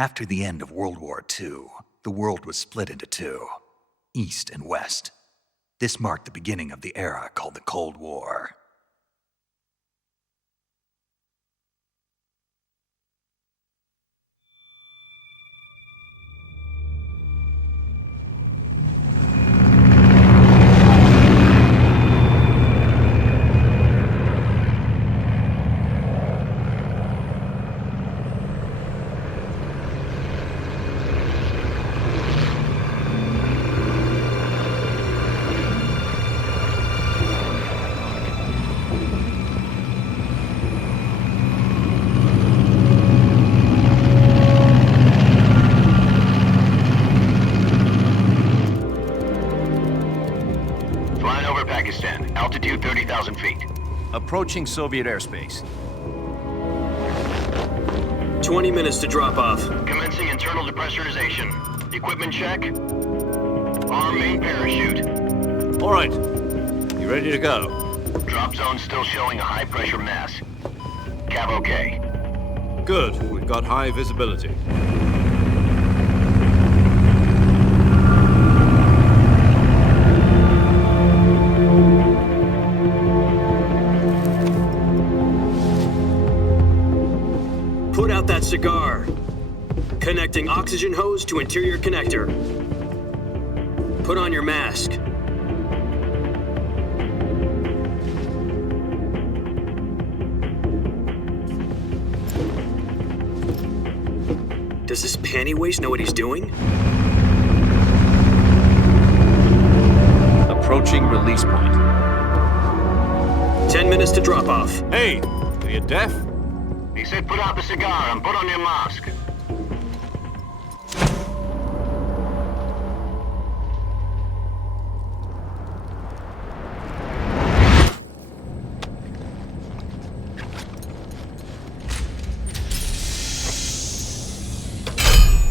After the end of World War II, the world was split into two, East and West. This marked the beginning of the era called the Cold War. Altitude 30,000 feet. Approaching Soviet airspace. 20 minutes to drop off. Commencing internal depressurization. Equipment check. Arm main parachute. All right. You ready to go? Drop zone still showing a high pressure mass. Cav okay. Good. We've got high visibility. Put out that cigar. Connecting oxygen hose to interior connector. Put on your mask. Does this panty waste know what he's doing? Approaching release point. 10 minutes to drop off. Hey, are you deaf? He said put out the cigar and put on your mask.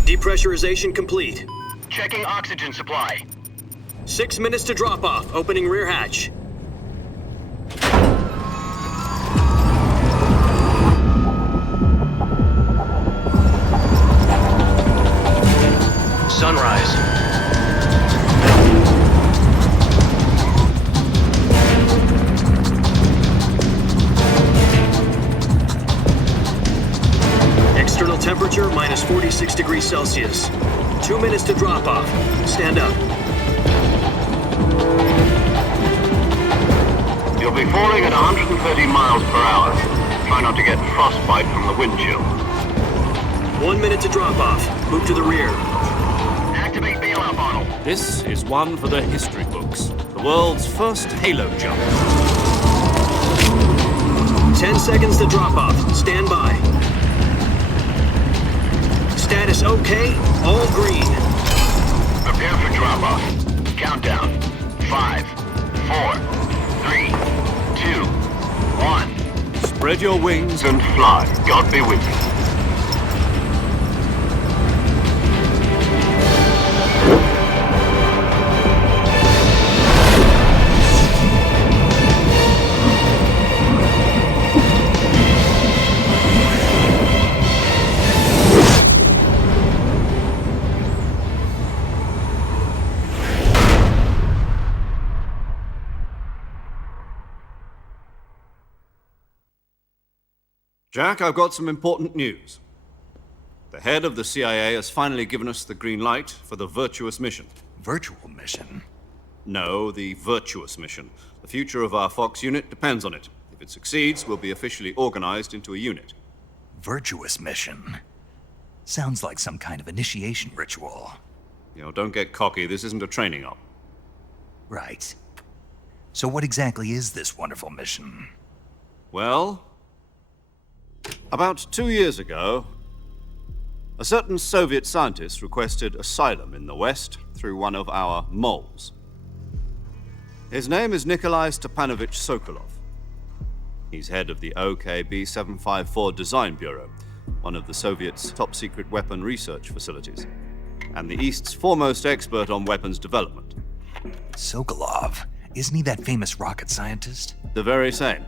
Depressurization complete. Checking oxygen supply. 6 minutes to drop off. Opening rear hatch. Sunrise. External temperature minus 46 degrees Celsius. 2 minutes to drop off. Stand up. You'll be falling at 130 miles per hour. Try not to get frostbite from the wind chill. 1 minute to drop off. Move to the rear. Activate bailout bottle. This is one for the history books. The world's first halo jump. 10 seconds to drop off. Stand by. Status okay. All green. Prepare for drop off. Countdown. 5, 4, 3, 2, 1. Spread your wings And fly. God be with you. Jack, I've got some important news. The head of the CIA has finally given us the green light for the Virtuous Mission. Virtual Mission? No, the Virtuous Mission. The future of our Fox unit depends on it. If it succeeds, we'll be officially organized into a unit. Virtuous Mission? Sounds like some kind of initiation ritual. You know, don't get cocky. This isn't a training op. Right. So what exactly is this wonderful mission? Well, about 2 years ago, a certain Soviet scientist requested asylum in the West through one of our moles. His name is Nikolai Stepanovich Sokolov. He's head of the OKB 754 Design Bureau, one of the Soviets' top-secret weapon research facilities, and the East's foremost expert on weapons development. Sokolov? Isn't he that famous rocket scientist? The very same.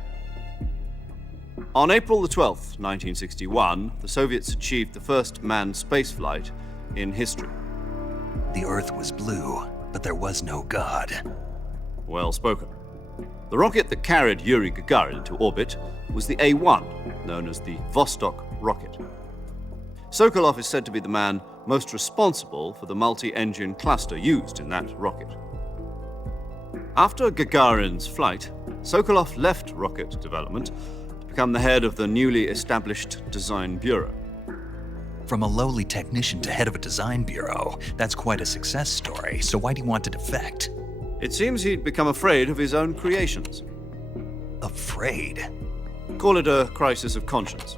On April the 12th, 1961, the Soviets achieved the first manned spaceflight in history. The Earth was blue, but there was no God. Well spoken. The rocket that carried Yuri Gagarin into orbit was the A-1, known as the Vostok rocket. Sokolov is said to be the man most responsible for the multi-engine cluster used in that rocket. After Gagarin's flight, Sokolov left rocket development to become the head of the newly established design bureau. From a lowly technician to head of a design bureau, that's quite a success story, so why do you want to defect? It seems he'd become afraid of his own creations. Afraid? Call it a crisis of conscience.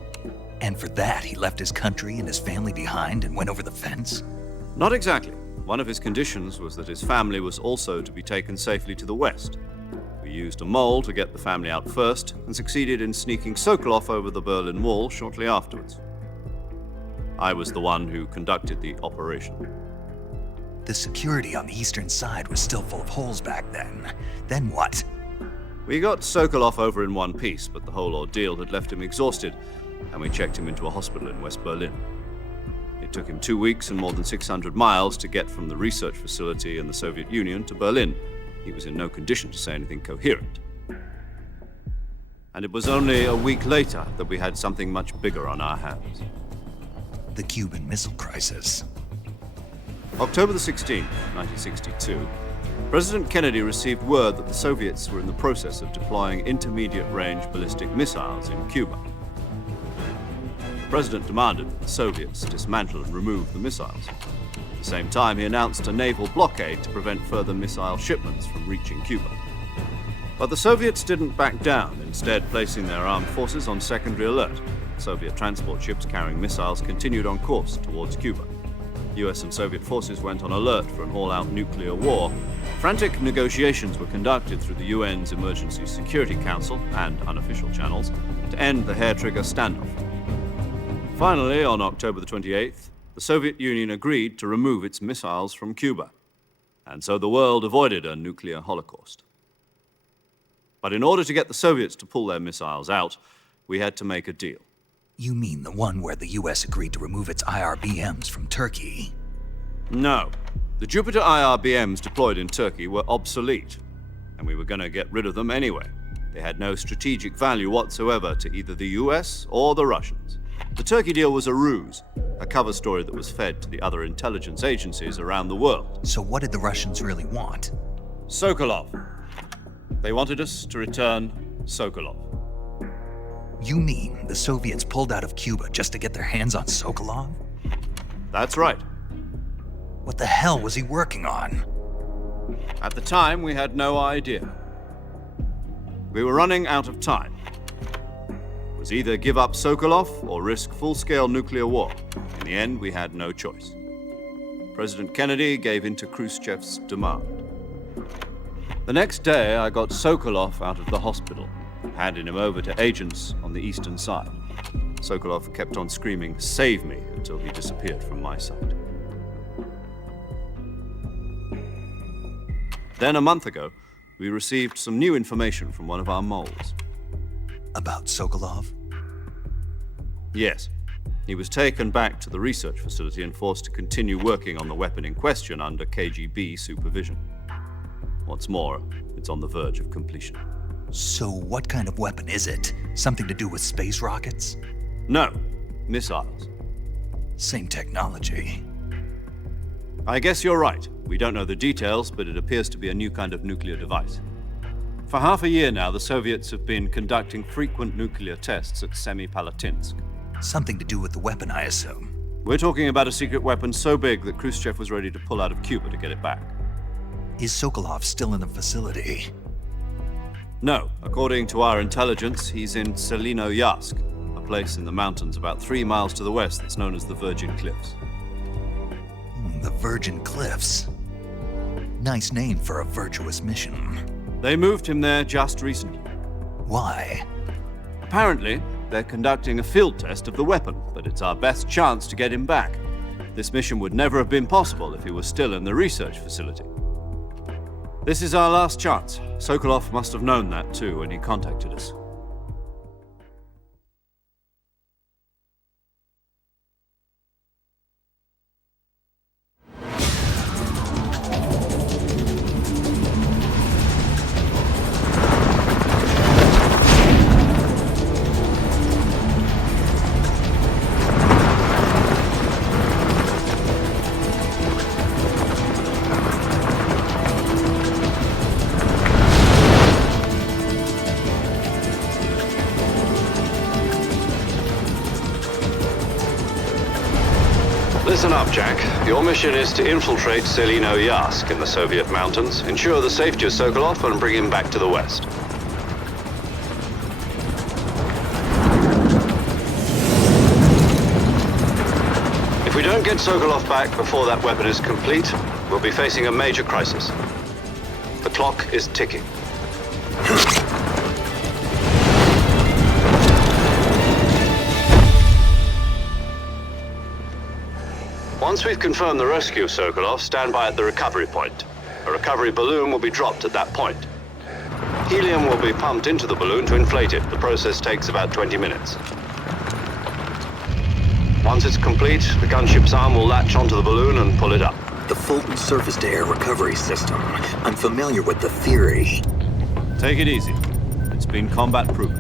And for that, he left his country and his family behind and went over the fence? Not exactly. One of his conditions was that his family was also to be taken safely to the west. We used a mole to get the family out first and succeeded in sneaking Sokolov over the Berlin Wall shortly afterwards. I was the one who conducted the operation. The security on the eastern side was still full of holes back then. Then what? We got Sokolov over in one piece, but the whole ordeal had left him exhausted, and we checked him into a hospital in West Berlin. It took him 2 weeks and more than 600 miles to get from the research facility in the Soviet Union to Berlin. He was in no condition to say anything coherent. And it was only a week later that we had something much bigger on our hands. The Cuban Missile Crisis. October the 16th, 1962, President Kennedy received word that the Soviets were in the process of deploying intermediate-range ballistic missiles in Cuba. The President demanded that the Soviets dismantle and remove the missiles. At the same time, he announced a naval blockade to prevent further missile shipments from reaching Cuba. But the Soviets didn't back down, instead placing their armed forces on secondary alert. Soviet transport ships carrying missiles continued on course towards Cuba. US and Soviet forces went on alert for an all-out nuclear war. Frantic negotiations were conducted through the UN's Emergency Security Council and unofficial channels to end the hair-trigger standoff. Finally, on October the 28th, the Soviet Union agreed to remove its missiles from Cuba. And so the world avoided a nuclear holocaust. But in order to get the Soviets to pull their missiles out, we had to make a deal. You mean the one where the US agreed to remove its IRBMs from Turkey? No. The Jupiter IRBMs deployed in Turkey were obsolete, and we were going to get rid of them anyway. They had no strategic value whatsoever to either the US or the Russians. The Turkey deal was a ruse, a cover story that was fed to the other intelligence agencies around the world. So what did the Russians really want? Sokolov. They wanted us to return Sokolov. You mean the Soviets pulled out of Cuba just to get their hands on Sokolov? That's right. What the hell was he working on? At the time, we had no idea. We were running out of time. It was either give up Sokolov or risk full-scale nuclear war. In the end, we had no choice. President Kennedy gave in to Khrushchev's demand. The next day, I got Sokolov out of the hospital, handing him over to agents on the eastern side. Sokolov kept on screaming, "Save me," until he disappeared from my sight. Then a month ago, we received some new information from one of our moles. About Sokolov? Yes. He was taken back to the research facility and forced to continue working on the weapon in question under KGB supervision. What's more, it's on the verge of completion. So what kind of weapon is it? Something to do with space rockets? No, missiles. Same technology. I guess you're right. We don't know the details, but it appears to be a new kind of nuclear device. For half a year now, the Soviets have been conducting frequent nuclear tests at Semipalatinsk. Something to do with the weapon, I assume. We're talking about a secret weapon so big that Khrushchev was ready to pull out of Cuba to get it back. Is Sokolov still in the facility? No. According to our intelligence, he's in Selinoyarsk, a place in the mountains about 3 miles to the west that's known as the Virgin Cliffs. The Virgin Cliffs. Nice name for a virtuous mission. They moved him there just recently. Why? Apparently, they're conducting a field test of the weapon, but it's our best chance to get him back. This mission would never have been possible if he was still in the research facility. This is our last chance. Sokolov must have known that too when he contacted us. Listen up, Jack. Your mission is to infiltrate Selino Yask in the Soviet mountains, ensure the safety of Sokolov, and bring him back to the West. If we don't get Sokolov back before that weapon is complete, we'll be facing a major crisis. The clock is ticking. Once we've confirmed the rescue of Sokolov, stand by at the recovery point. A recovery balloon will be dropped at that point. Helium will be pumped into the balloon to inflate it. The process takes about 20 minutes. Once it's complete, the gunship's arm will latch onto the balloon and pull it up. The Fulton surface-to-air recovery system. I'm familiar with the theory. Take it easy. It's been combat-proven.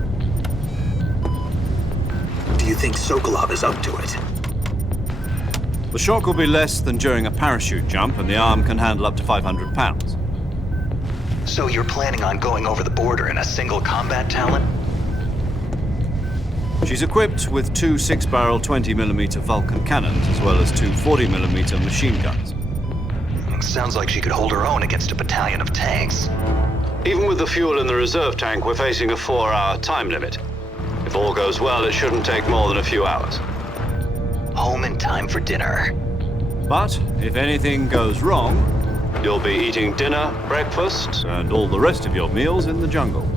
Do you think Sokolov is up to it? The shock will be less than during a parachute jump, and the arm can handle up to 500 pounds. So you're planning on going over the border in a single combat talent? She's equipped with two 6-barrel 20mm Vulcan cannons, as well as two 40mm machine guns. Sounds like she could hold her own against a battalion of tanks. Even with the fuel in the reserve tank, we're facing a 4-hour time limit. If all goes well, it shouldn't take more than a few hours. Home in time for dinner. But if anything goes wrong, you'll be eating dinner, breakfast, and all the rest of your meals in the jungle.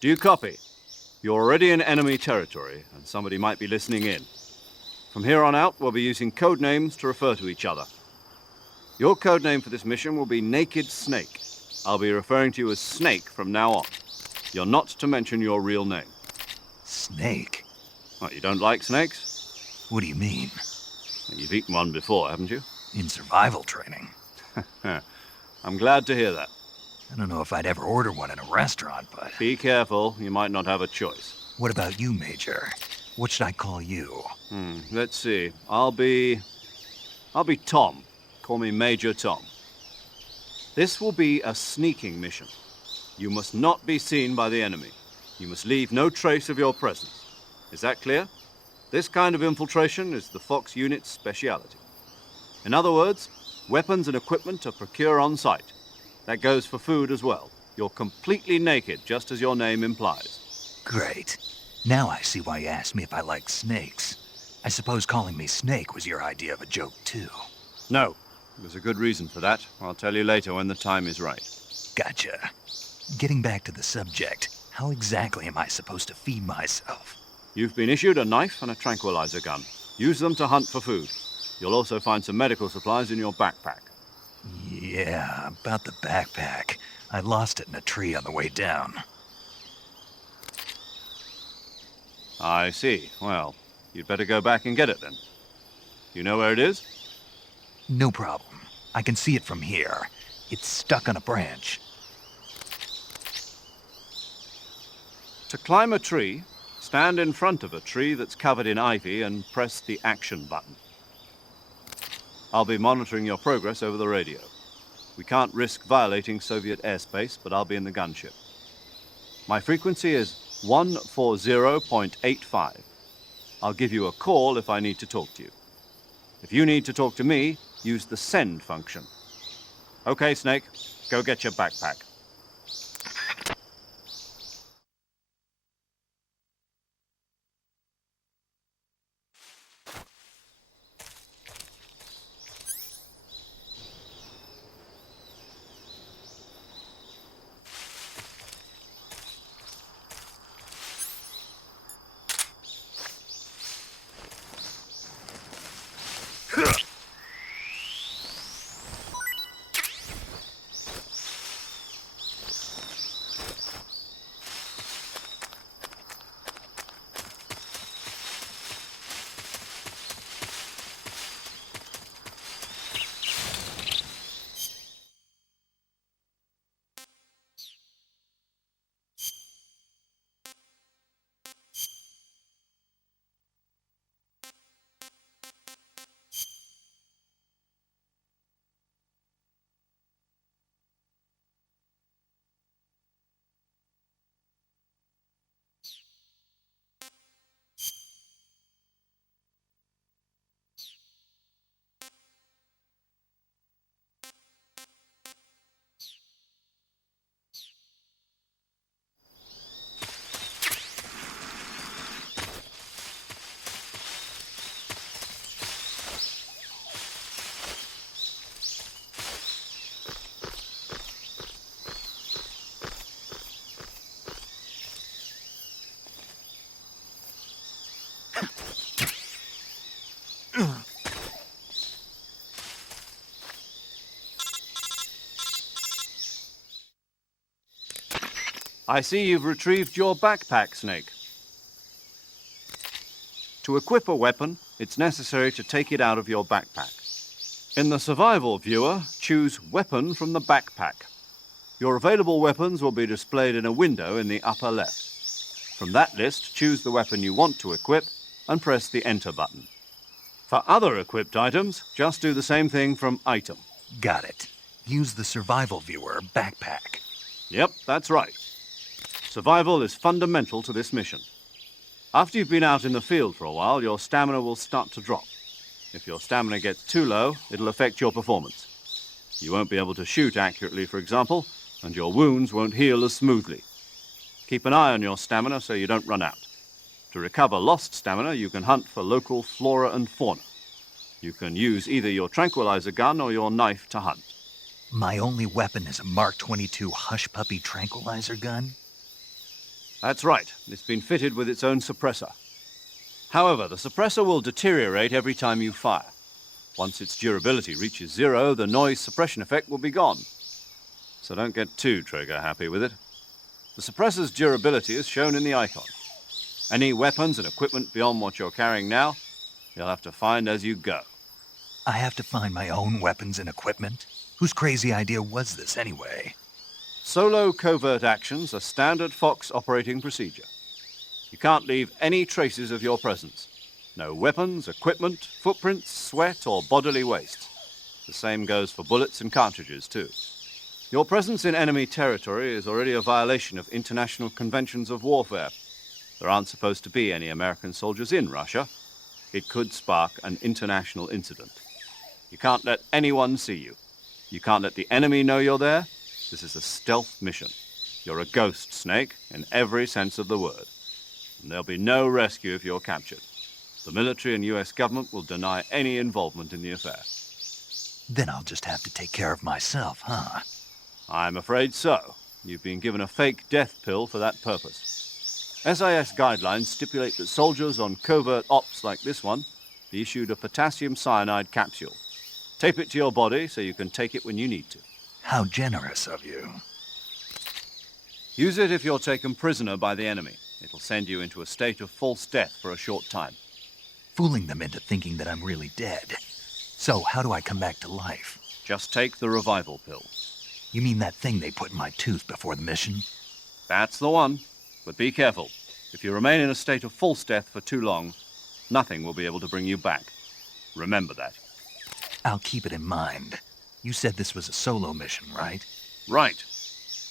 Do you copy? You're already in enemy territory, and somebody might be listening in. From here on out, we'll be using code names to refer to each other. Your code name for this mission will be Naked Snake. I'll be referring to you as Snake from now on. You're not to mention your real name. Snake? What, you don't like snakes? What do you mean? You've eaten one before, haven't you? In survival training. I'm glad to hear that. I don't know if I'd ever order one in a restaurant, but... Be careful, you might not have a choice. What about you, Major? What should I call you? Let's see. I'll be Tom. Call me Major Tom. This will be a sneaking mission. You must not be seen by the enemy. You must leave no trace of your presence. Is that clear? This kind of infiltration is the Fox unit's speciality. In other words, weapons and equipment are procured on site. That goes for food as well. You're completely naked, just as your name implies. Great. Now I see why you asked me if I like snakes. I suppose calling me Snake was your idea of a joke, too. No. There's a good reason for that. I'll tell you later when the time is right. Gotcha. Getting back to the subject, how exactly am I supposed to feed myself? You've been issued a knife and a tranquilizer gun. Use them to hunt for food. You'll also find some medical supplies in your backpack. Yeah, about the backpack. I lost it in a tree on the way down. I see. Well, you'd better go back and get it then. You know where it is? No problem. I can see it from here. It's stuck on a branch. To climb a tree, stand in front of a tree that's covered in ivy and press the action button. I'll be monitoring your progress over the radio. We can't risk violating Soviet airspace, but I'll be in the gunship. My frequency is 140.85. I'll give you a call if I need to talk to you. If you need to talk to me, use the send function. Okay, Snake, go get your backpack. I see you've retrieved your backpack, Snake. To equip a weapon, it's necessary to take it out of your backpack. In the survival viewer, choose Weapon from the backpack. Your available weapons will be displayed in a window in the upper left. From that list, choose the weapon you want to equip and press the Enter button. For other equipped items, just do the same thing from Item. Got it. Use the survival viewer backpack. Yep, that's right. Survival is fundamental to this mission. After you've been out in the field for a while, your stamina will start to drop. If your stamina gets too low, it'll affect your performance. You won't be able to shoot accurately, for example, and your wounds won't heal as smoothly. Keep an eye on your stamina so you don't run out. To recover lost stamina, you can hunt for local flora and fauna. You can use either your tranquilizer gun or your knife to hunt. My only weapon is a Mark 22 Hush Puppy tranquilizer gun? That's right. It's been fitted with its own suppressor. However, the suppressor will deteriorate every time you fire. Once its durability reaches 0, the noise suppression effect will be gone. So don't get too trigger-happy with it. The suppressor's durability is shown in the icon. Any weapons and equipment beyond what you're carrying now, you'll have to find as you go. I have to find my own weapons and equipment? Whose crazy idea was this anyway? Solo covert actions are standard Fox operating procedure. You can't leave any traces of your presence. No weapons, equipment, footprints, sweat, or bodily waste. The same goes for bullets and cartridges, too. Your presence in enemy territory is already a violation of international conventions of warfare. There aren't supposed to be any American soldiers in Russia. It could spark an international incident. You can't let anyone see you. You can't let the enemy know you're there. This is a stealth mission. You're a ghost, Snake, in every sense of the word. And there'll be no rescue if you're captured. The military and US government will deny any involvement in the affair. Then I'll just have to take care of myself, huh? I'm afraid so. You've been given a fake death pill for that purpose. SIS guidelines stipulate that soldiers on covert ops like this one be issued a potassium cyanide capsule. Tape it to your body so you can take it when you need to. How generous of you. Use it if you're taken prisoner by the enemy. It'll send you into a state of false death for a short time. Fooling them into thinking that I'm really dead. So, how do I come back to life? Just take the revival pill. You mean that thing they put in my tooth before the mission? That's the one. But be careful. If you remain in a state of false death for too long, nothing will be able to bring you back. Remember that. I'll keep it in mind. You said this was a solo mission, right? Right.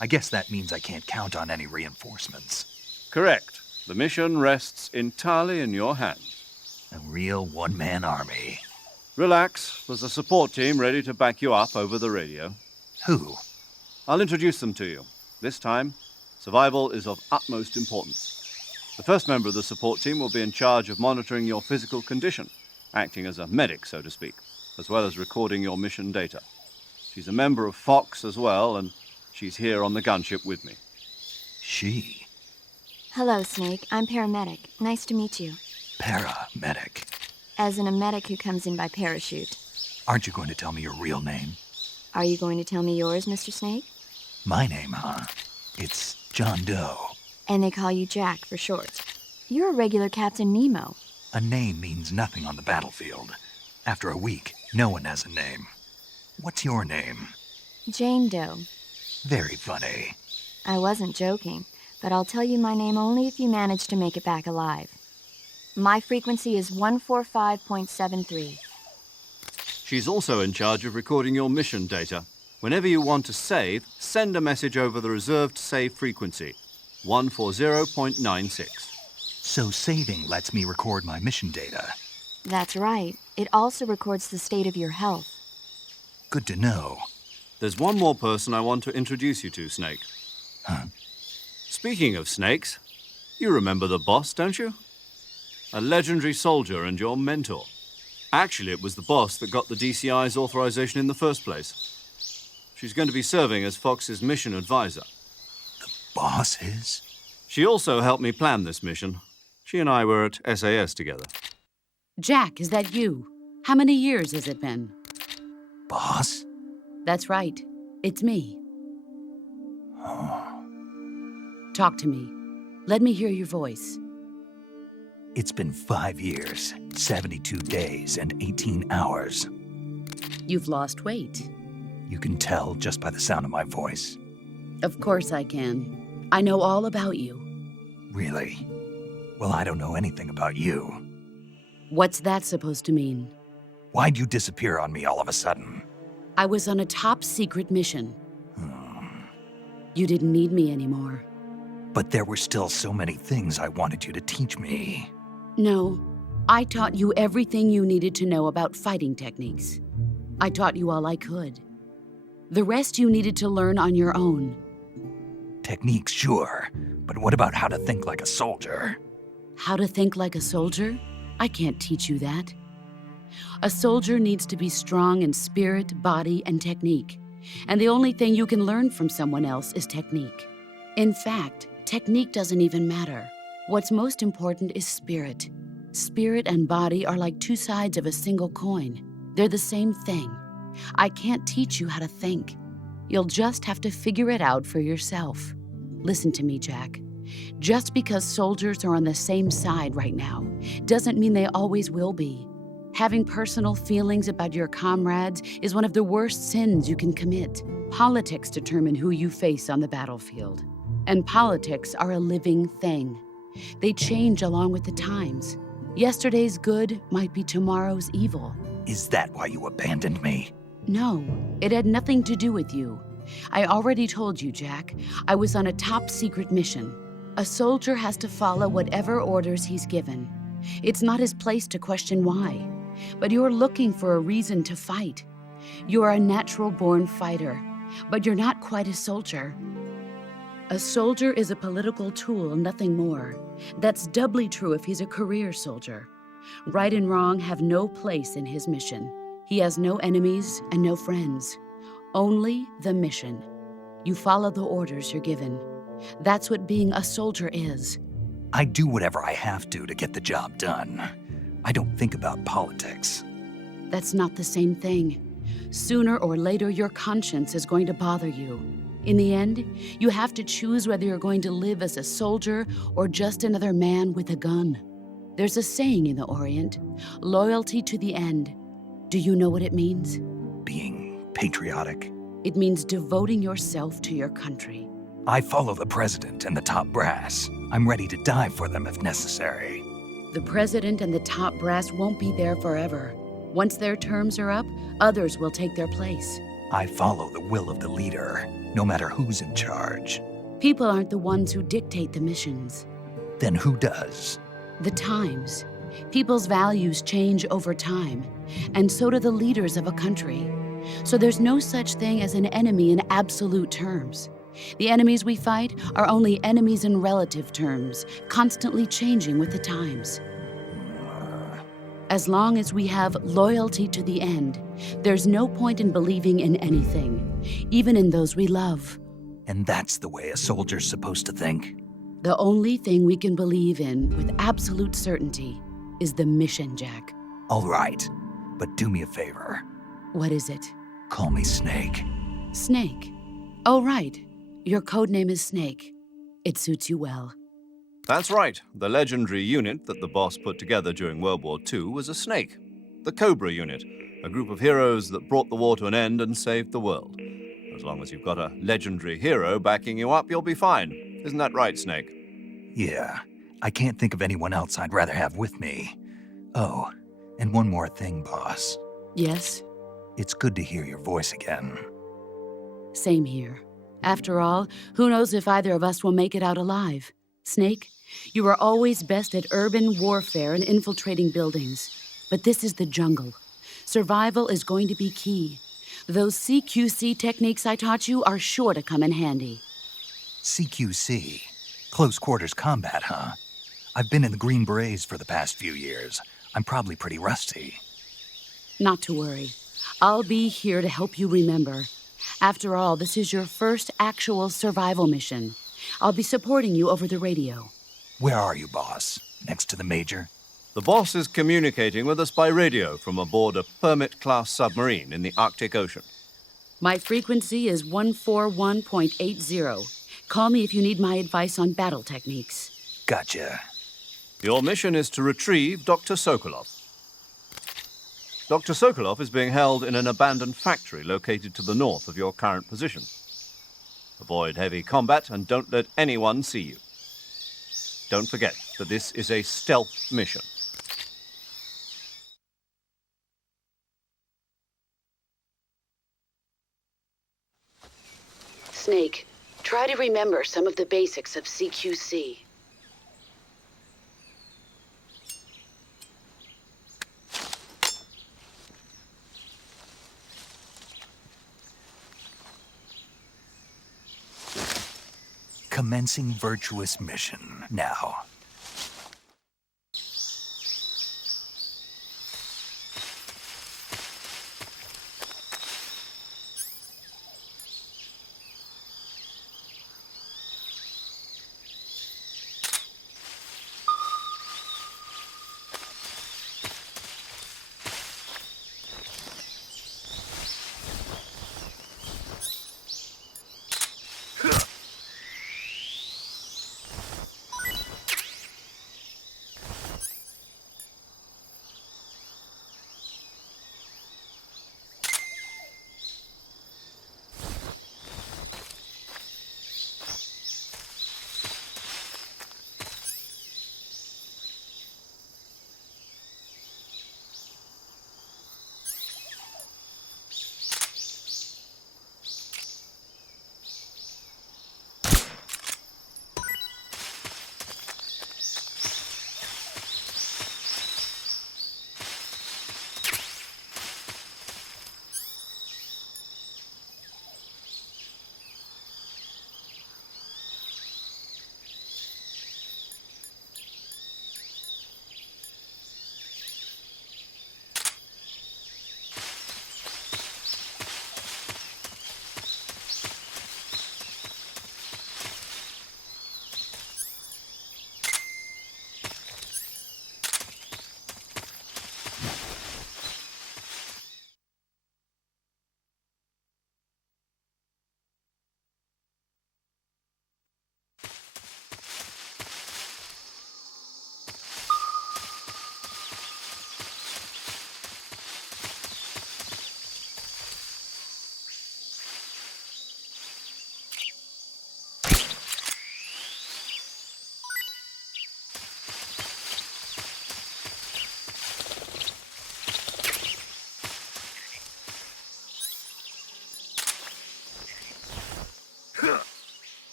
I guess that means I can't count on any reinforcements. Correct. The mission rests entirely in your hands. A real one-man army. Relax. There's a support team ready to back you up over the radio. Who? I'll introduce them to you. This time, survival is of utmost importance. The first member of the support team will be in charge of monitoring your physical condition, acting as a medic, so to speak, as well as recording your mission data. She's a member of Fox as well, and she's here on the gunship with me. She? Hello, Snake. I'm paramedic. Nice to meet you. Paramedic. As in a medic who comes in by parachute. Aren't you going to tell me your real name? Are you going to tell me yours, Mr. Snake? My name, huh? It's John Doe. And they call you Jack for short. You're a regular Captain Nemo. A name means nothing on the battlefield. After a week, no one has a name. What's your name? Jane Doe. Very funny. I wasn't joking, but I'll tell you my name only if you manage to make it back alive. My frequency is 145.73. She's also in charge of recording your mission data. Whenever you want to save, send a message over the reserved save frequency, 140.96. So saving lets me record my mission data. That's right. It also records the state of your health. Good to know. There's one more person I want to introduce you to, Snake. Huh? Speaking of snakes, you remember the boss, don't you? A legendary soldier and your mentor. Actually, it was the boss that got the DCI's authorization in the first place. She's going to be serving as Fox's mission advisor. Boss is? She also helped me plan this mission. She and I were at SAS together. Jack, is that you? How many years has it been? Boss? That's right. It's me. Talk to me. Let me hear your voice. It's been 5 years, 72 days, and 18 hours. You've lost weight. You can tell just by the sound of my voice. Of course I can. I know all about you. Really? Well, I don't know anything about you. What's that supposed to mean? Why'd you disappear on me all of a sudden? I was on a top-secret mission. You didn't need me anymore. But there were still so many things I wanted you to teach me. No, I taught you everything you needed to know about fighting techniques. I taught you all I could. The rest you needed to learn on your own. Techniques, sure. But what about how to think like a soldier? How to think like a soldier? I can't teach you that. A soldier needs to be strong in spirit, body, and technique. And the only thing you can learn from someone else is technique. In fact, technique doesn't even matter. What's most important is spirit. Spirit and body are like two sides of a single coin. They're the same thing. I can't teach you how to think. You'll just have to figure it out for yourself. Listen to me, Jack. Just because soldiers are on the same side right now doesn't mean they always will be. Having personal feelings about your comrades is one of the worst sins you can commit. Politics determine who you face on the battlefield. And politics are a living thing. They change along with the times. Yesterday's good might be tomorrow's evil. Is that why you abandoned me? No, it had nothing to do with you. I already told you, Jack. I was on a top-secret mission. A soldier has to follow whatever orders he's given. It's not his place to question why. But you're looking for a reason to fight. You're a natural-born fighter, but you're not quite a soldier. A soldier is a political tool, nothing more. That's doubly true if he's a career soldier. Right and wrong have no place in his mission. He has no enemies and no friends. Only the mission. You follow the orders you're given. That's what being a soldier is. I do whatever I have to get the job done. I don't think about politics. That's not the same thing. Sooner or later, your conscience is going to bother you. In the end, you have to choose whether you're going to live as a soldier or just another man with a gun. There's a saying in the Orient, loyalty to the end. Do you know what it means? Being patriotic. It means devoting yourself to your country. I follow the president and the top brass. I'm ready to die for them if necessary. The president and the top brass won't be there forever. Once their terms are up, others will take their place. I follow the will of the leader, no matter who's in charge. People aren't the ones who dictate the missions. Then who does? The times. People's values change over time, and so do the leaders of a country. So there's no such thing as an enemy in absolute terms. The enemies we fight are only enemies in relative terms, constantly changing with the times. As long as we have loyalty to the end, there's no point in believing in anything, even in those we love. And that's the way a soldier's supposed to think? The only thing we can believe in with absolute certainty is the mission, Jack. All right, but do me a favor. What is it? Call me Snake. Snake. Oh, right. Your code name is Snake. It suits you well. That's right. The legendary unit that the boss put together during World War II was a snake. The Cobra unit, a group of heroes that brought the war to an end and saved the world. As long as you've got a legendary hero backing you up, you'll be fine. Isn't that right, Snake? Yeah, I can't think of anyone else I'd rather have with me. Oh, and one more thing, boss. Yes? It's good to hear your voice again. Same here. After all, who knows if either of us will make it out alive? Snake, you are always best at urban warfare and infiltrating buildings. But this is the jungle. Survival is going to be key. Those CQC techniques I taught you are sure to come in handy. CQC? Close quarters combat, huh? I've been in the Green Berets for the past few years. I'm probably pretty rusty. Not to worry. I'll be here to help you remember. After all, this is your first actual survival mission. I'll be supporting you over the radio. Where are you, boss? Next to the Major? The boss is communicating with us by radio from aboard a Permit-class submarine in the Arctic Ocean. My frequency is 141.80. Call me if you need my advice on battle techniques. Gotcha. Your mission is to retrieve Dr. Sokolov. Dr. Sokolov is being held in an abandoned factory located to the north of your current position. Avoid heavy combat and don't let anyone see you. Don't forget that this is a stealth mission. Snake, try to remember some of the basics of CQC. Commencing Virtuous Mission now.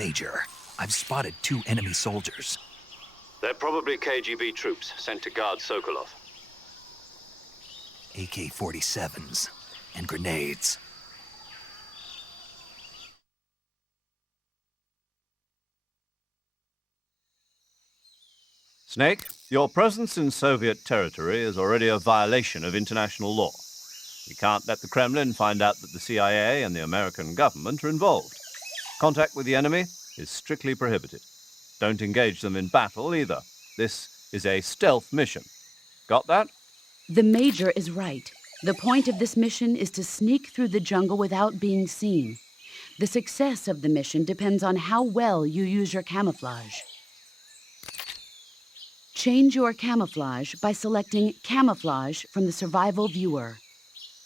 Major, I've spotted 2 enemy soldiers. They're probably KGB troops sent to guard Sokolov. AK-47s and grenades. Snake, your presence in Soviet territory is already a violation of international law. We can't let the Kremlin find out that the CIA and the American government are involved. Contact with the enemy is strictly prohibited. Don't engage them in battle either. This is a stealth mission. Got that? The Major is right. The point of this mission is to sneak through the jungle without being seen. The success of the mission depends on how well you use your camouflage. Change your camouflage by selecting Camouflage from the Survival Viewer.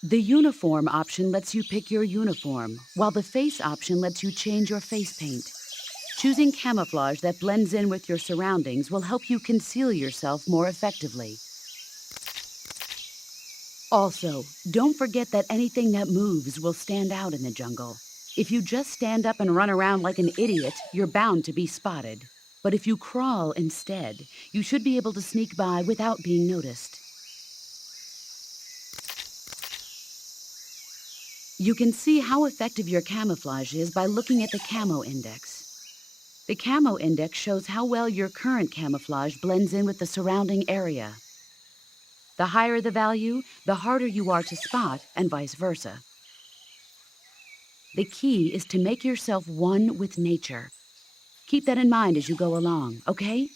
The Uniform option lets you pick your uniform, while the Face option lets you change your face paint. Choosing camouflage that blends in with your surroundings will help you conceal yourself more effectively. Also, don't forget that anything that moves will stand out in the jungle. If you just stand up and run around like an idiot, you're bound to be spotted. But if you crawl instead, you should be able to sneak by without being noticed. You can see how effective your camouflage is by looking at the Camo Index. The Camo Index shows how well your current camouflage blends in with the surrounding area. The higher the value, the harder you are to spot, and vice versa. The key is to make yourself one with nature. Keep that in mind as you go along, okay?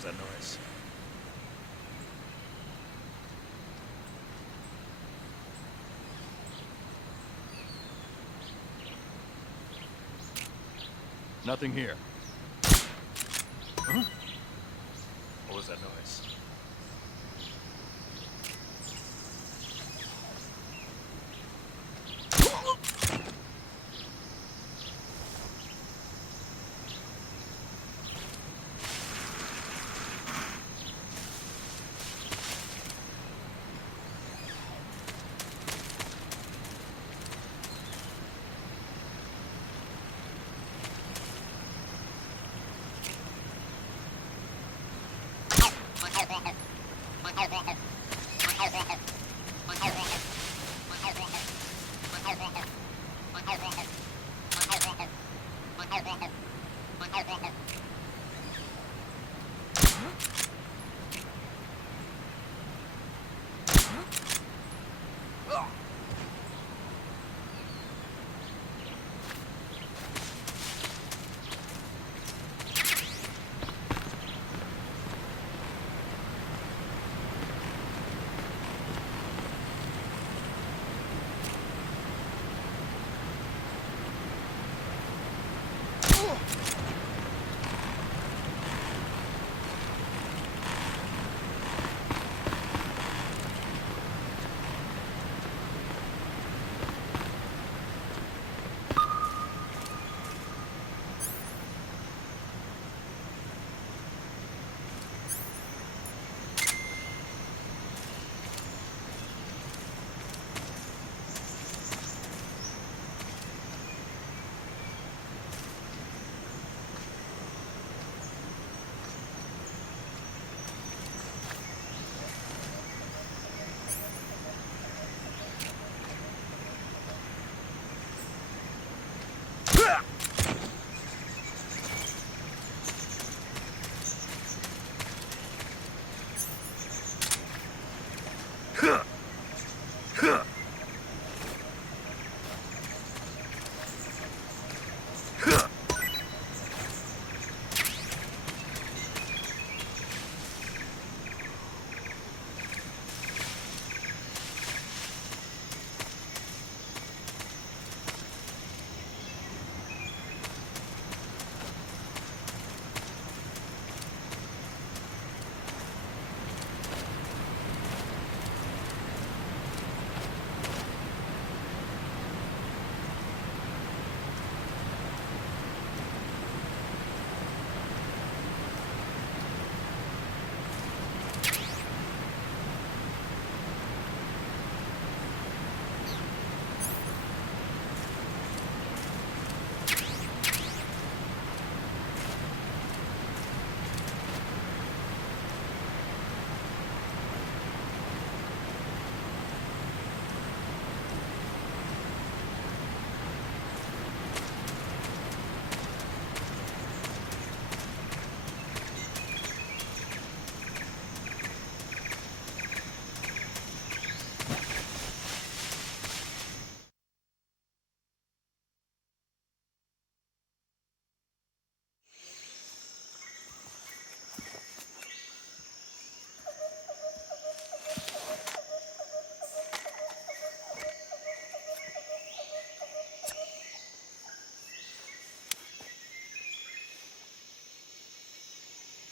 was that noise? Nothing here. Huh? What was that noise?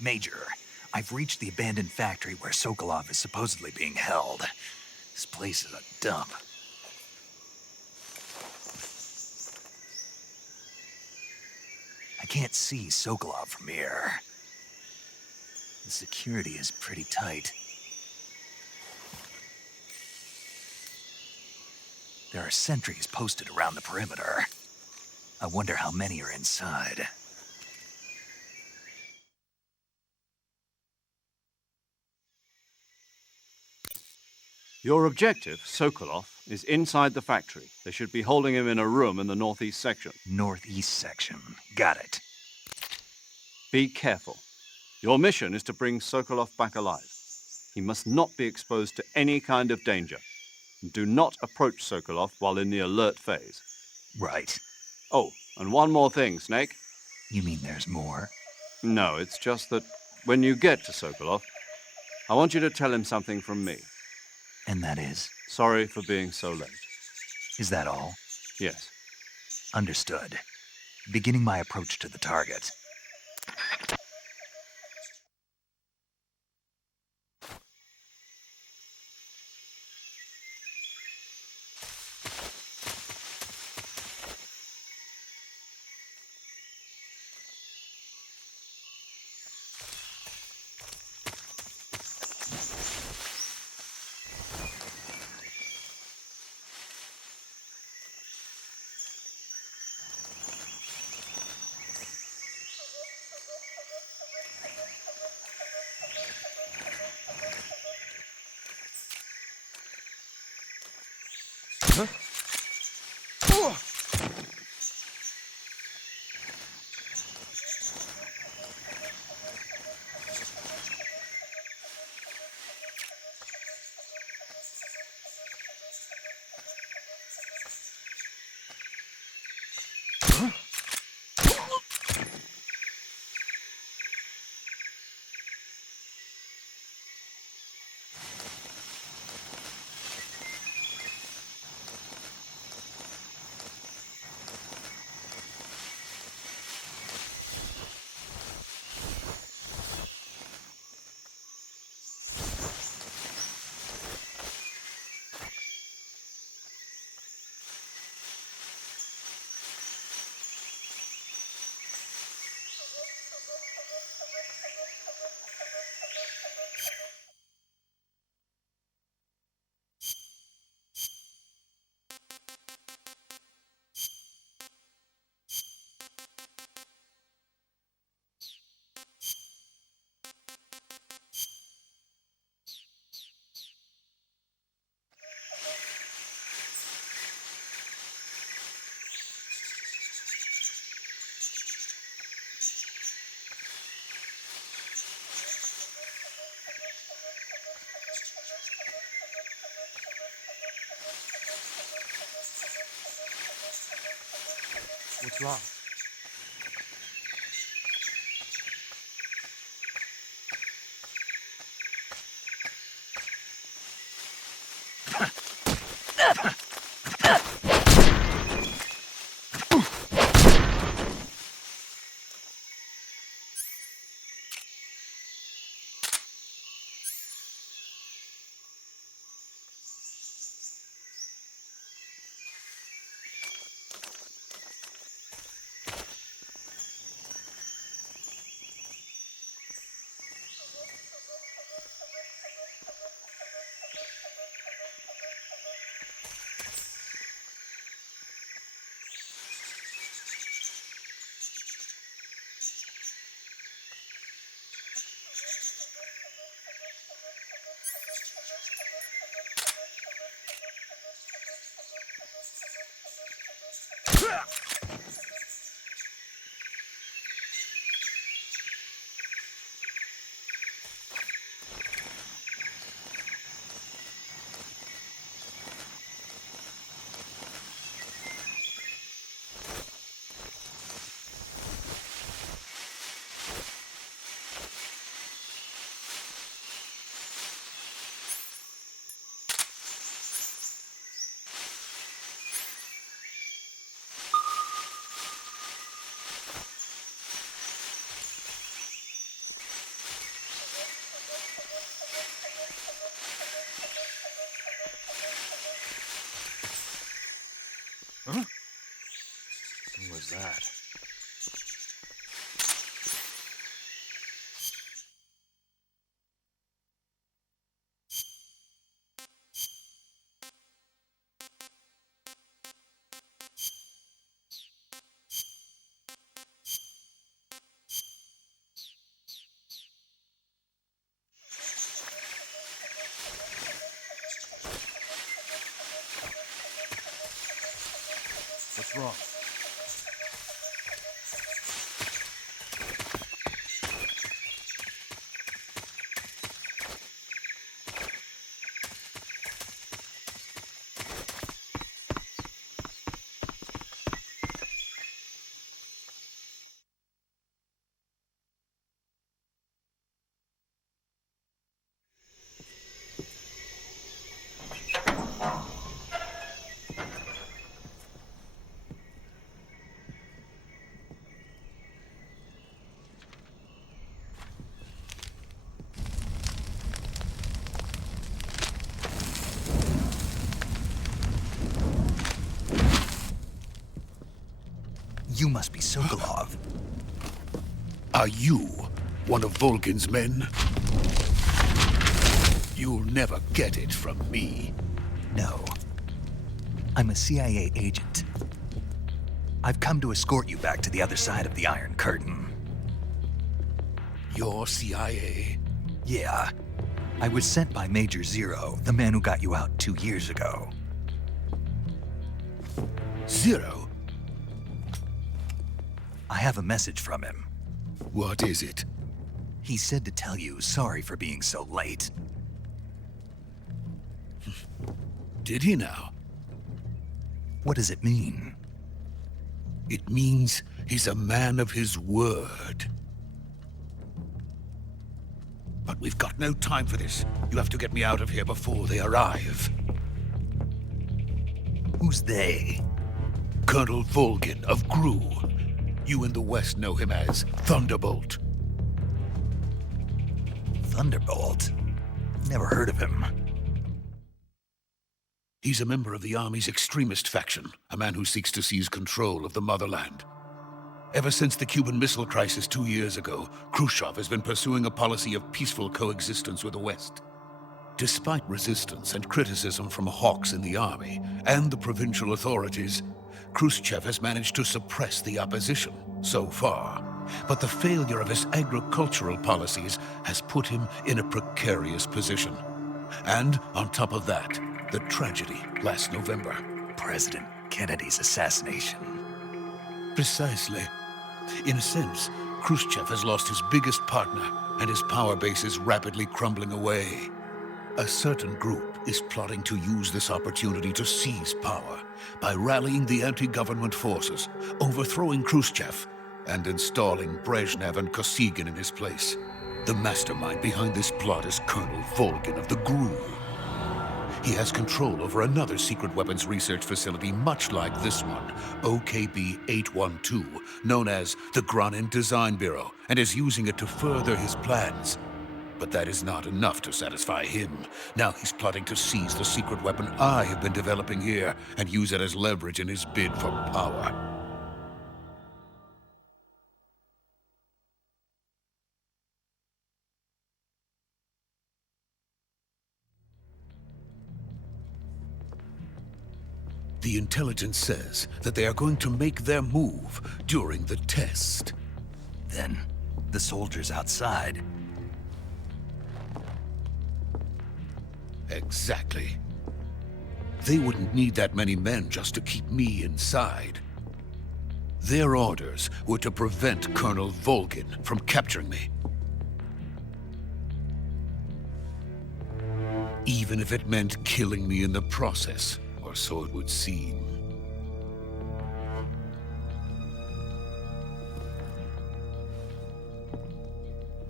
Major, I've reached the abandoned factory where Sokolov is supposedly being held. This place is a dump. I can't see Sokolov from here. The security is pretty tight. There are sentries posted around the perimeter. I wonder how many are inside. Your objective, Sokolov, is inside the factory. They should be holding him in a room in the northeast section. Northeast section. Got it. Be careful. Your mission is to bring Sokolov back alive. He must not be exposed to any kind of danger. Do not approach Sokolov while in the alert phase. Right. Oh, and one more thing, Snake. You mean there's more? No, it's just that When you get to Sokolov, I want you to tell him something from me. And that is? Sorry for being so late. Is that all? Yes. Understood. Beginning my approach to the target. What's wrong? Huh? What was that? What's wrong? You must be Sokolov. Are you one of Volgin's men? You'll never get it from me. No. I'm a CIA agent. I've come to escort you back to the other side of the Iron Curtain. You're CIA? Yeah. I was sent by Major Zero, the man who got you out 2 years ago. Zero? I have a message from him. What is it? He said to tell you sorry for being so late. Did he now? What does it mean? It means he's a man of his word. But we've got no time for this. You have to get me out of here before they arrive. Who's they? Colonel Volgin of Gru. You in the West know him as Thunderbolt. Thunderbolt? Never heard of him. He's a member of the Army's extremist faction, a man who seeks to seize control of the motherland. Ever since the Cuban Missile Crisis 2 years ago, Khrushchev has been pursuing a policy of peaceful coexistence with the West. Despite resistance and criticism from hawks in the army and the provincial authorities, Khrushchev has managed to suppress the opposition so far. But the failure of his agricultural policies has put him in a precarious position. And on top of that, the tragedy last November. President Kennedy's assassination. Precisely. In a sense, Khrushchev has lost his biggest partner, and his power base is rapidly crumbling away. A certain group is plotting to use this opportunity to seize power by rallying the anti-government forces, overthrowing Khrushchev, and installing Brezhnev and Kosygin in his place. The mastermind behind this plot is Colonel Volgin of the Gru. He has control over another secret weapons research facility much like this one, OKB-812, known as the Granin Design Bureau, and is using it to further his plans. But that is not enough to satisfy him. Now he's plotting to seize the secret weapon I have been developing here and use it as leverage in his bid for power. The intelligence says that they are going to make their move during the test. Then, the soldiers outside. Exactly. They wouldn't need that many men just to keep me inside. Their orders were to prevent Colonel Volgin from capturing me. Even if it meant killing me in the process. Or so it would seem.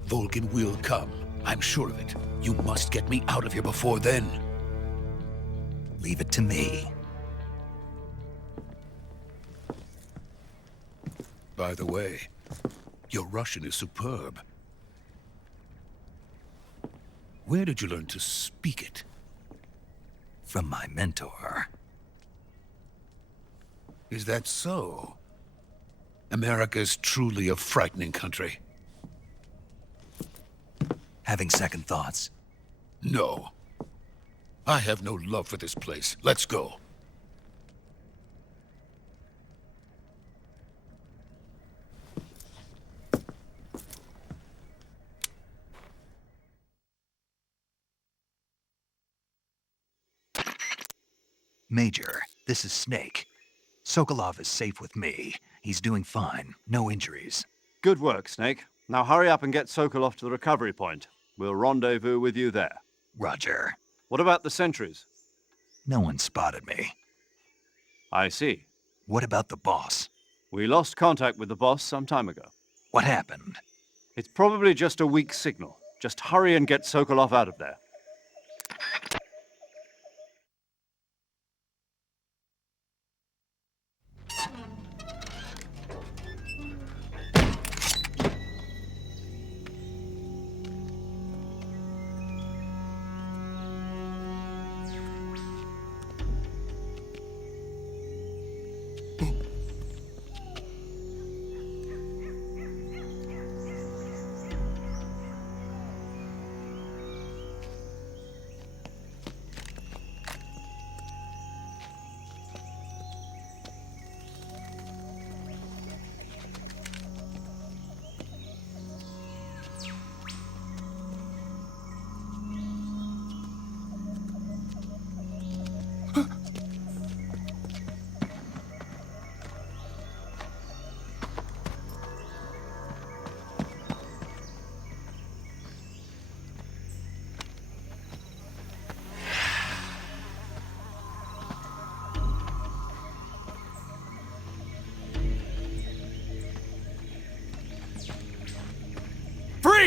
Volgin will come. I'm sure of it. You must get me out of here before then. Leave it to me. By the way, your Russian is superb. Where did you learn to speak it? From my mentor. Is that so? America is truly a frightening country. Having second thoughts? No. I have no love for this place. Let's go. Major, this is Snake. Sokolov is safe with me. He's doing fine. No injuries. Good work, Snake. Now hurry up and get Sokolov to the recovery point. We'll rendezvous with you there. Roger. What about the sentries? No one spotted me. I see. What about the boss? We lost contact with the boss some time ago. What happened? It's probably just a weak signal. Just hurry and get Sokolov out of there.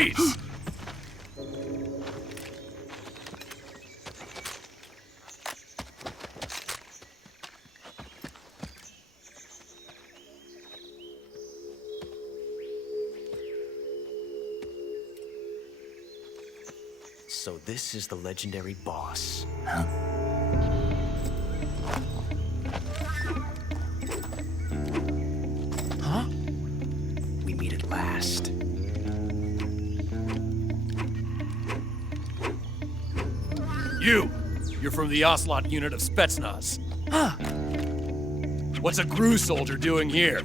Freeze! So this is the legendary boss. Huh? Huh? We meet at last. You're from the Ocelot unit of Spetsnaz. Huh. What's a GRU soldier doing here?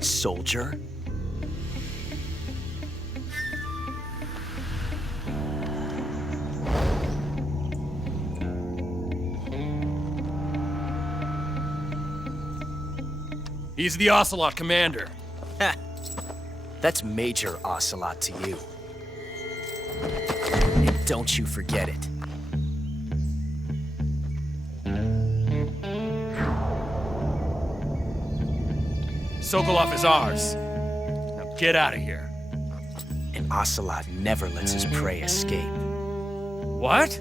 Soldier? He's the Ocelot commander. Ha! That's Major Ocelot to you. And don't you forget it. Sokolov is ours. Now get out of here. And Ocelot never lets his prey escape. What?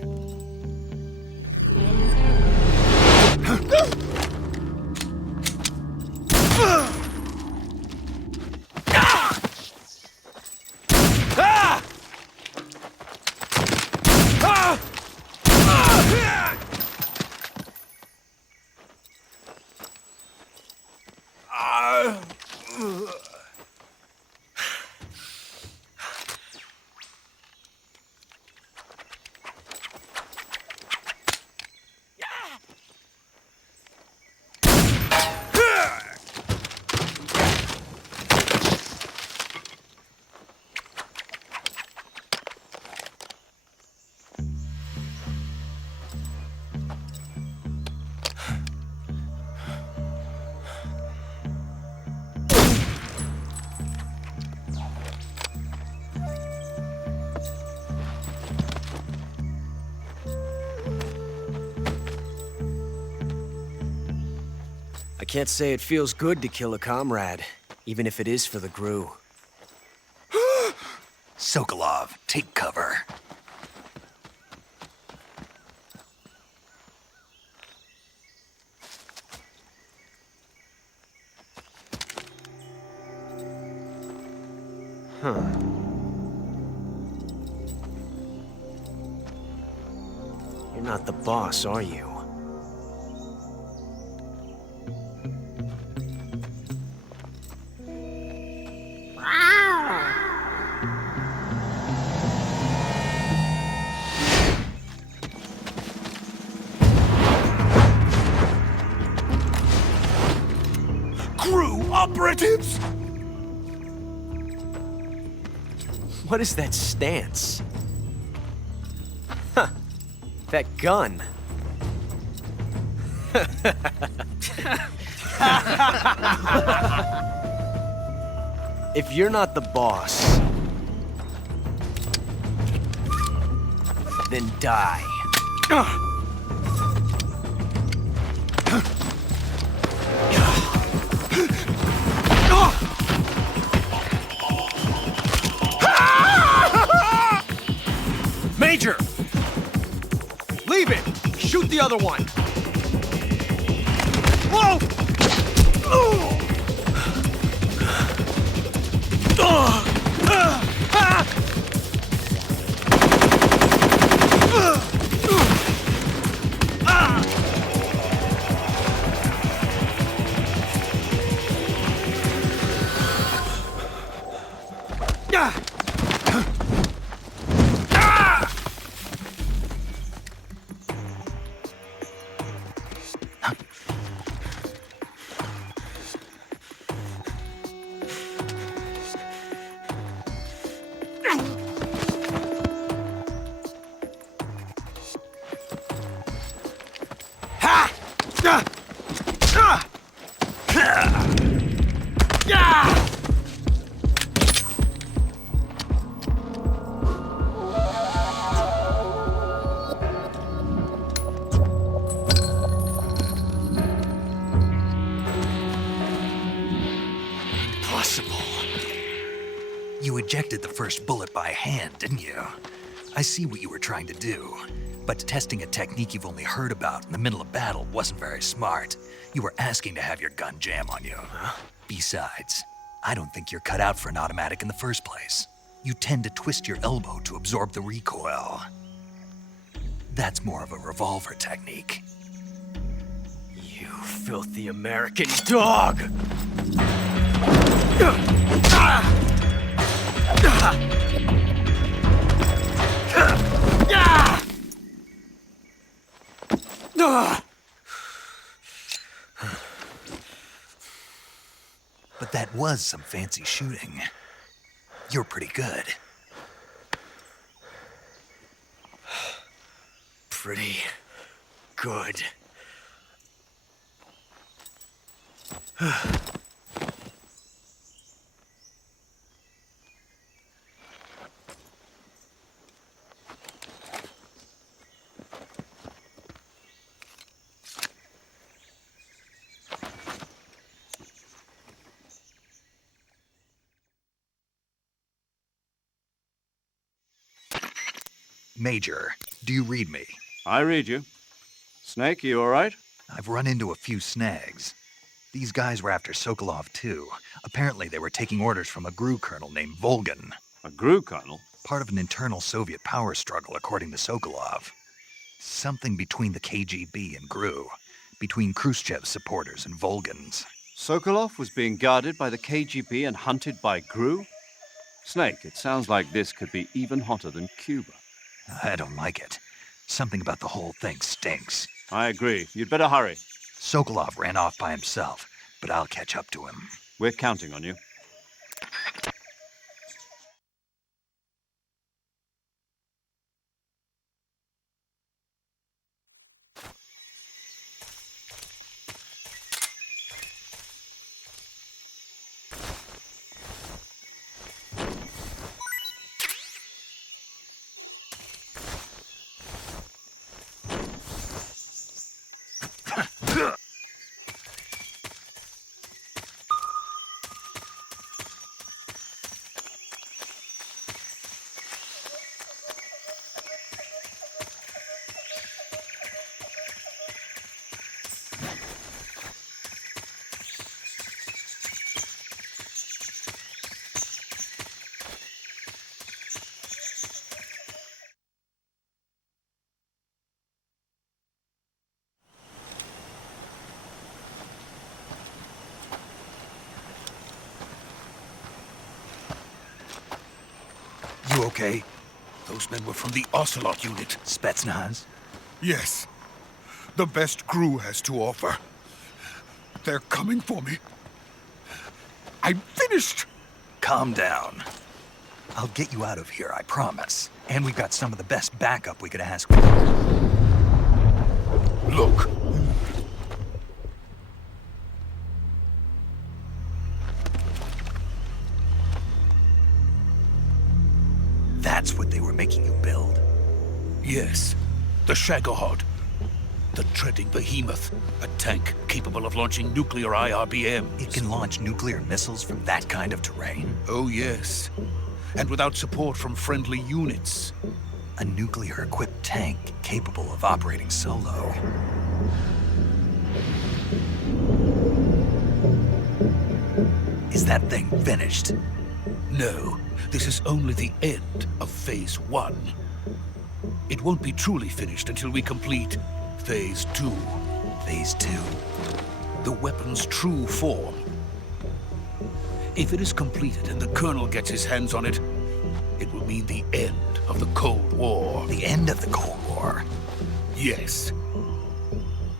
I can't say it feels good to kill a comrade, even if it is for the GRU. Sokolov, take cover. Huh. You're not the boss, are you? GRU operatives! What is that stance? Huh. That gun. If you're not the boss, then die. Major! Leave it! Shoot the other one! Whoa! ejected the first bullet by hand, didn't you? I see what you were trying to do. But testing a technique you've only heard about in the middle of battle wasn't very smart. You were asking to have your gun jam on you. Besides, I don't think you're cut out for an automatic in the first place. You tend to twist your elbow to absorb the recoil. That's more of a revolver technique. You filthy American dog! But that was some fancy shooting. You're pretty good. Pretty good. Major, do you read me? I read you. Snake, you all right? I've run into a few snags. These guys were after Sokolov too. Apparently they were taking orders from a GRU colonel named Volgan. A GRU colonel? Part of an internal Soviet power struggle, according to Sokolov. Something between the KGB and GRU. Between Khrushchev's supporters and Volgan's. Sokolov was being guarded by the KGB and hunted by GRU? Snake, it sounds like this could be even hotter than Cuba. I don't like it. Something about the whole thing stinks. I agree. You'd better hurry. Sokolov ran off by himself, but I'll catch up to him. We're counting on you. You okay? Those men were from the Ocelot unit. Spetsnaz? Yes. The best GRU has to offer. They're coming for me. I'm finished! Calm down. I'll get you out of here, I promise. And we've got some of the best backup we could ask for. Look. That's what they were making you build? Yes. The Shagohod. The treading behemoth. A tank capable of launching nuclear IRBMs. It can launch nuclear missiles from that kind of terrain? Oh, yes. And without support from friendly units. A nuclear-equipped tank capable of operating solo. Is that thing finished? No. This is only the end of Phase 1. It won't be truly finished until we complete Phase 2. Phase 2? The weapon's true form. If it is completed and the Colonel gets his hands on it, it will mean the end of the Cold War. The end of the Cold War? Yes.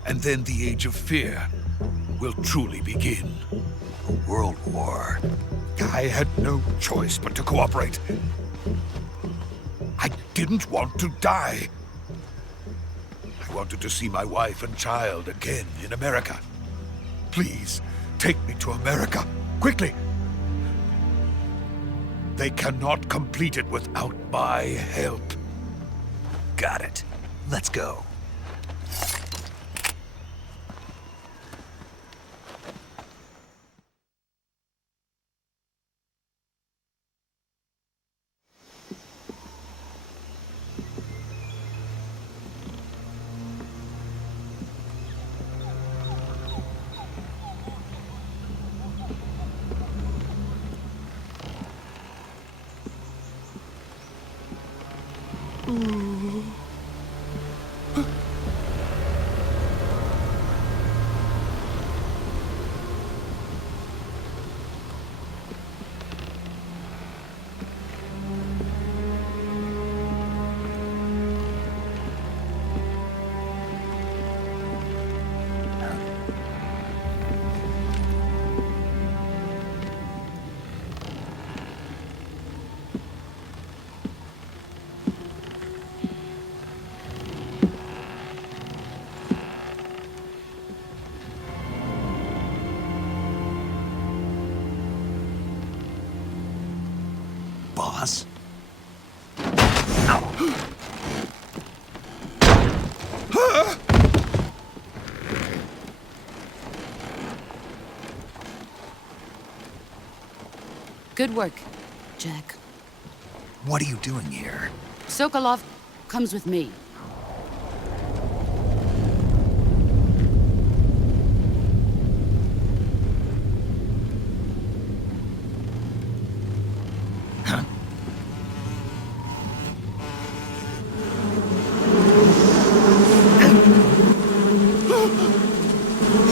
And then the Age of Fear will truly begin. A world war? I had no choice but to cooperate. I didn't want to die. I wanted to see my wife and child again in America. Please, take me to America, quickly. They cannot complete it without my help. Got it. Let's go. Boss? Good work, Jack. What are you doing here? Sokolov comes with me.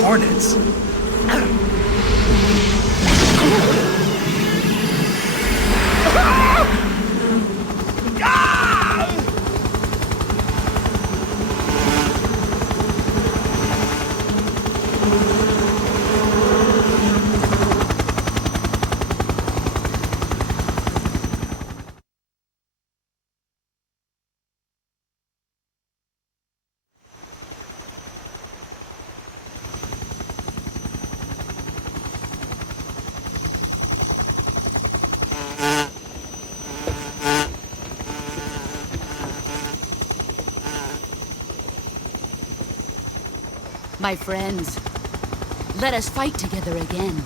Hornets? My friends, let us fight together again.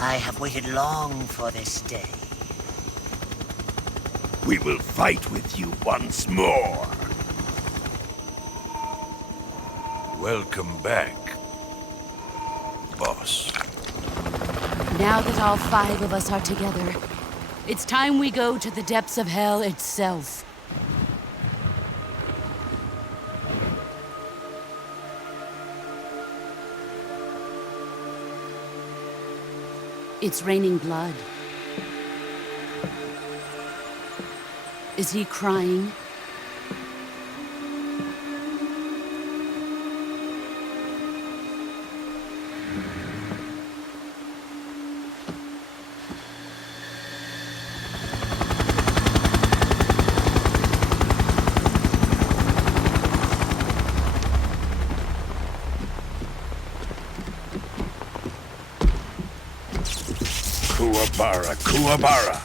I have waited long for this day. We will fight with you once more. Welcome back, boss. Now that all 5 of us are together, it's time we go to the depths of hell itself. It's raining blood. Is he crying? Kuwabara, Kuwabara.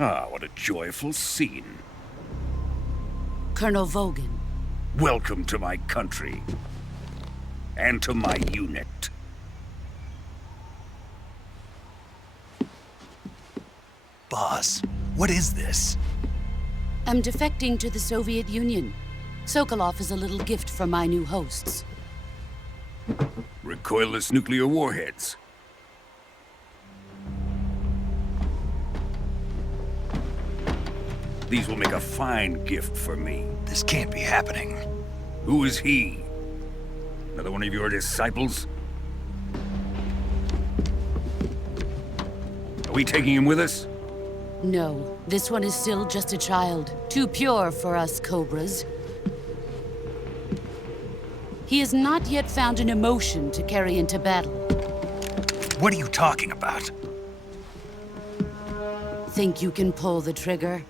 Ah, what a joyful scene. Colonel Vogan. Welcome to my country. And to my unit. Boss, what is this? I'm defecting to the Soviet Union. Sokolov is a little gift from my new hosts. Recoilless nuclear warheads. These will make a fine gift for me. This can't be happening. Who is he? Another one of your disciples? Are we taking him with us? No, this one is still just a child. Too pure for us Cobras. He has not yet found an emotion to carry into battle. What are you talking about? Think you can pull the trigger?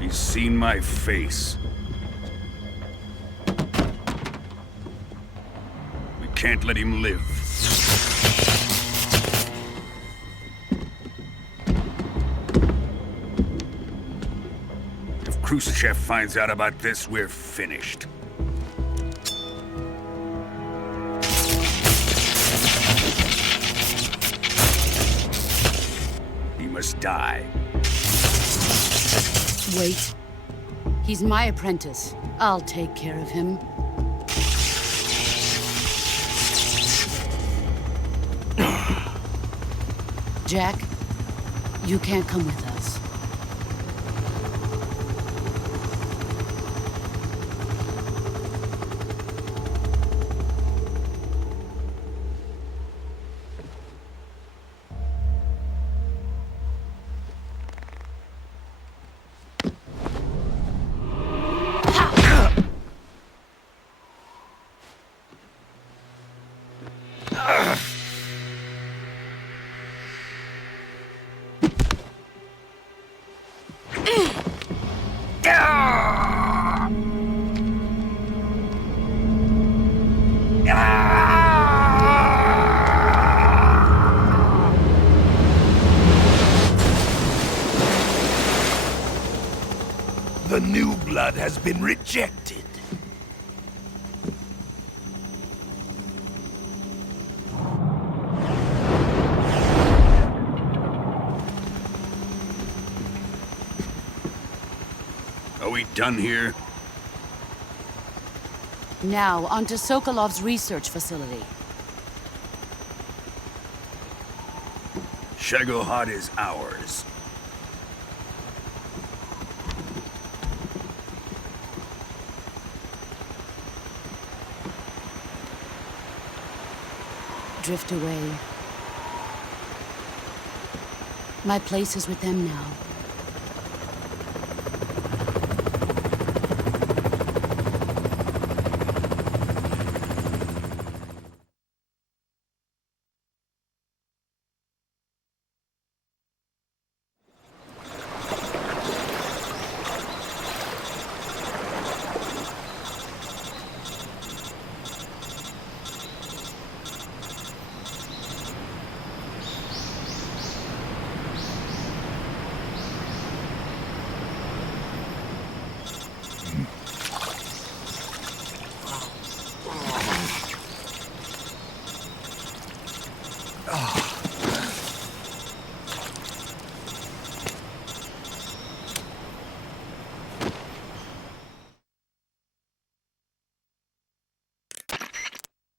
He's seen my face. can't let him live. If Khrushchev finds out about this, we're finished. He must die. Wait. He's my apprentice. I'll take care of him. Jack, you can't come with us. The new blood has been rejected. Are we done here? Now, onto Sokolov's research facility. Shagohod is ours. Drift away. My place is with them now.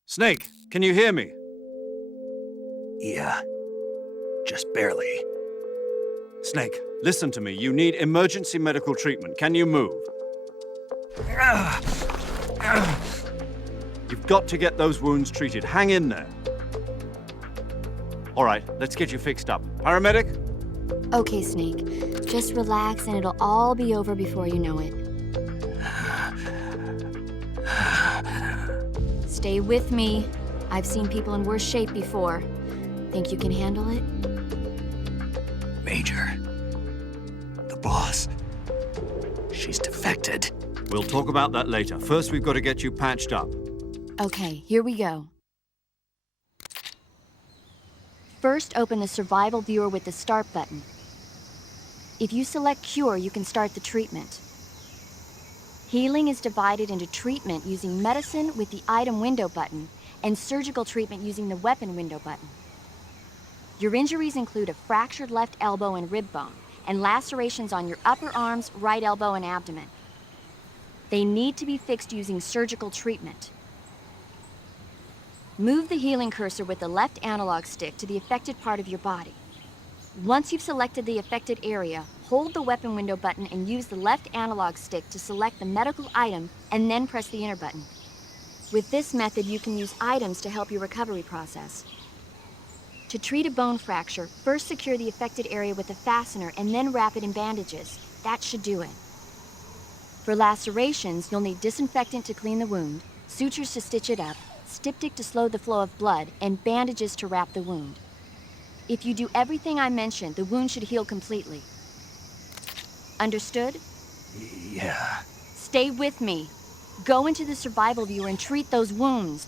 Snake, can you hear me? Yeah. Just barely. Snake, listen to me. You need emergency medical treatment. Can you move? You've got to get those wounds treated. Hang in there. All right, let's get you fixed up. Paramedic? Okay, Snake. Just relax and it'll all be over before you know it. Stay with me. I've seen people in worse shape before. Think you can handle it? Major. The boss. She's defected. We'll talk about that later. First, we've got to get you patched up. Okay, here we go. First, open the survival viewer with the start button. If you select cure, you can start the treatment. Healing is divided into treatment using medicine with the item window button and surgical treatment using the weapon window button. Your injuries include a fractured left elbow and rib bone and lacerations on your upper arms, right elbow, and abdomen. They need to be fixed using surgical treatment. Move the healing cursor with the left analog stick to the affected part of your body. Once you've selected the affected area, hold the weapon window button and use the left analog stick to select the medical item and then press the enter button. With this method, you can use items to help your recovery process. To treat a bone fracture, first secure the affected area with a fastener and then wrap it in bandages. That should do it. For lacerations, you'll need disinfectant to clean the wound, sutures to stitch it up, styptic to slow the flow of blood, and bandages to wrap the wound. If you do everything I mentioned, the wound should heal completely. Understood? Yeah. Stay with me. Go into the survival viewer and treat those wounds.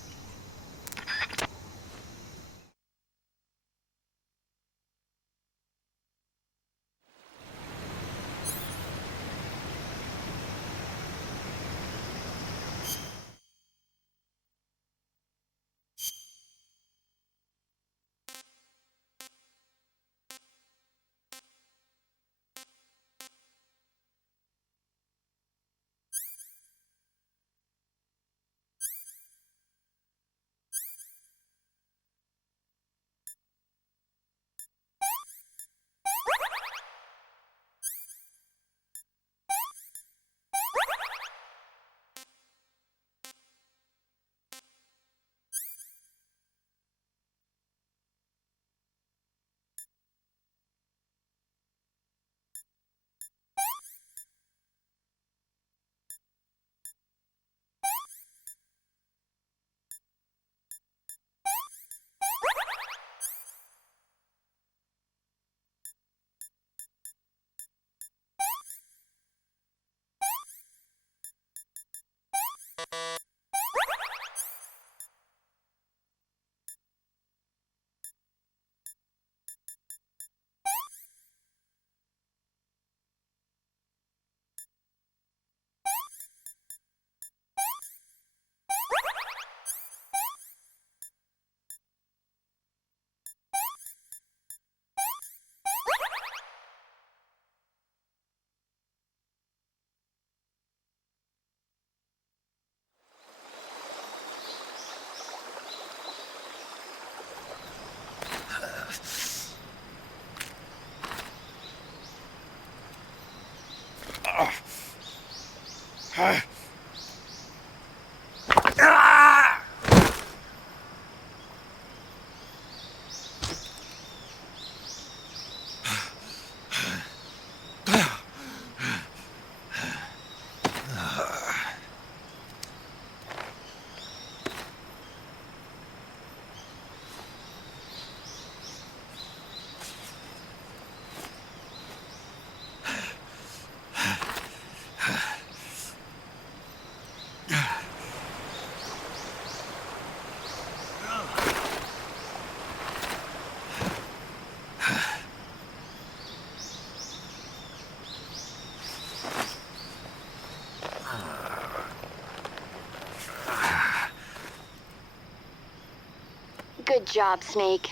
Good job, Snake.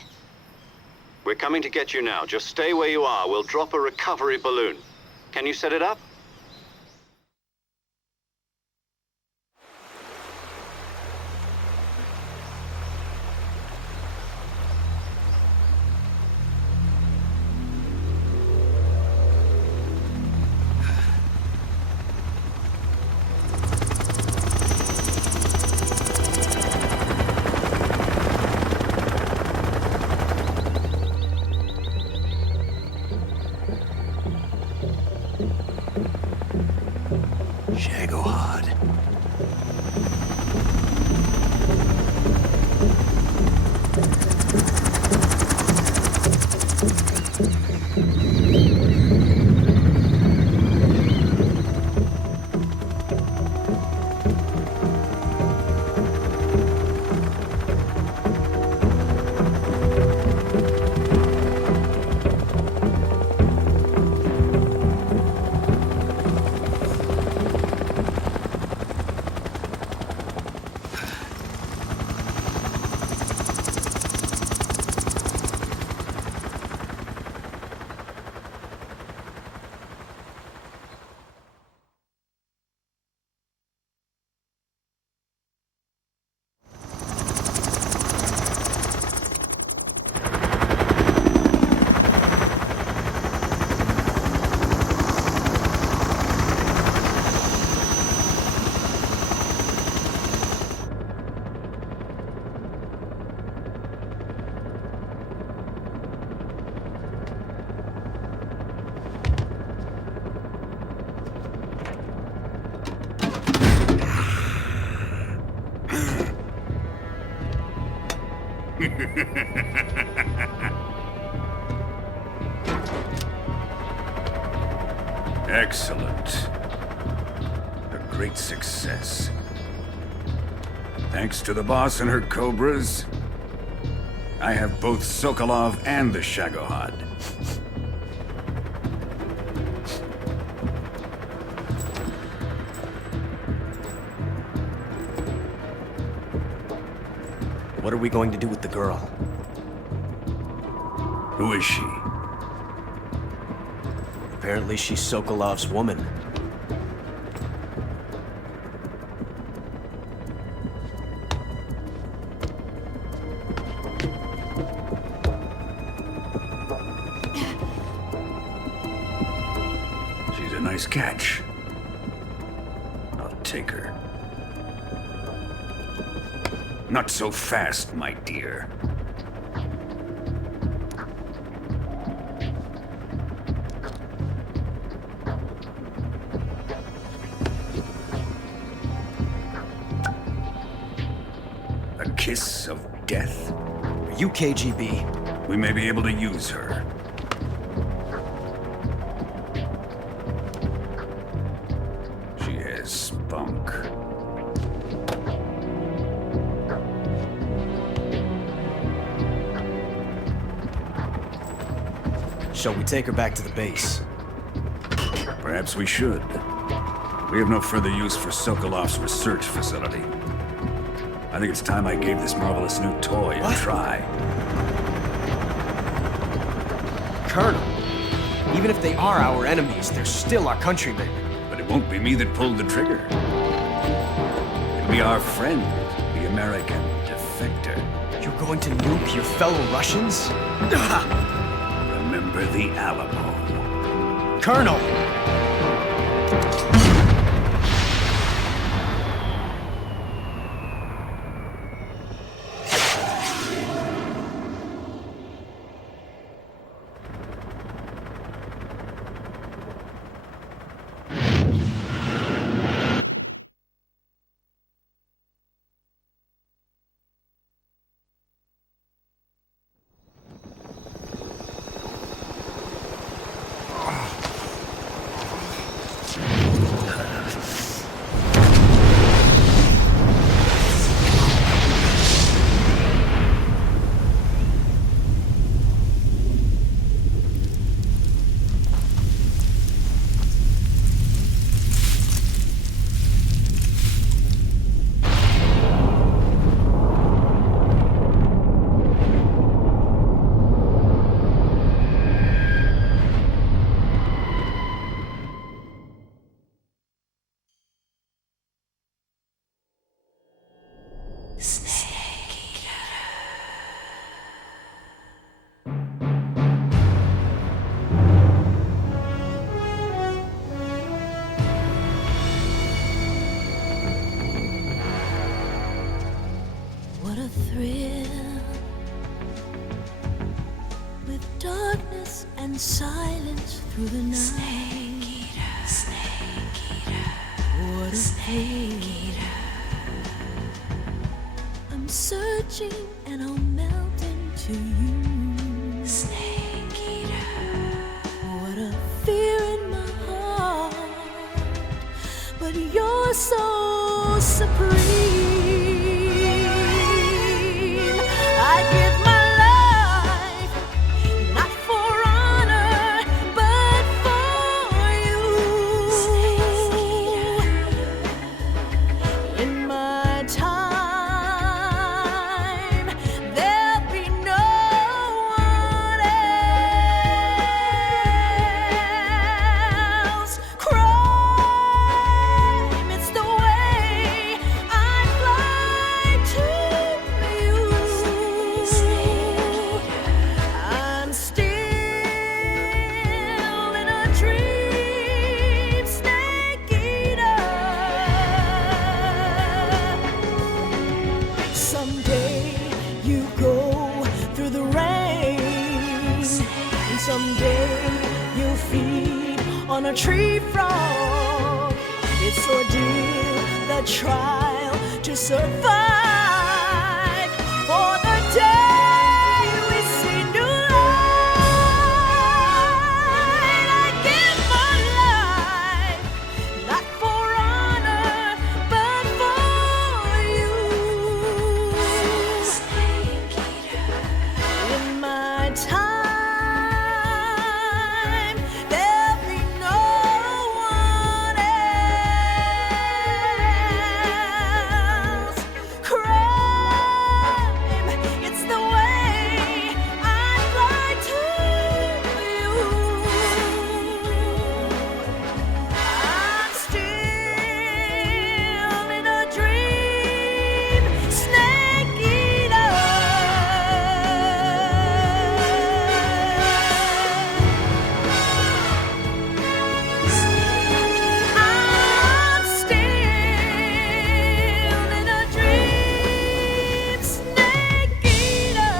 We're coming to get you now. Just stay where you are. We'll drop a recovery balloon. Can you set it up? Excellent. A great success. Thanks to the boss and her cobras, I have both Sokolov and the Shagohod. What are we going to do with the girl? Who is she? Apparently she's Sokolov's woman. She's a nice catch. I'll take her. Not so fast, my dear. A kiss of death? Are you KGB? We may be able to use her. She has spunk. Shall we take her back to the base? Perhaps we should. We have no further use for Sokolov's research facility. I think it's time I gave this marvelous new toy a try. Colonel, even if they are our enemies, they're still our countrymen. But it won't be me that pulled the trigger. It'll be our friend, the American defector. You're going to nuke your fellow Russians? Remember the Alamo. Colonel! What a thrill, with darkness and silence through the night. Snake eater, what a thrill. I'm searching and I'll melt into you. Snake eater, what a fear in my heart, but you're so supreme. I give my life, not for honor, but for you. In my time, there'll be no one else. Crime, it's the way I fly to you. I'm still in a dream, snake eater. Someday you go through the rain, and someday you'll feed on a tree frog. It's ordeal, the trial to survive for the day we see new light. I give my life, not for honor, but for you. In my time, there'll be no one else. Crime, it's the way I fly to you. I'm still in a dream, snake eater. I'm still in a dream, snake eater.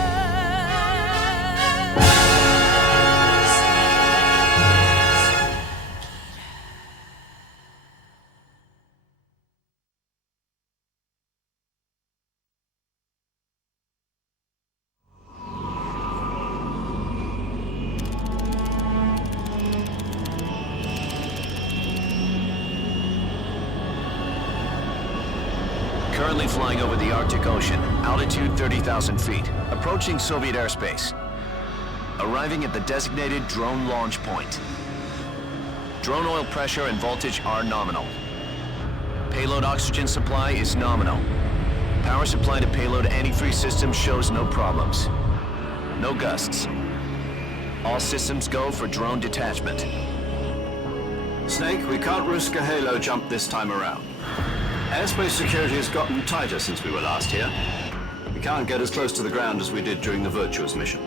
Currently flying over the Arctic Ocean, altitude 30,000 feet, approaching Soviet airspace. A Arriving at the designated drone launch point. Drone oil pressure and voltage are nominal. Payload oxygen supply is nominal. Power supply to payload anti-3 systems shows no problems. No gusts. All systems go for drone detachment. Snake, we can't risk a halo jump this time around. Airspace security has gotten tighter since we were last here. We can't get as close to the ground as we did during the Virtuous Mission.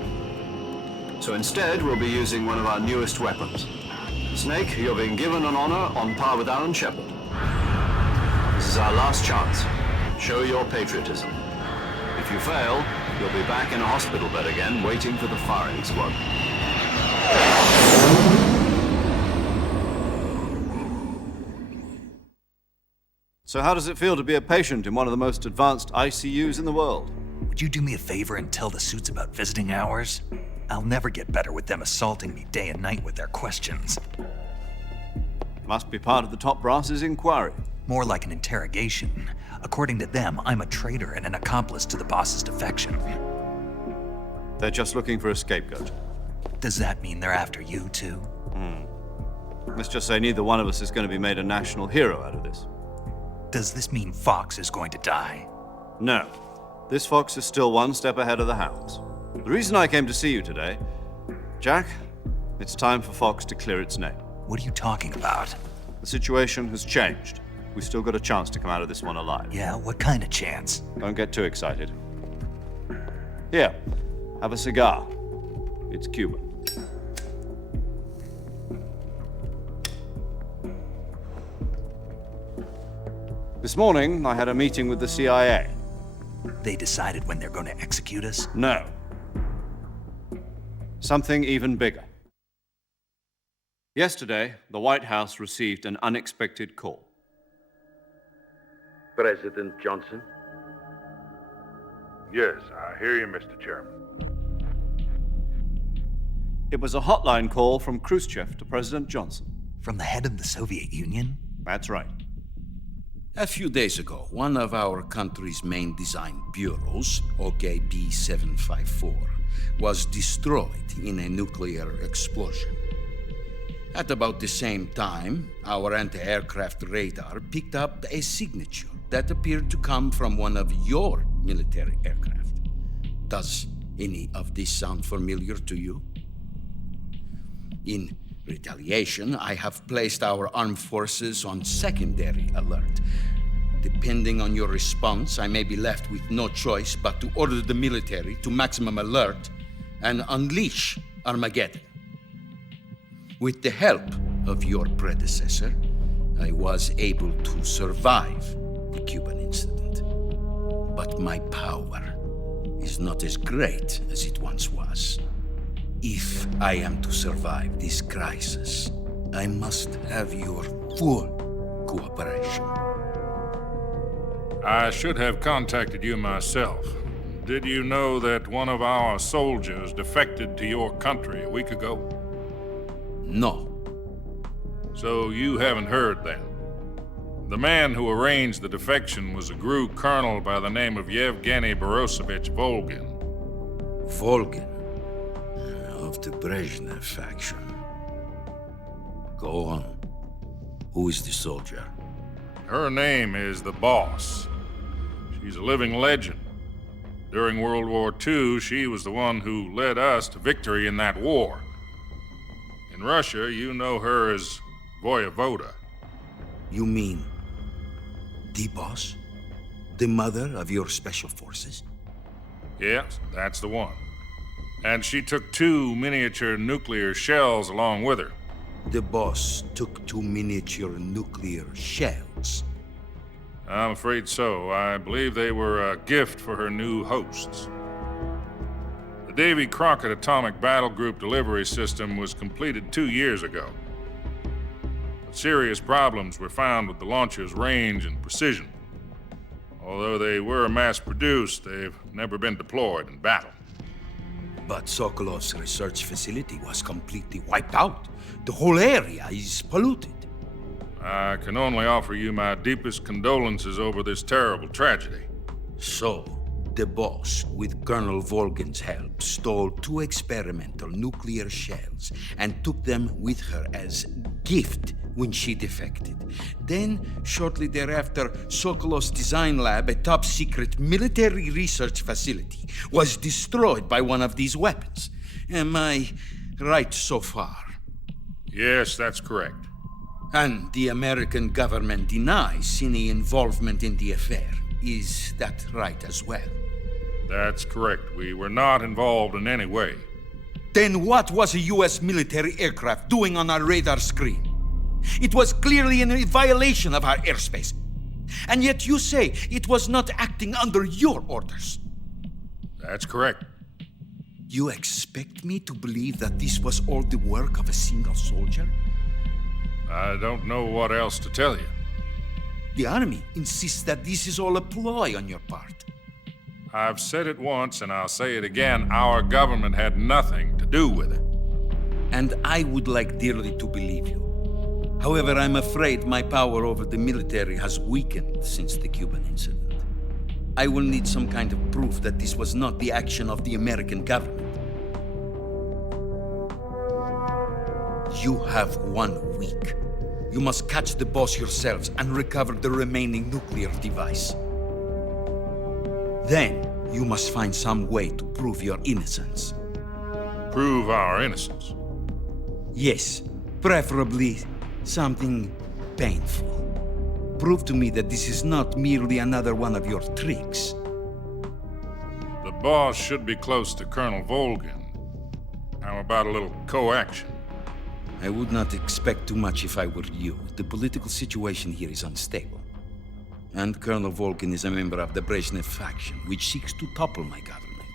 So instead, we'll be using one of our newest weapons. Snake, you're being given an honor on par with Alan Shepard. This is our last chance. Show your patriotism. If you fail, you'll be back in a hospital bed again, waiting for the firing squad. So how does it feel to be a patient in one of the most advanced ICUs in the world? Would you do me a favor and tell the suits about visiting hours? I'll never get better with them assaulting me day and night with their questions. Must be part of the top brass's inquiry. More like an interrogation. According to them, I'm a traitor and an accomplice to the boss's defection. They're just looking for a scapegoat. Does that mean they're after you, too? Let's just say neither one of us is going to be made a national hero out of this. Does this mean Fox is going to die? No. This fox is still one step ahead of the hounds. The reason I came to see you today, Jack, it's time for Fox to clear its name. What are you talking about? The situation has changed. We've still got a chance to come out of this one alive. Yeah, what kind of chance? Don't get too excited. Here, have a cigar. It's Cuban. This morning, I had a meeting with the CIA. They decided when they're going to execute us? No. Something even bigger. Yesterday, the White House received an unexpected call. President Johnson? Yes, I hear you, Mr. Chairman. It was a hotline call from Khrushchev to President Johnson. From the head of the Soviet Union? That's right. A few days ago, one of our country's main design bureaus, OKB 754, was destroyed in a nuclear explosion. At about the same time, our anti-aircraft radar picked up a signature that appeared to come from one of your military aircraft. Does any of this sound familiar to you? In retaliation, I have placed our armed forces on secondary alert. Depending on your response, I may be left with no choice but to order the military to maximum alert and unleash Armageddon. With the help of your predecessor, I was able to survive the Cuban incident. But my power is not as great as it once was. If I am to survive this crisis, I must have your full cooperation. I should have contacted you myself. Did you know that one of our soldiers defected to your country a week ago? No. So you haven't heard then. The man who arranged the defection was a GRU colonel by the name of Yevgeny Borosovich Volgin. Volgin? Of the Brezhnev faction. Go on. Who is the soldier? Her name is the Boss. She's a living legend. During World War II, she was the one who led us to victory in that war. In Russia, you know her as Voyevoda. You mean the Boss? The mother of your special forces? Yes, that's the one. And she took 2 miniature nuclear shells along with her. The Boss took 2 miniature nuclear shells? I'm afraid so. I believe they were a gift for her new hosts. The Davy Crockett Atomic Battle Group delivery system was completed 2 years ago. But serious problems were found with the launcher's range and precision. Although they were mass-produced, they've never been deployed in battle. But Sokolov's research facility was completely wiped out. The whole area is polluted. I can only offer you my deepest condolences over this terrible tragedy. So, the boss, with Colonel Volgin's help, stole 2 experimental nuclear shells and took them with her as gift when she defected. Then, shortly thereafter, Sokolov's design lab, a top-secret military research facility, was destroyed by one of these weapons. Am I right so far? Yes, that's correct. And the American government denies any involvement in the affair. Is that right as well? That's correct. We were not involved in any way. Then what was a U.S. military aircraft doing on our radar screen? It was clearly in violation of our airspace. And yet you say it was not acting under your orders. That's correct. You expect me to believe that this was all the work of a single soldier? I don't know what else to tell you. The Army insists that this is all a ploy on your part. I've said it once and I'll say it again. Our government had nothing to do with it. And I would like dearly to believe you. However, I'm afraid my power over the military has weakened since the Cuban incident. I will need some kind of proof that this was not the action of the American government. You have 1 week. You must catch the boss yourselves and recover the remaining nuclear device. Then, you must find some way to prove your innocence. Prove our innocence? Yes, preferably something painful. Prove to me that this is not merely another one of your tricks. The boss should be close to Colonel Volgin. How about a little co-action? I would not expect too much if I were you. The political situation here is unstable. And Colonel Volgin is a member of the Brezhnev faction, which seeks to topple my government.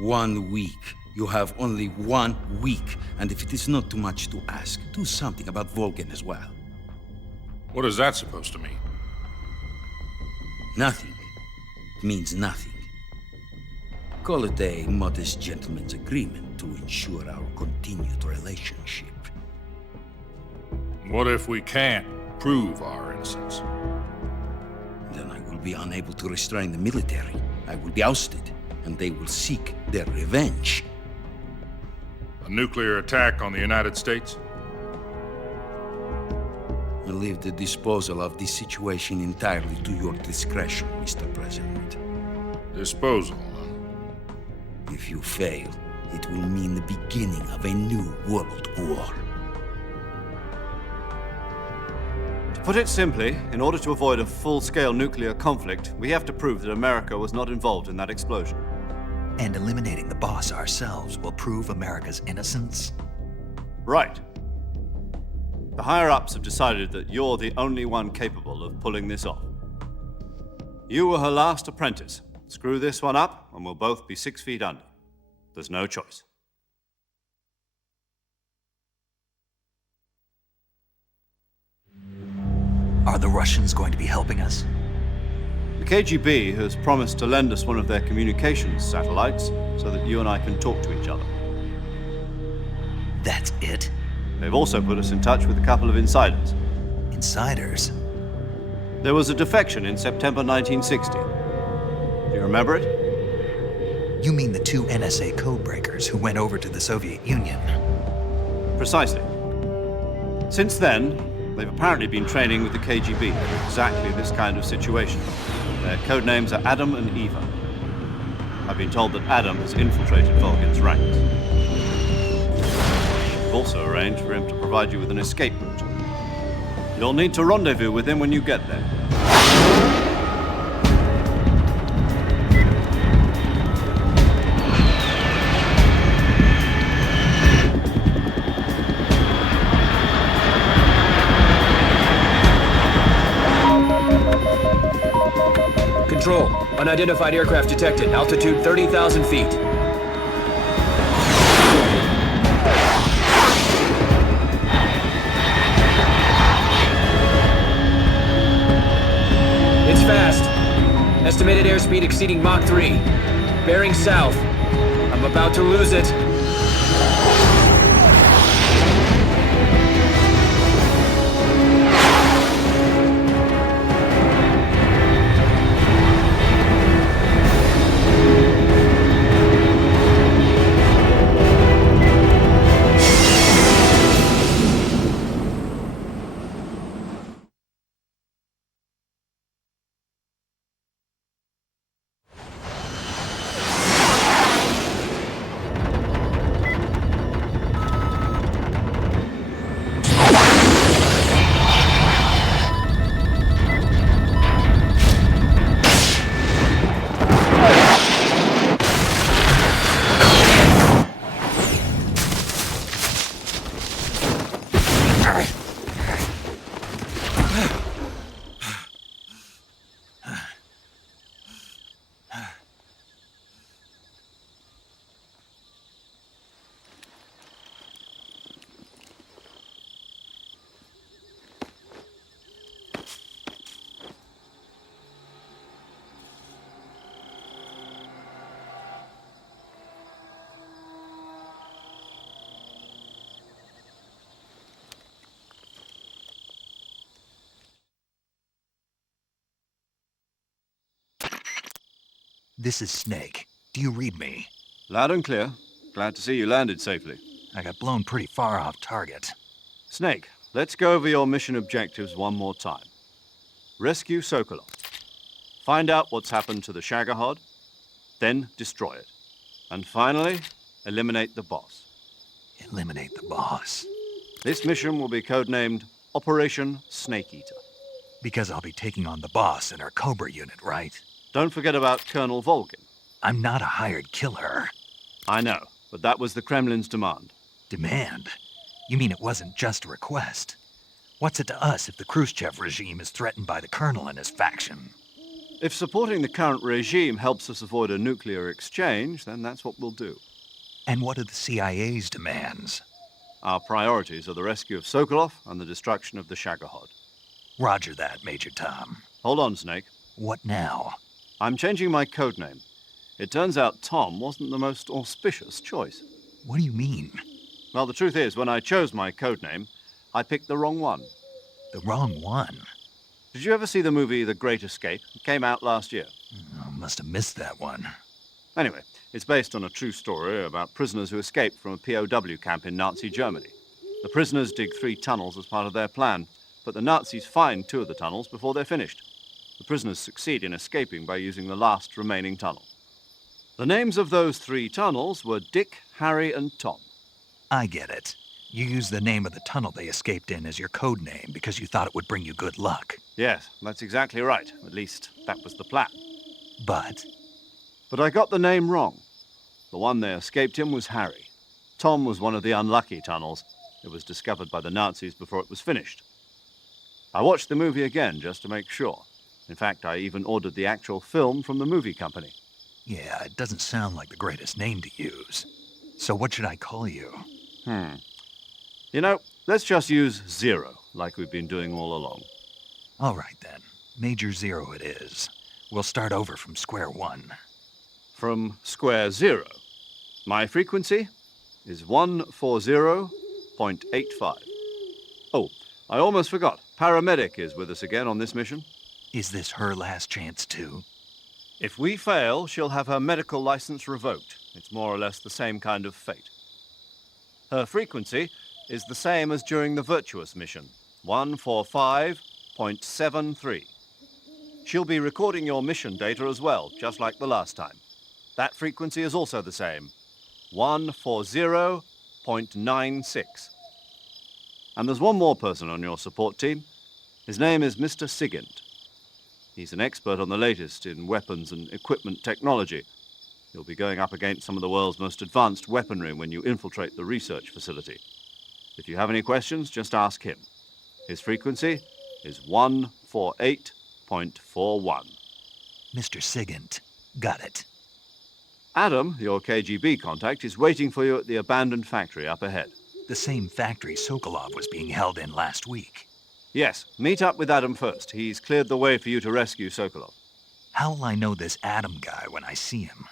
1 week. You have only 1 week. And if it is not too much to ask, do something about Volgin as well. What is that supposed to mean? Nothing. It means nothing. Call it a modest gentleman's agreement to ensure our continued relationship. What if we can't prove our innocence? Then I will be unable to restrain the military. I will be ousted, and they will seek their revenge. A nuclear attack on the United States? I leave the disposal of this situation entirely to your discretion, Mr. President. Disposal? If you fail, it will mean the beginning of a new world war. To put it simply, in order to avoid a full-scale nuclear conflict, we have to prove that America was not involved in that explosion. And eliminating the boss ourselves will prove America's innocence? Right. The higher-ups have decided that you're the only one capable of pulling this off. You were her last apprentice. Screw this one up, and we'll both be 6 feet under. There's no choice. Are the Russians going to be helping us? The KGB has promised to lend us one of their communications satellites so that you and I can talk to each other. That's it? They've also put us in touch with a couple of insiders. Insiders? There was a defection in September 1960. Do you remember it? You mean the 2 NSA codebreakers who went over to the Soviet Union? Precisely. Since then, they've apparently been training with the KGB for exactly this kind of situation. Their codenames are Adam and Eva. I've been told that Adam has infiltrated Volgin's ranks. We've also arranged for him to provide you with an escape route. You'll need to rendezvous with him when you get there. Control. Unidentified aircraft detected. Altitude 30,000 feet. It's fast. Estimated airspeed exceeding Mach 3. Bearing south. I'm about to lose it. This is Snake. Do you read me? Loud and clear. Glad to see you landed safely. I got blown pretty far off target. Snake, let's go over your mission objectives one more time. Rescue Sokolov. Find out what's happened to the Shagohod, then destroy it. And finally, eliminate the boss. Eliminate the boss. This mission will be codenamed Operation Snake Eater. Because I'll be taking on the boss in our Cobra unit, right? Don't forget about Colonel Volgin. I'm not a hired killer. I know, but that was the Kremlin's demand. Demand? You mean it wasn't just a request? What's it to us if the Khrushchev regime is threatened by the Colonel and his faction? If supporting the current regime helps us avoid a nuclear exchange, then that's what we'll do. And what are the CIA's demands? Our priorities are the rescue of Sokolov and the destruction of the Shagohod. Roger that, Major Tom. Hold on, Snake. What now? I'm changing my codename. It turns out Tom wasn't the most auspicious choice. What do you mean? Well, the truth is, when I chose my codename, I picked the wrong one. The wrong one? Did you ever see the movie The Great Escape? It came out last year. I must have missed that one. Anyway, it's based on a true story about prisoners who escaped from a POW camp in Nazi Germany. The prisoners dig 3 tunnels as part of their plan, but the Nazis find 2 of the tunnels before they're finished. The prisoners succeed in escaping by using the last remaining tunnel. The names of those 3 tunnels were Dick, Harry, and Tom. I get it. You used the name of the tunnel they escaped in as your code name because you thought it would bring you good luck. Yes, that's exactly right. At least, that was the plan. But I got the name wrong. The one they escaped in was Harry. Tom was one of the unlucky tunnels. It was discovered by the Nazis before it was finished. I watched the movie again just to make sure. In fact, I even ordered the actual film from the movie company. yeah, it doesn't sound like the greatest name to use. So what should I call you? You know, let's just use Zero, like we've been doing all along. All right, then. Major Zero it is. We'll start over from square one. From square 0. My frequency is 140.85. Oh, I almost forgot. Paramedic is with us again on this mission. Is this her last chance, too? If we fail, she'll have her medical license revoked. It's more or less the same kind of fate. Her frequency is the same as during the Virtuous Mission, 145.73. She'll be recording your mission data as well, just like the last time. That frequency is also the same, 140.96. And there's one more person on your support team. His name is Mr. Sigint. He's an expert on the latest in weapons and equipment technology. You'll be going up against some of the world's most advanced weaponry when you infiltrate the research facility. If you have any questions, just ask him. His frequency is 148.41. Mr. Sigint. Got it. Adam, your KGB contact, is waiting for you at the abandoned factory up ahead. The same factory Sokolov was being held in last week. Yes, meet up with Adam first. He's cleared the way for you to rescue Sokolov. How will I know this Adam guy when I see him?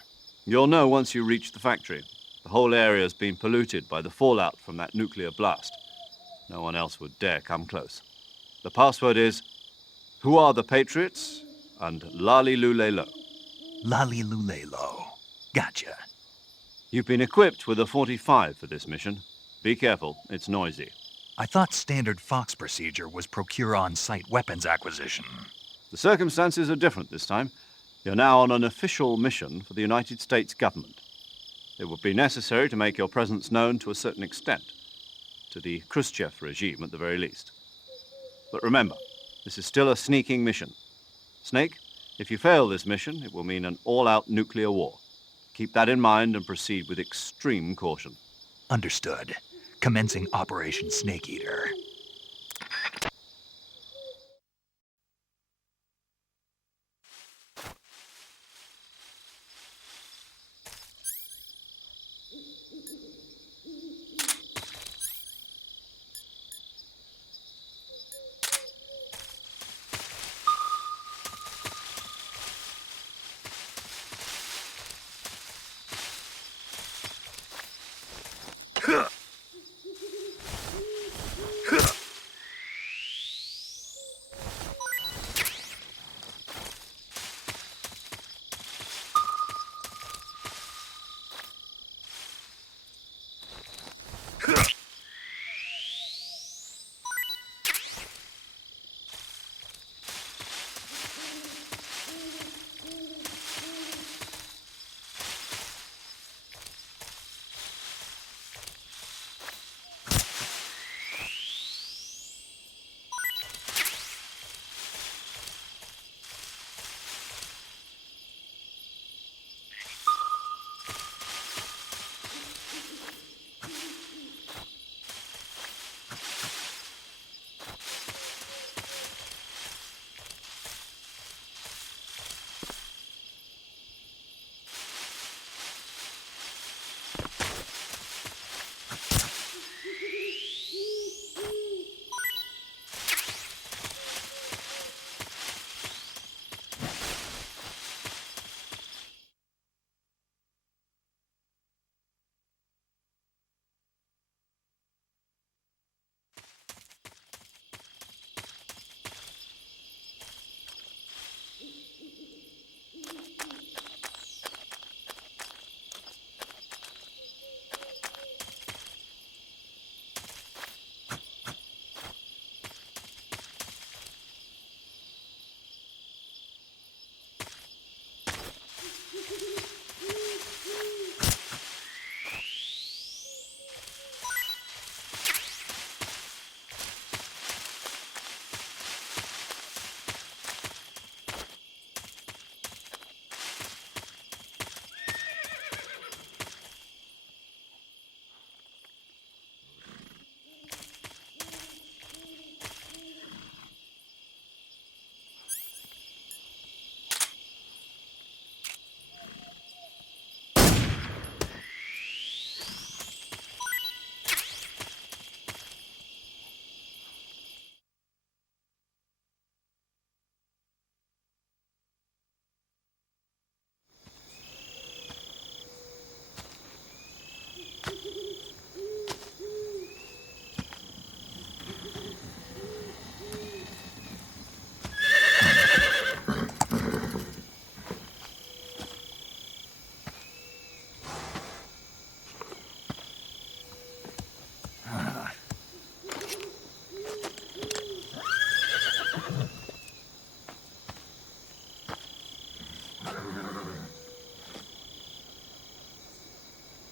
You'll know once you reach the factory. The whole area's been polluted by the fallout from that nuclear blast. No one else would dare come close. The password is, "Who are the Patriots?" and "Lali Lulelo." Lali Lulelo. Gotcha. You've been equipped with a 45 for this mission. Be careful, it's noisy. I thought standard Fox procedure was procure on-site weapons acquisition. The circumstances are different this time. You're now on an official mission for the United States government. It would be necessary to make your presence known to a certain extent, to the Khrushchev regime at the very least. But remember, this is still a sneaking mission. Snake, if you fail this mission, it will mean an all-out nuclear war. Keep that in mind and proceed with extreme caution. Understood. Commencing Operation Snake Eater.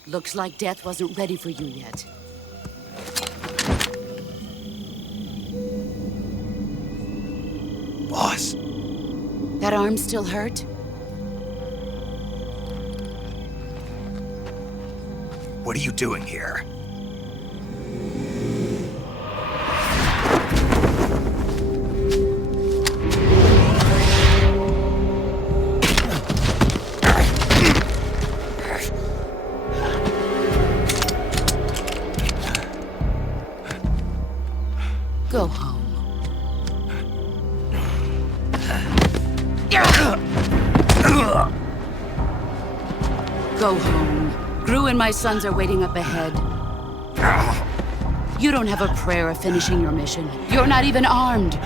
Looks like death wasn't ready for you yet. Boss. That arm still hurt? What are you doing here? Go home. Go home. Gru and my sons are waiting up ahead. You don't have a prayer of finishing your mission. You're not even armed.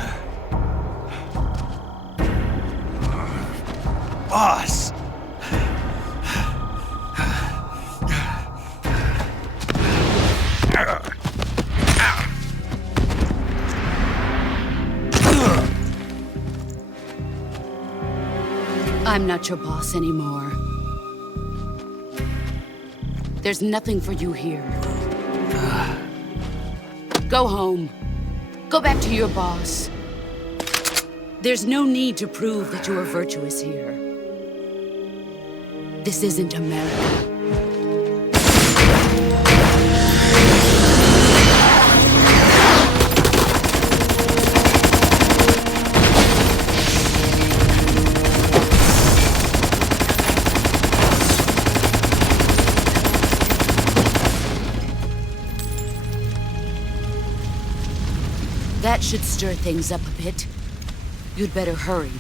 Boss! I'm not your boss anymore. There's nothing for you here. Go home. Go back to your boss. There's no need to prove that you are virtuous here. This isn't America. That should stir things up a bit. You'd better hurry.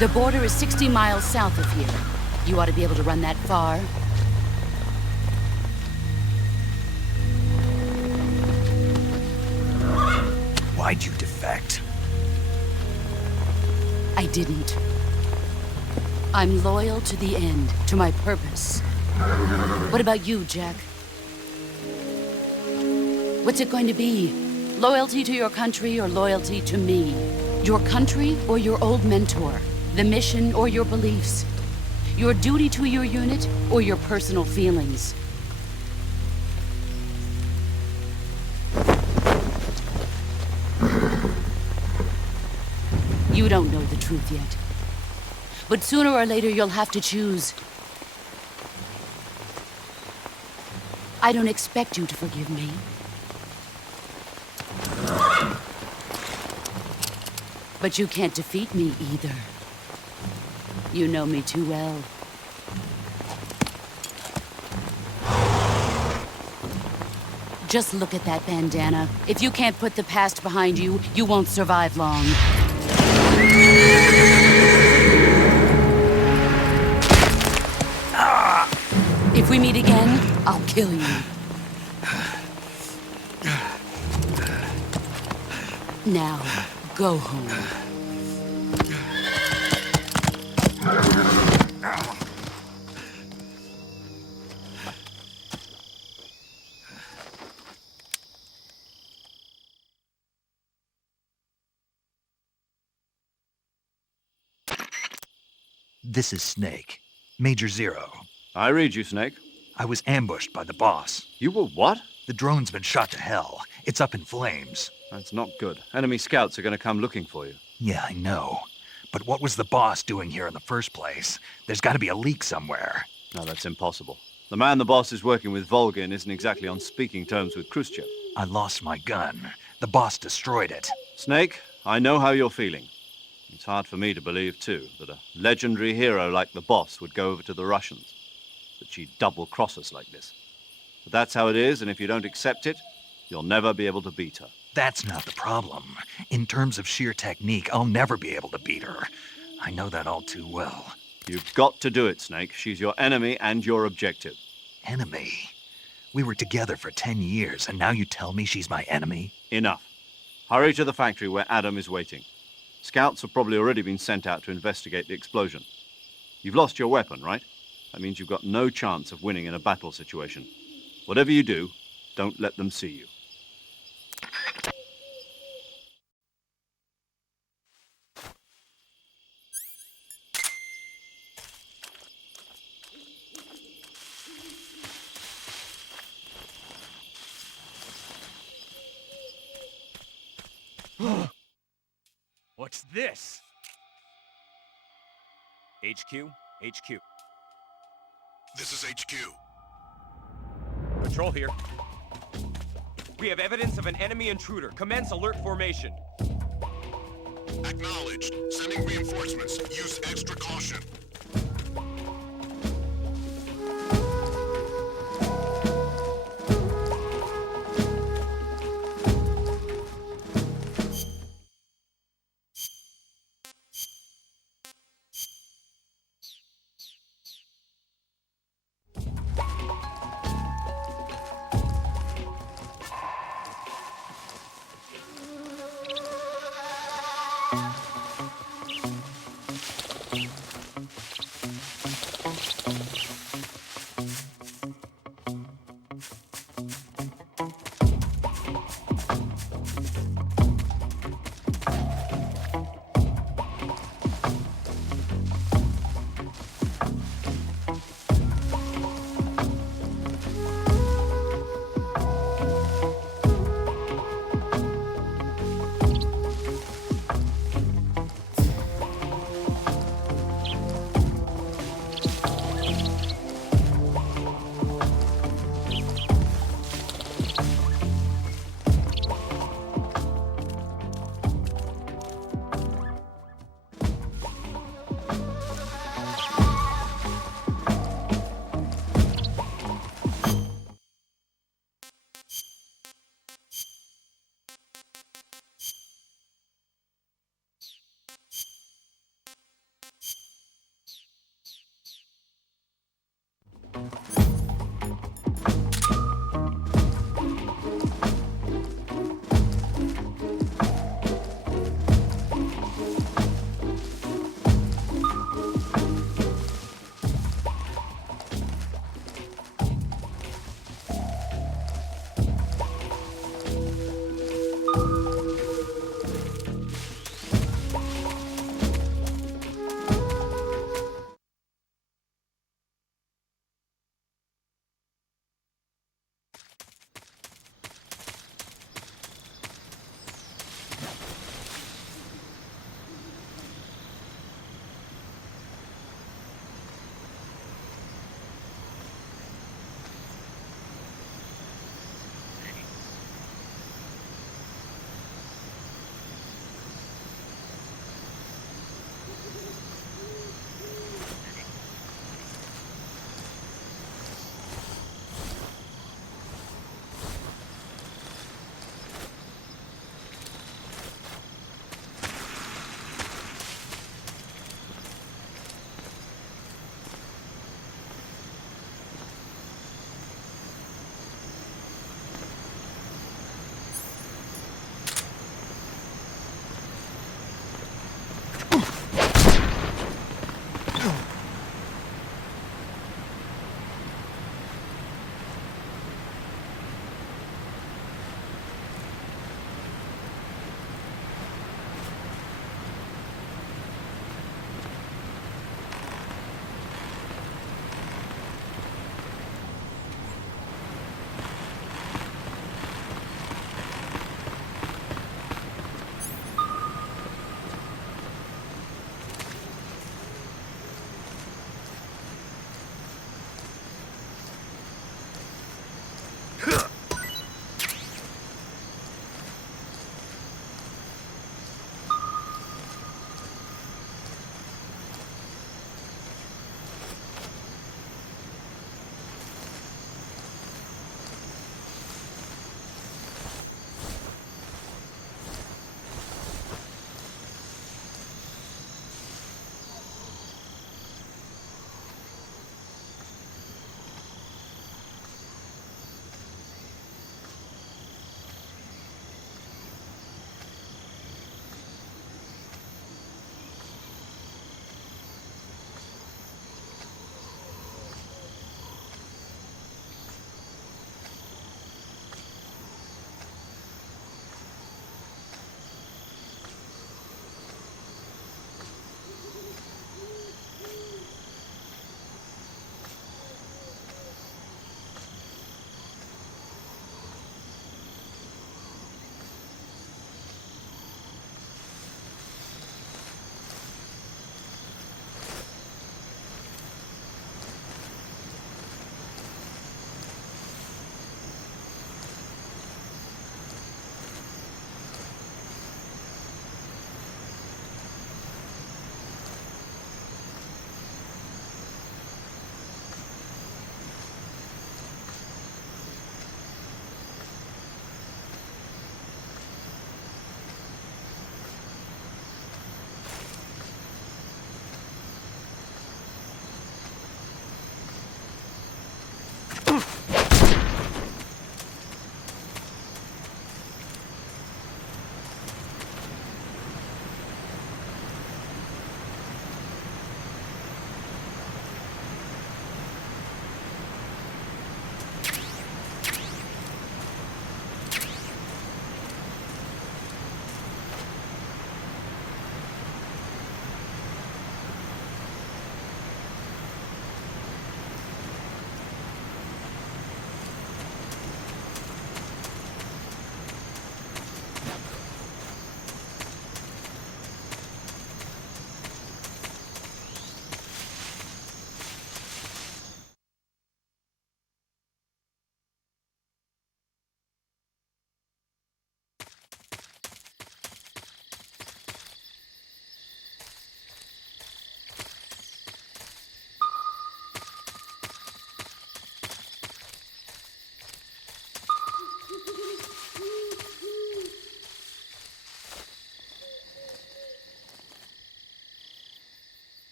The border is 60 miles south of here. You ought to be able to run that far. Why'd you defect? I didn't. I'm loyal to the end, to my purpose. What about you, Jack? What's it going to be? Loyalty to your country or loyalty to me? Your country or your old mentor? The mission or your beliefs? Your duty to your unit or your personal feelings? You don't know the truth yet. But sooner or later, you'll have to choose. I don't expect you to forgive me. But you can't defeat me either. You know me too well. Just look at that bandana. If you can't put the past behind you, you won't survive long. If we meet again, I'll kill you. Now, go home. This is Snake. Major Zero. I read you, Snake. I was ambushed by the boss. You were what? The drone's been shot to hell. It's up in flames. That's not good. Enemy scouts are going to come looking for you. Yeah, I know. But what was the boss doing here in the first place? There's got to be a leak somewhere. No, that's impossible. The man the boss is working with, Volgin, isn't exactly on speaking terms with Khrushchev. I lost my gun. The boss destroyed it. Snake, I know how you're feeling. It's hard for me to believe, too, that a legendary hero like the boss would go over to the Russians. That she'd double-cross us like this. But that's how it is, and if you don't accept it, you'll never be able to beat her. That's not the problem. In terms of sheer technique, I'll never be able to beat her. I know that all too well. You've got to do it, Snake. She's your enemy and your objective. Enemy? We were together for 10 years, and now you tell me she's my enemy? Enough. Hurry to the factory where Adam is waiting. Scouts have probably already been sent out to investigate the explosion. You've lost your weapon, right? That means you've got no chance of winning in a battle situation. Whatever you do, don't let them see you. What's this? HQ? HQ. This is HQ. Patrol here. We have evidence of an enemy intruder. Commence alert formation. Acknowledged. Sending reinforcements. Use extra caution.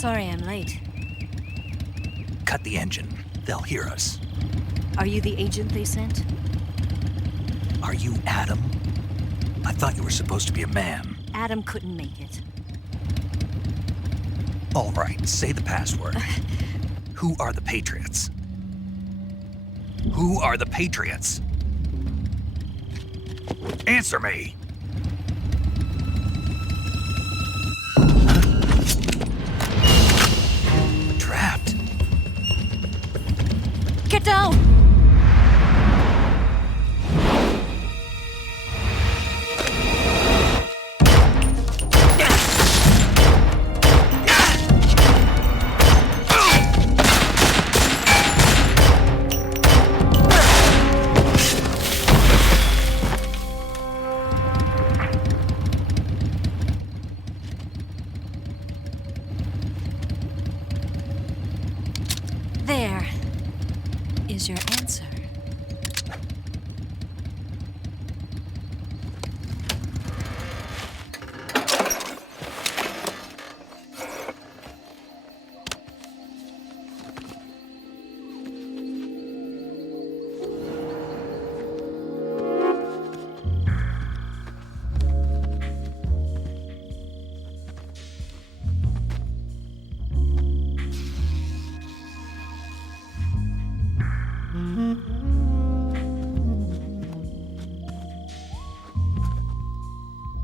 Sorry I'm late. Cut the engine. They'll hear us. Are you the agent they sent? Are you Adam? I thought you were supposed to be a man. Adam couldn't make it. All right, say the password. Who are the Patriots? Who are the Patriots? Answer me! Trapped. Get down! There is your answer.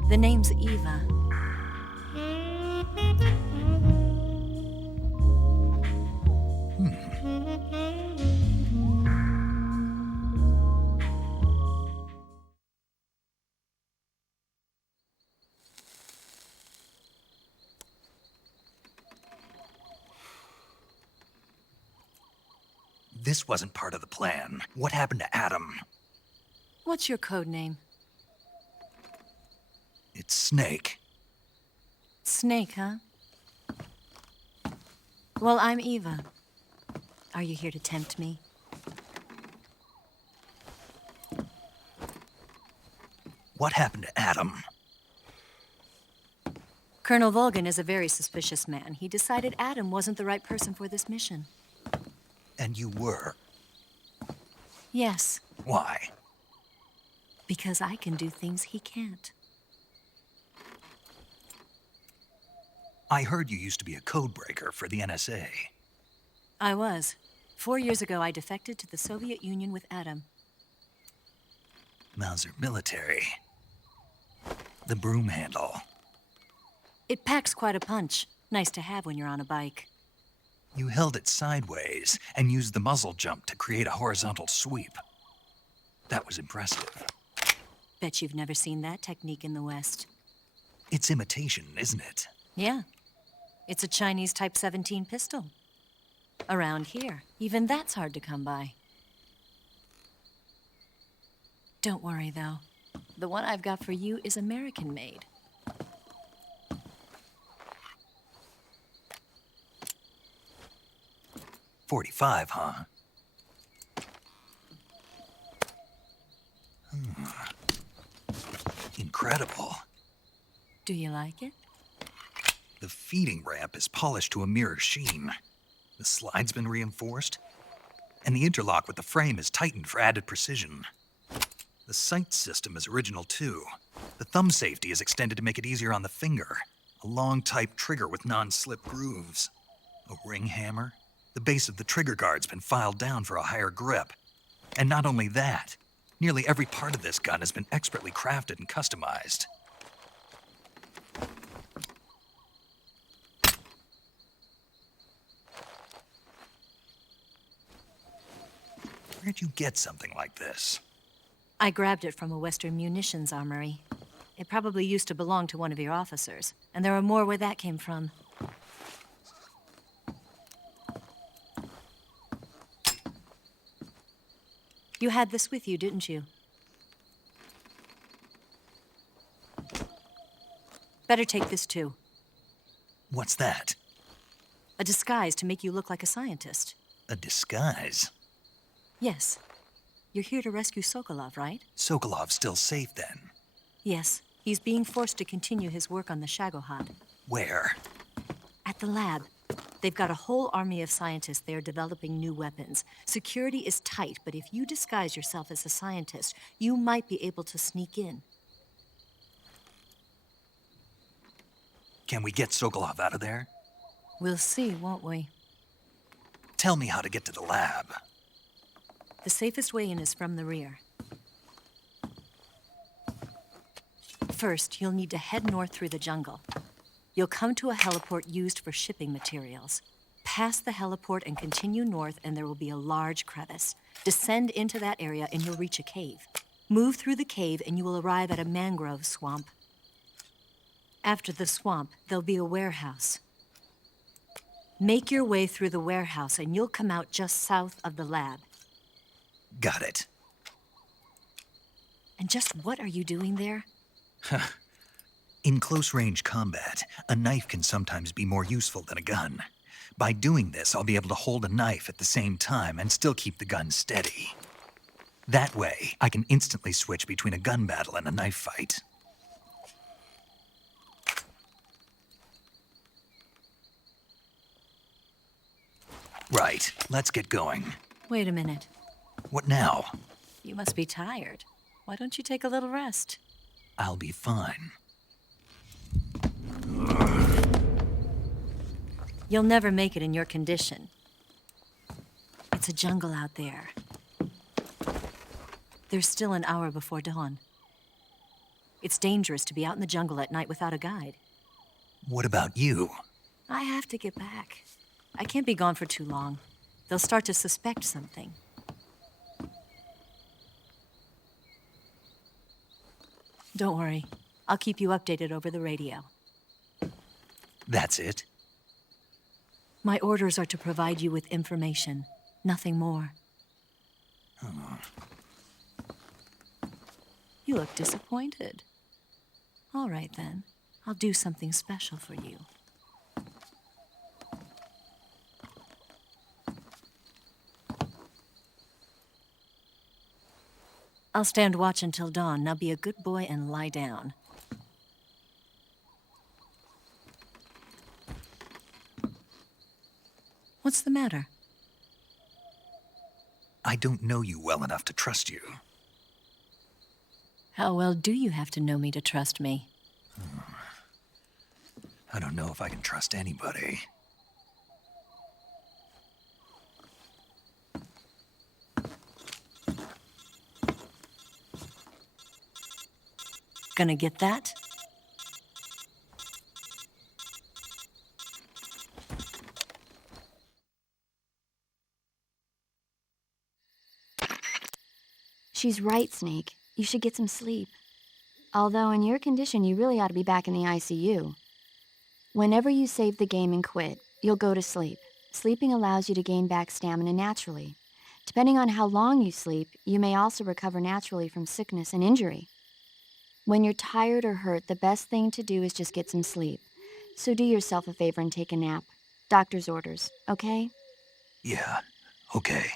The name's Eva. This wasn't part of the plan. What happened to Adam? What's your code name? It's Snake. Snake, huh? Well, I'm Eva. Are you here to tempt me? What happened to Adam? Colonel Volgin is a very suspicious man. He decided Adam wasn't the right person for this mission. And you were? Yes, Why? because I can do things he can't. I heard you used to be a codebreaker for the NSA. I was. 4 years ago, I defected to the Soviet Union with Adam. Mauser military. The broom handle. It packs quite a punch. Nice to have when you're on a bike. You held it sideways and used the muzzle jump to create a horizontal sweep. That was impressive. Bet you've never seen that technique in the West. It's imitation, isn't it? Yeah. It's a Chinese Type 17 pistol. Around here, even that's hard to come by. Don't worry, though. The one I've got for you is American-made. .45, huh? Incredible. Do you like it? The feeding ramp is polished to a mirror sheen. The slide's been reinforced, and the interlock with the frame is tightened for added precision. The sight system is original too. The thumb safety is extended to make it easier on the finger. A long type trigger with non-slip grooves. A ring hammer. The base of the trigger guard's been filed down for a higher grip. And not only that, nearly every part of this gun has been expertly crafted and customized. Where'd you get something like this? I grabbed it from a Western munitions armory. It probably used to belong to one of your officers, and there are more where that came from. You had this with you, didn't you? Better take this too. What's that? A disguise to make you look like a scientist. A disguise? Yes. You're here to rescue Sokolov, right? Sokolov's still safe then? Yes. He's being forced to continue his work on the Shagohod. Where? At the lab. They've got a whole army of scientists there developing new weapons. Security is tight, but if you disguise yourself as a scientist, you might be able to sneak in. Can we get Sokolov out of there? We'll see, won't we? Tell me how to get to the lab. The safest way in is from the rear. First, you'll need to head north through the jungle. You'll come to a heliport used for shipping materials. Pass the heliport and continue north, and there will be a large crevice. Descend into that area, and you'll reach a cave. Move through the cave, and you will arrive at a mangrove swamp. After the swamp, there'll be a warehouse. Make your way through the warehouse, and you'll come out just south of the lab. Got it. And just what are you doing there? In close-range combat, a knife can sometimes be more useful than a gun. By doing this, I'll be able to hold a knife at the same time and still keep the gun steady. That way, I can instantly switch between a gun battle and a knife fight. Right, let's get going. Wait a minute. What now? You must be tired. Why don't you take a little rest? I'll be fine. You'll never make it in your condition. It's a jungle out there. There's still an hour before dawn. It's dangerous to be out in the jungle at night without a guide. What about you? I have to get back. I can't be gone for too long. They'll start to suspect something. Don't worry. I'll keep you updated over the radio. That's it? My orders are to provide you with information, nothing more. Oh. You look disappointed. All right, then. I'll do something special for you. I'll stand watch until dawn. Now be a good boy and lie down. What's the matter? I don't know you well enough to trust you. How well do you have to know me to trust me? I don't know if I can trust anybody. Gonna get that? She's right, Snake. You should get some sleep. Although in your condition, you really ought to be back in the ICU. Whenever you save the game and quit, you'll go to sleep. Sleeping allows you to gain back stamina naturally. Depending on how long you sleep, you may also recover naturally from sickness and injury. When you're tired or hurt, the best thing to do is just get some sleep. So do yourself a favor and take a nap. Doctor's orders, okay? Yeah, okay.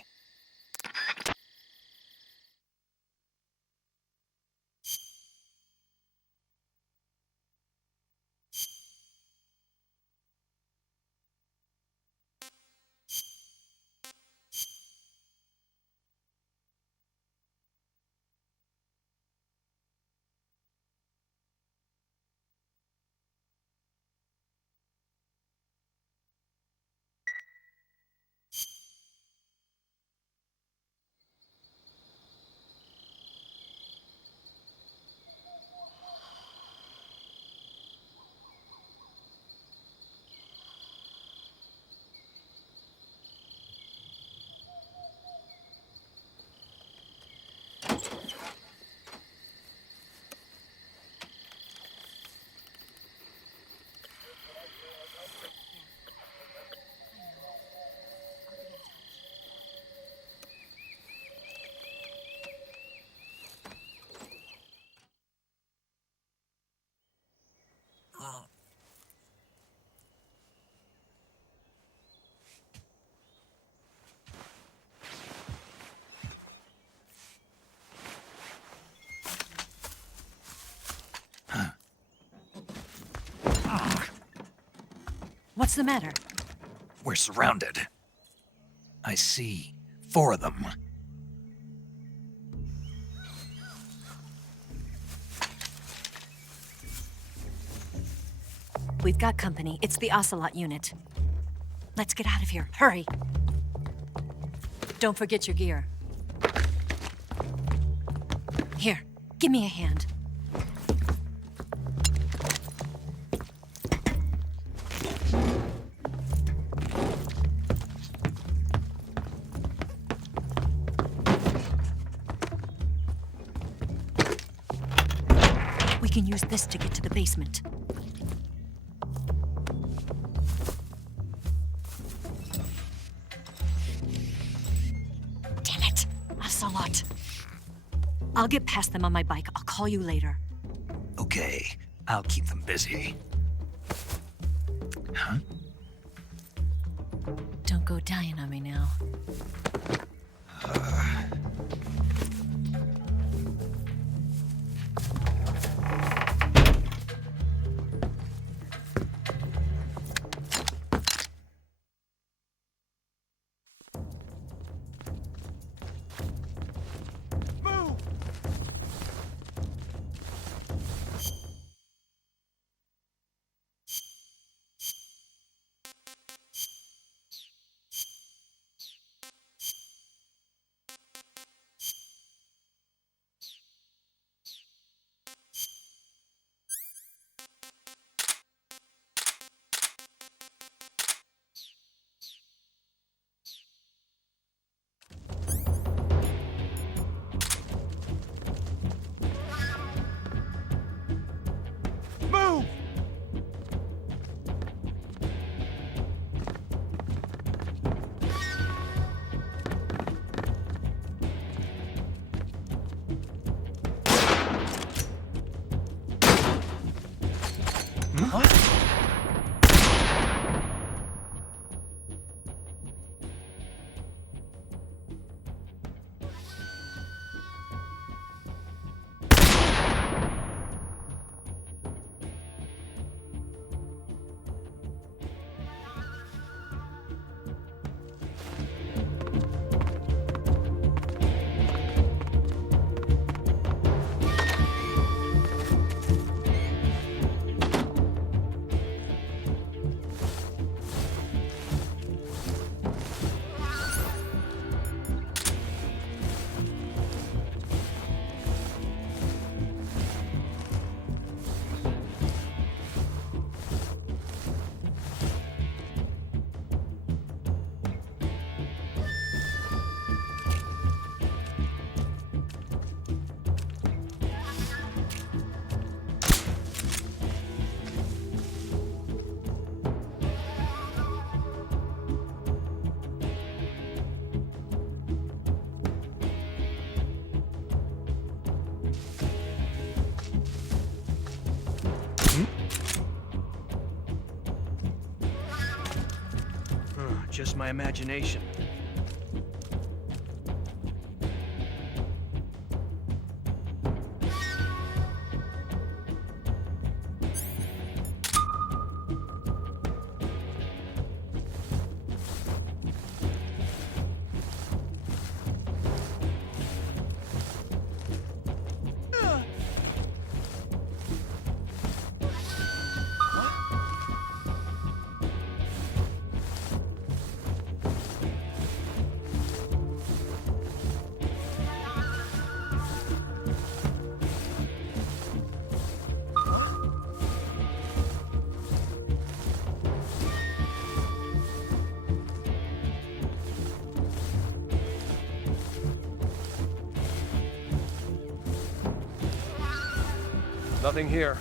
What's the matter? We're surrounded. I see 4 of them. We've got company. It's the Ocelot unit. Let's get out of here. Hurry! Don't forget your gear. Here, give me a hand. We can use this to get to the basement. Damn it! Ocelot. I'll get past them on my bike. I'll call you later. Okay, I'll keep them busy. Huh? Don't go dying on me now. Move! Just my imagination. Nothing here.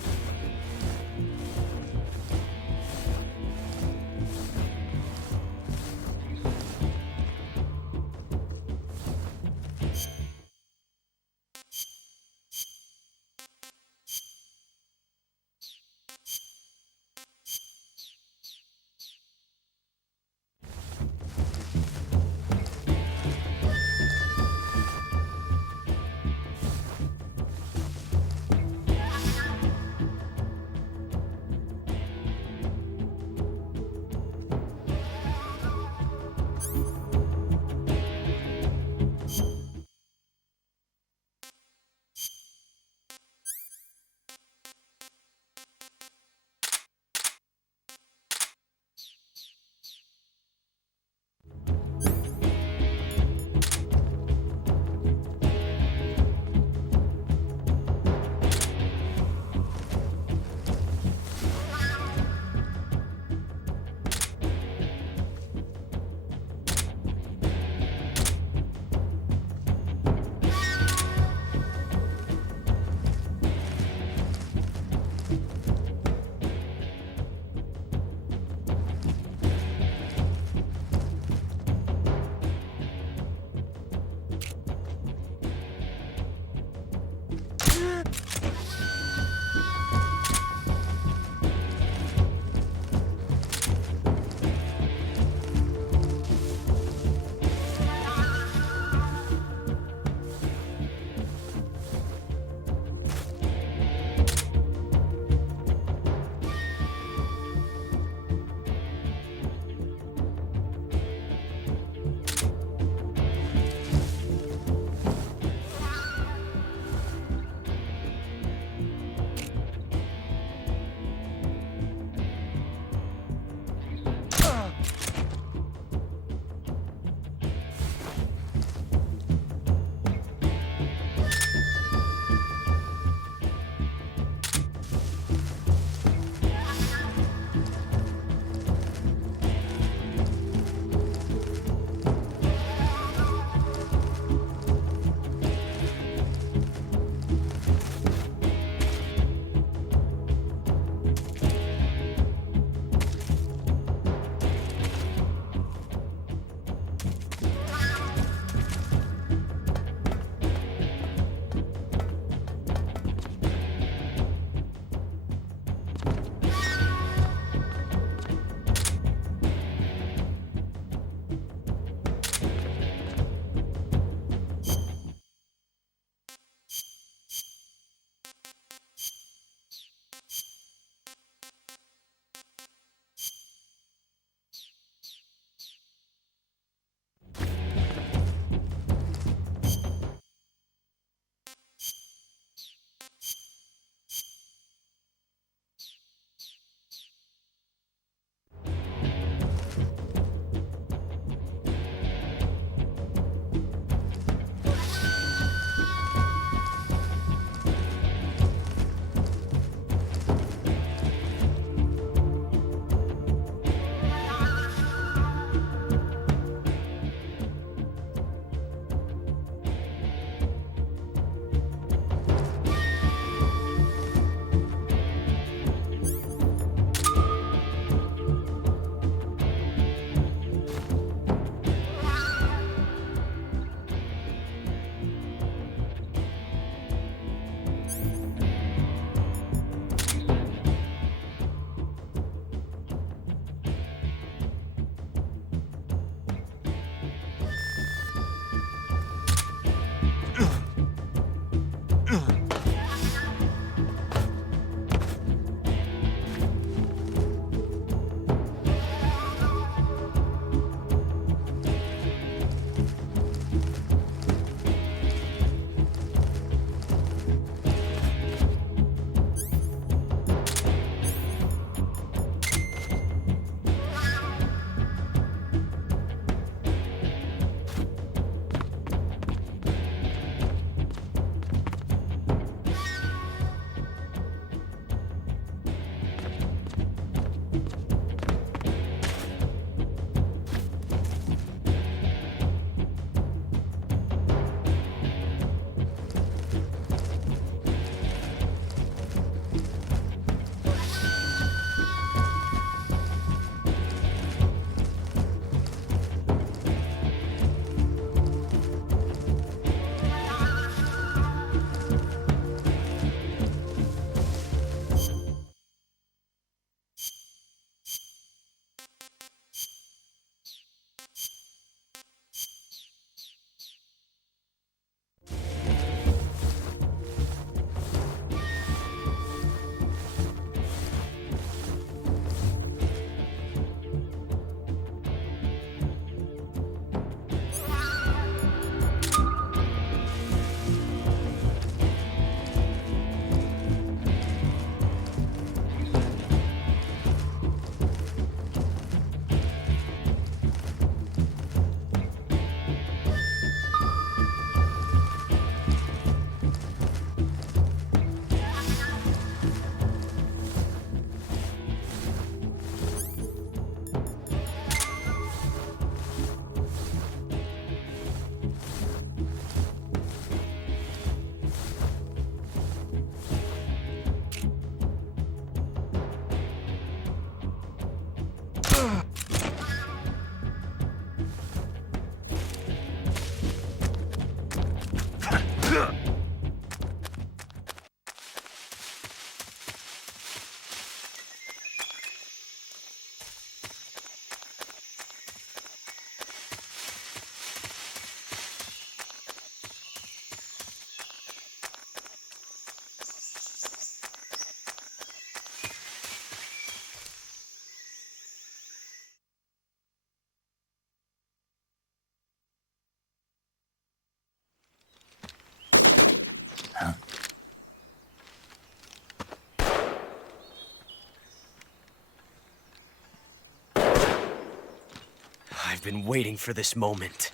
I've been waiting for this moment.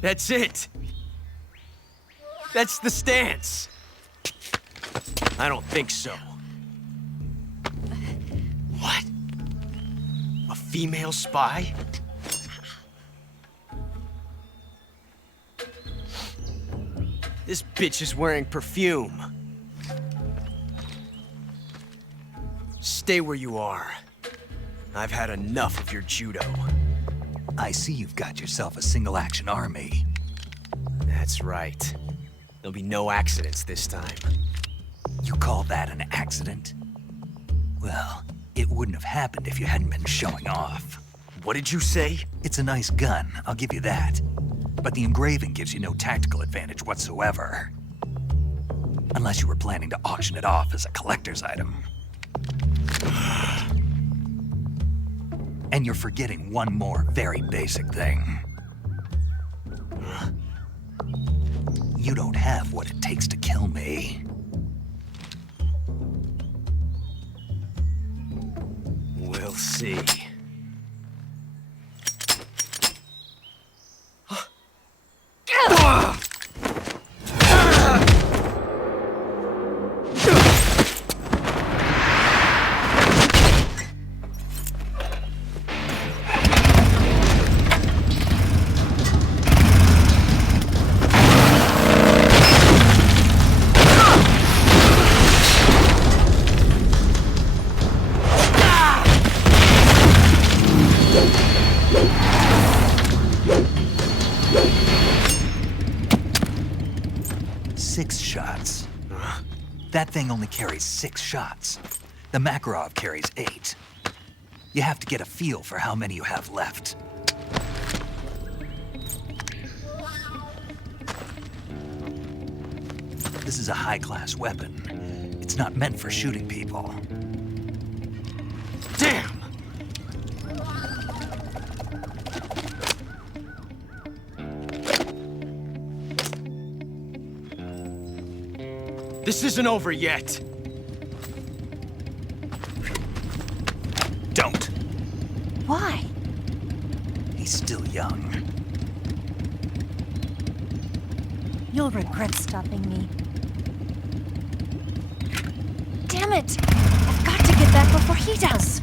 That's it! That's the stance! I don't think so. What? A female spy? This bitch is wearing perfume. Stay where you are. I've had enough of your judo. I see you've got yourself a single-action army. That's right. There'll be no accidents this time. You call that an accident? Well, it wouldn't have happened if you hadn't been showing off. What did you say? It's a nice gun, I'll give you that. But the engraving gives you no tactical advantage whatsoever. Unless you were planning to auction it off as a collector's item. And you're forgetting one more very basic thing. You don't have what it takes to kill me. We'll see. That thing only carries 6 shots. The Makarov carries 8. You have to get a feel for how many you have left. This is a high-class weapon. It's not meant for shooting people. Damn! This isn't over yet. Don't. Why? He's still young. You'll regret stopping me. Damn it! I've got to get back before he does.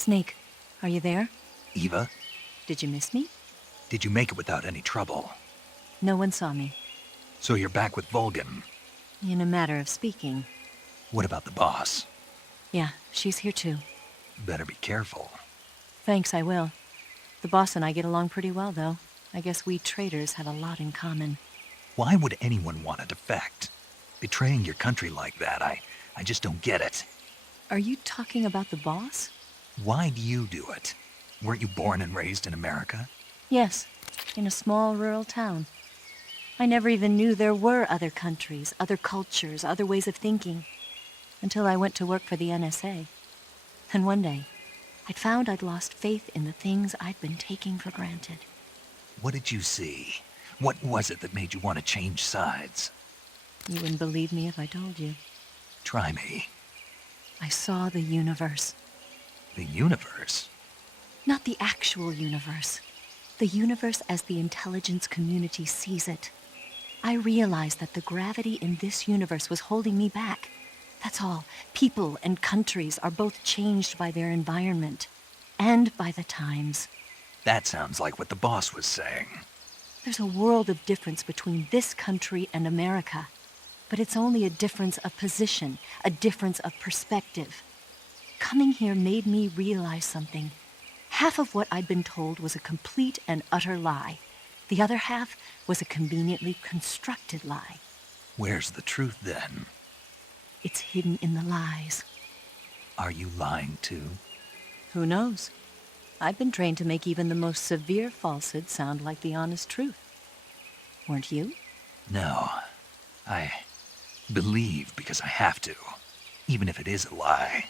Snake, are you there? Eva, Did you miss me? did you make it without any trouble? No one saw me. So you're back with Vulcan. In a matter of speaking. What about the boss? Yeah, she's here too. Better be careful. Thanks, I will. The boss and I get along pretty well, though. I guess we traitors have a lot in common. Why would anyone want to defect? Betraying your country like that, I just don't get it. Are you talking about the boss? Why do you do it? Weren't you born and raised in America? Yes, in a small rural town. I never even knew there were other countries, other cultures, other ways of thinking, until I went to work for the NSA. And one day, I'd found I'd lost faith in the things I'd been taking for granted. What did you see? What was it that made you want to change sides? You wouldn't believe me if I told you. Try me. I saw the universe. The universe? Not the actual universe. The universe as the intelligence community sees it. I realized that the gravity in this universe was holding me back. That's all. People and countries are both changed by their environment. And by the times. That sounds like what the boss was saying. There's a world of difference between this country and America. But it's only a difference of position, a difference of perspective. Coming here made me realize something. Half of what I'd been told was a complete and utter lie. The other half was a conveniently constructed lie. Where's the truth, then? It's hidden in the lies. Are you lying, too? Who knows? I've been trained to make even the most severe falsehood sound like the honest truth. Weren't you? No. I believe because I have to, even if it is a lie.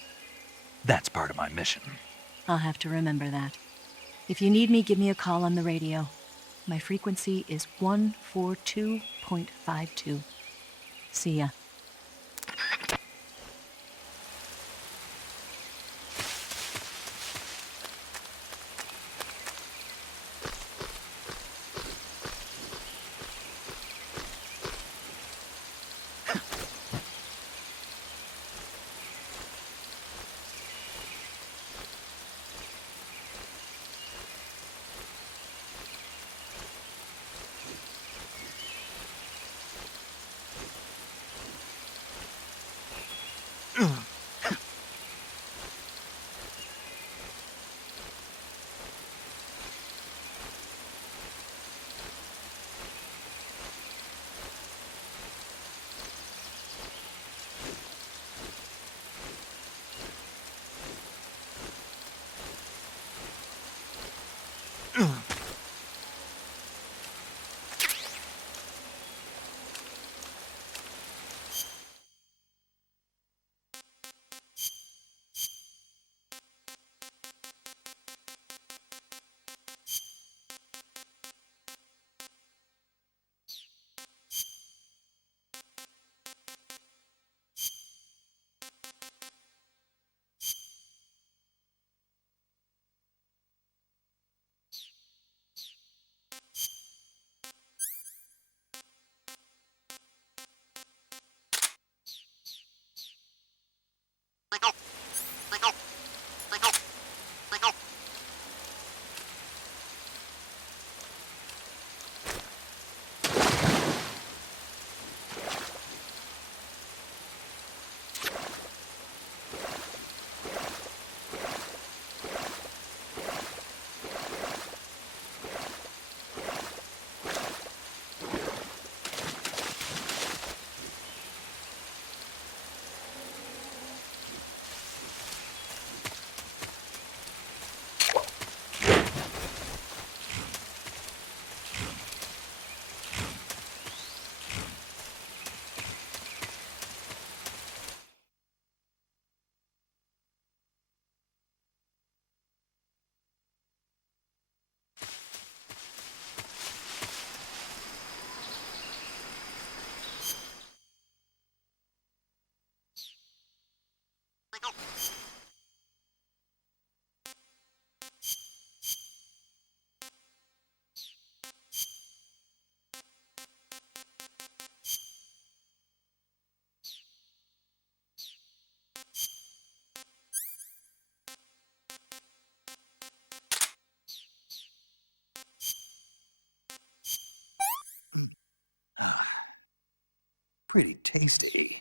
That's part of my mission. I'll have to remember that. If you need me, give me a call on the radio. My frequency is 142.52. See ya. tasty.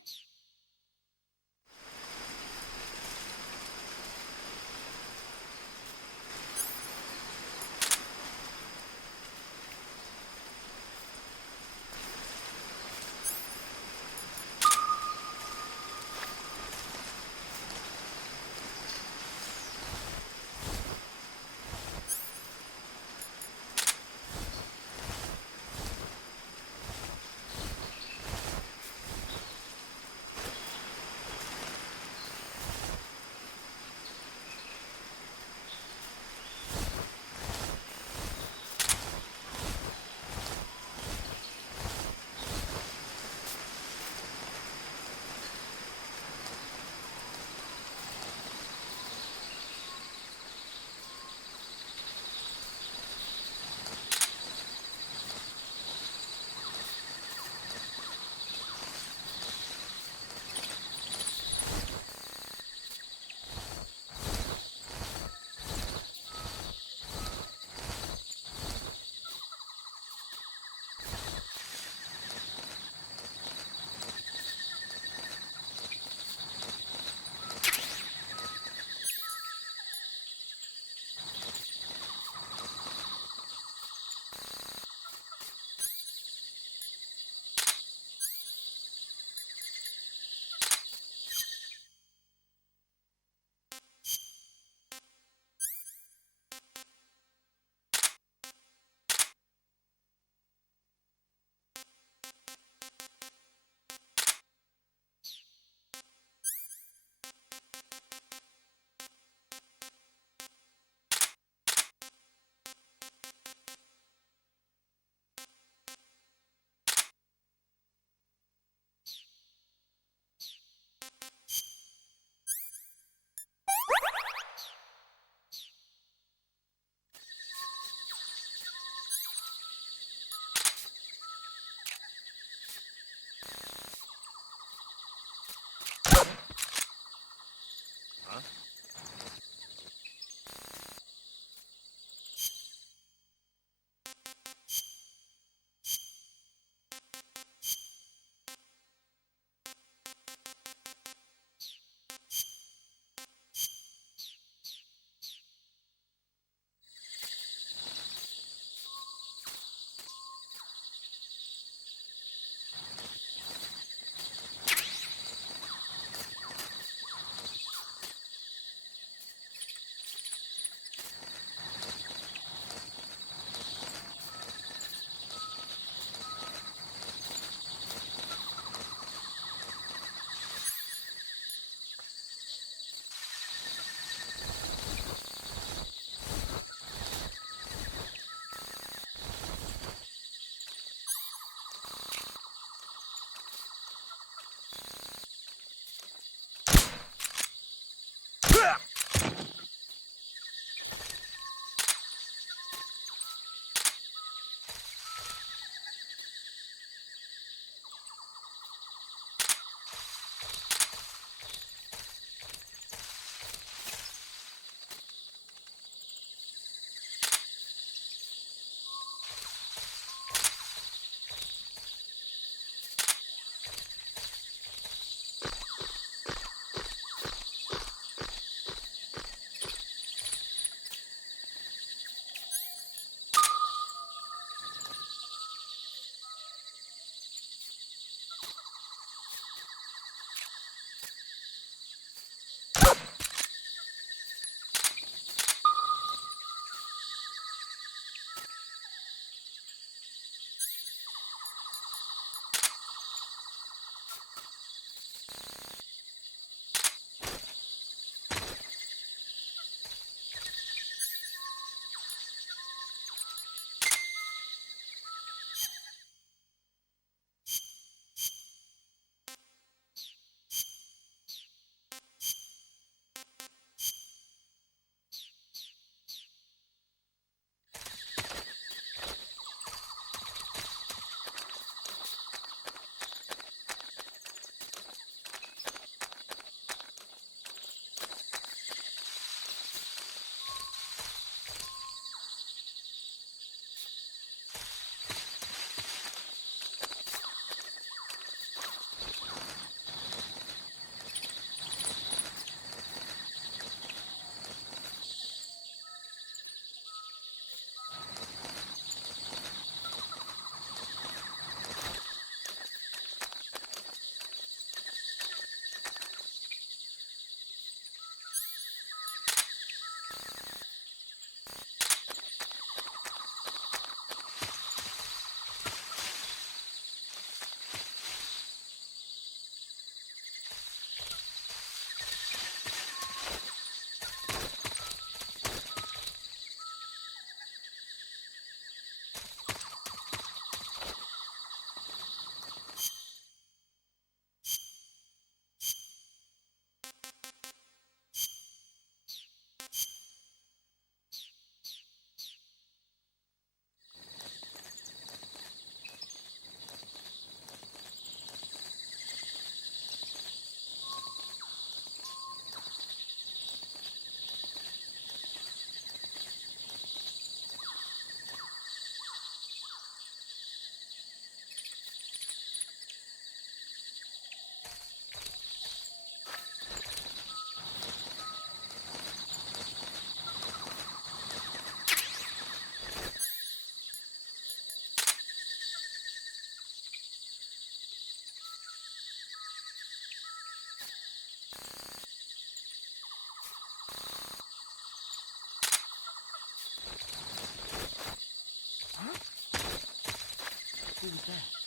with that?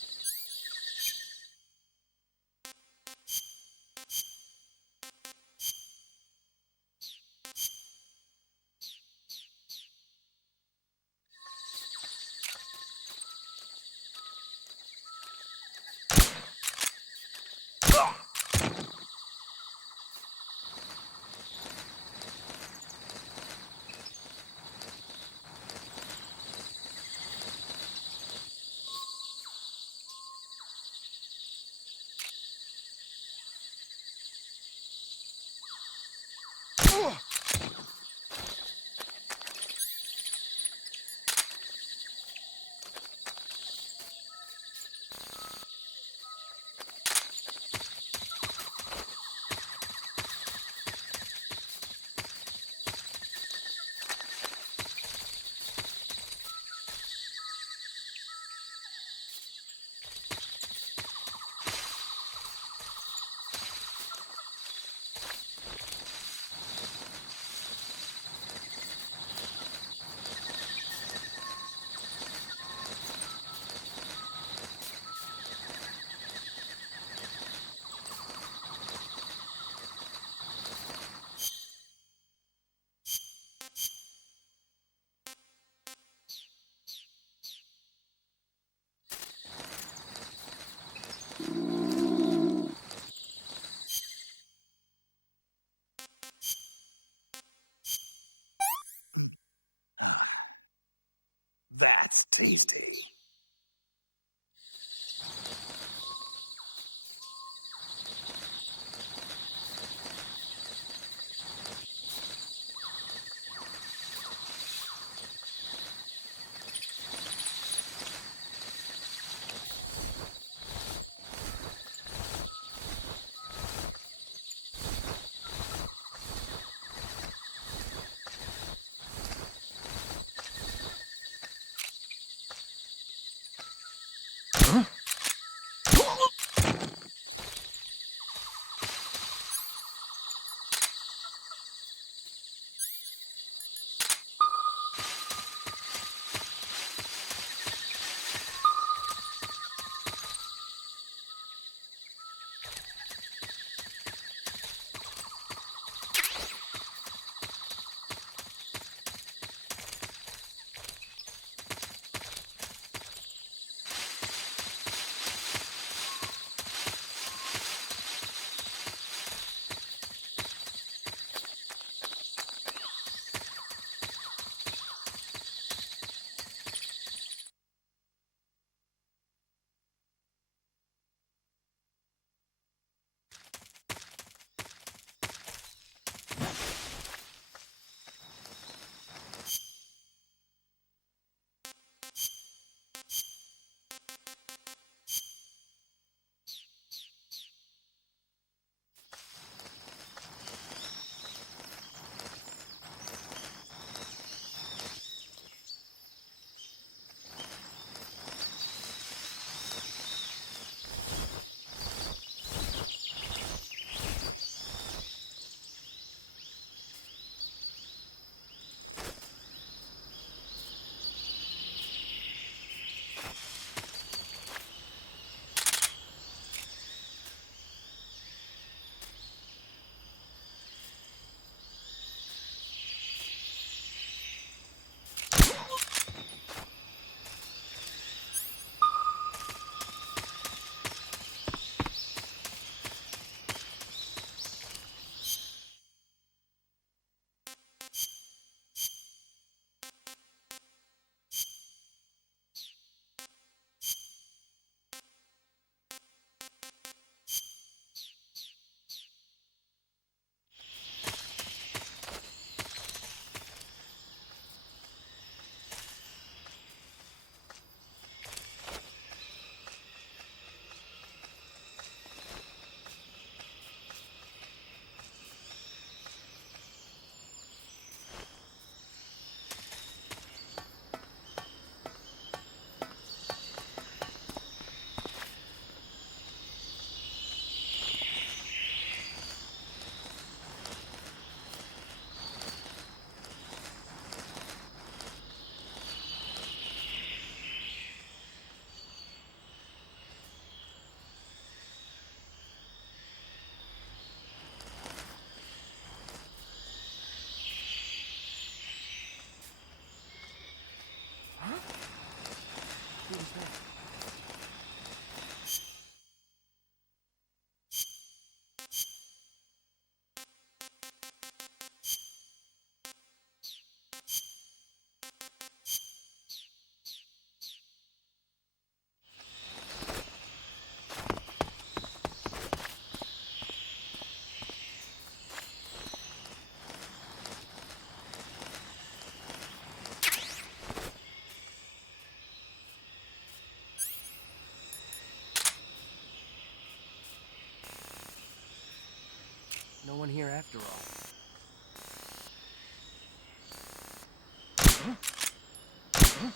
That's tasty. sweet as that? No one here after all. Huh? Huh?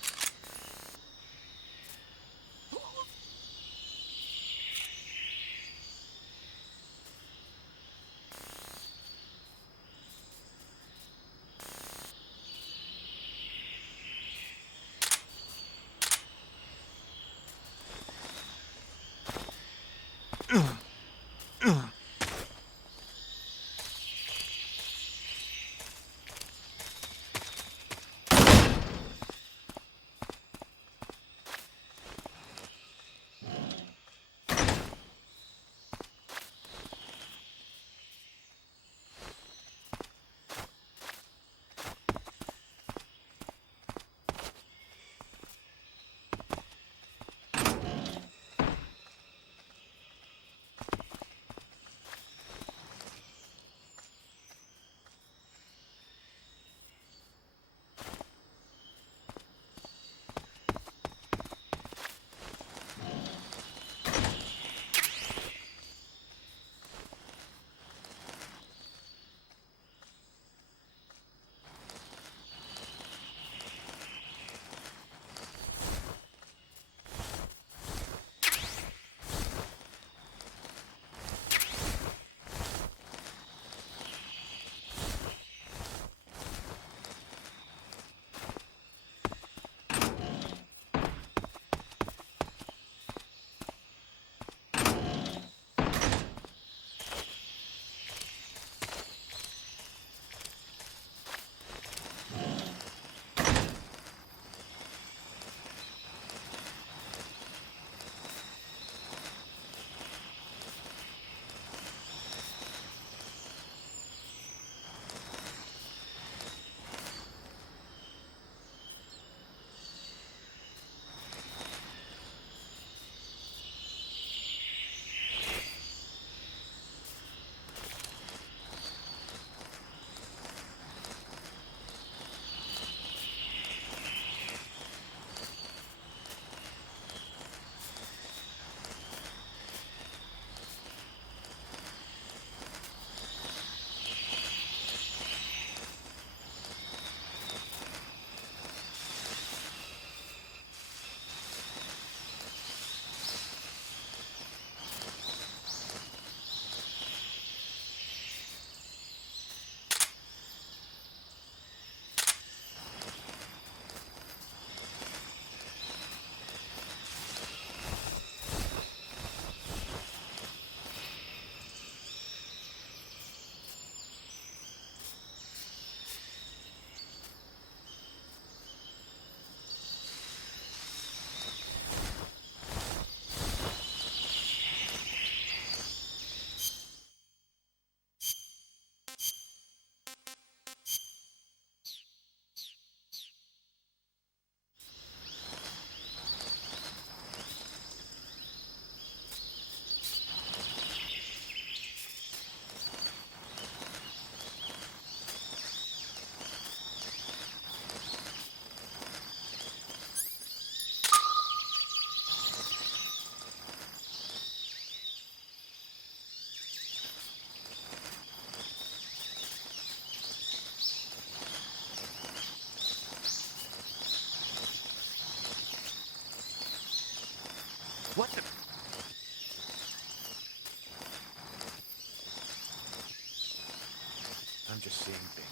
What the? I'm just seeing things.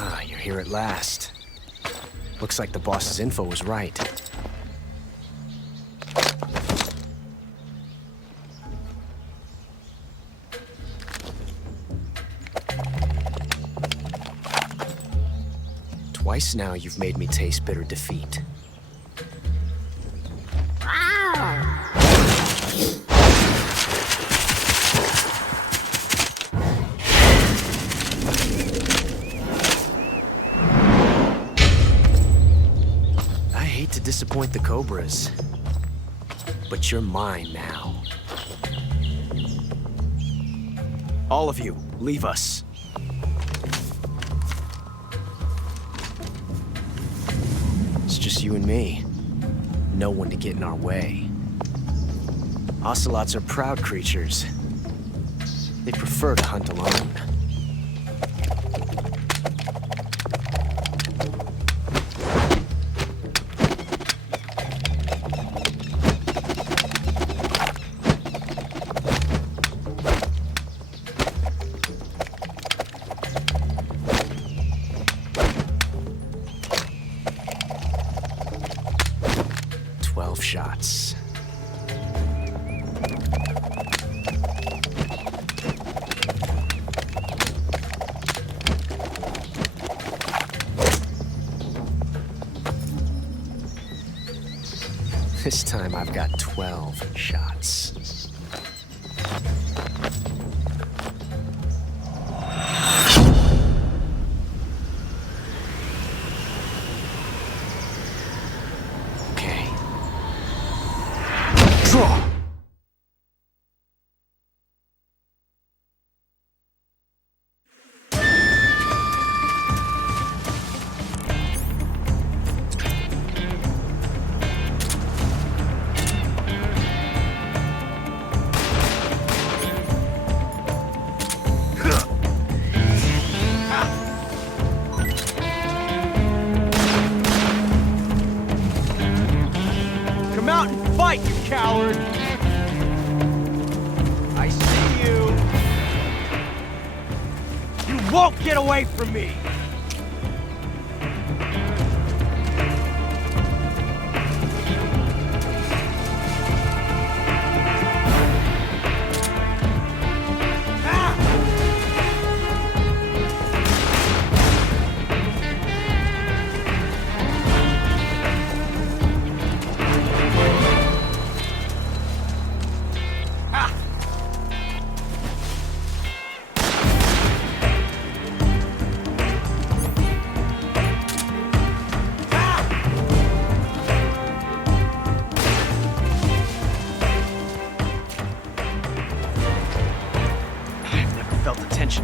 Ah, you're here at last. Looks like the boss's info was right. Twice now you've made me taste bitter defeat. I hate to disappoint the Cobras, but you're mine now. All of you, leave us. It's just you and me. No one to get in our way. Ocelots are proud creatures. They prefer to hunt alone. Shots. This time I've got 12 shots. Fight, you coward! I see you! You won't get away from me!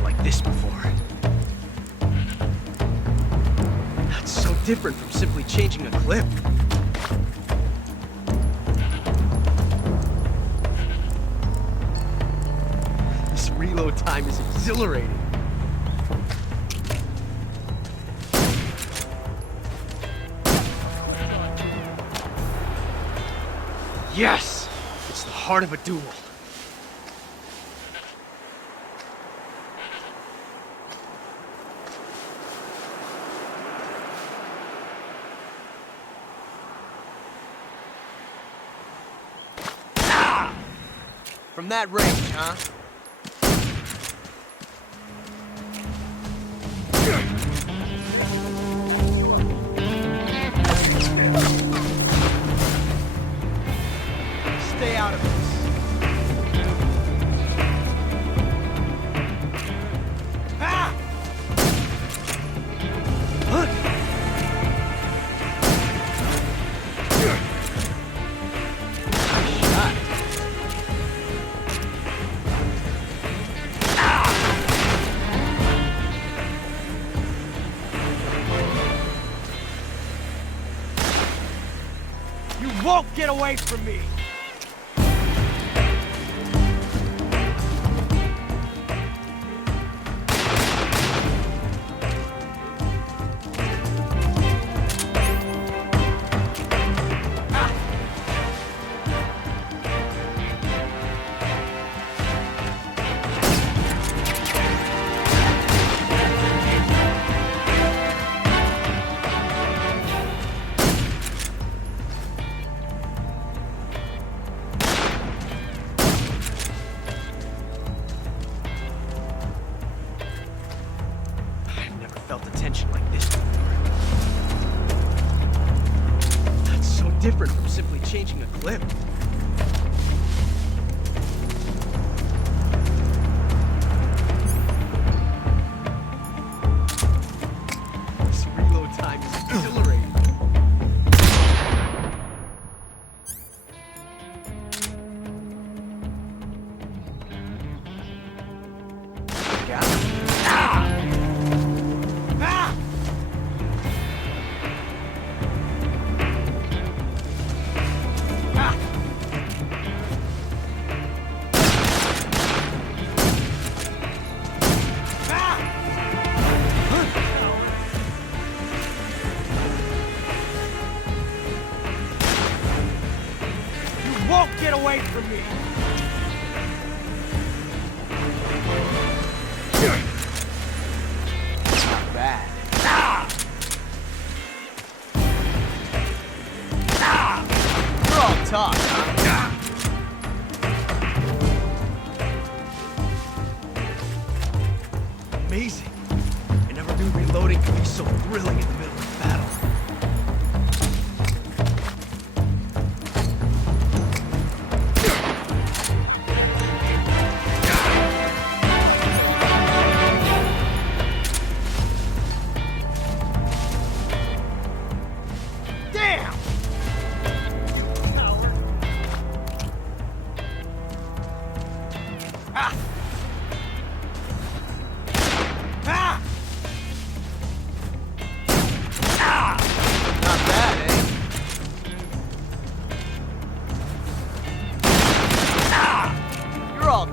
Like this before. That's so different from simply changing a clip. This reload time is exhilarating. Yes! It's the heart of a duel. From that range, huh? Stay out of this. Ah! Huh? Won't get away from me! felt the tension like this before. That's so different from simply changing a clip. This reload time is exhilarating. Won't get away from me! Not bad. You're all talk, huh? Amazing. I never knew reloading could be so thrilling in the middle of battle.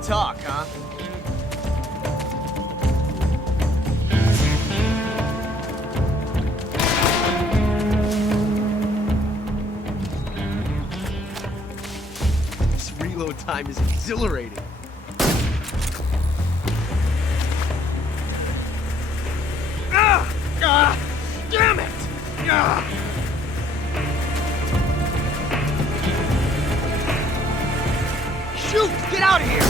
Talk, huh? This reload time is exhilarating. Damn it! Shoot! Get out of here!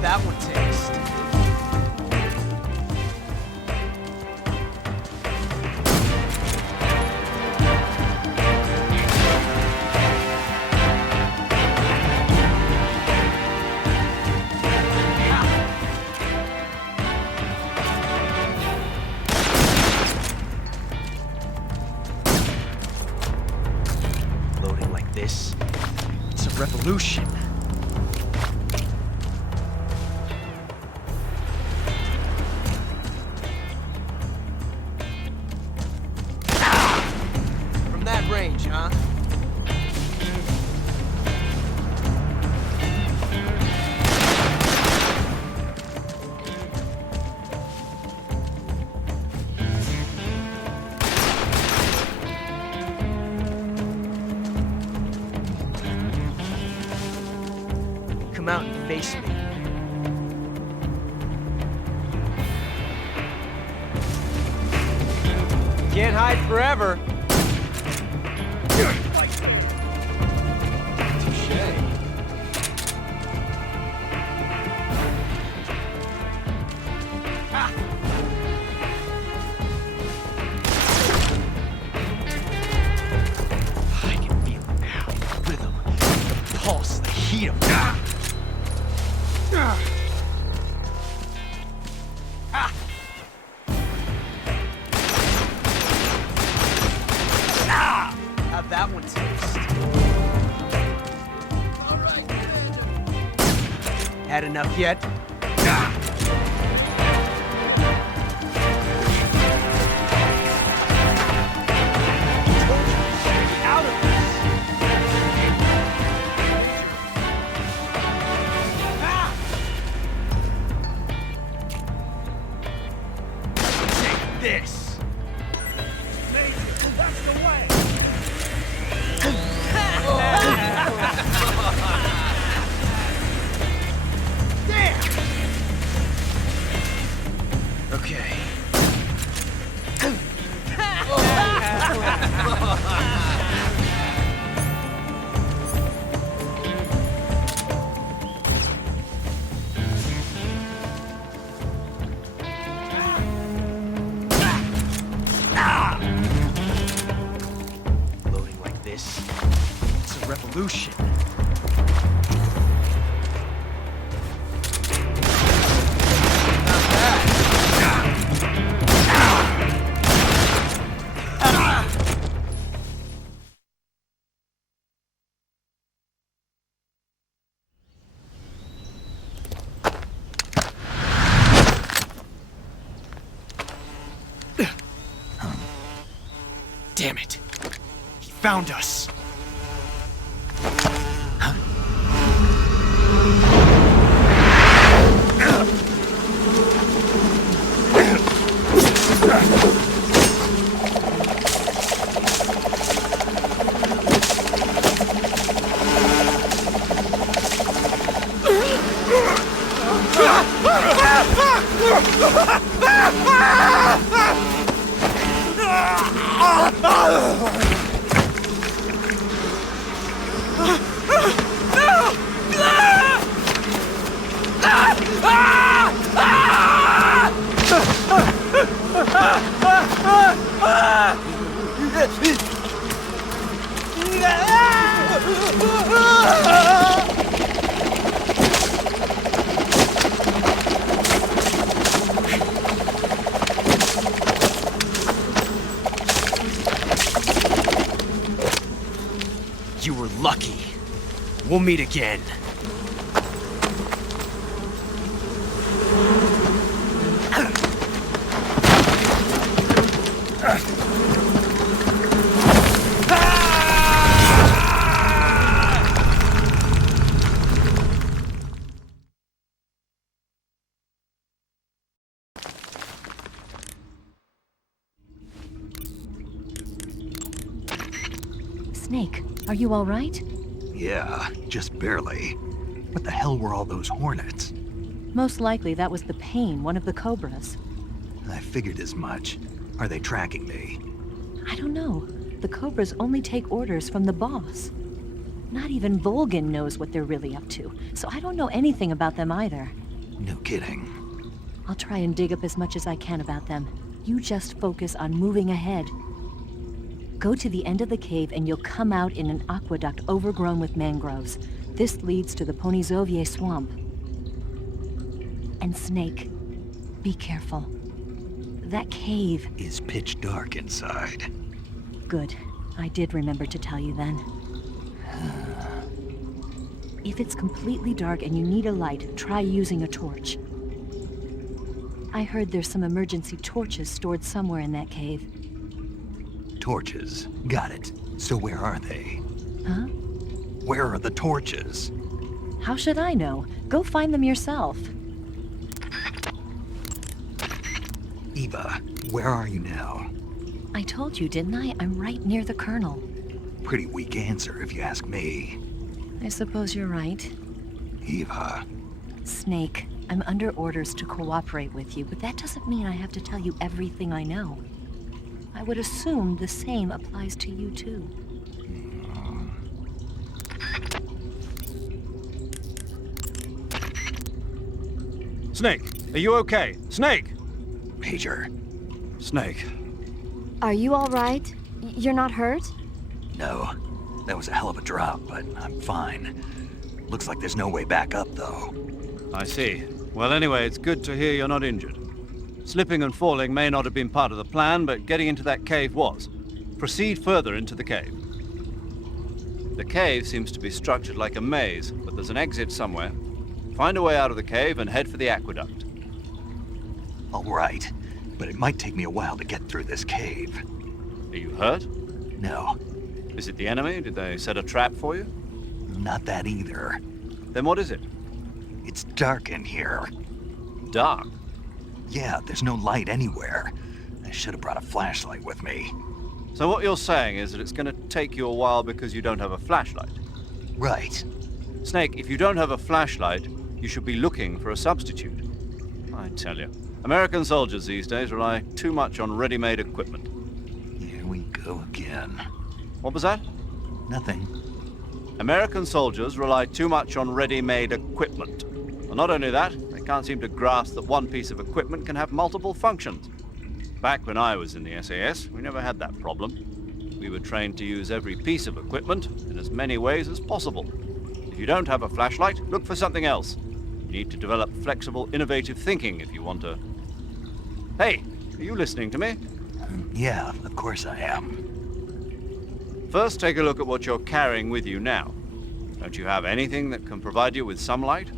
That one taste. Loading like this, it's a revolution. Range, huh? Come out and face me. Can't hide forever. How'd that one taste? All right, had enough yet? Out of this! Take this! That's the way! revolution. Damn it. He found us. You were lucky. We'll meet again. Snake, are you all right? Yeah, just barely. What the hell were all those hornets? Most likely that was the Pain, one of the Cobras. I figured as much. Are they tracking me? I don't know. The Cobras only take orders from the boss. Not even Volgin knows what they're really up to, so I don't know anything about them either. No kidding. I'll try and dig up as much as I can about them. You just focus on moving ahead. Go to the end of the cave and you'll come out in an aqueduct overgrown with mangroves. This leads to the Ponizovye swamp. And Snake, be careful. That cave is pitch dark inside. Good. I did remember to tell you then. If it's completely dark and you need a light, try using a torch. I heard there's some emergency torches stored somewhere in that cave. Torches. Got it. So where are they? Huh? Where are the torches? How should I know? Go find them yourself. Eva, where are you now? I told you, didn't I? I'm right near the Colonel. Pretty weak answer, if you ask me. I suppose you're right. Eva. Snake, I'm under orders to cooperate with you, but that doesn't mean I have to tell you everything I know. I would assume the same applies to you, too. Snake, are you okay? Snake! Major. Snake. Are you all right? You're not hurt? No. That was a hell of a drop, but I'm fine. Looks like there's no way back up, though. I see. Well, anyway, it's good to hear you're not injured. Slipping and falling may not have been part of the plan, but getting into that cave was. Proceed further into the cave. The cave seems to be structured like a maze, but there's an exit somewhere. Find a way out of the cave and head for the aqueduct. All right, but it might take me a while to get through this cave. Are you hurt? No. Is it the enemy? Did they set a trap for you? Not that either. Then what is it? It's dark in here. Dark? Yeah, there's no light anywhere. I should have brought a flashlight with me. So what you're saying is that it's going to take you a while because you don't have a flashlight? Right. Snake, if you don't have a flashlight, you should be looking for a substitute. I tell you, American soldiers these days rely too much on ready-made equipment. Here we go again. What was that? Nothing. American soldiers rely too much on ready-made equipment. And not only that, they can't seem to grasp that one piece of equipment can have multiple functions. Back when I was in the SAS, we never had that problem. We were trained to use every piece of equipment in as many ways as possible. If you don't have a flashlight, look for something else. You need to develop flexible, innovative thinking if you want to... Hey, are you listening to me? Yeah, of course I am. First, take a look at what you're carrying with you now. Don't you have anything that can provide you with some light?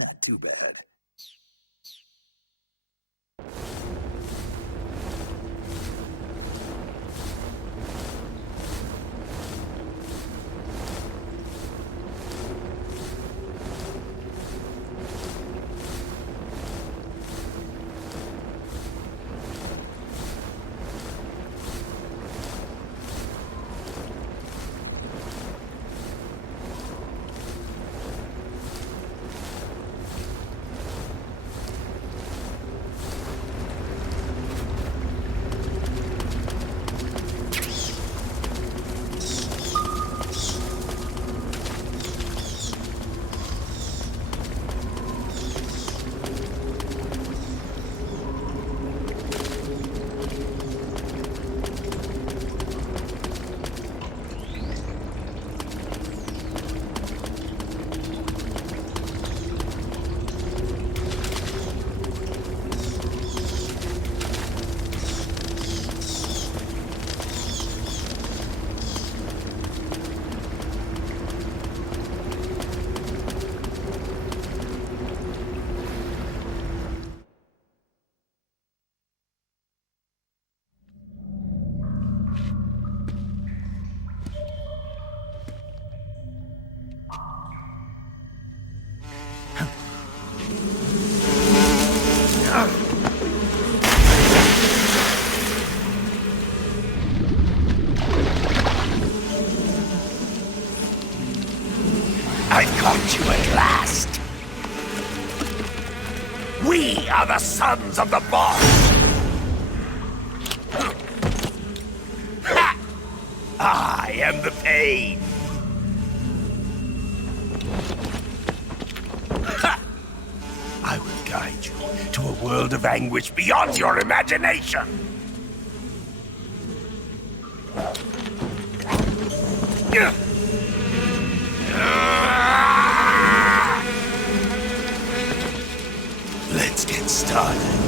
Not too bad. I've caught you at last. We are the sons of the boss. Ha! I am the pain. Ha! I will guide you to a world of anguish beyond your imagination. Let's get started.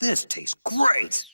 This tastes great.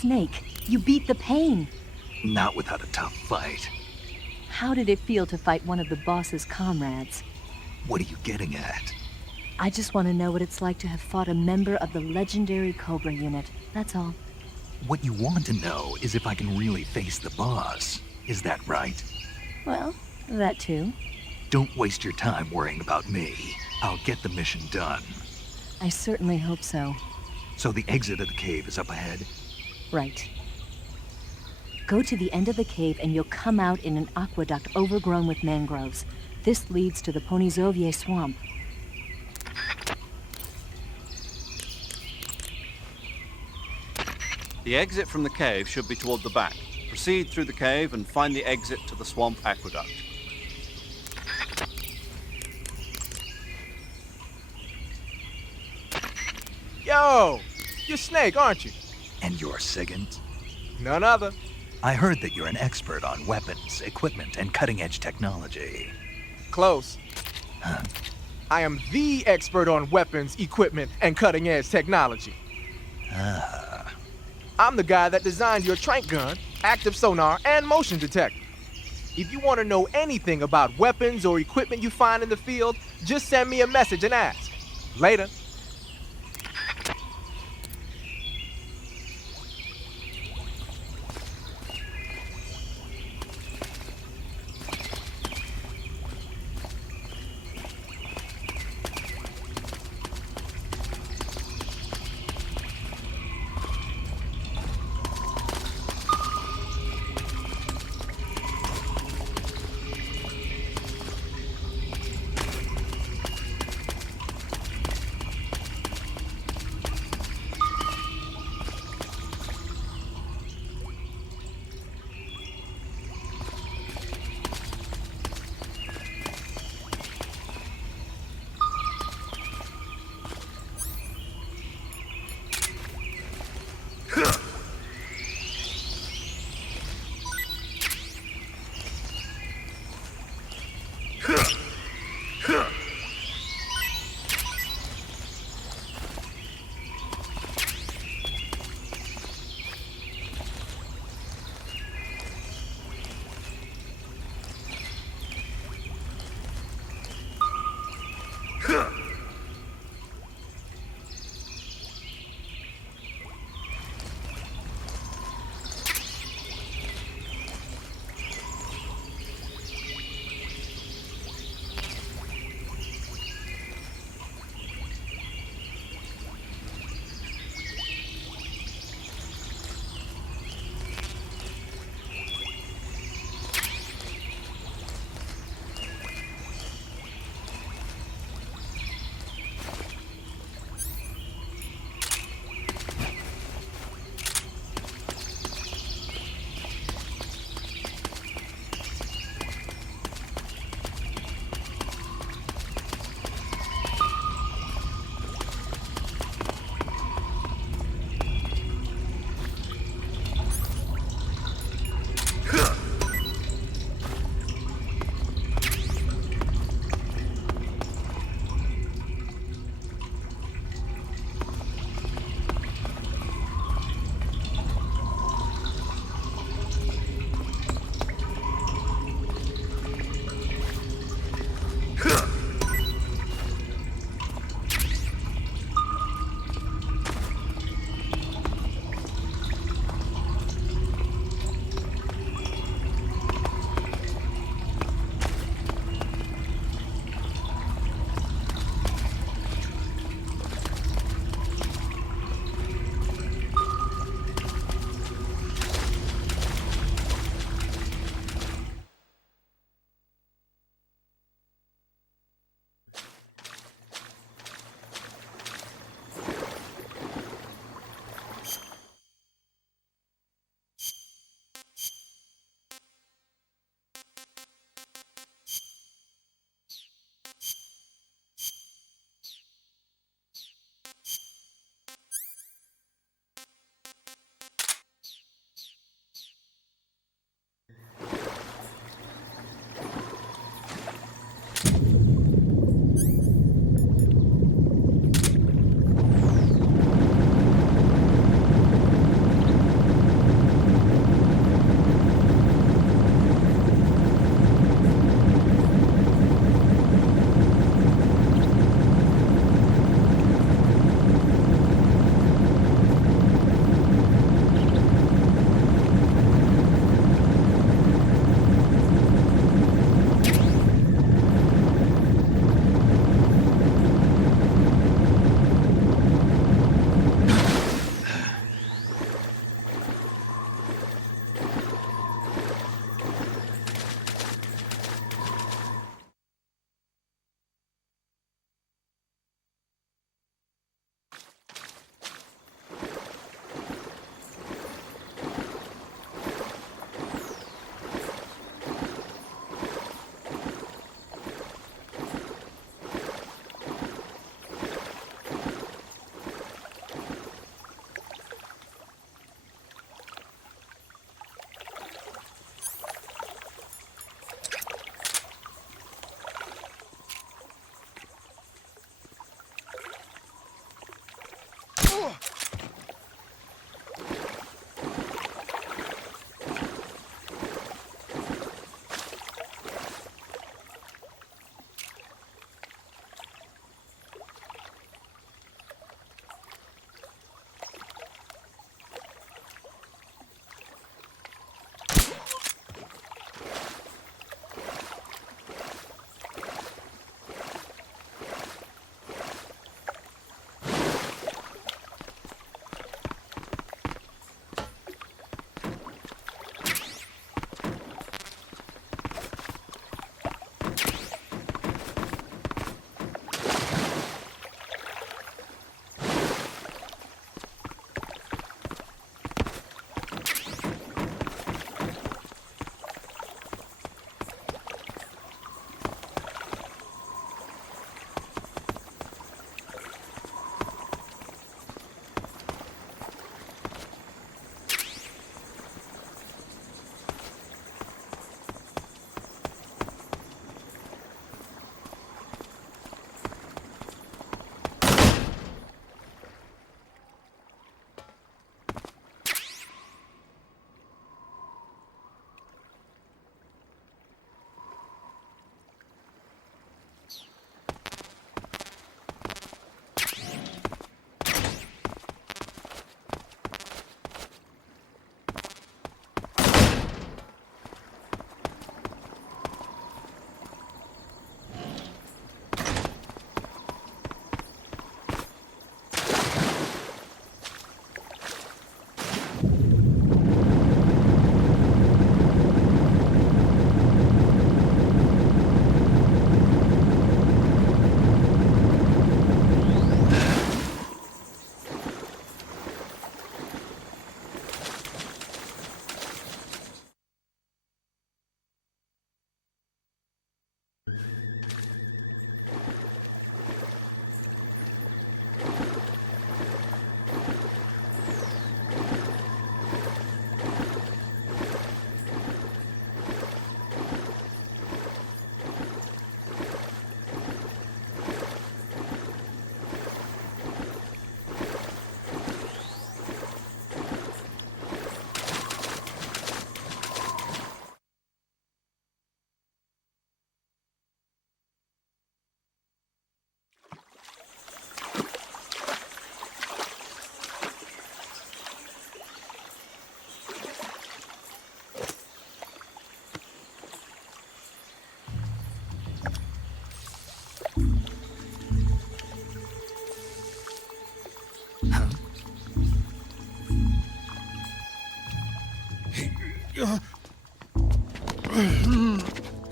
Snake, you beat the pain. Not without a tough fight. How did it feel to fight one of the boss's comrades? What are you getting at? I just want to know what it's like to have fought a member of the legendary Cobra unit. That's all. What you want to know is if I can really face the boss. Is that right? Well, that too. Don't waste your time worrying about me. I'll get the mission done. I certainly hope so. So the exit of the cave is up ahead? Right. Go to the end of the cave and you'll come out in an aqueduct overgrown with mangroves. This leads to the Ponizovye swamp. The exit from the cave should be toward the back. Proceed through the cave and find the exit to the swamp aqueduct. Yo! You're Snake, aren't you? And you're Sigint? None other. I heard that you're an expert on weapons, equipment, and cutting-edge technology. Close. Huh? I am the expert on weapons, equipment, and cutting-edge technology. Ah. I'm the guy that designed your trank gun, active sonar, and motion detector. If you want to know anything about weapons or equipment you find in the field, just send me a message and ask. Later.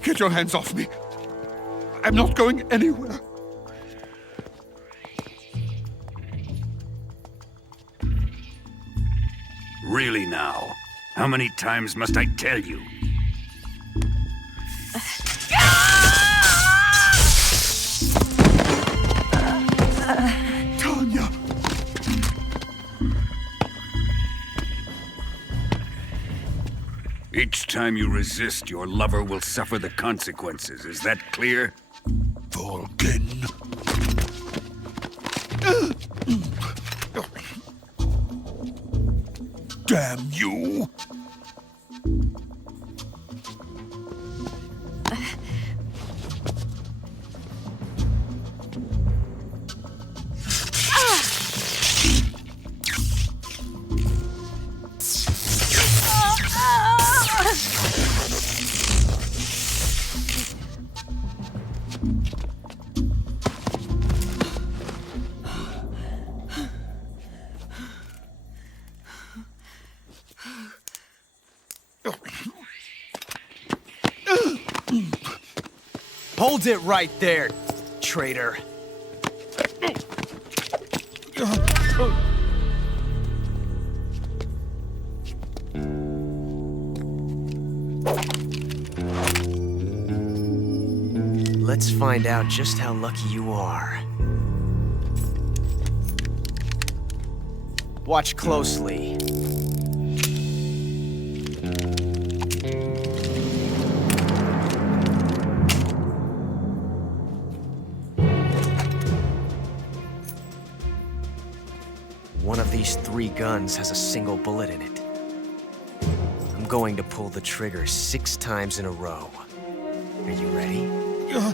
Get your hands off me. I'm not going anywhere. Really now? How many times must I tell you? Tanya! Each time you resist, your lover will suffer the consequences. Is that clear? Volgin. Damn you! Hold it right there, traitor. Let's find out just how lucky you are. Watch closely. One of these 3 guns has a single bullet in it. I'm going to pull the trigger 6 times in a row. Are you ready? Huh.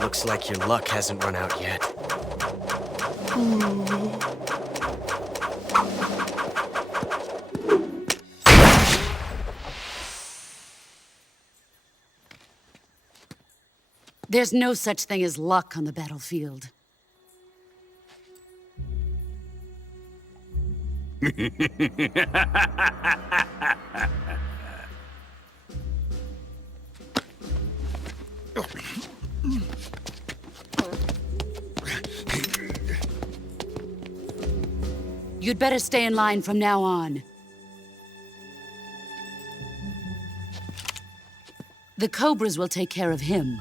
Looks like your luck hasn't run out yet. There's no such thing as luck on the battlefield. You'd better stay in line from now on. The Cobras will take care of him.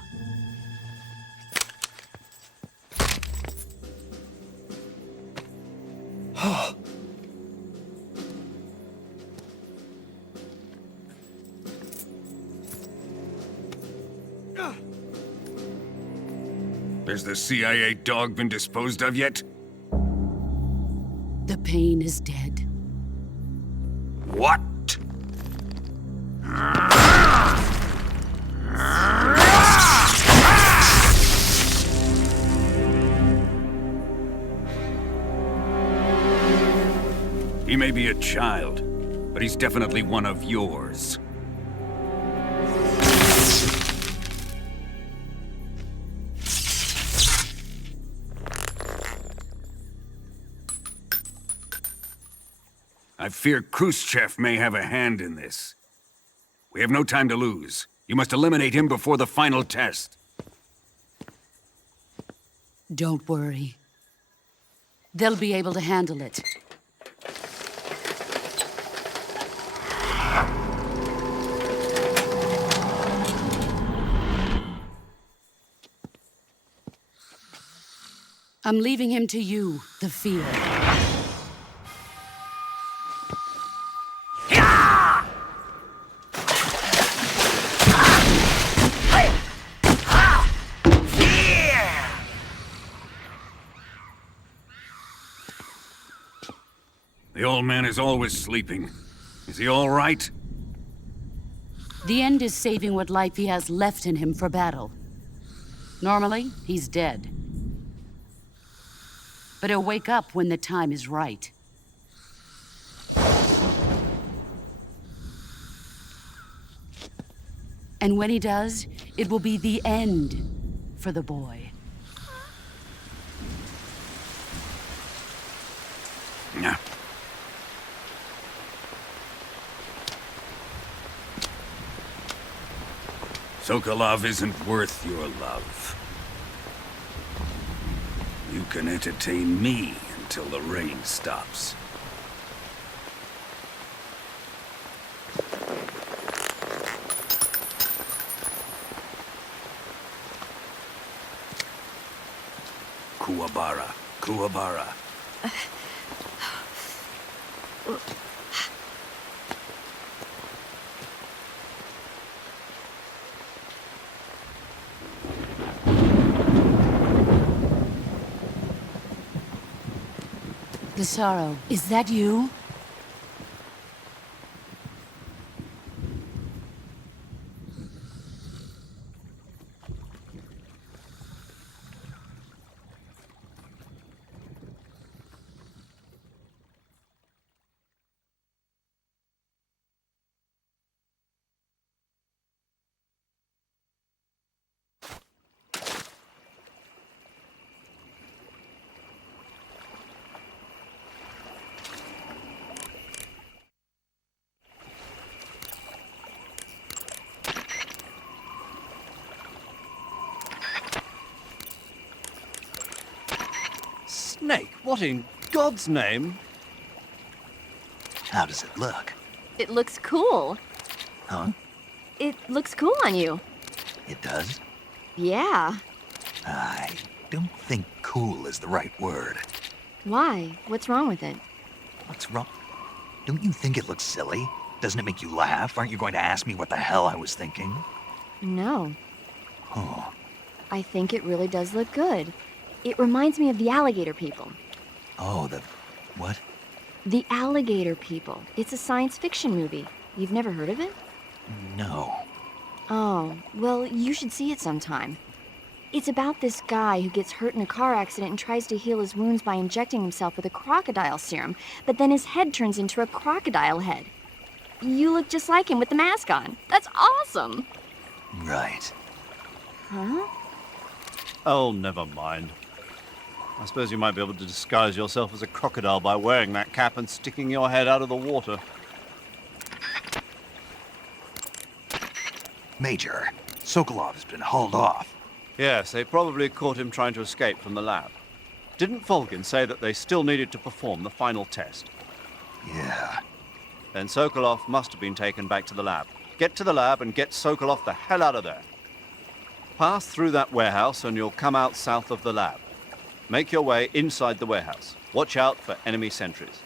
Has the CIA dog been disposed of yet? The pain is dead. What? He may be a child, but he's definitely one of yours. I fear Khrushchev may have a hand in this. We have no time to lose. You must eliminate him before the final test. Don't worry. They'll be able to handle it. I'm leaving him to you, the field. The old man is always sleeping. Is he all right? The end is saving what life he has left in him for battle. Normally, he's dead. But he'll wake up when the time is right. And when he does, it will be the end for the boy. Yeah. Sokolov isn't worth your love. You can entertain me until the rain stops. Kuwabara, Kuwabara. Gisaro, is that you? Snake, what in God's name? How does it look? It looks cool. Huh? It looks cool on you. It does? Yeah. I don't think cool is the right word. Why? What's wrong with it? What's wrong? Don't you think it looks silly? Doesn't it make you laugh? Aren't you going to ask me what the hell I was thinking? No. Oh. I think it really does look good. It reminds me of the alligator people. Oh, the... what? The alligator people. It's a science fiction movie. You've never heard of it? No. Oh, well, you should see it sometime. It's about this guy who gets hurt in a car accident and tries to heal his wounds by injecting himself with a crocodile serum, but then his head turns into a crocodile head. You look just like him with the mask on. That's awesome! Right. Huh? Oh, never mind. I suppose you might be able to disguise yourself as a crocodile by wearing that cap and sticking your head out of the water. Major, Sokolov has been hauled off. Yes, they probably caught him trying to escape from the lab. Didn't Volgin say that they still needed to perform the final test? Yeah. Then Sokolov must have been taken back to the lab. Get to the lab and get Sokolov the hell out of there. Pass through that warehouse and you'll come out south of the lab. Make your way inside the warehouse. Watch out for enemy sentries.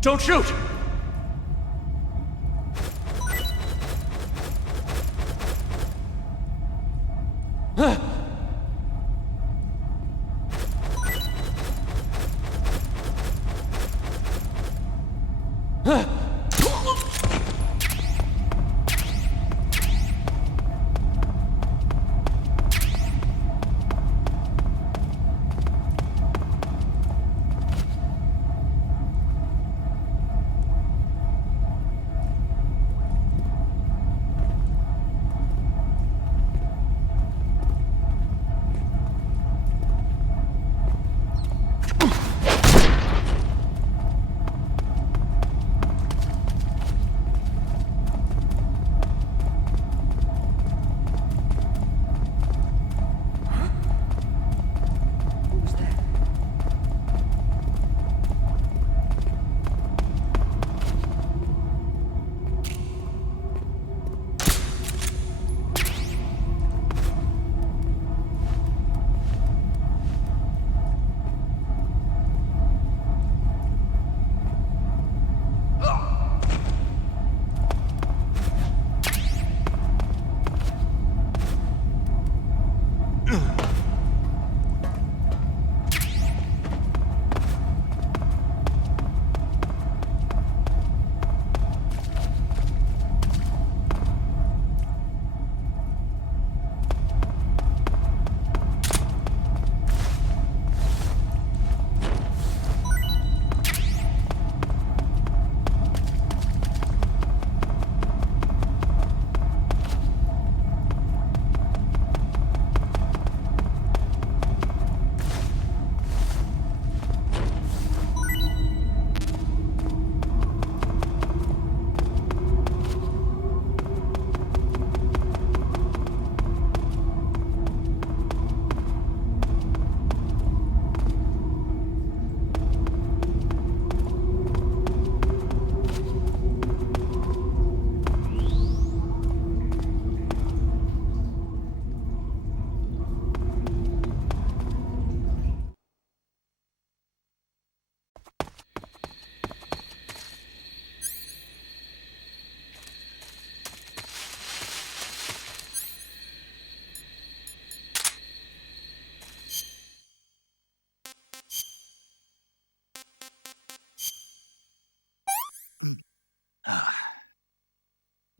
Don't shoot!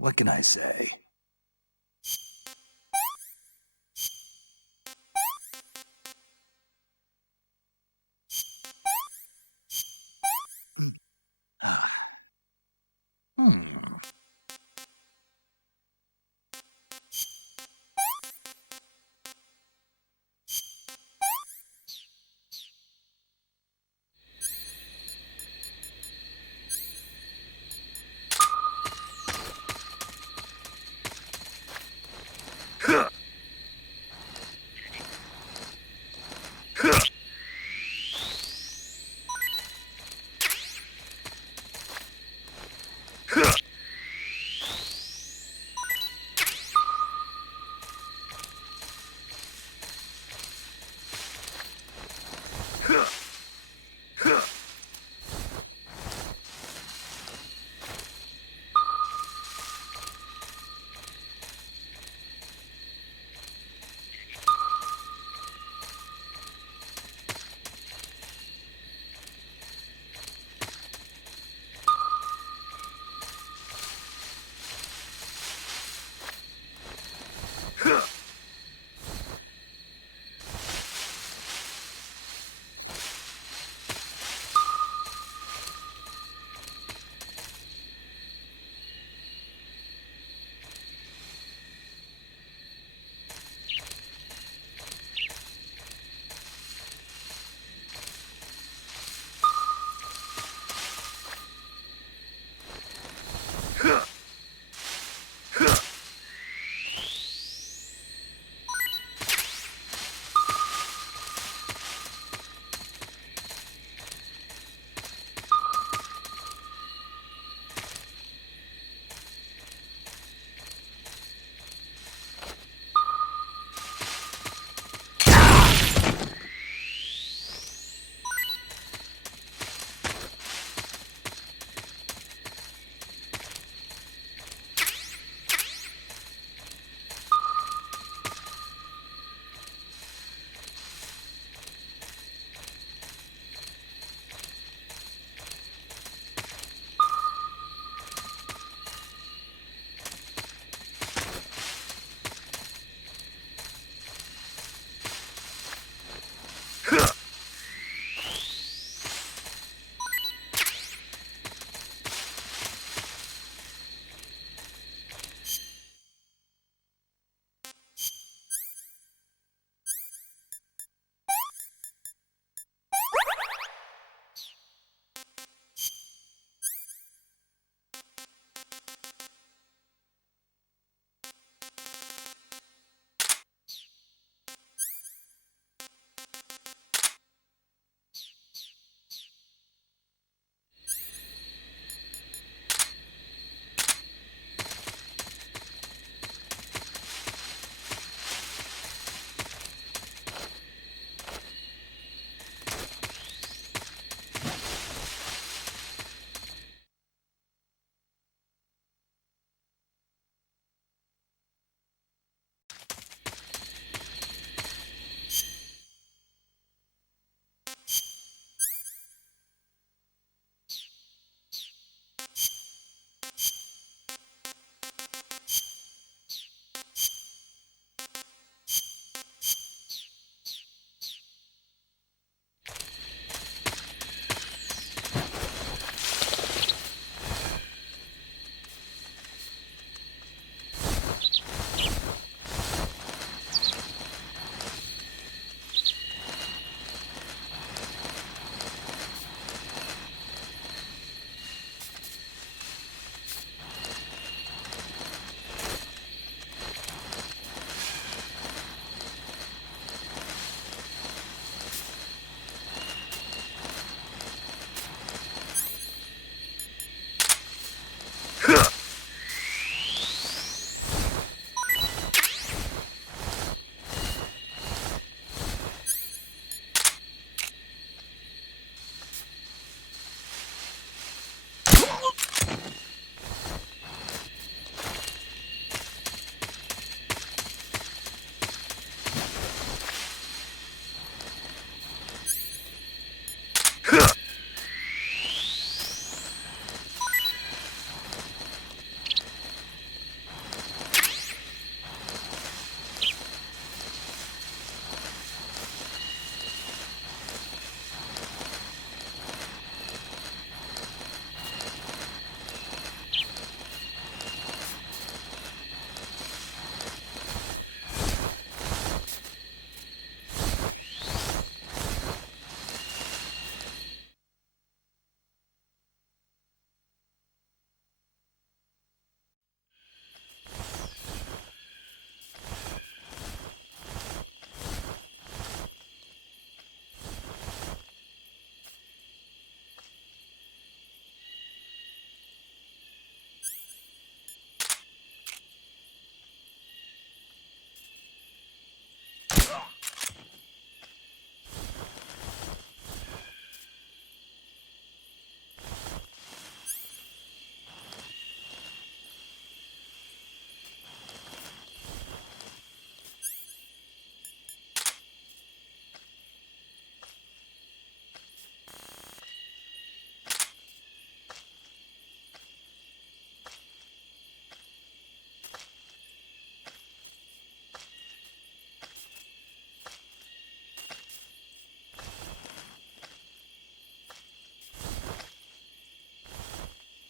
What can I say?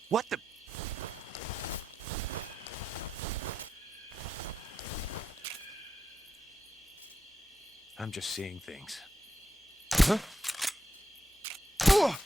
What the... I'm just seeing things. Huh? Oh!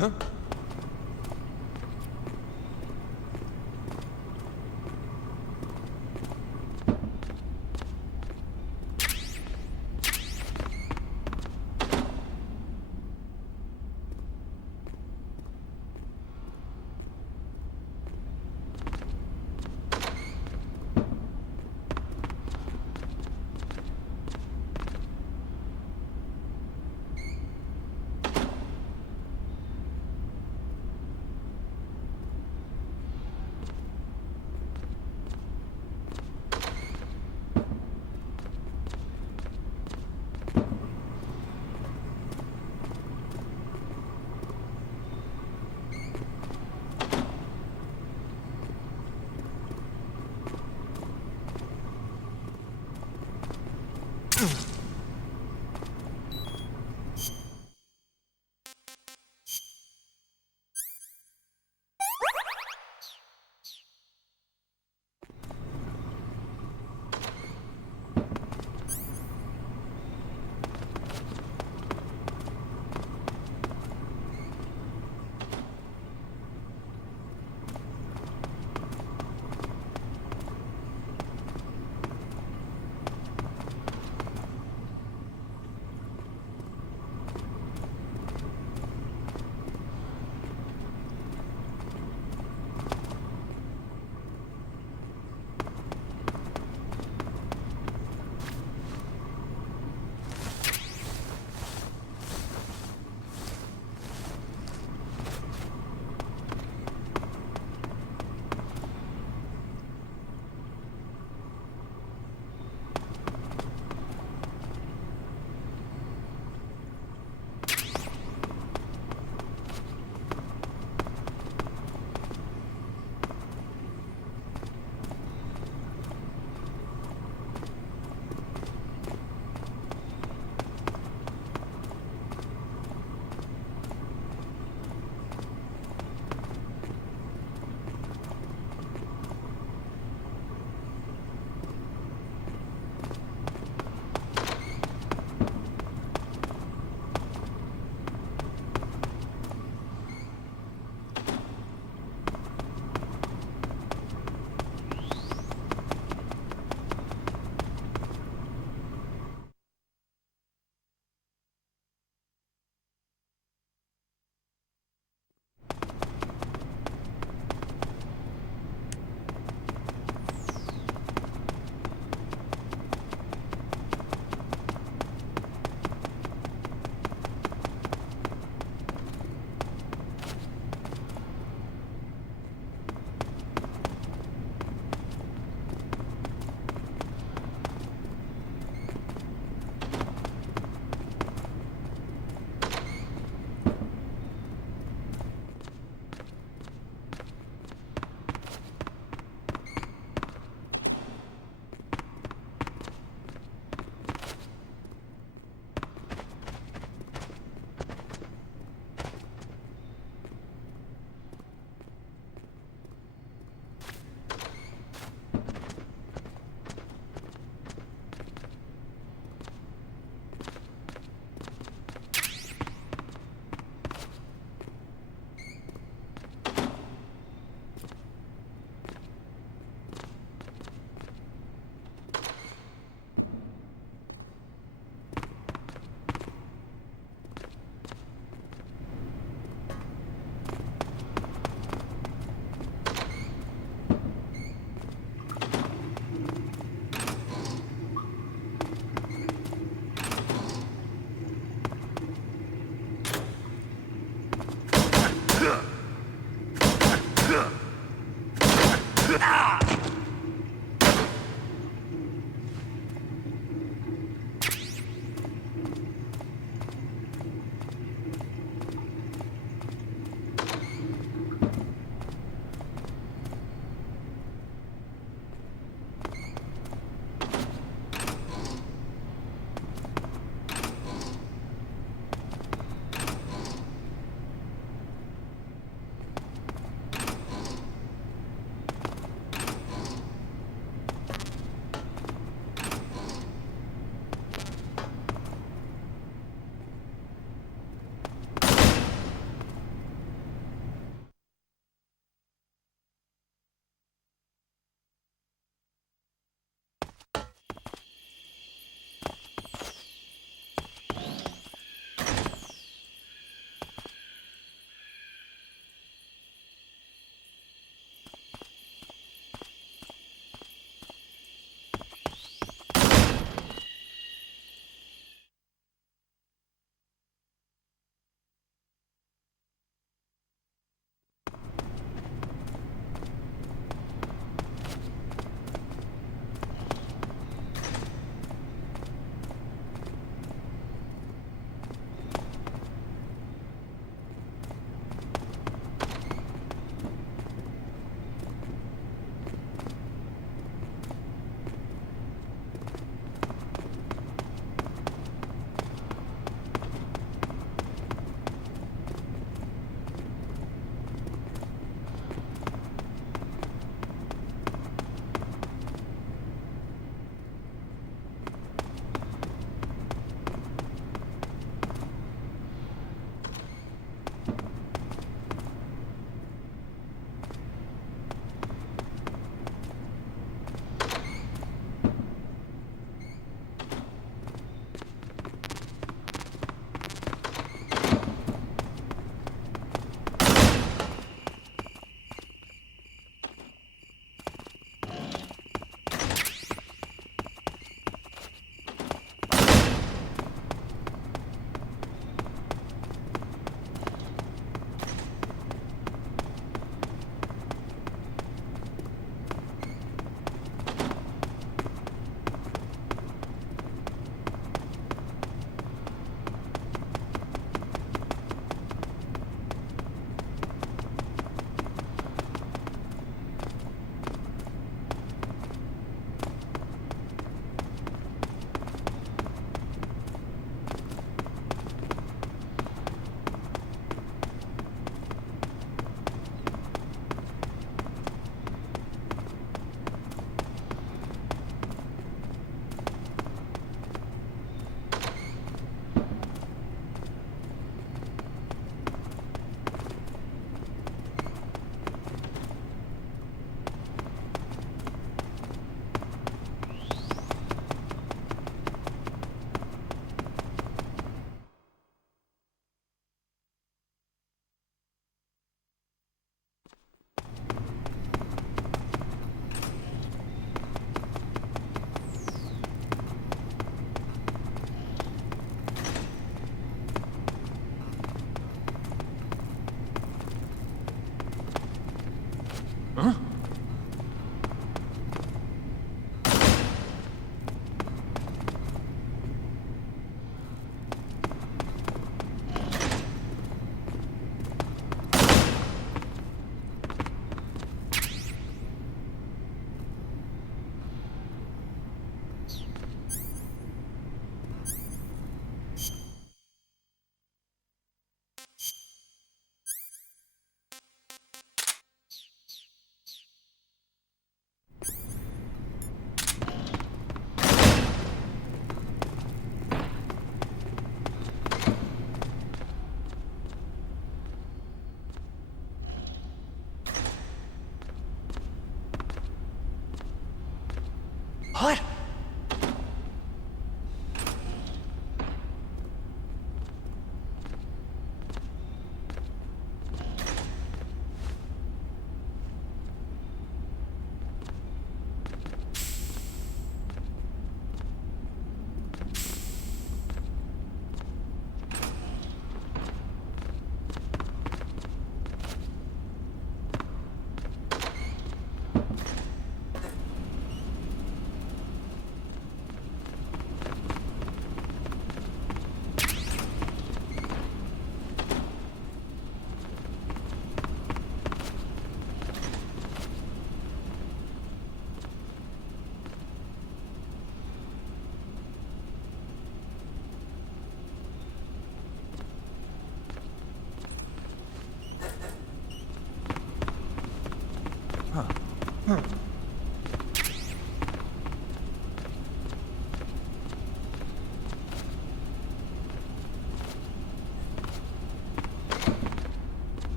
Huh?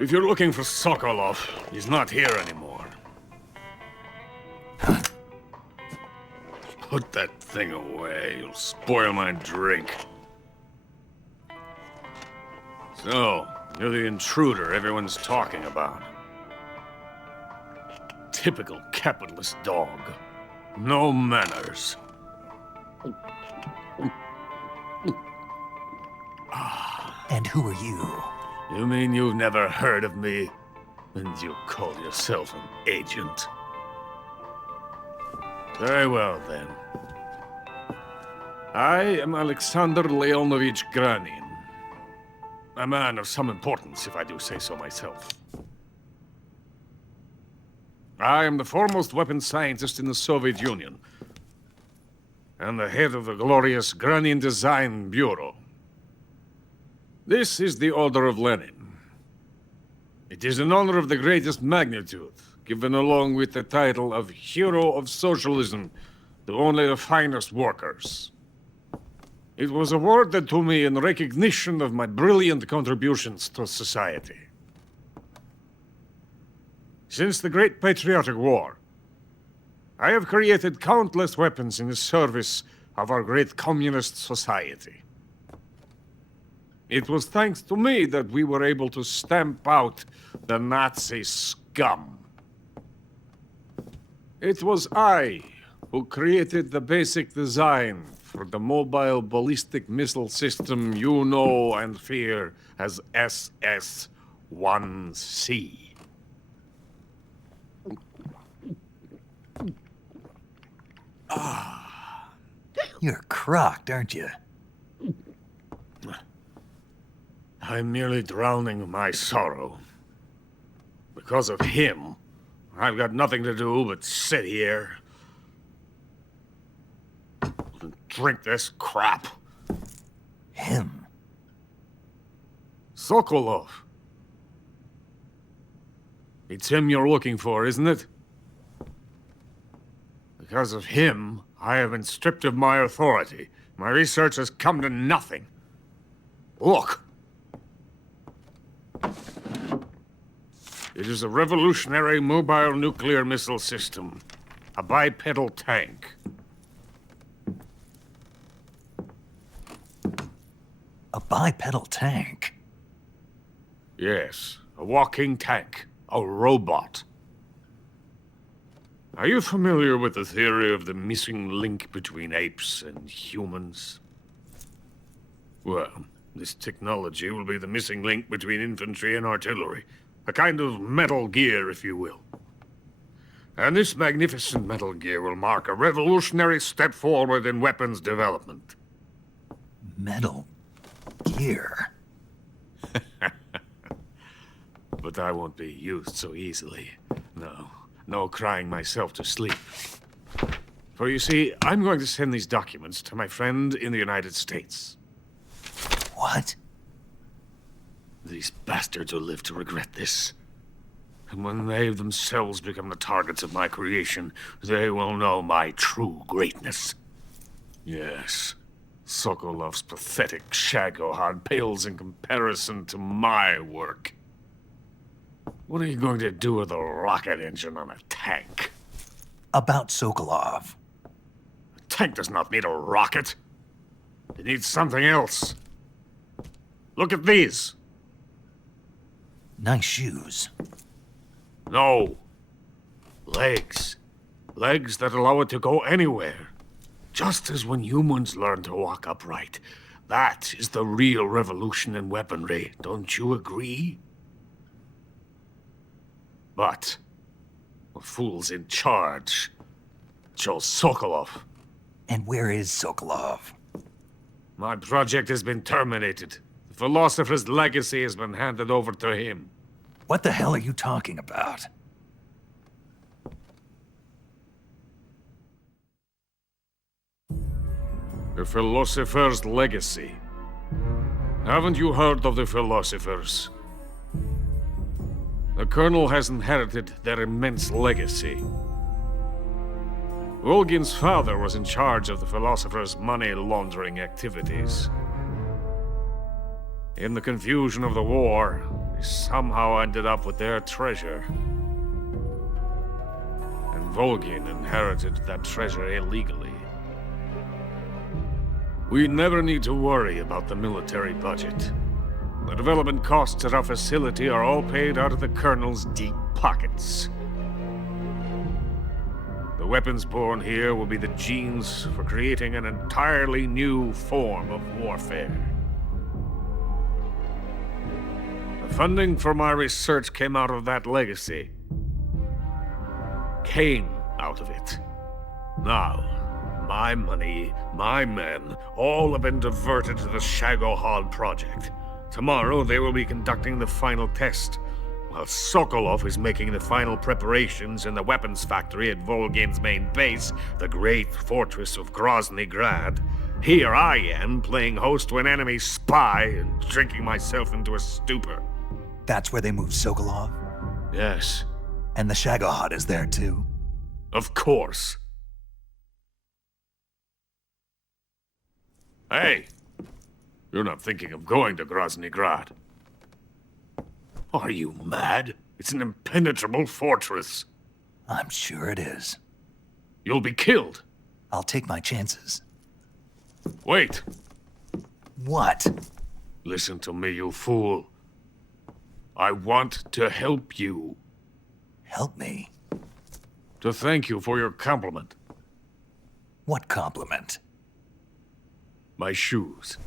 If you're looking for Sokolov, he's not here anymore. Put that thing away. You'll spoil my drink. So, you're the intruder everyone's talking about. Typical capitalist dog. No manners. And who are you? You mean you've never heard of me? And you call yourself an agent? Very well, then. I am Alexander Leonovich Granin. A man of some importance, if I do say so myself. I am the foremost weapons scientist in the Soviet Union, and the head of the glorious Granin Design Bureau. This is the Order of Lenin. It is an honor of the greatest magnitude, given along with the title of Hero of Socialism to only the finest workers. It was awarded to me in recognition of my brilliant contributions to society. Since the Great Patriotic War, I have created countless weapons in the service of our great communist society. It was thanks to me that we were able to stamp out the Nazi scum. It was I who created the basic design for the mobile ballistic missile system you know and fear as SS-1C. You're crocked, aren't you? I'm merely drowning my sorrow. Because of him, I've got nothing to do but sit here and drink this crap. Him? Sokolov. It's him you're looking for, isn't it? Because of him, I have been stripped of my authority. My research has come to nothing. Look. It is a revolutionary mobile nuclear missile system. A bipedal tank. A bipedal tank? Yes, a walking tank. A robot. Are you familiar with the theory of the missing link between apes and humans? Well, this technology will be the missing link between infantry and artillery. A kind of Metal Gear, if you will. And this magnificent Metal Gear will mark a revolutionary step forward in weapons development. Metal Gear? But I won't be used so easily. No crying myself to sleep. For you see, I'm going to send these documents to my friend in the United States. What? These bastards will live to regret this. And when they themselves become the targets of my creation, they will know my true greatness. Yes, Sokolov's pathetic Shagohod pales in comparison to my work. What are you going to do with a rocket engine on a tank? About Sokolov. A tank does not need a rocket. It needs something else. Look at these. Nice shoes. No. Legs. Legs that allow it to go anywhere. Just as when humans learn to walk upright. That is the real revolution in weaponry. Don't you agree? But the fool's in charge. Joe Sokolov. And where is Sokolov? My project has been terminated. The philosopher's legacy has been handed over to him. What the hell are you talking about? The philosopher's legacy. Haven't you heard of the philosophers? The Colonel has inherited their immense legacy. Volgin's father was in charge of the philosophers' money laundering activities. In the confusion of the war, he somehow ended up with their treasure. And Volgin inherited that treasure illegally. We never need to worry about the military budget. The development costs at our facility are all paid out of the Colonel's deep pockets. The weapons born here will be the genes for creating an entirely new form of warfare. The funding for my research came out of that legacy. Came out of it. Now, my money, my men, all have been diverted to the Shagohod project. Tomorrow they will be conducting the final test, while Sokolov is making the final preparations in the weapons factory at Volgin's main base, the great fortress of Grozny Grad. Here I am, playing host to an enemy spy and drinking myself into a stupor. That's where they moved Sokolov? Yes. And the Shagohod is there too? Of course. Hey! You're not thinking of going to Grozny Grad. Are you mad? It's an impenetrable fortress. I'm sure it is. You'll be killed. I'll take my chances. Wait. What? Listen to me, you fool. I want to help you. Help me? To thank you for your compliment. What compliment? My shoes.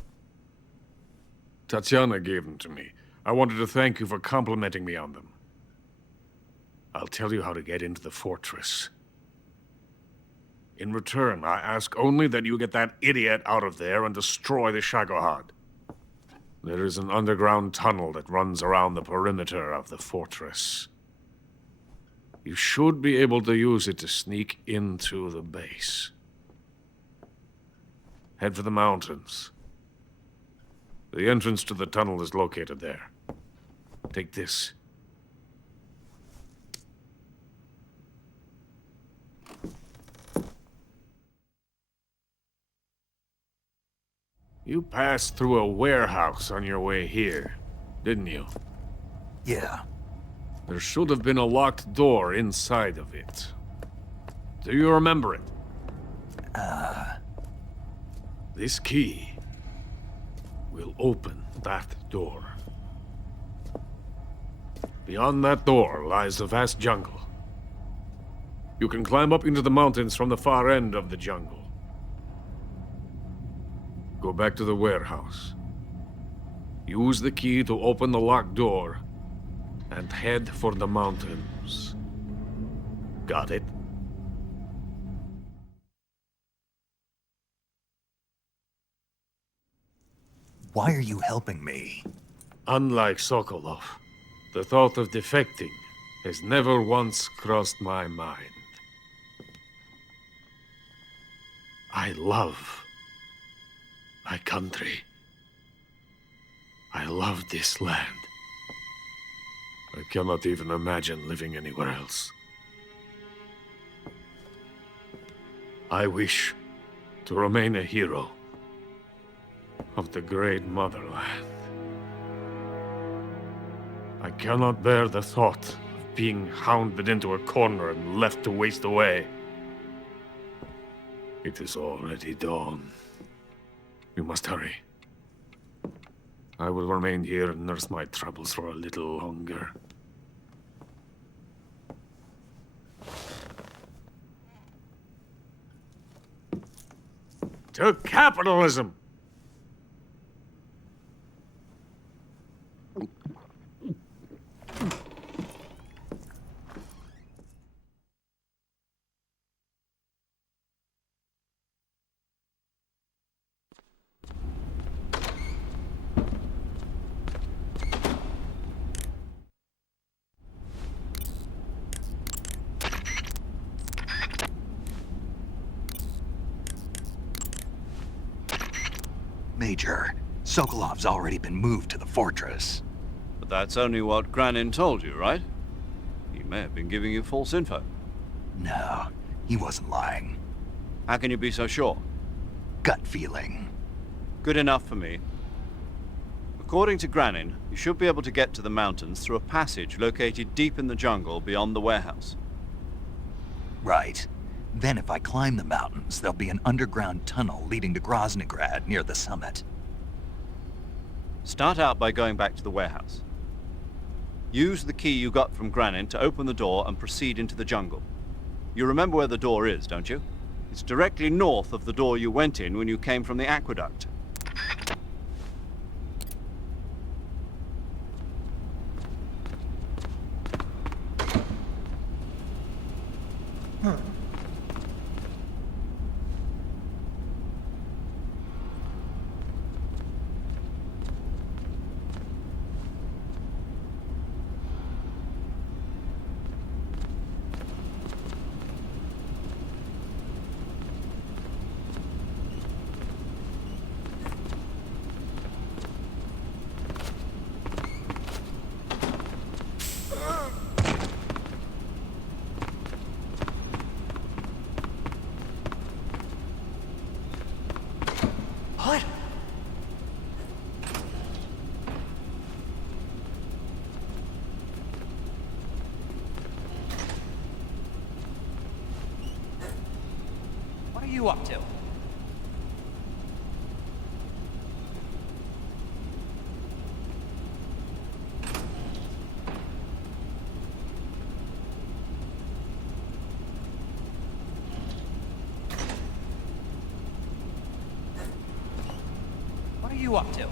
Tatiana gave them to me. I wanted to thank you for complimenting me on them. I'll tell you how to get into the fortress. In return, I ask only that you get that idiot out of there and destroy the Shagohod. There is an underground tunnel that runs around the perimeter of the fortress. You should be able to use it to sneak into the base. Head for the mountains. The entrance to the tunnel is located there. Take this. You passed through a warehouse on your way here, didn't you? Yeah. There should have been a locked door inside of it. Do you remember it? This key will open that door. Beyond that door lies a vast jungle. You can climb up into the mountains from the far end of the jungle. Go back to the warehouse. Use the key to open the locked door and head for the mountains. Got it? Why are you helping me? Unlike Sokolov, the thought of defecting has never once crossed my mind. I love my country. I love this land. I cannot even imagine living anywhere else. I wish to remain a hero of the great motherland. I cannot bear the thought of being hounded into a corner and left to waste away. It is already dawn. We must hurry. I will remain here and nurse my troubles for a little longer. To capitalism! Sokolov's already been moved to the fortress. But that's only what Granin told you, right? He may have been giving you false info. No, he wasn't lying. How can you be so sure? Gut feeling. Good enough for me. According to Granin, you should be able to get to the mountains through a passage located deep in the jungle beyond the warehouse. Right. Then if I climb the mountains, there'll be an underground tunnel leading to Groznygrad near the summit. Start out by going back to the warehouse. Use the key you got from Granin to open the door and proceed into the jungle. You remember where the door is, don't you? It's directly north of the door you went in when you came from the aqueduct. What? What are you up to? What are you up to?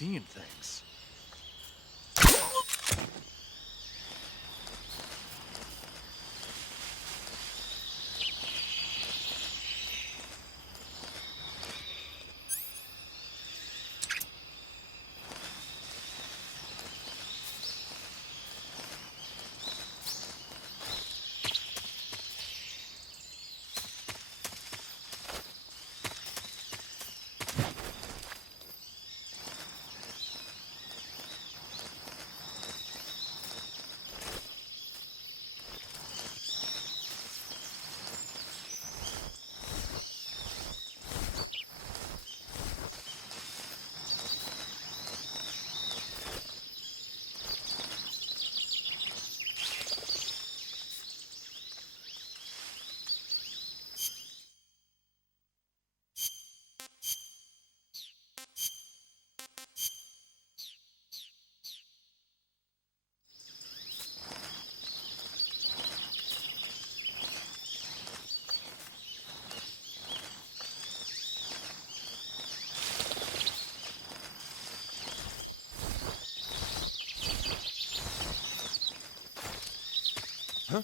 seeing things. Huh?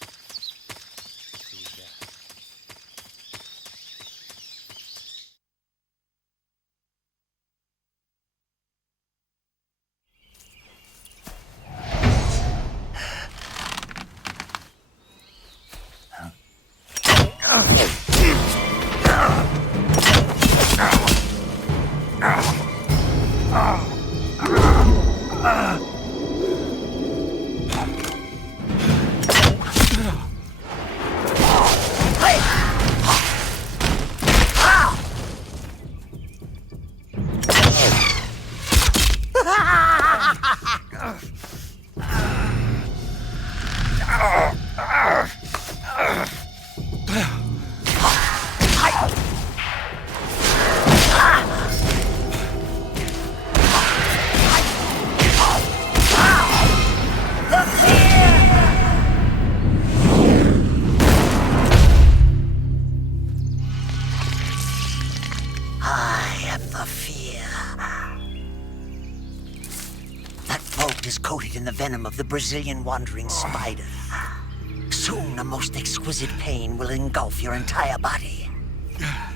In the venom of the Brazilian wandering spider. Soon a most exquisite pain will engulf your entire body.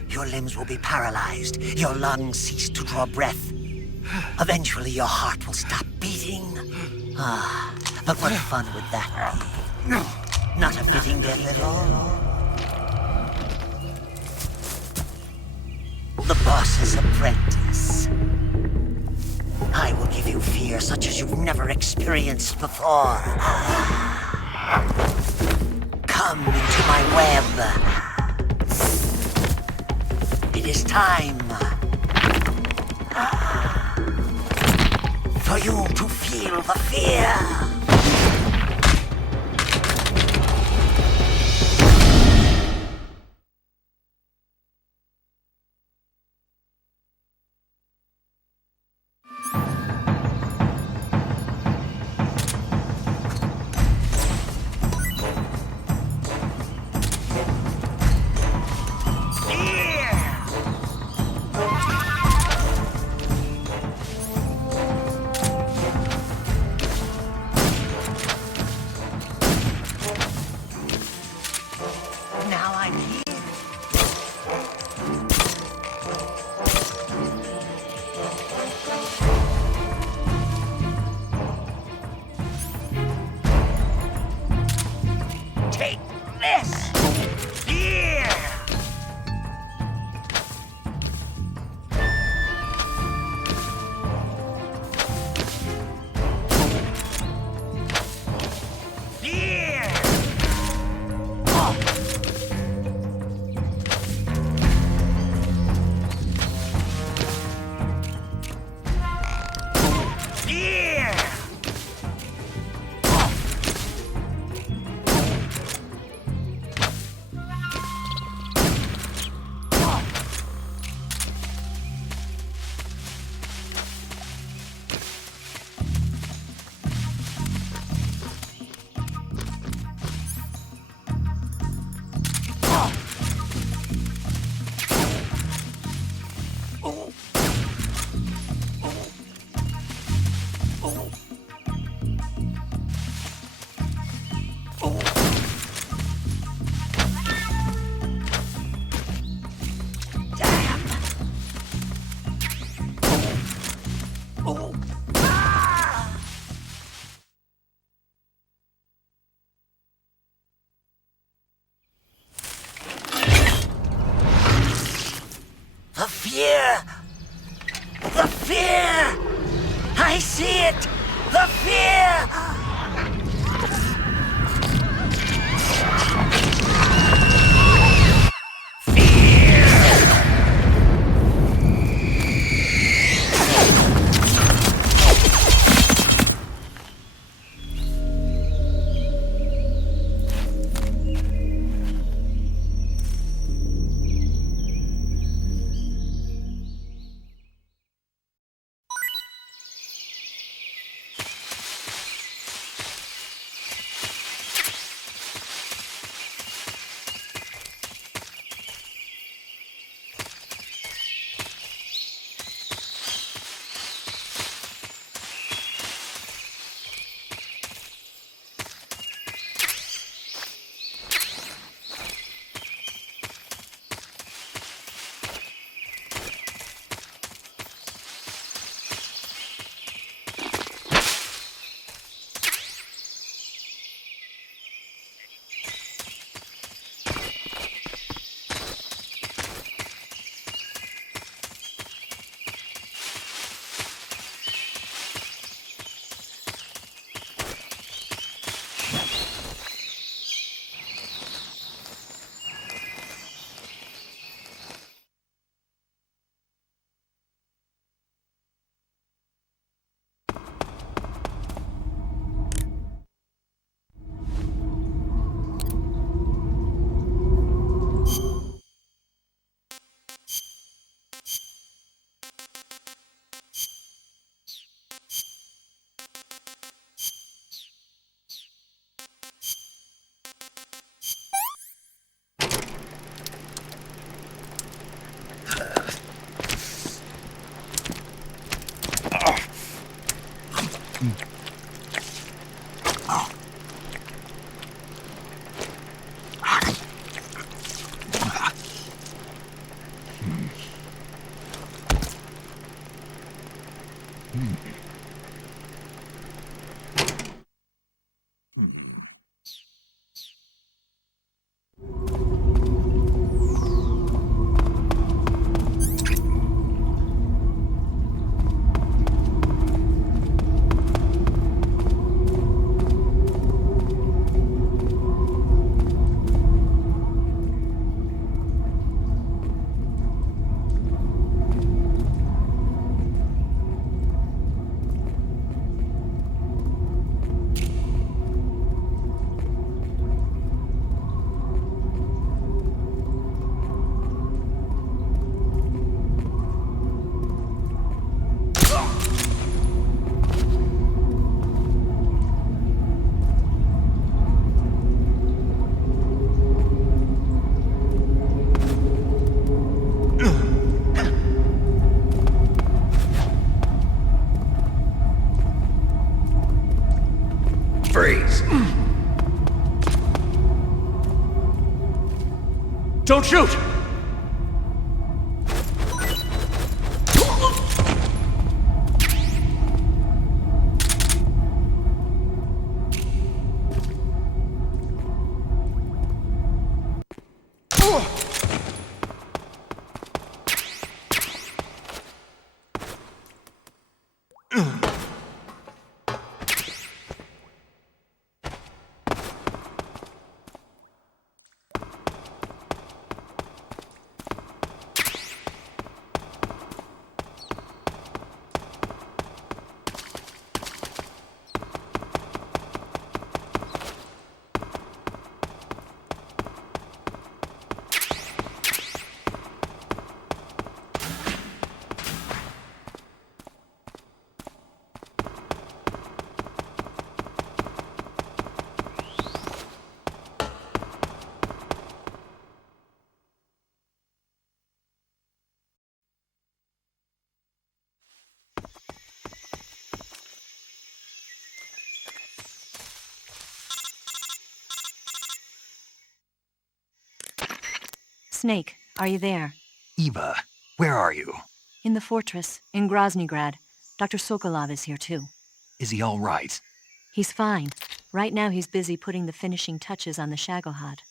Your limbs will be paralyzed, your lungs cease to draw breath. Eventually your heart will stop beating. But what fun would that be? Not a fitting death at all. The boss's apprentice. I will give you fear such as you've never experienced before. Come into my web. It is time for you to feel the fear. fear! The fear! I see it! The fear! Freeze! Don't shoot! Snake, are you there? Eva, where are you? In the fortress, in Groznygrad. Dr. Sokolov is here too. Is he all right? He's fine. Right now he's busy putting the finishing touches on the Shagohod.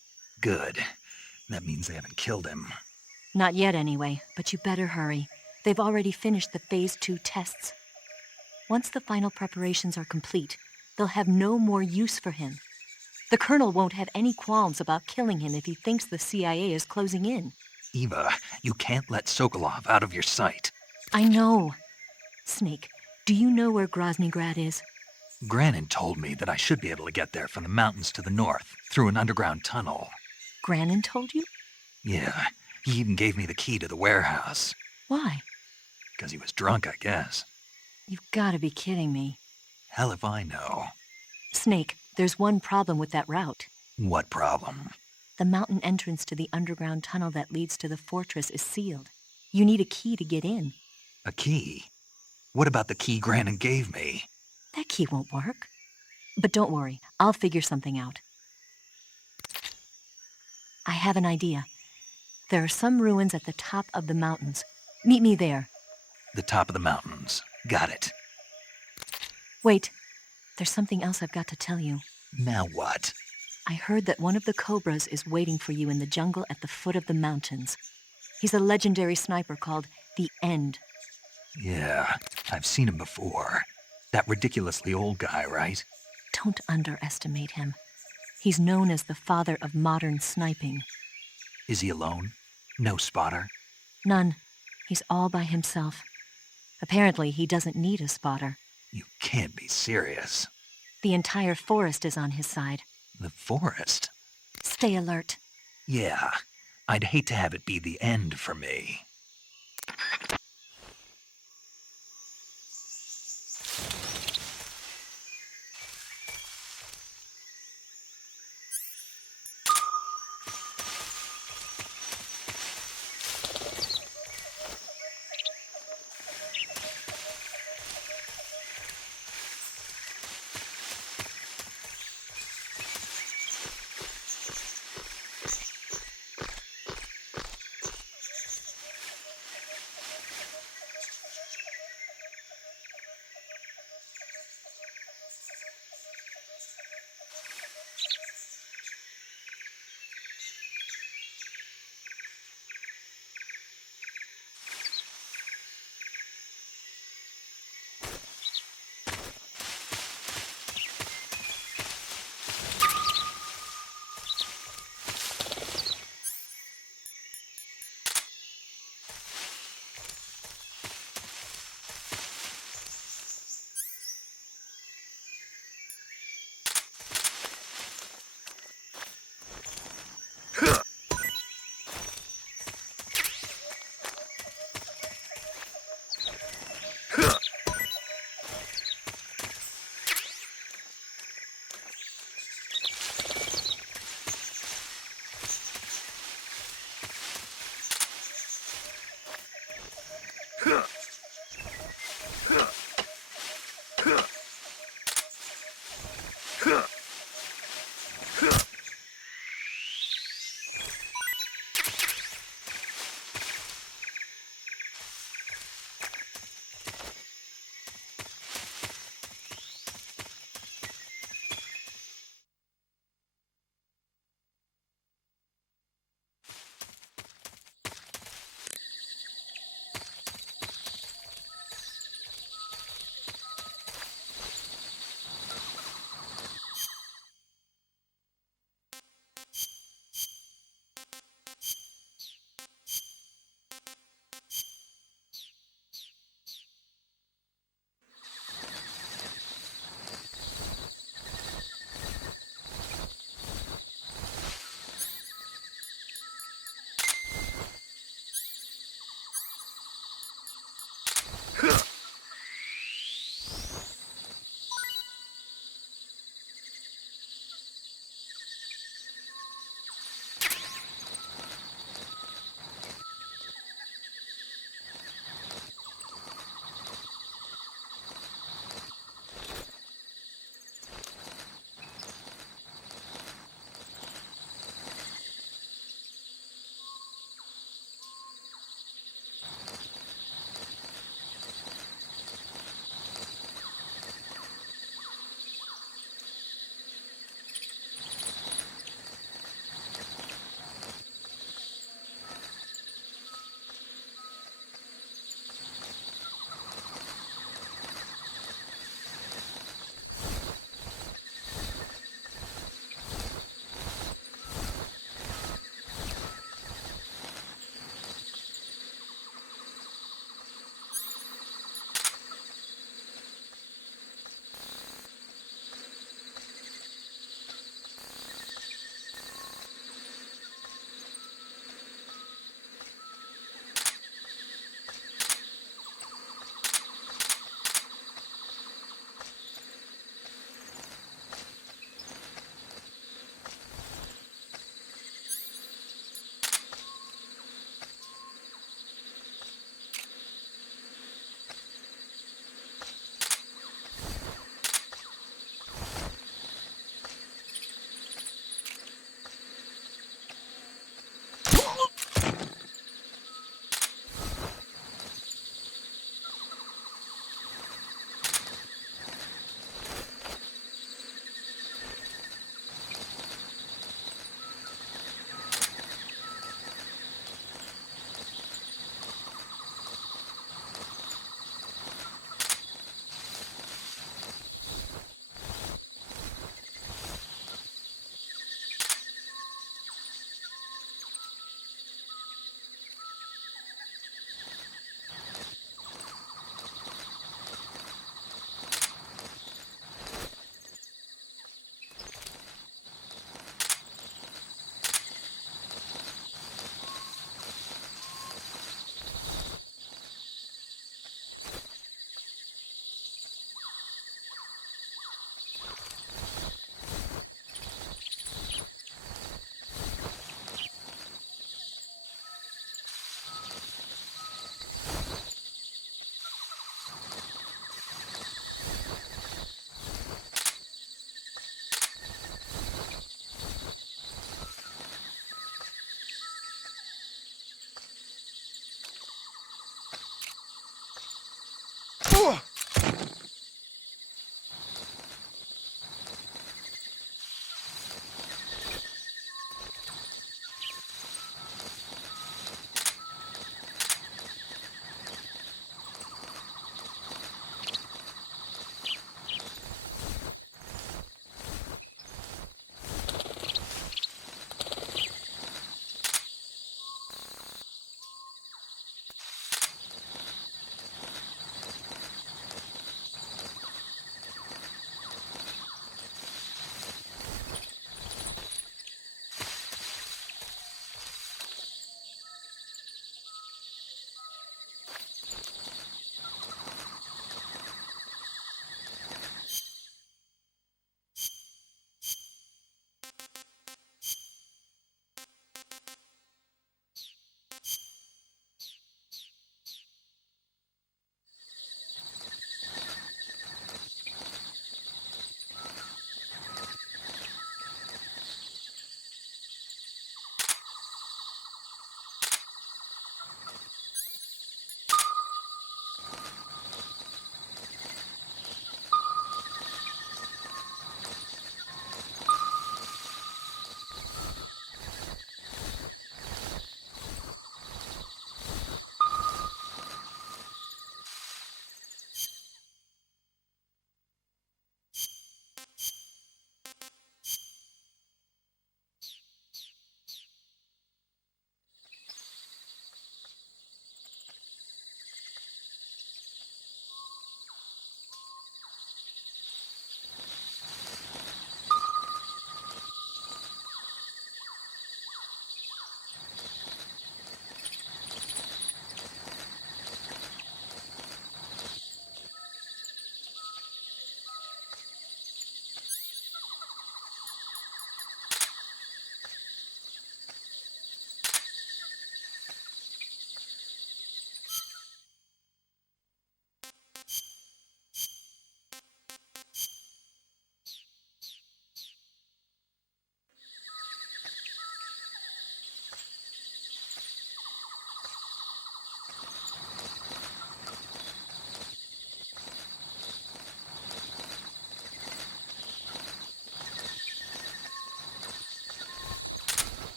Good. That means they haven't killed him. Not yet, anyway, but you better hurry. They've already finished the Phase 2 tests. Once the final preparations are complete, they'll have no more use for him. The Colonel won't have any qualms about killing him if he thinks the CIA is closing in. Eva, you can't let Sokolov out of your sight. I know. Snake, do you know where Groznygrad is? Granin told me that I should be able to get there from the mountains to the north, through an underground tunnel. Granin told you? Yeah, he even gave me the key to the warehouse. Why? Because he was drunk, I guess. You've got to be kidding me. Hell if I know. Snake, there's one problem with that route. What problem? The mountain entrance to the underground tunnel that leads to the fortress is sealed. You need a key to get in. A key? What about the key Granin gave me? That key won't work. But don't worry, I'll figure something out. I have an idea. There are some ruins at the top of the mountains. Meet me there. The top of the mountains. Got it. Wait, there's something else I've got to tell you. Now what? I heard that one of the Cobras is waiting for you in the jungle at the foot of the mountains. He's a legendary sniper called the End. Yeah, I've seen him before. That ridiculously old guy, right? Don't underestimate him. He's known as the father of modern sniping. Is he alone? No spotter? None. He's all by himself. Apparently, he doesn't need a spotter. You can't be serious. The entire forest is on his side. The forest? Stay alert. Yeah, I'd hate to have it be the end for me.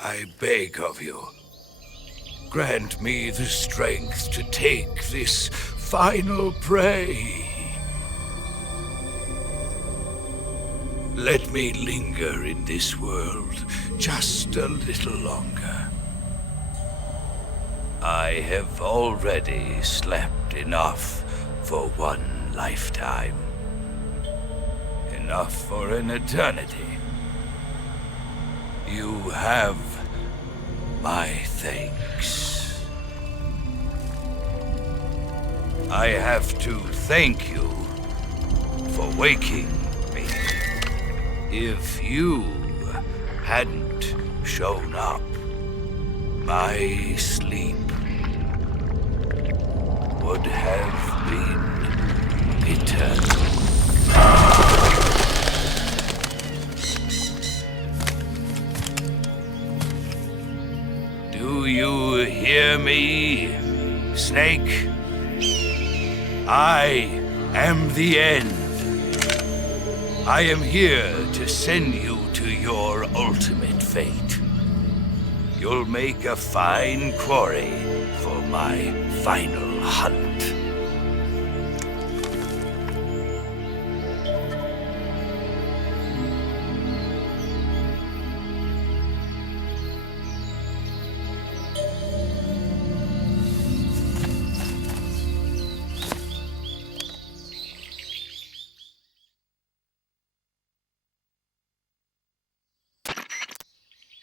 I beg of you, grant me the strength to take this final prey. Let me linger in this world just a little longer. I have already slept enough for one lifetime. Enough for an eternity. You have my thanks. I have to thank you for waking me. If you hadn't shown up, my sleep would have been eternal. Do you hear me, Snake? I am the end. I am here to send you to your ultimate fate. You'll make a fine quarry for my final hunt.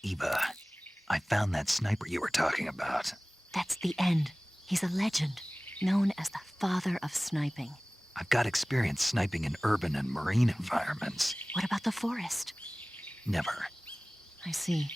Eva, I found that sniper you were talking about. That's the end. He's a legend, known as the father of sniping. I've got experience sniping in urban and marine environments. What about the forest? Never. I see.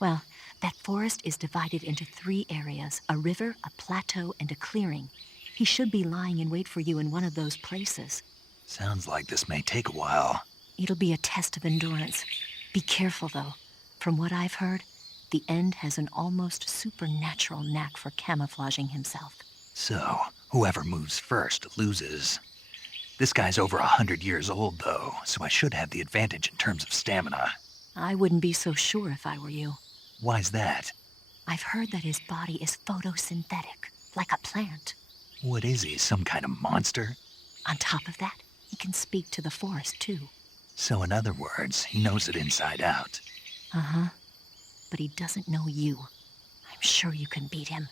Well, that forest is divided into 3 areas, a river, a plateau, and a clearing. He should be lying in wait for you in one of those places. Sounds like this may take a while. It'll be a test of endurance. Be careful, though. From what I've heard, the End has an almost supernatural knack for camouflaging himself. So, whoever moves first loses. This guy's over 100 years old, though, so I should have the advantage in terms of stamina. I wouldn't be so sure if I were you. Why's that? I've heard that his body is photosynthetic, like a plant. What is he, some kind of monster? On top of that, he can speak to the forest, too. So in other words, he knows it inside out. Uh-huh. But he doesn't know you. I'm sure you can beat him.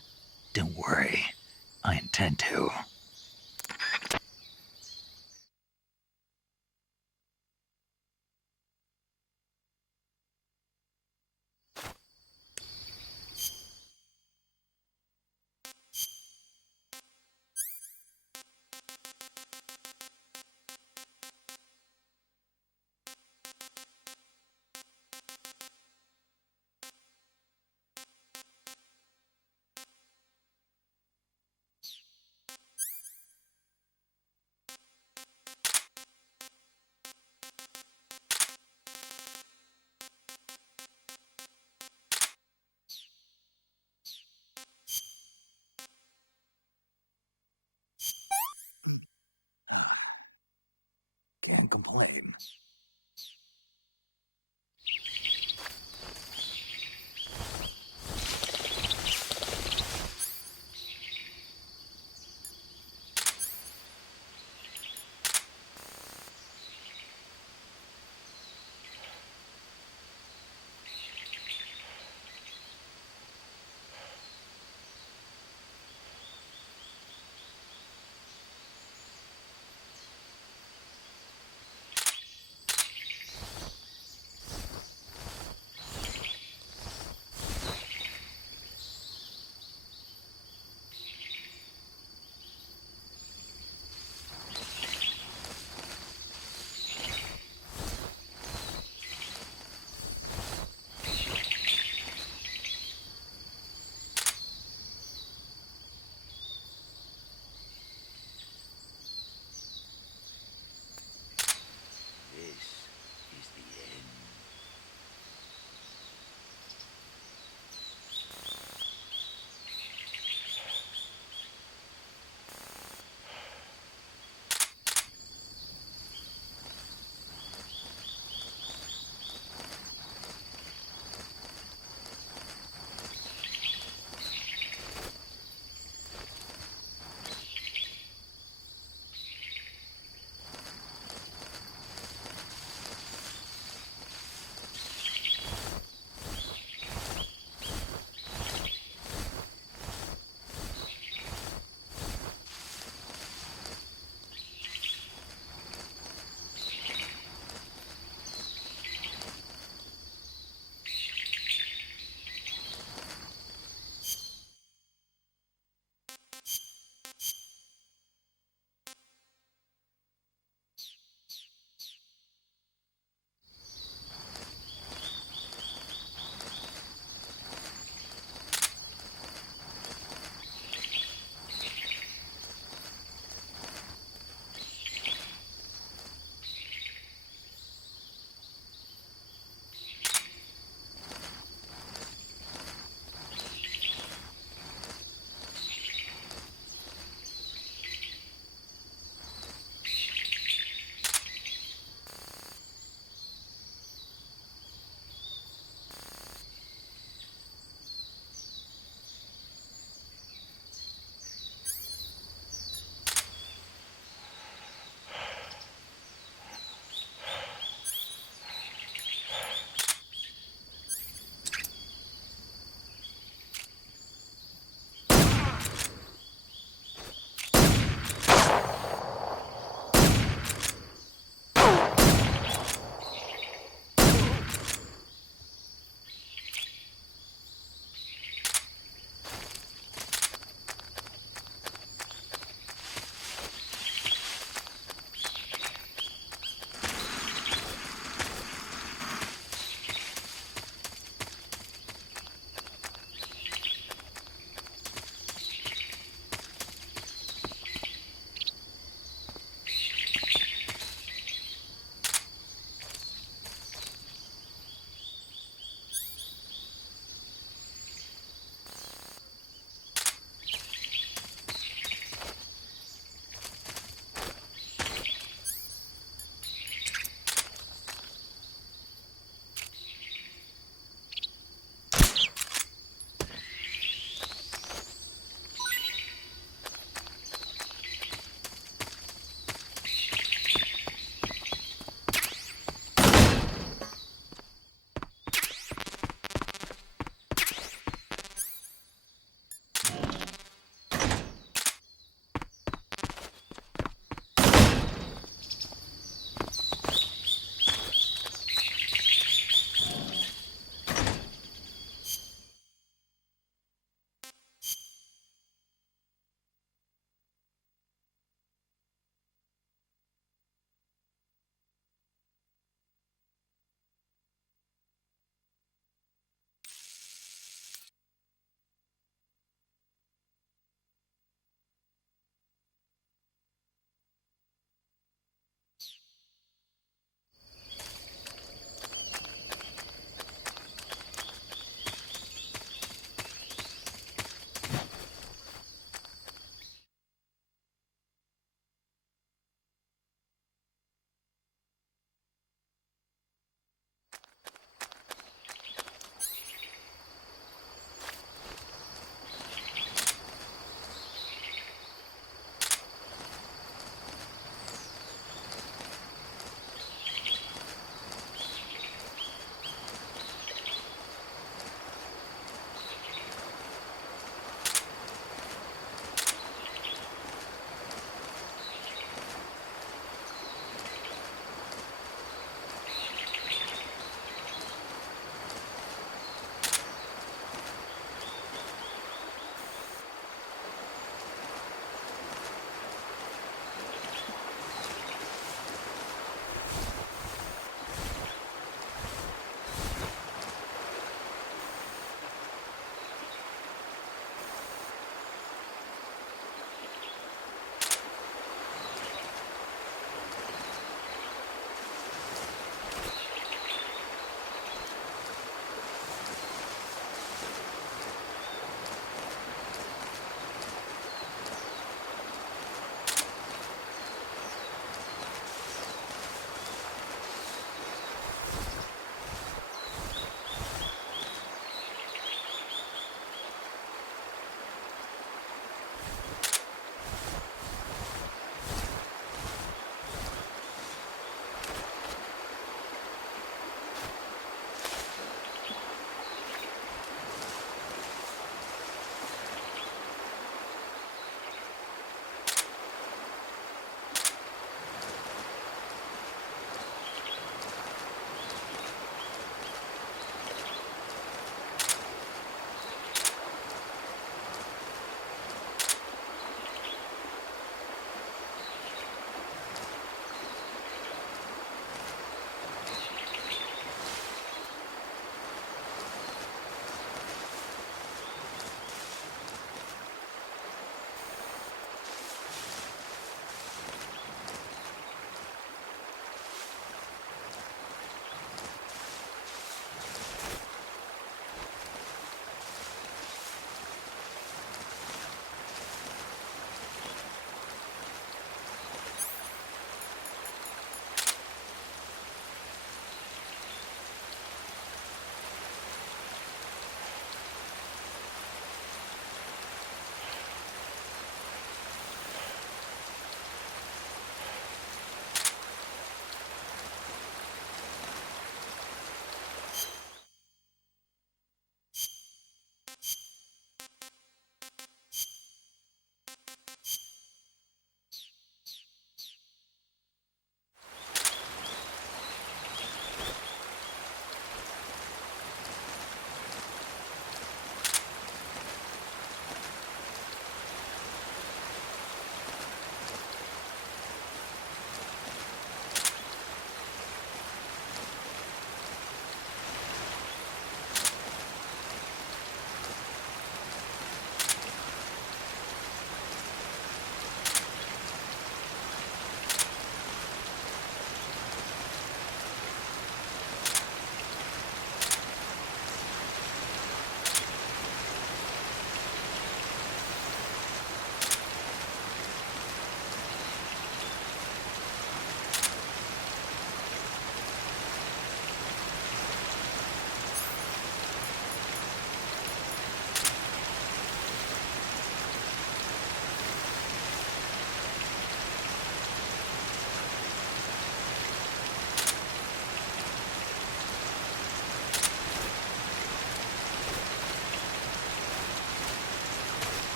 Don't worry. I intend to.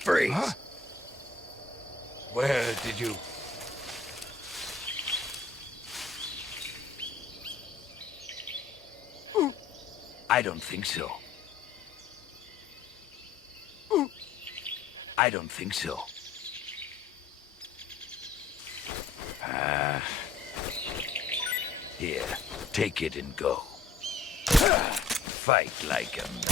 Freeze! Huh? Where did you... I don't think so. I don't think so. Here, take it and go. Fight like a man.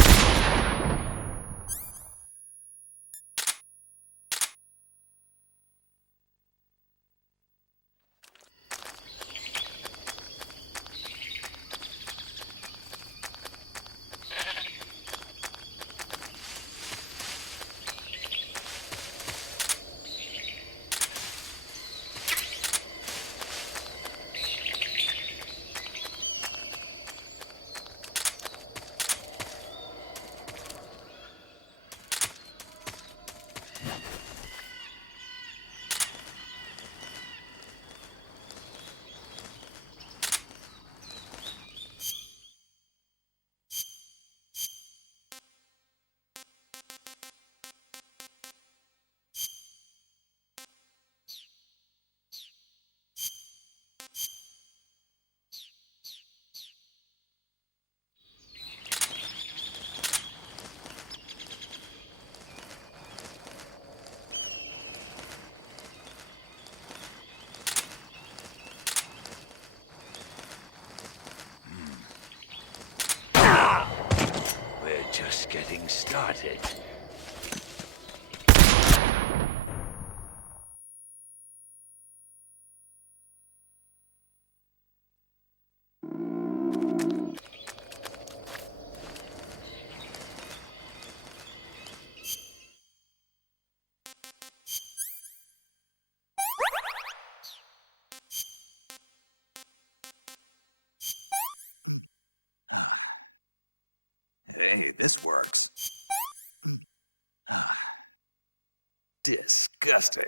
Just getting started. Hey, this works. Disgusting.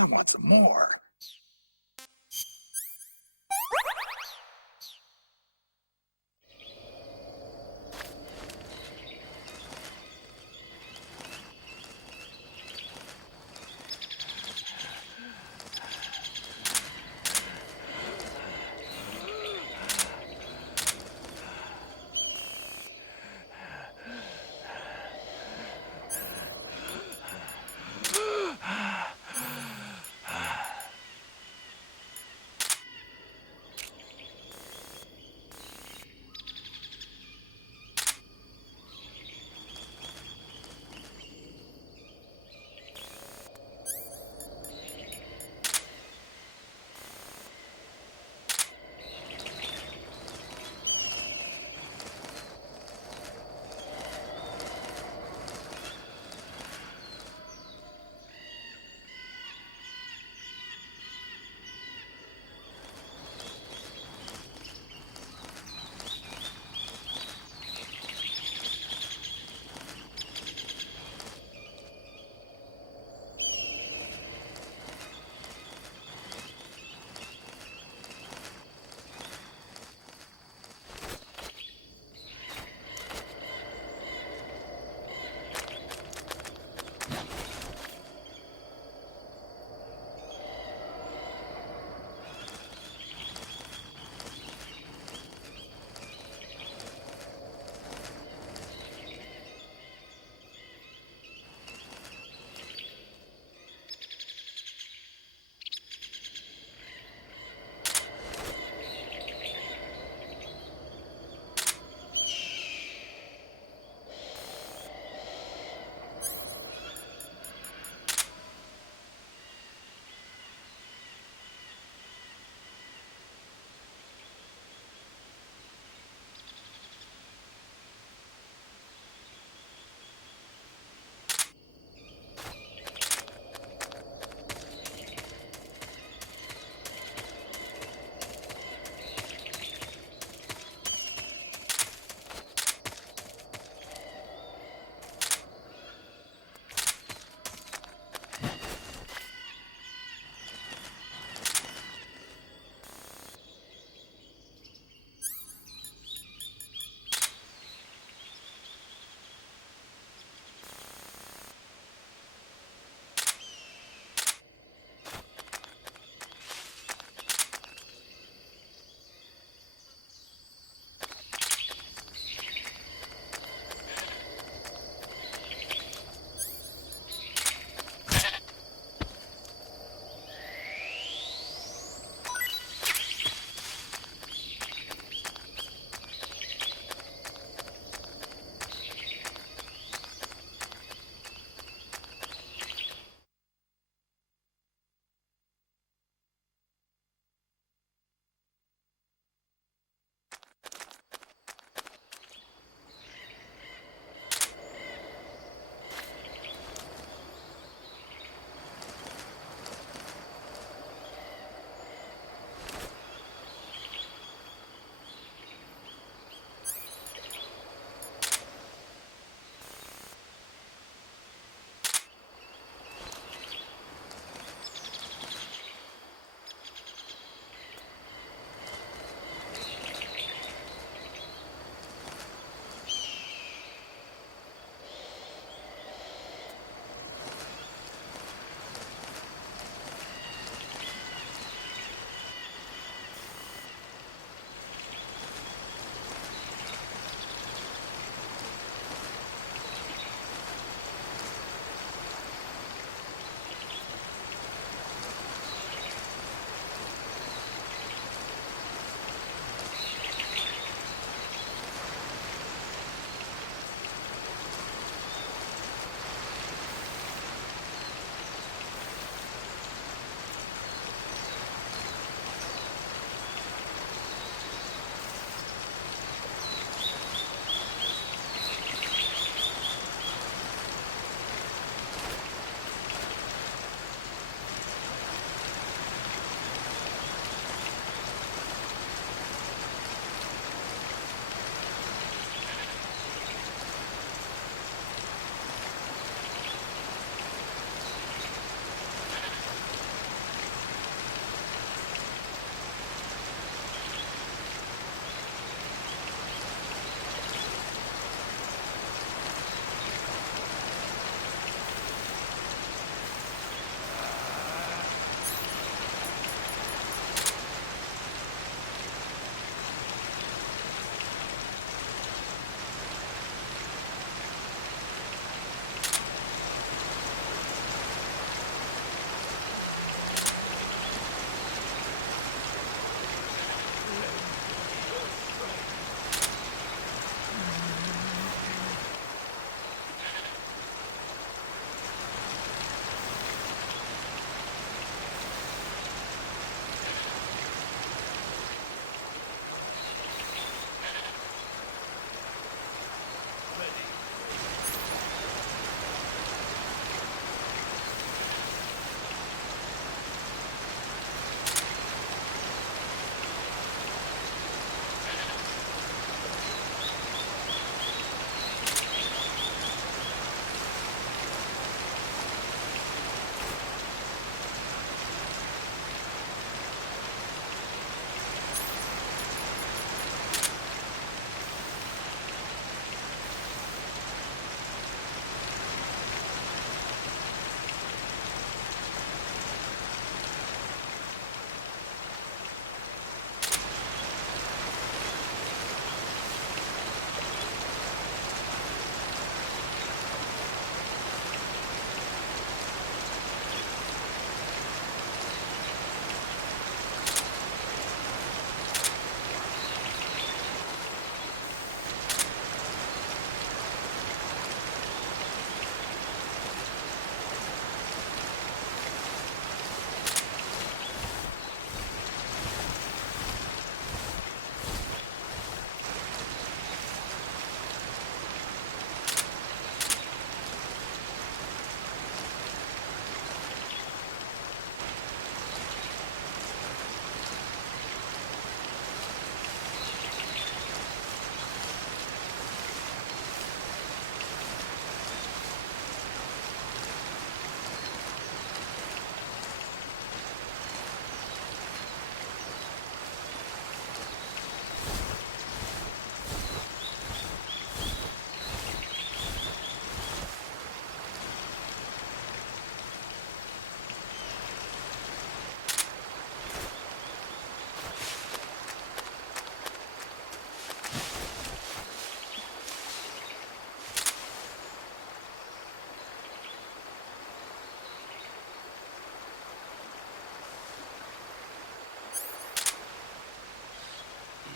I want some more.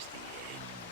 is the end.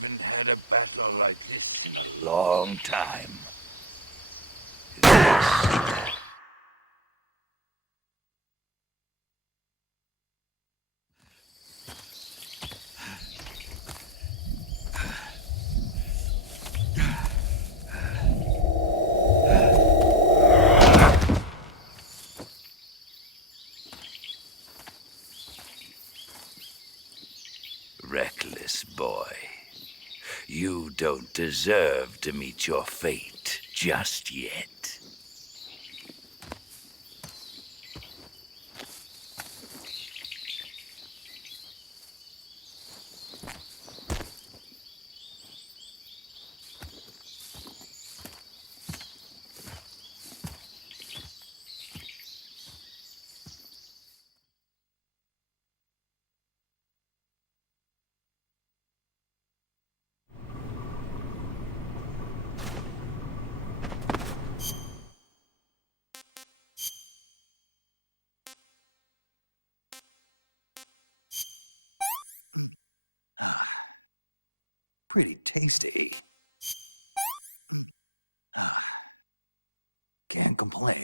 haven't had a battle like this in a long time. Reckless boy. You don't deserve to meet your fate just yet. Pretty tasty. Can't complain.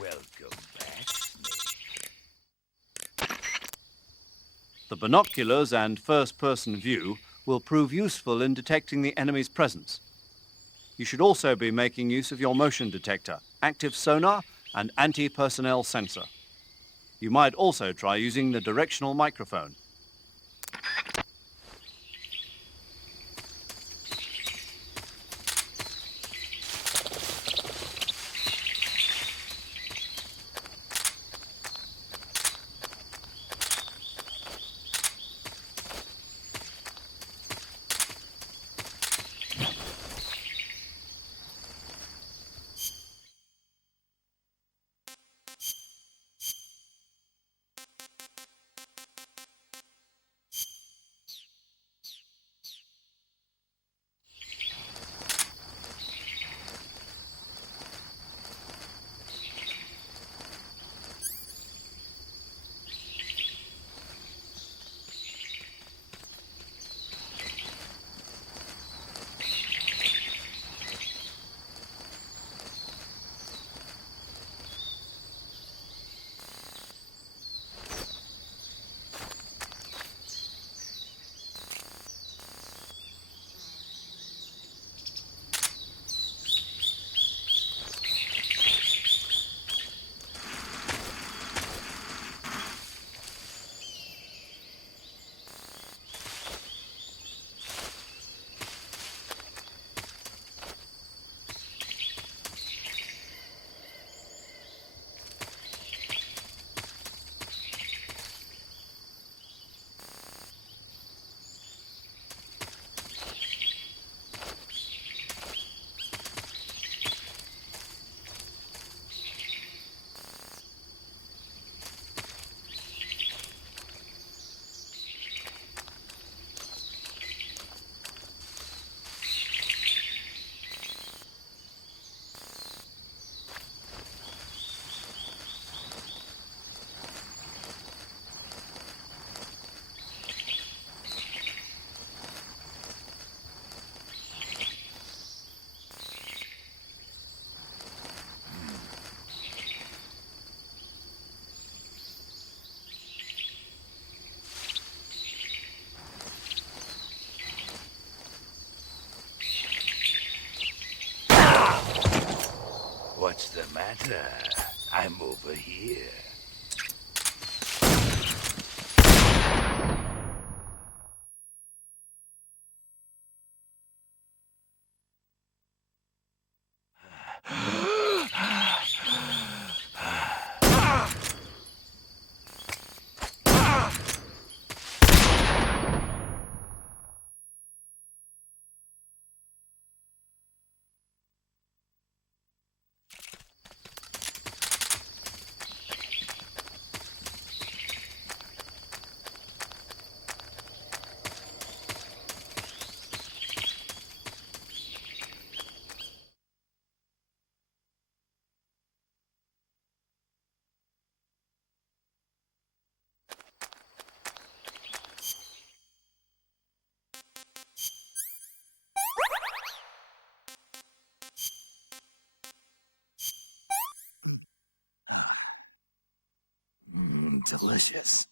Welcome back, The binoculars and first-person view will prove useful in detecting the enemy's presence. You should also be making use of your motion detector, active sonar, and anti-personnel sensor. You might also try using the directional microphone. What's the matter? I'm over here. Delicious.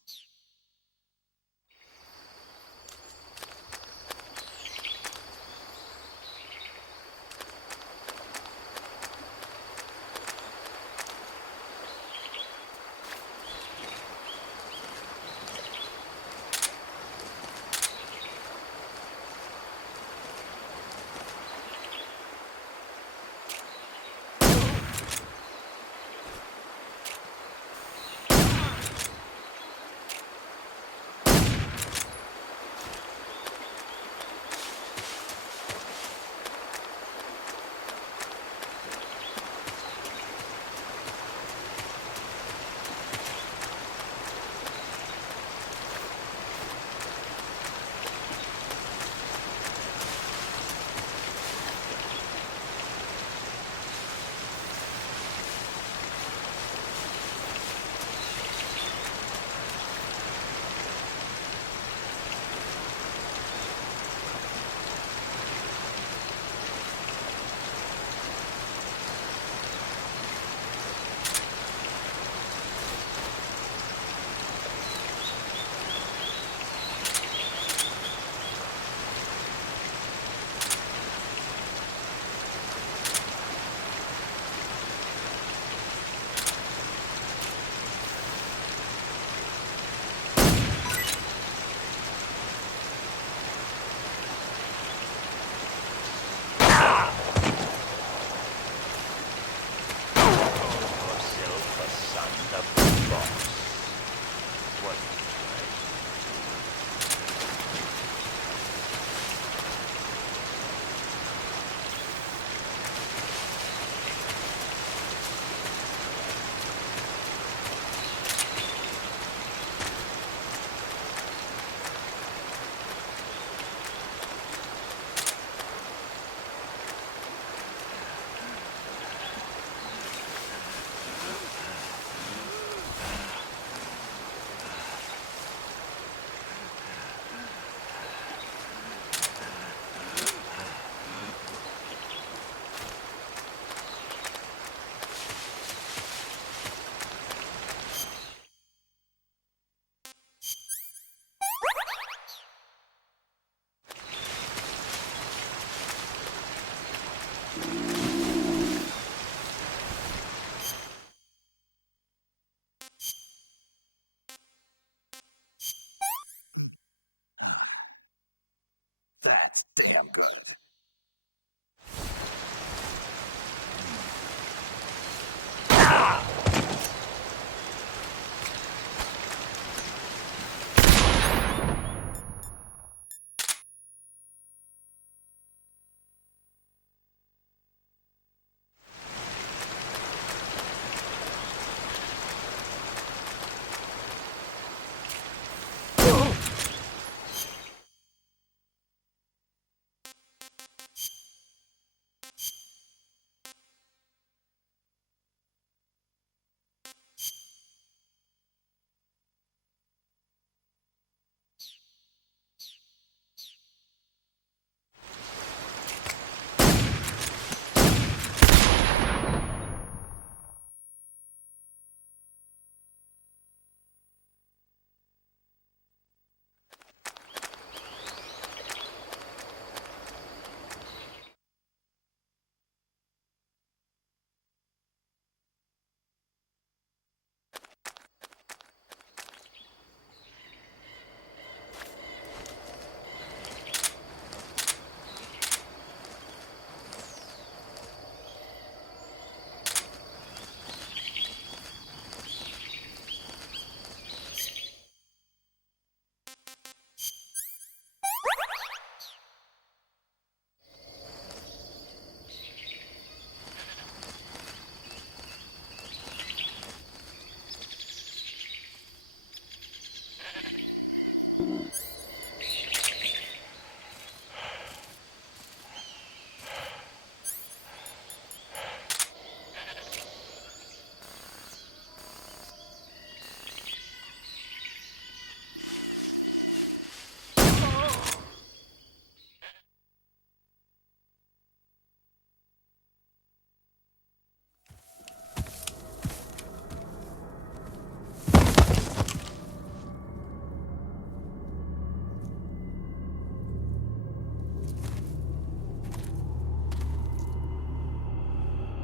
That's damn good.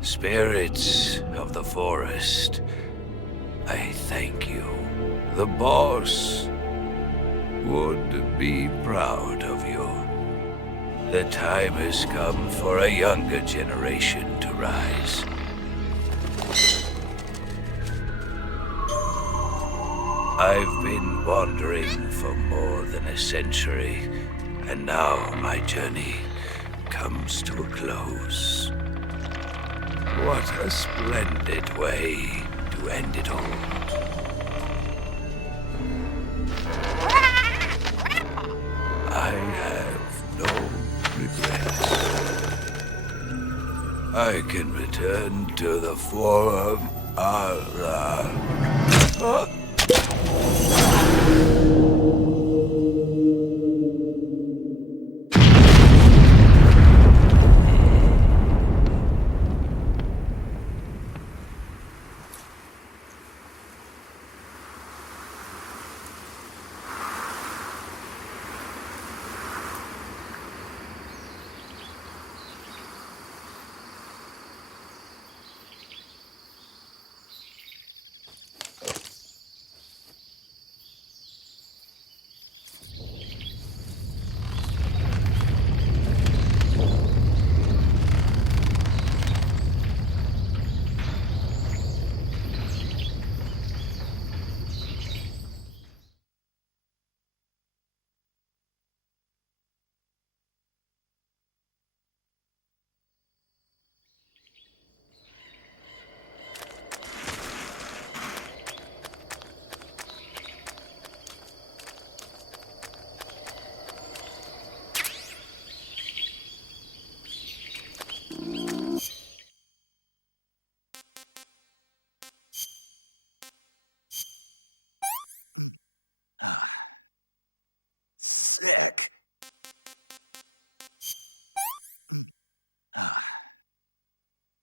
Spirits of the forest, I thank you. The boss would be proud of you. The time has come for a younger generation to rise. I've been wandering for more than a century, and now my journey comes to a close. What a splendid way to end it all. I have no regrets. I can return to the Forum Allah.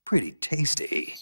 Pretty tasty.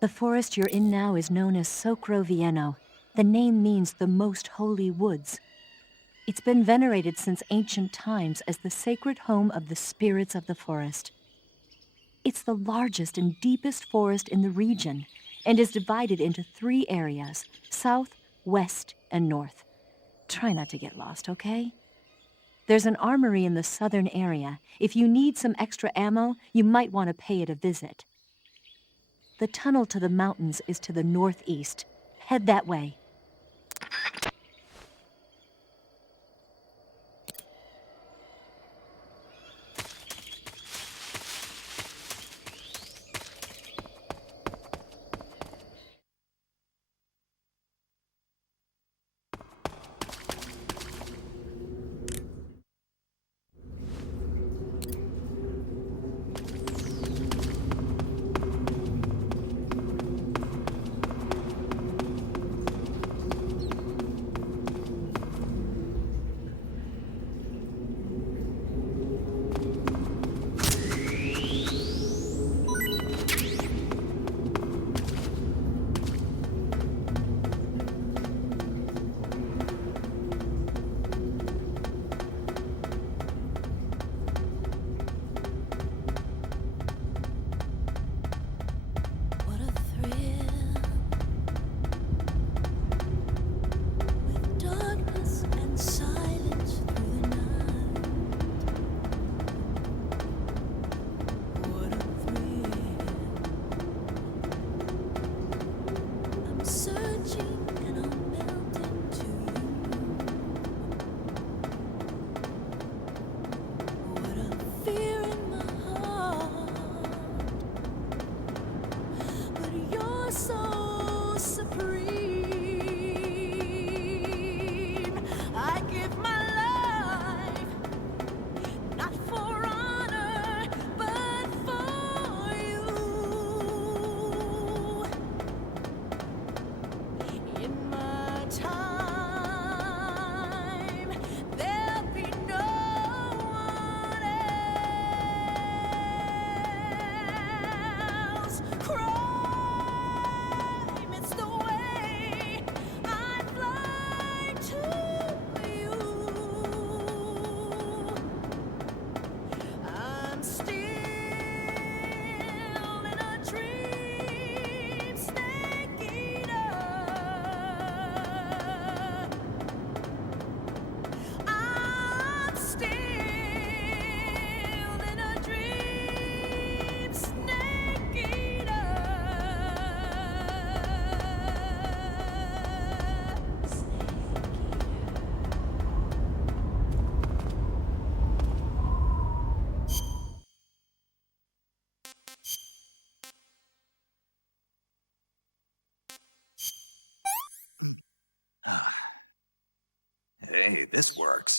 The forest you're in now is known as Sokrovieno. The name means the most holy woods. It's been venerated since ancient times as the sacred home of the spirits of the forest. It's the largest and deepest forest in the region and is divided into 3 areas: south, west, and north. Try not to get lost, okay? There's an armory in the southern area. If you need some extra ammo, you might want to pay it a visit. The tunnel to the mountains is to the northeast. Head that way. Hey, this works.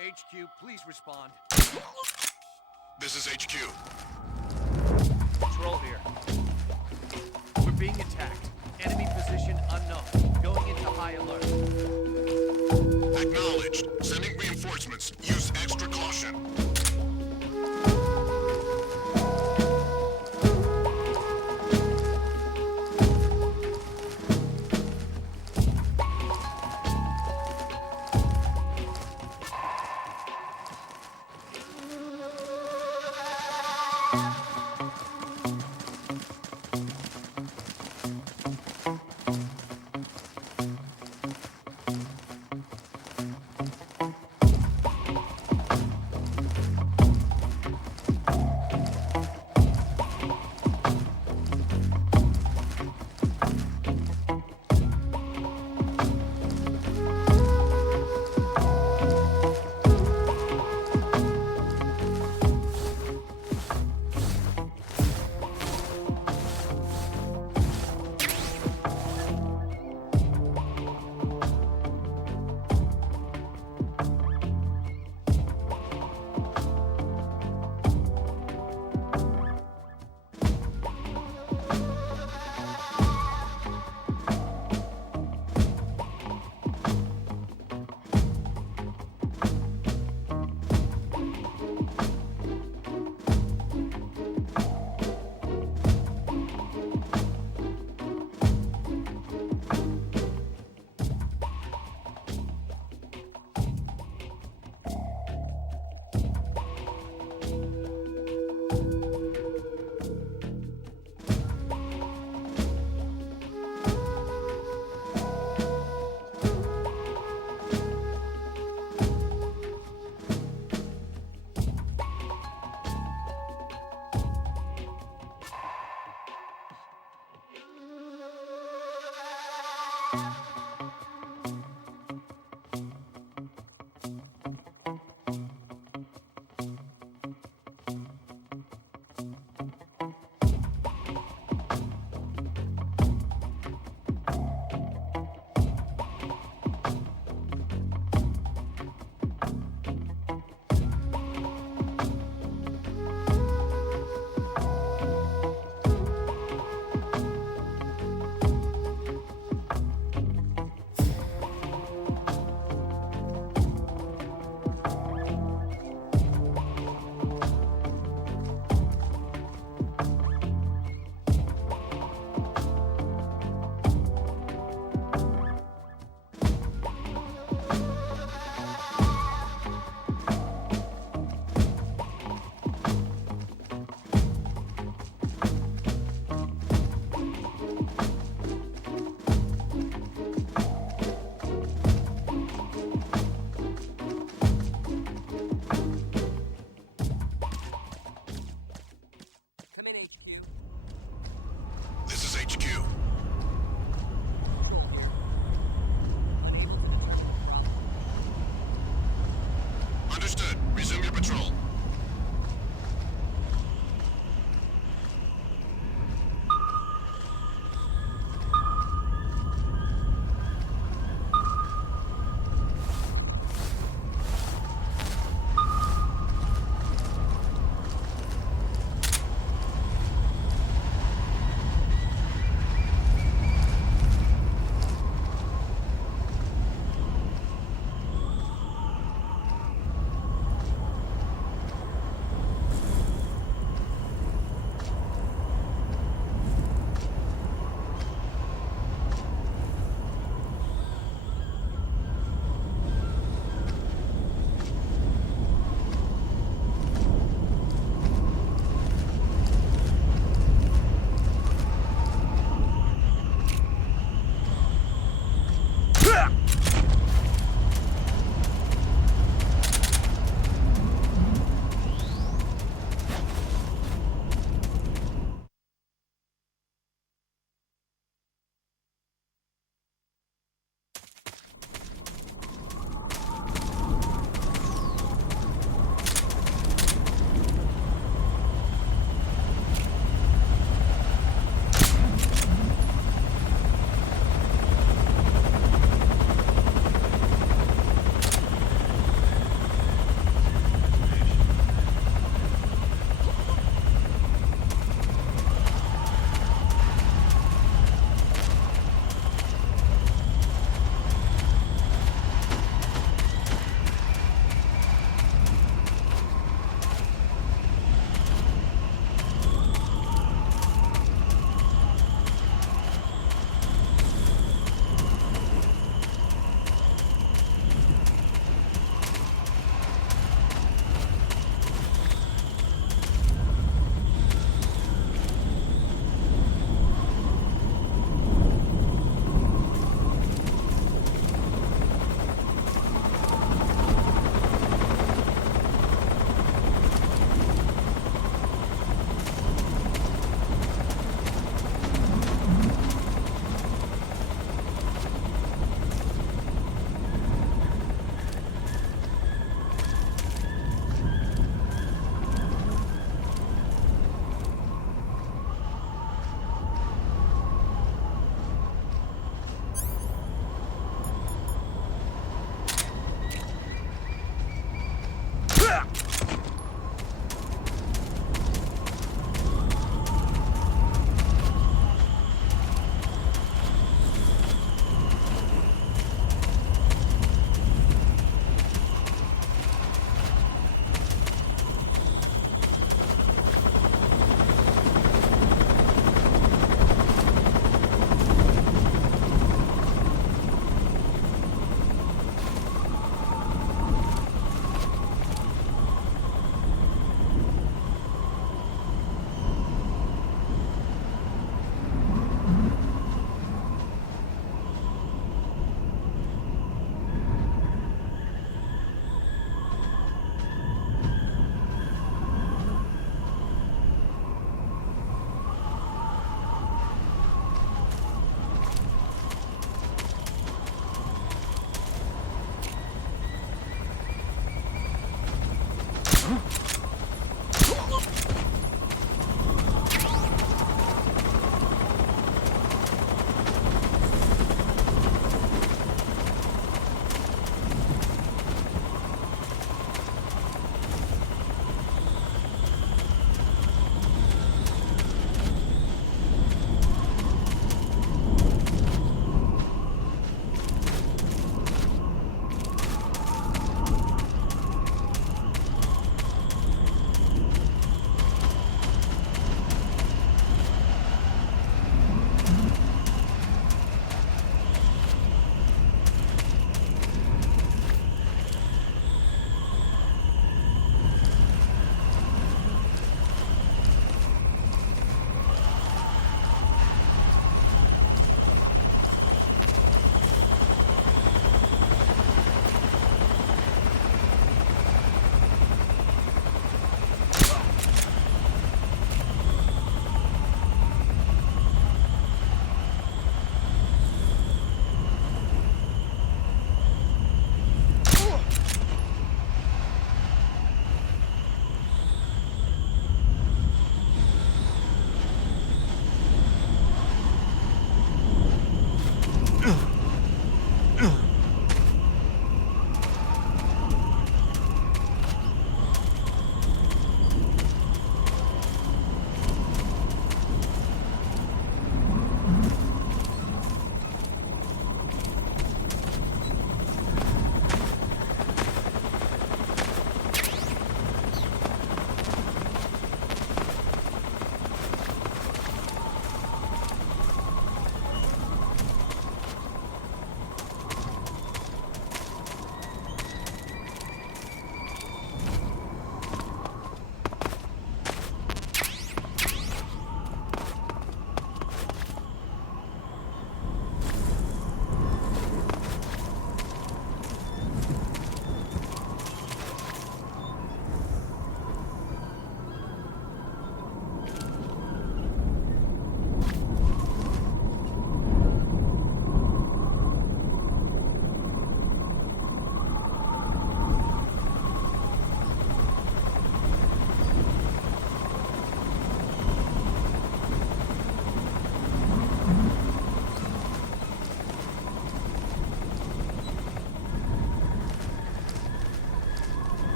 HQ, please respond. This is HQ. Patrol here. We're being attacked. Enemy position unknown. Going into high alert. Acknowledged. Sending reinforcements. Use extra caution.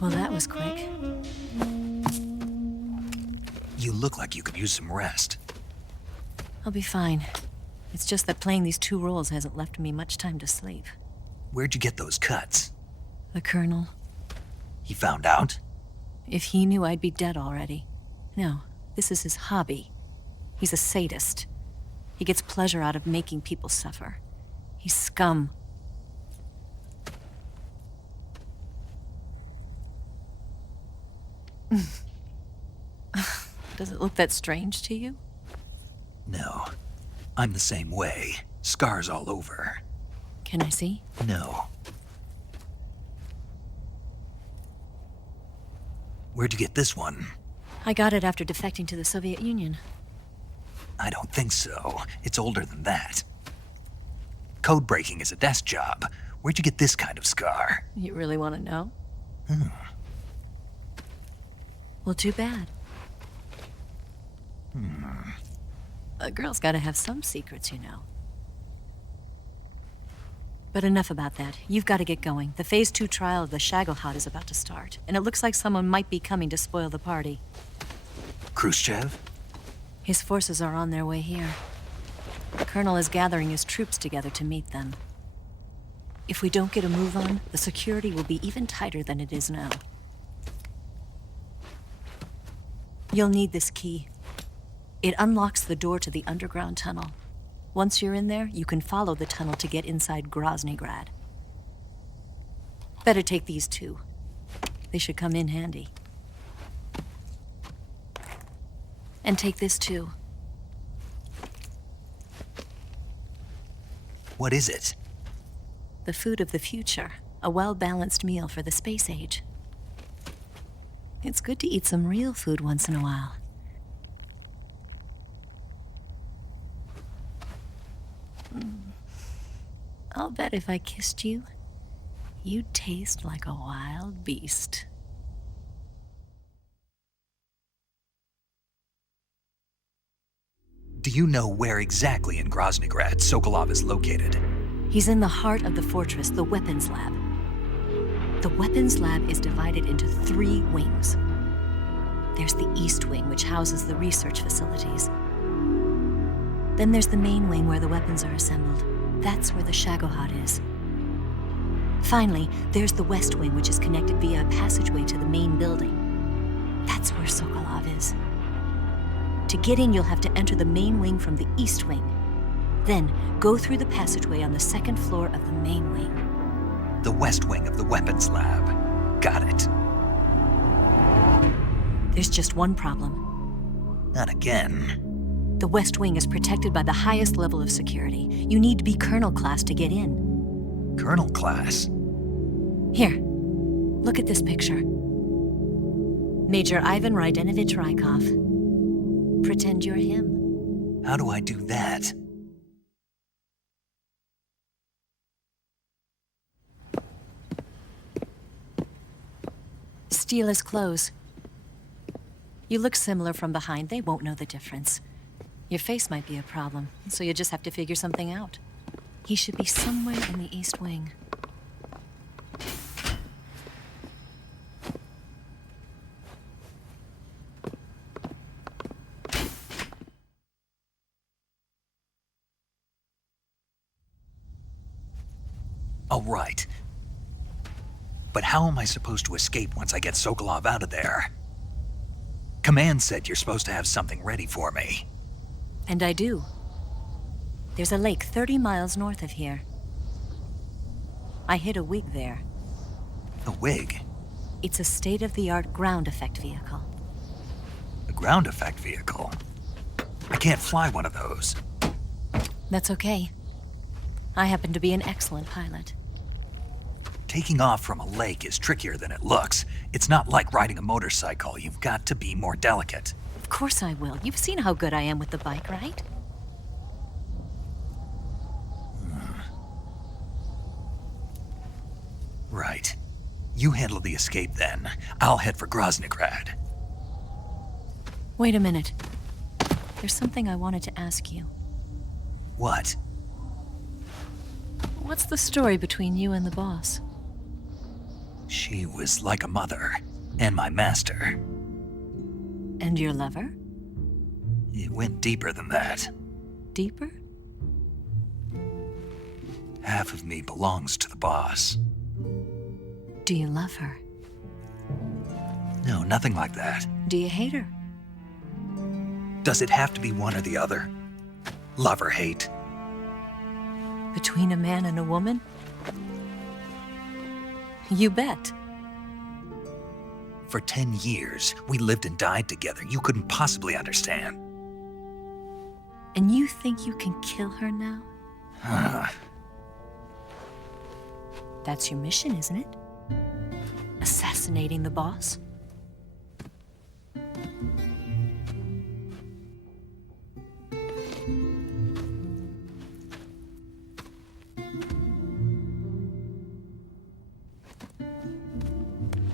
Well, that was quick. You look like you could use some rest. I'll be fine. It's just that playing these two roles hasn't left me much time to sleep. Where'd you get those cuts? The Colonel. He found out? If he knew, I'd be dead already. No, this is his hobby. He's a sadist. He gets pleasure out of making people suffer. He's scum. Does it look that strange to you? No. I'm the same way. Scars all over. Can I see? No. Where'd you get this one? I got it after defecting to the Soviet Union. I don't think so. It's older than that. Code breaking is a desk job. Where'd you get this kind of scar? You really want to know? Well, too bad. A girl's gotta have some secrets, you know. But enough about that. You've got to get going. The Phase 2 trial of the Shagohod is about to start, and it looks like someone might be coming to spoil the party. Khrushchev? His forces are on their way here. The Colonel is gathering his troops together to meet them. If we don't get a move on, the security will be even tighter than it is now. You'll need this key. It unlocks the door to the underground tunnel. Once you're in there, you can follow the tunnel to get inside Groznygrad. Better take these two. They should come in handy. And take this too. What is it? The food of the future. A well-balanced meal for the space age. It's good to eat some real food once in a while. I'll bet if I kissed you, you'd taste like a wild beast. Do you know where exactly in Groznygrad Sokolov is located? He's in the heart of the fortress, the weapons lab. The weapons lab is divided into 3 wings. There's the East Wing, which houses the research facilities. Then there's the main wing where the weapons are assembled. That's where the Shagohod is. Finally, there's the West Wing, which is connected via a passageway to the main building. That's where Sokolov is. To get in, you'll have to enter the main wing from the East Wing. Then, go through the passageway on the 2nd floor of the main wing. The West Wing of the weapons lab. Got it. There's just one problem. Not again. The West Wing is protected by the highest level of security. You need to be Colonel class to get in. Colonel class? Here, look at this picture. Major Ivan Rydenovich Rykov. Pretend you're him. How do I do that? Steal his clothes. You look similar from behind. They won't know the difference. Your face might be a problem, so you just have to figure something out. He should be somewhere in the East Wing. Oh, right. But how am I supposed to escape once I get Sokolov out of there? Command said you're supposed to have something ready for me. And I do. There's a lake 30 miles north of here. I hid a wig there. A wig? It's a state-of-the-art ground effect vehicle. A ground effect vehicle? I can't fly one of those. That's okay. I happen to be an excellent pilot. Taking off from a lake is trickier than it looks. It's not like riding a motorcycle. You've got to be more delicate. Of course I will. You've seen how good I am with the bike, right? Right. You handle the escape then. I'll head for Groznygrad. Wait a minute. There's something I wanted to ask you. What? What's the story between you and the boss? She was like a mother, and my master. And your lover? It went deeper than that. Deeper? Half of me belongs to the boss. Do you love her? No, nothing like that. Do you hate her? Does it have to be one or the other? Love or hate? Between a man and a woman? You bet. For 10 years, we lived and died together. You couldn't possibly understand. And you think you can kill her now? That's your mission, isn't it? Assassinating the boss?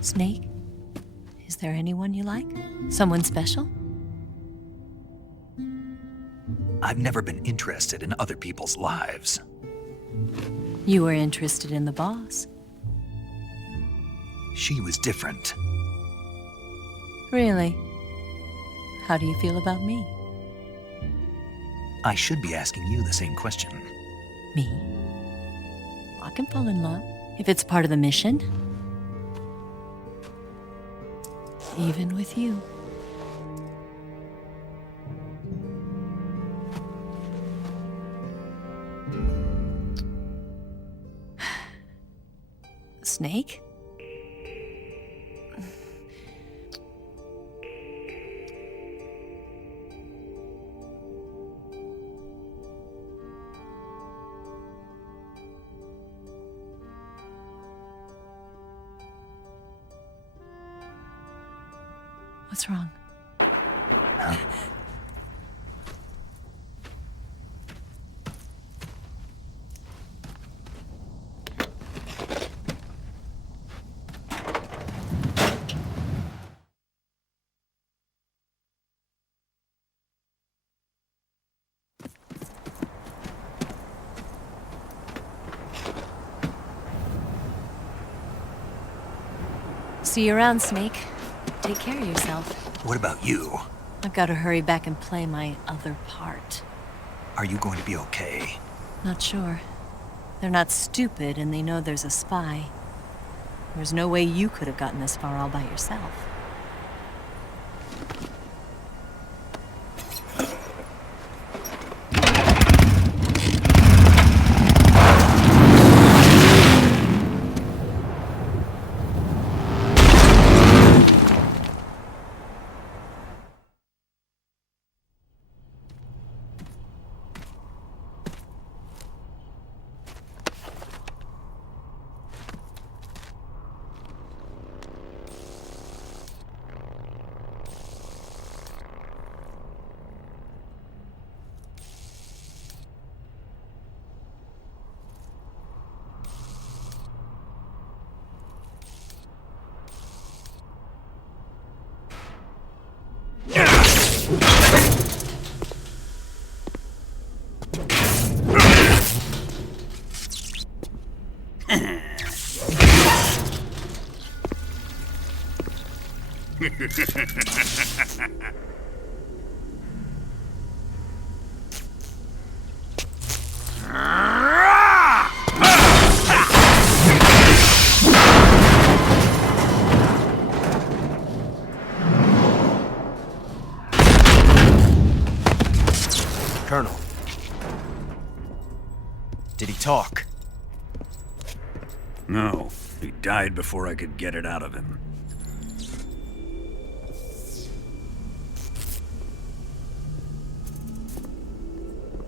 Snake? Is there anyone you like? Someone special? I've never been interested in other people's lives. You were interested in the boss. She was different. Really? How do you feel about me? I should be asking you the same question. Me? I can fall in love if it's part of the mission. Even with you. Snake? What's wrong? See you around, Snake. Take care of yourself. What about you? I've got to hurry back and play my other part. Are you going to be okay? Not sure. They're not stupid, and they know there's a spy. There's no way you could have gotten this far all by yourself. talk. No, he died before I could get it out of him.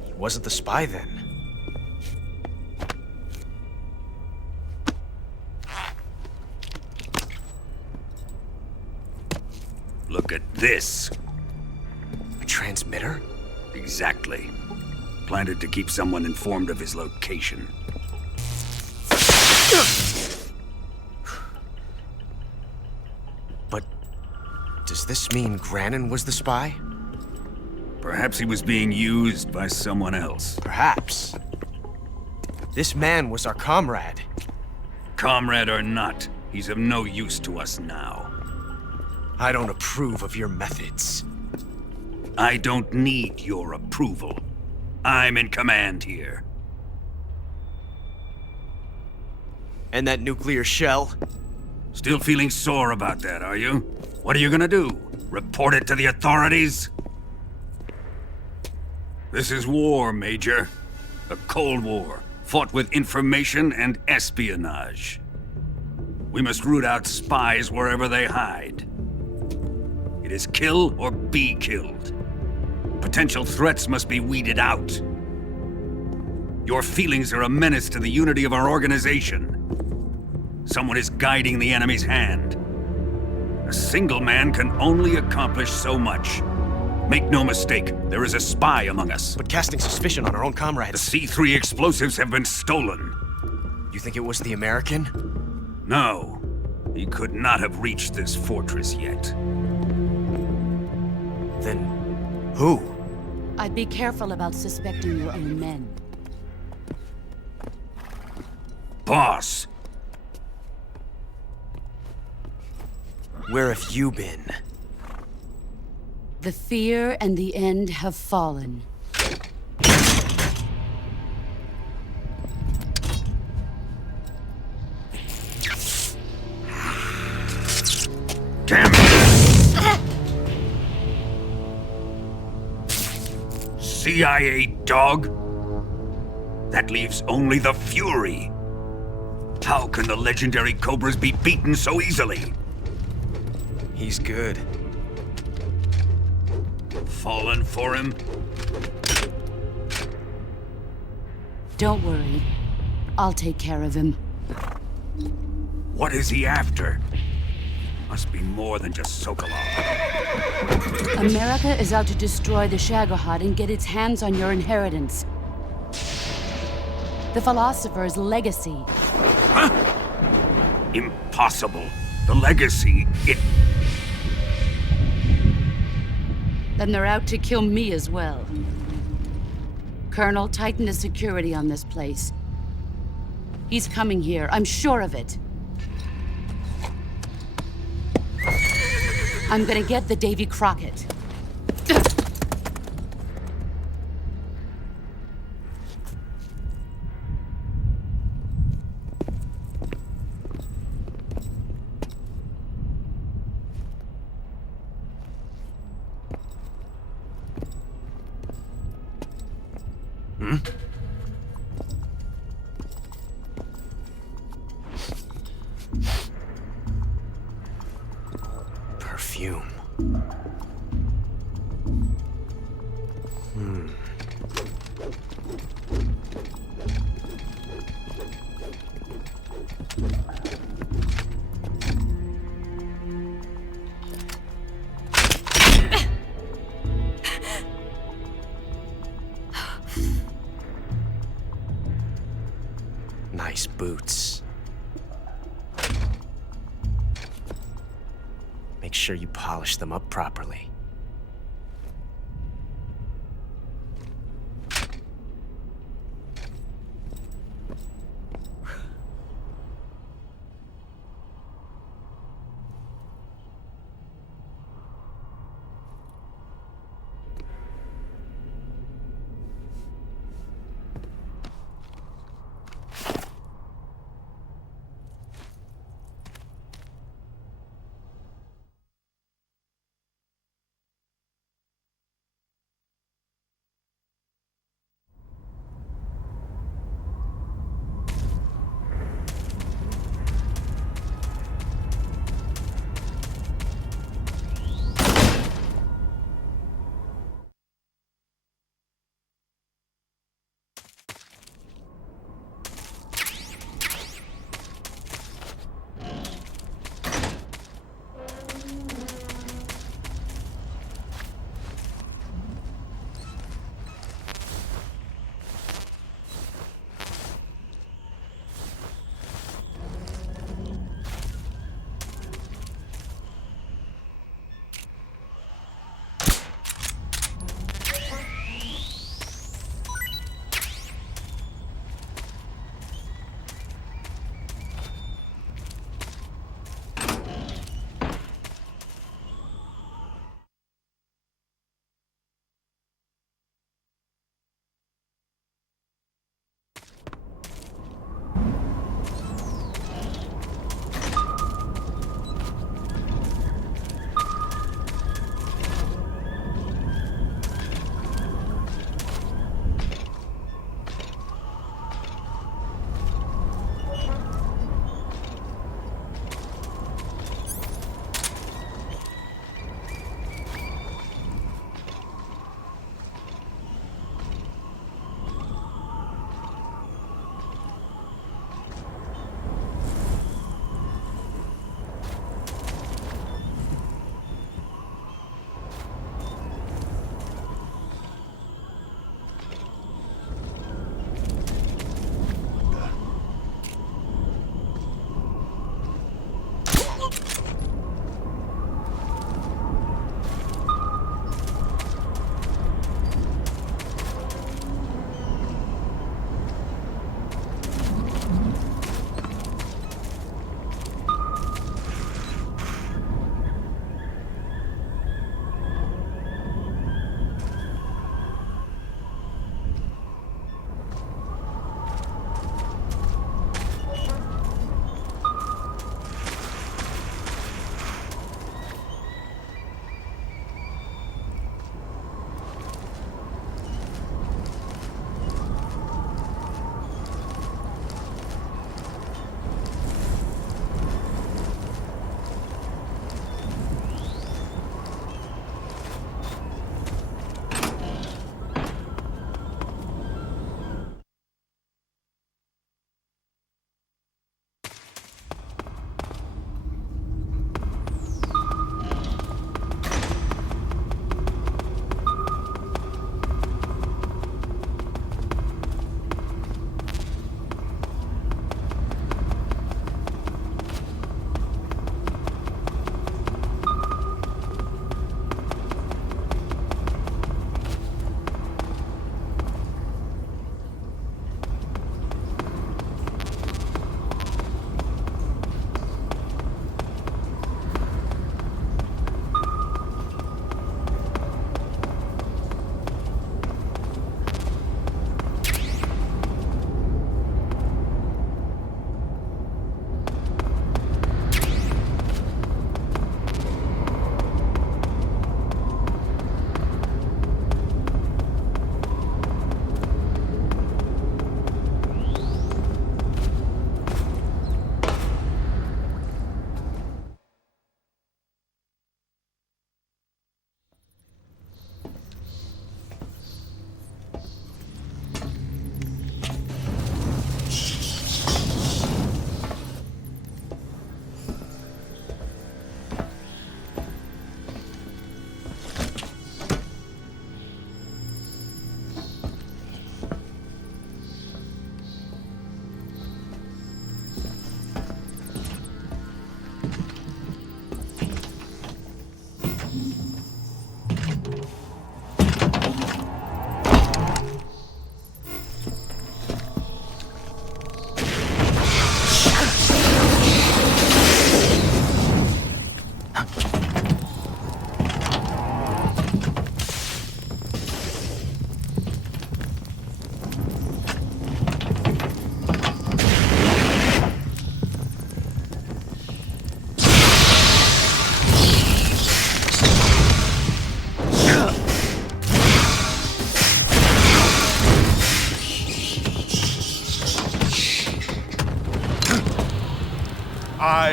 He wasn't the spy then. Look at this. A transmitter? Exactly. Planted to keep someone informed of his location. But does this mean Granin was the spy? Perhaps he was being used by someone else. Perhaps. This man was our comrade. Comrade or not, he's of no use to us now. I don't approve of your methods. I don't need your approval. I'm in command here. And that nuclear shell? Still feeling sore about that, are you? What are you gonna do? Report it to the authorities? This is war, Major. A Cold War, fought with information and espionage. We must root out spies wherever they hide. It is kill or be killed. Potential threats must be weeded out. Your feelings are a menace to the unity of our organization. Someone is guiding the enemy's hand. A single man can only accomplish so much. Make no mistake, there is a spy among us. But casting suspicion on our own comrades. The C3 explosives have been stolen. You think it was the American? No. He could not have reached this fortress yet. Then who? I'd be careful about suspecting your own men. Boss! Where have you been? The fear and the end have fallen. Damn it! CIA dog? That leaves only the Fury. How can the legendary Cobras be beaten so easily? He's good. Fallen for him? Don't worry. I'll take care of him. What is he after? Must be more than just Sokolov. America is out to destroy the Shagohod and get its hands on your inheritance. The philosopher's legacy. Huh? Impossible. The legacy, Then they're out to kill me as well. Colonel, tighten the security on this place. He's coming here, I'm sure of it. I'm gonna get the Davy Crockett. Perfume. Nice boots. Make sure you polish them up properly.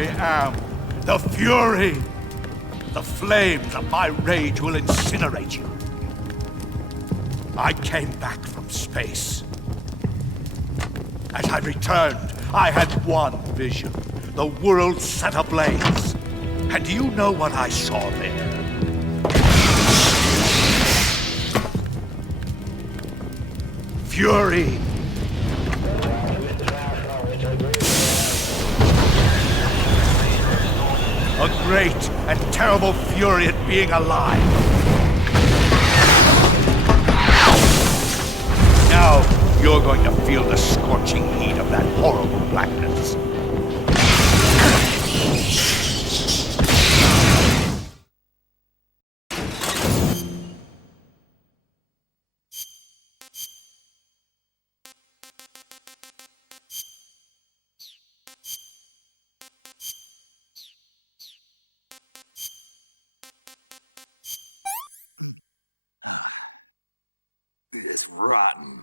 am the Fury. The flames of my rage will incinerate you. I came back from space. As I returned, I had one vision. The world set ablaze. And do you know what I saw there? Fury. A great and terrible fury at being alive. Now, you're going to feel the scorching heat of that horrible blackness. It's rotten.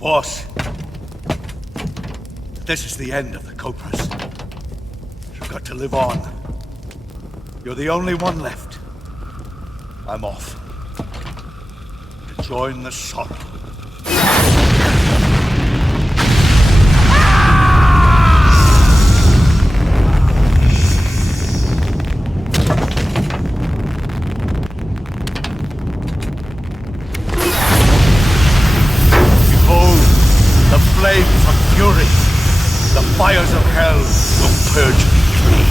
Boss, this is the end of the Cobras. You've got to live on. You're the only one left. I'm off. To join the sorrow. Behold, the flames of fury. The fires of hell will purge me clean.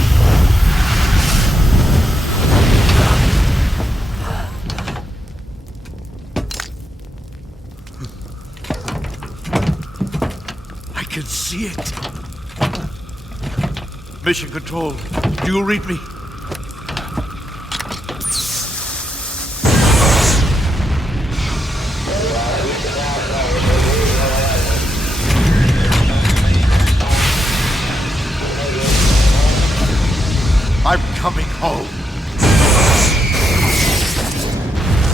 I can see it. Mission Control, do you read me? I'm coming home.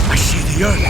I see the earth.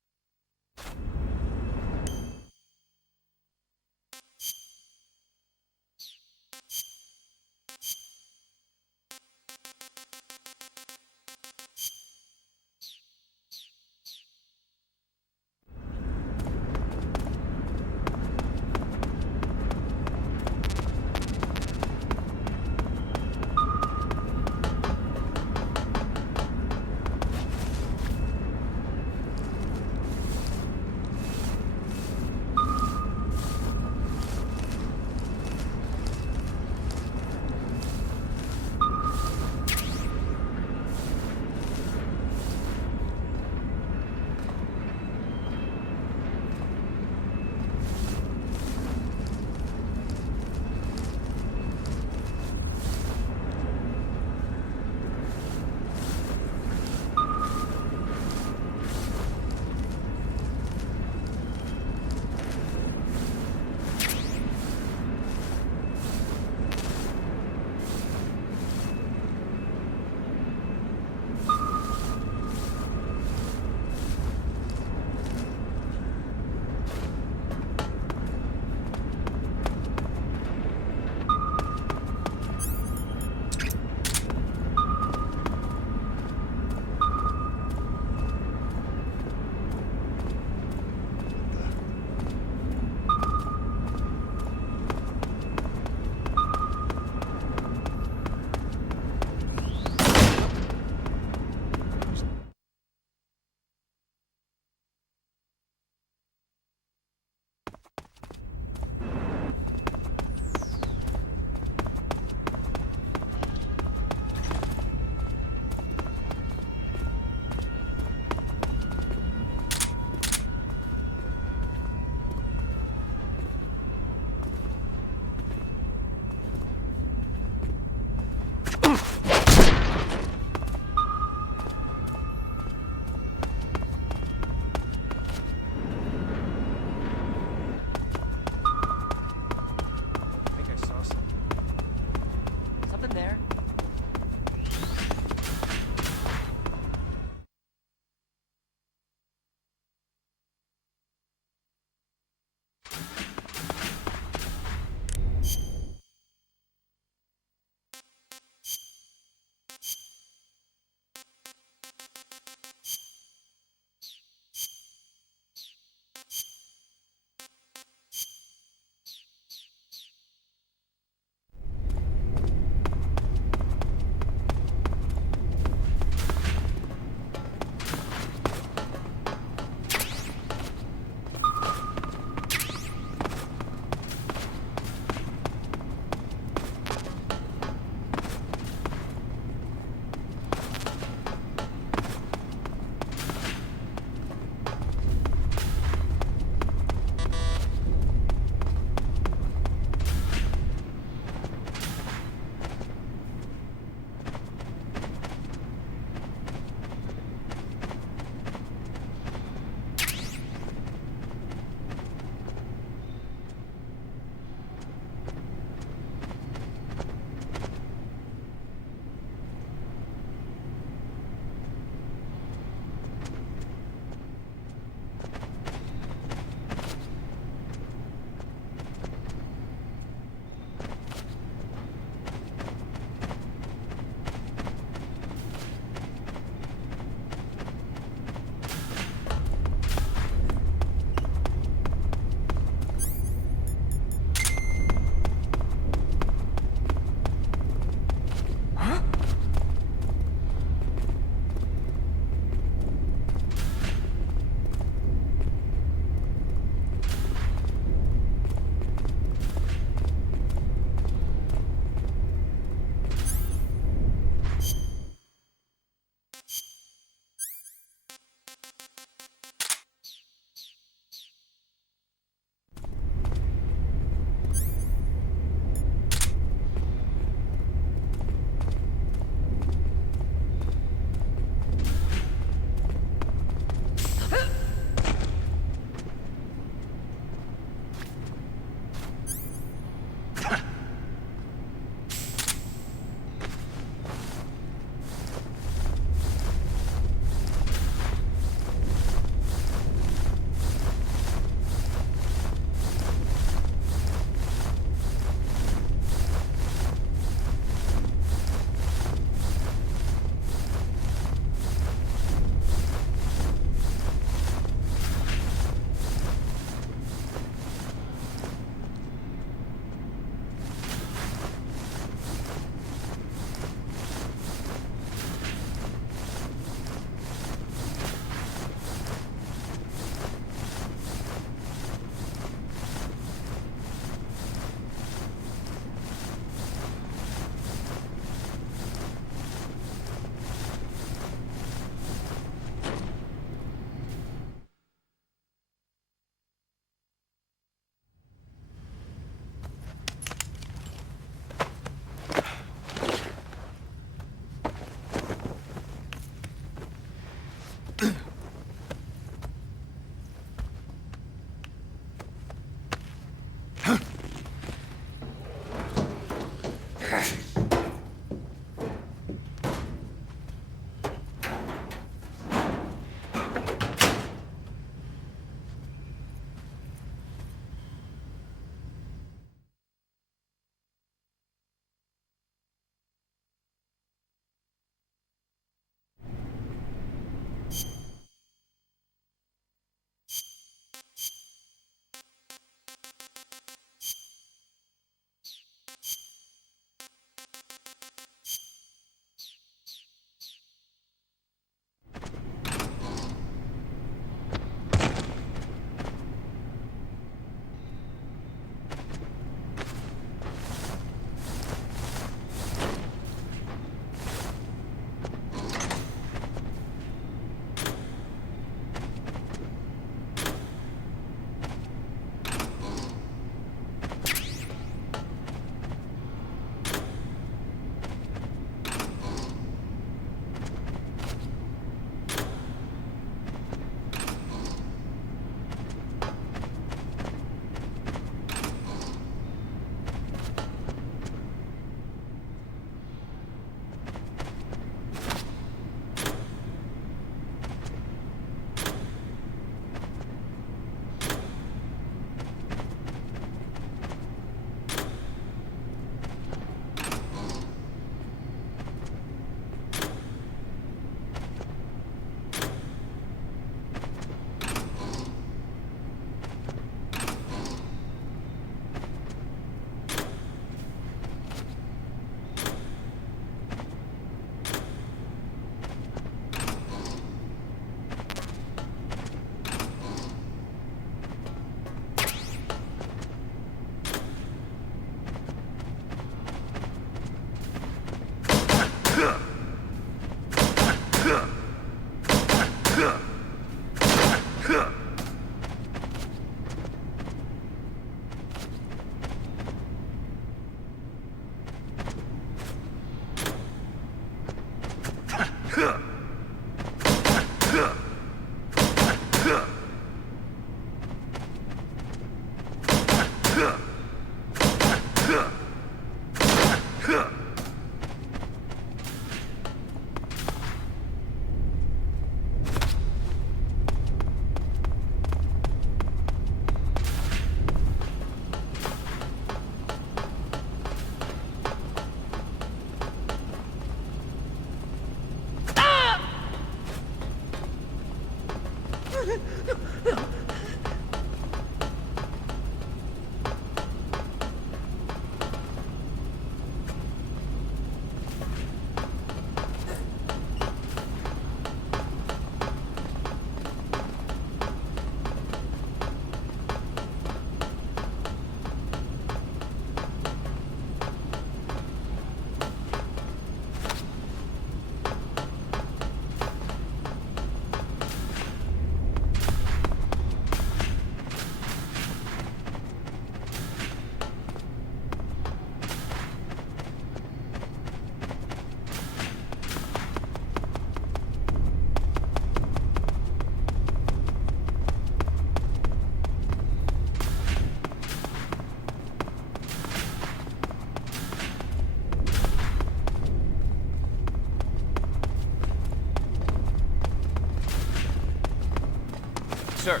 Sir.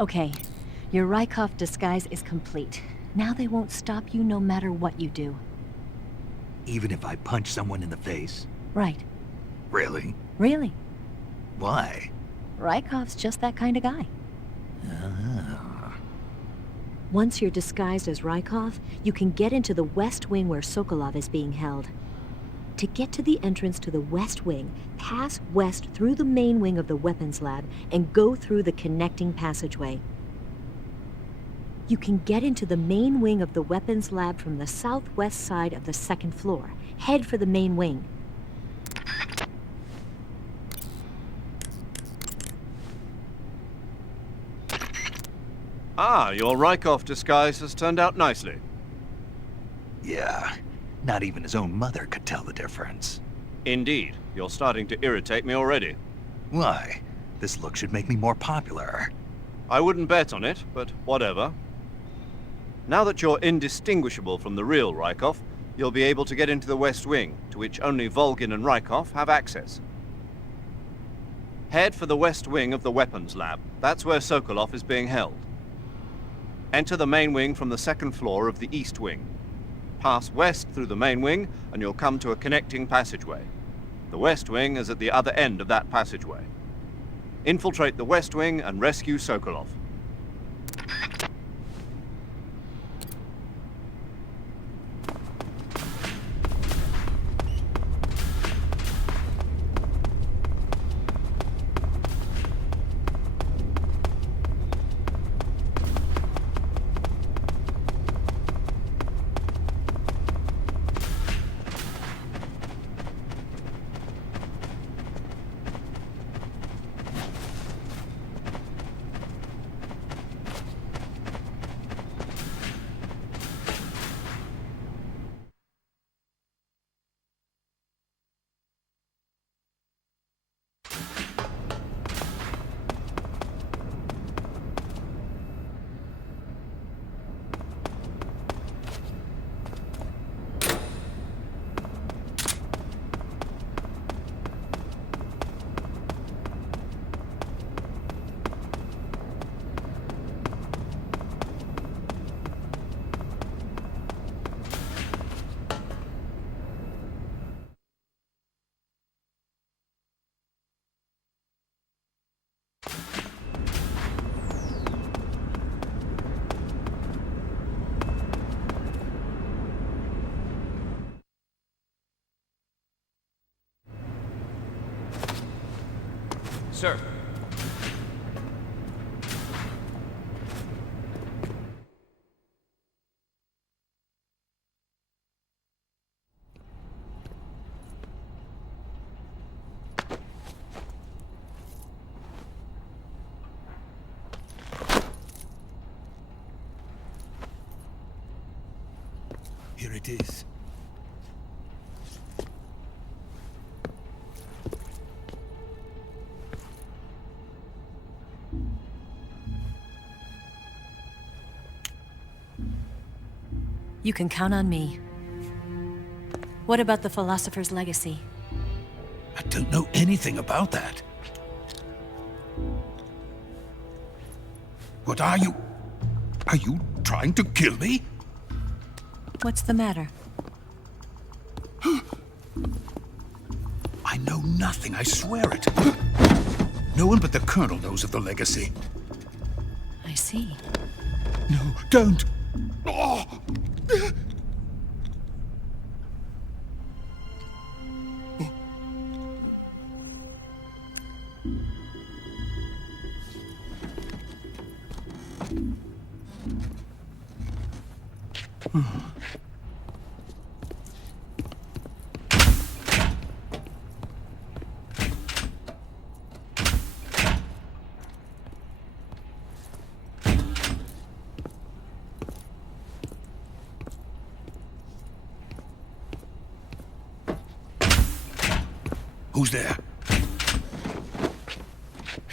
Okay, your Rykov disguise is complete. Now they won't stop you no matter what you do. Even if I punch someone in the face? Right. Really? Really. Why? Rykov's just that kind of guy. Ah. Once you're disguised as Rykov, you can get into the West Wing where Sokolov is being held. To get to the entrance to the West Wing, pass west through the main wing of the weapons lab and go through the connecting passageway. You can get into the main wing of the weapons lab from the southwest side of the second floor. Head for the main wing. Ah, your Rykov disguise has turned out nicely. Yeah. Not even his own mother could tell the difference. Indeed. You're starting to irritate me already. Why? This look should make me more popular. I wouldn't bet on it, but whatever. Now that you're indistinguishable from the real Rykov, you'll be able to get into the West Wing, to which only Volgin and Rykov have access. Head for the West Wing of the weapons lab. That's where Sokolov is being held. Enter the main wing from the second floor of the East Wing. Pass west through the main wing, and you'll come to a connecting passageway. The West Wing is at the other end of that passageway. Infiltrate the West Wing and rescue Sokolov. Sir. Here it is. You can count on me. What about the philosopher's legacy? I don't know anything about that. What are you? Are you trying to kill me? What's the matter? I know nothing, I swear it. No one but the Colonel knows of the legacy. I see. No, don't! Oh. Who's there?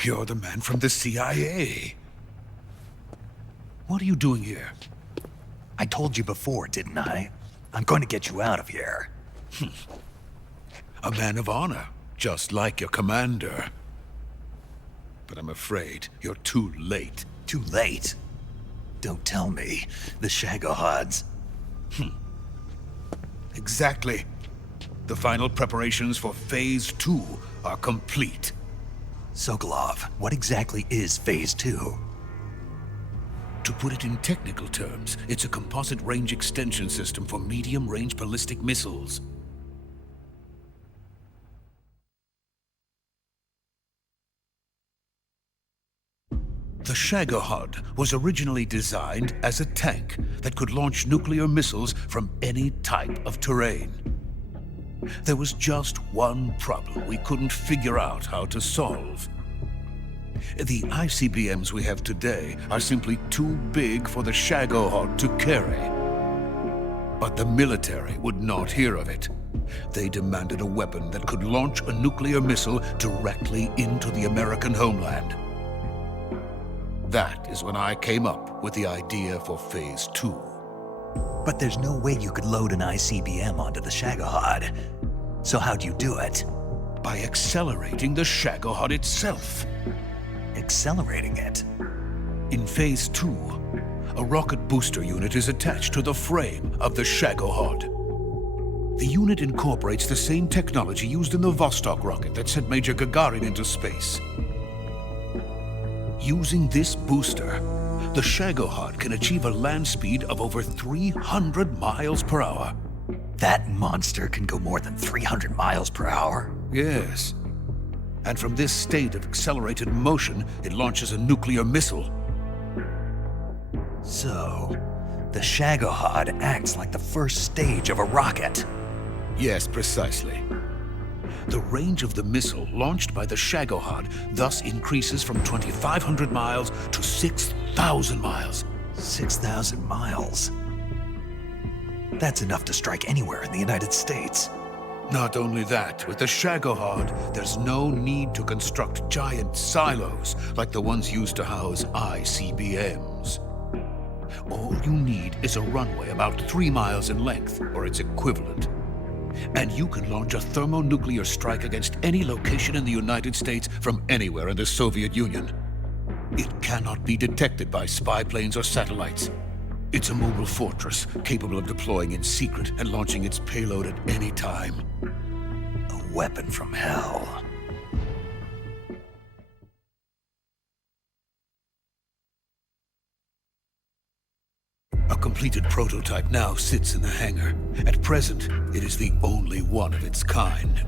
You're the man from the CIA. What are you doing here? I told you before, didn't I? I'm going to get you out of here. A man of honor, just like your commander. But I'm afraid you're too late. Too late? Don't tell me. The Shagohods. Exactly. The final preparations for Phase 2 are complete. Sokolov, what exactly is Phase 2? To put it in technical terms, it's a composite range extension system for medium-range ballistic missiles. The Shagohod was originally designed as a tank that could launch nuclear missiles from any type of terrain. There was just one problem we couldn't figure out how to solve. The ICBMs we have today are simply too big for the Shagohod to carry. But the military would not hear of it. They demanded a weapon that could launch a nuclear missile directly into the American homeland. That is when I came up with the idea for Phase 2. But there's no way you could load an ICBM onto the Shagohod. So how'd you do it? By accelerating the Shagohod itself. Accelerating it? In Phase 2, a rocket booster unit is attached to the frame of the Shagohod. The unit incorporates the same technology used in the Vostok rocket that sent Major Gagarin into space. Using this booster, the Shagohod can achieve a land speed of over 300 miles per hour. That monster can go more than 300 miles per hour? Yes. And from this state of accelerated motion, it launches a nuclear missile. So, the Shagohod acts like the first stage of a rocket. Yes, precisely. The range of the missile launched by the Shagohod thus increases from 2,500 miles to 6,000 miles. 6,000 miles? That's enough to strike anywhere in the United States. Not only that, with the Shagohod, there's no need to construct giant silos like the ones used to house ICBMs. All you need is a runway about 3 miles in length, or its equivalent. And you can launch a thermonuclear strike against any location in the United States from anywhere in the Soviet Union. It cannot be detected by spy planes or satellites. It's a mobile fortress, capable of deploying in secret and launching its payload at any time. A weapon from hell. A completed prototype now sits in the hangar. At present, it is the only one of its kind.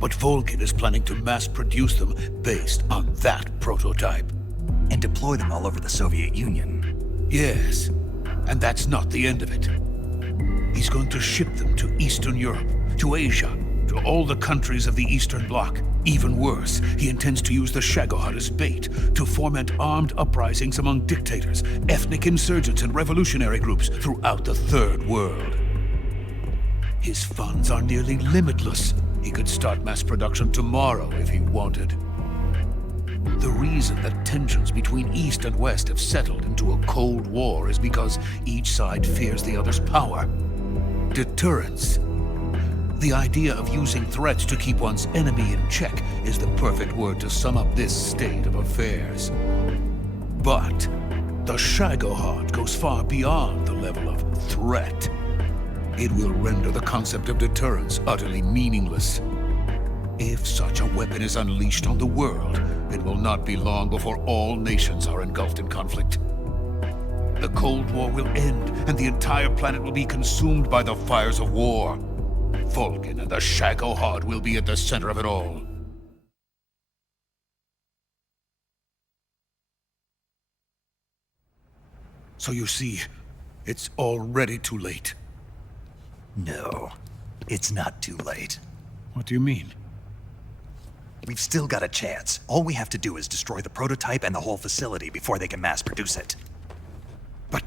But Volgin is planning to mass-produce them based on that prototype. And deploy them all over the Soviet Union. Yes, and that's not the end of it. He's going to ship them to Eastern Europe, to Asia, to all the countries of the Eastern Bloc. Even worse, he intends to use the Shagohod as bait to foment armed uprisings among dictators, ethnic insurgents, and revolutionary groups throughout the Third World. His funds are nearly limitless. He could start mass production tomorrow if he wanted. The reason that tensions between East and West have settled into a Cold War is because each side fears the other's power. Deterrence. The idea of using threats to keep one's enemy in check is the perfect word to sum up this state of affairs. But the Shagohod goes far beyond the level of threat. It will render the concept of deterrence utterly meaningless. If such a weapon is unleashed on the world, it will not be long before all nations are engulfed in conflict. The Cold War will end, and the entire planet will be consumed by the fires of war. Volgin and the Shagohod will be at the center of it all. So you see, it's already too late. No, it's not too late. What do you mean? We've still got a chance. All we have to do is destroy the prototype and the whole facility before they can mass produce it. But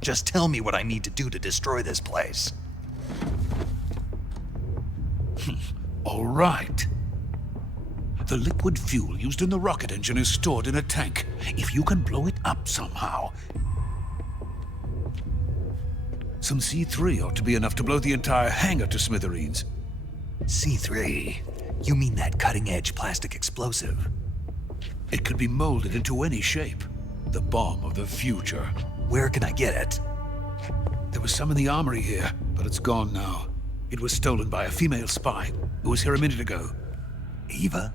just tell me what I need to do to destroy this place. All right. The liquid fuel used in the rocket engine is stored in a tank. If you can blow it up somehow... Some C3 ought to be enough to blow the entire hangar to smithereens. C3? You mean that cutting-edge plastic explosive? It could be molded into any shape. The bomb of the future. Where can I get it? There was some in the armory here, but it's gone now. It was stolen by a female spy who was here a minute ago. Eva?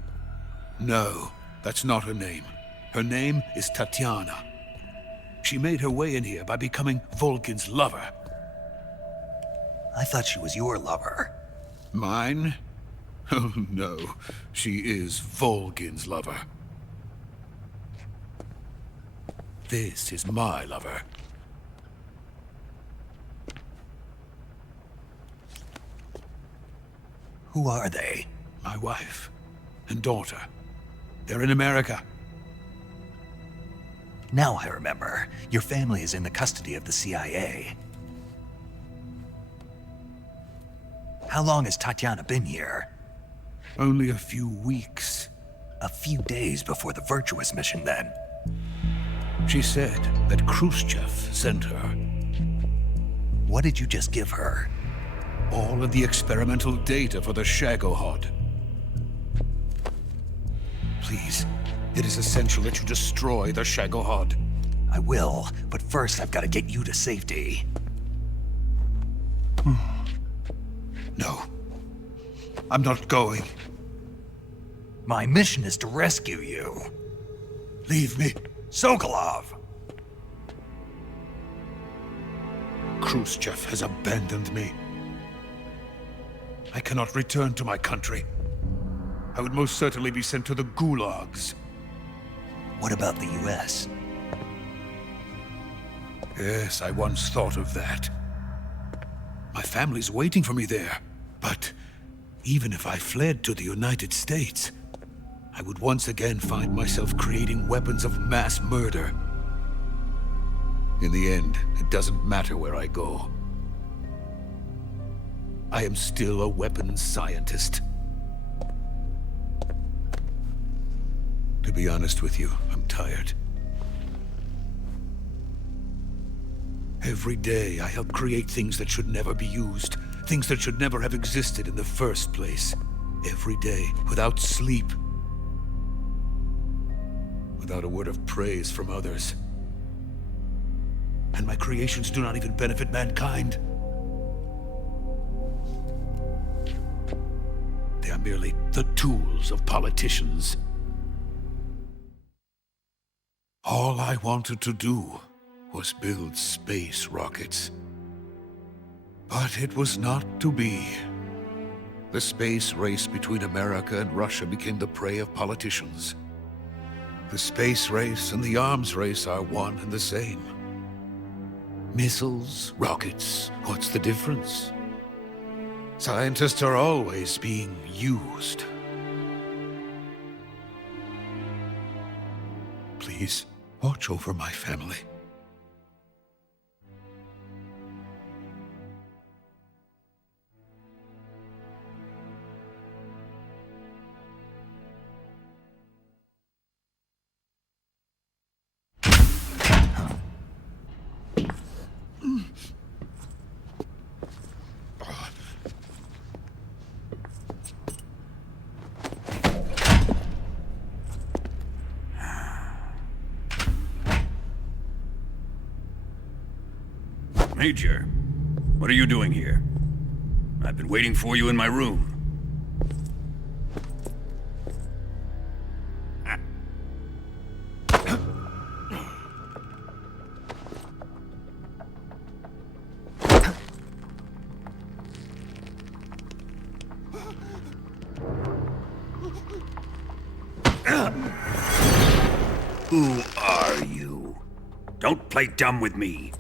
No, that's not her name. Her name is Tatiana. She made her way in here by becoming Volgin's lover. I thought she was your lover. Mine? Oh no, she is Volgin's lover. This is my lover. Who are they? My wife and daughter. They're in America. Now I remember. Your family is in the custody of the CIA. How long has Tatiana been here? Only a few weeks. A few days before the Virtuous Mission, then. She said that Khrushchev sent her. What did you just give her? All of the experimental data for the Shagohod. Please, it is essential that you destroy the Shagohod. I will, but first I've got to get you to safety. No. I'm not going. My mission is to rescue you. Leave me. Sokolov! Khrushchev has abandoned me. I cannot return to my country. I would most certainly be sent to the gulags. What about the US? Yes, I once thought of that. My family's waiting for me there. But even if I fled to the United States, I would once again find myself creating weapons of mass murder. In the end, it doesn't matter where I go. I am still a weapons scientist. To be honest with you, I'm tired. Every day, I help create things that should never be used, things that should never have existed in the first place. Every day, without sleep. Without a word of praise from others. And my creations do not even benefit mankind. They are merely the tools of politicians. All I wanted to do was build space rockets. But it was not to be. The space race between America and Russia became the prey of politicians. The space race and the arms race are one and the same. Missiles, rockets, what's the difference? Scientists are always being used. Please, watch over my family. Major, what are you doing here? I've been waiting for you in my room. Who are you? Don't play dumb with me.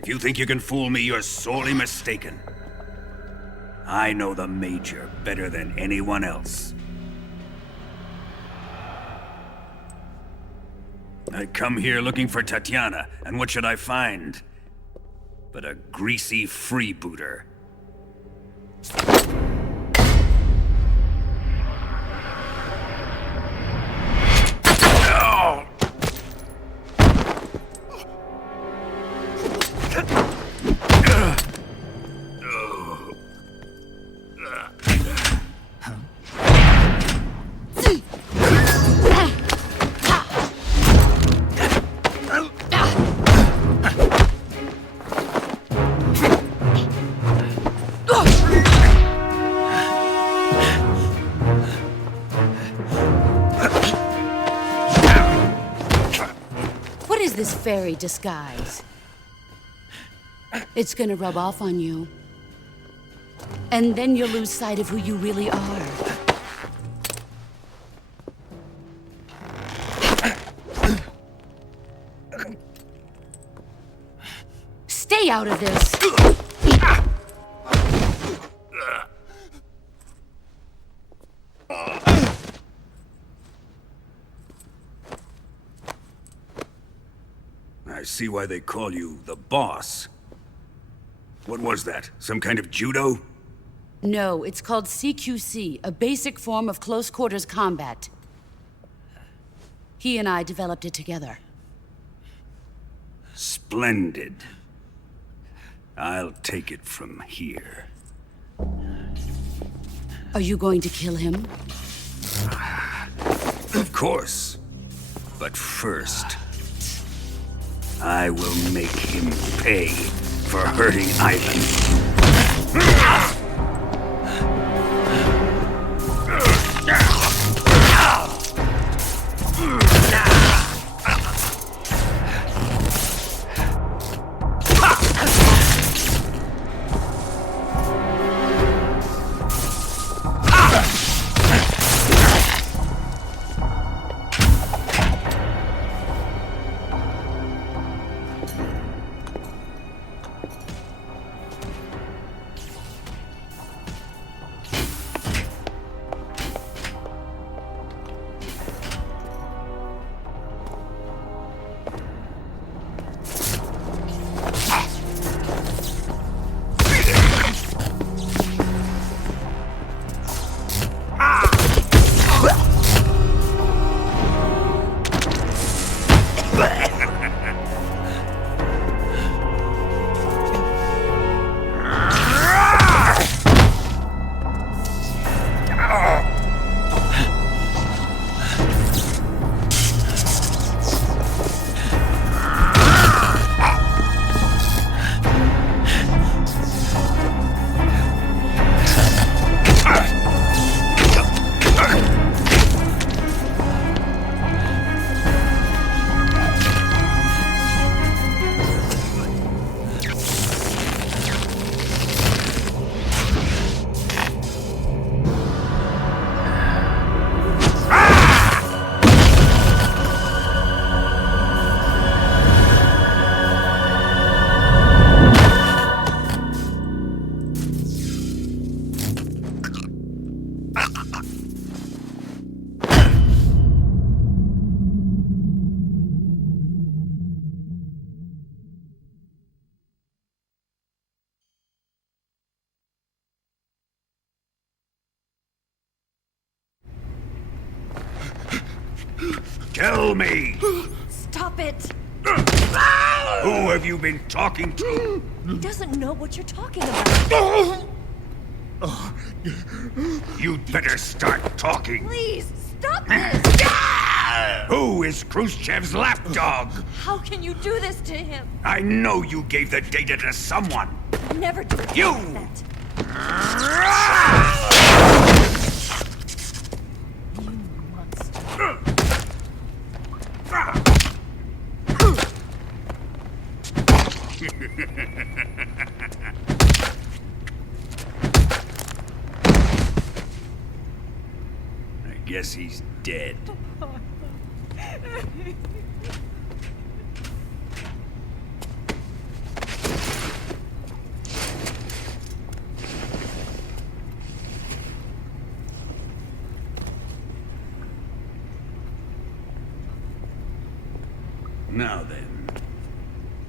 If you think you can fool me, you're sorely mistaken. I know the Major better than anyone else. I come here looking for Tatiana, and what should I find? But a greasy freebooter. This fairy disguise. It's gonna rub off on you. And then you'll lose sight of who you really are. Stay out of this! I see why they call you the boss. What was that? Some kind of judo? No, it's called CQC, a basic form of close quarters combat. He and I developed it together. Splendid. I'll take it from here. Are you going to kill him? Of course. But first, I will make him pay for hurting Ivan. Tell me, Stop it! who have you been talking to? He doesn't know what you're talking about. You'd better start talking. Please, stop this! Who is Khrushchev's lapdog? How can you do this to him? I know you gave the data to someone. Never do it. You! I guess he's dead. Now then,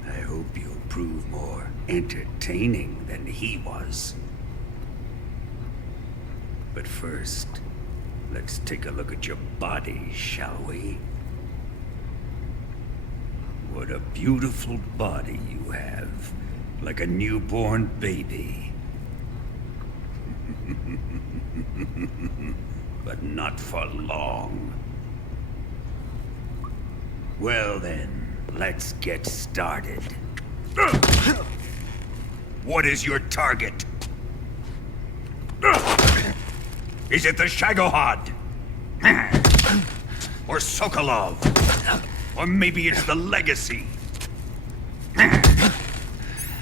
I hope you'll prove more entertaining than he was. But first, let's take a look at your body, shall we? What a beautiful body you have, like a newborn baby. But not for long. Well then, let's get started. What is your target? Is it the Shagohod? Or Sokolov? Or maybe it's the Legacy?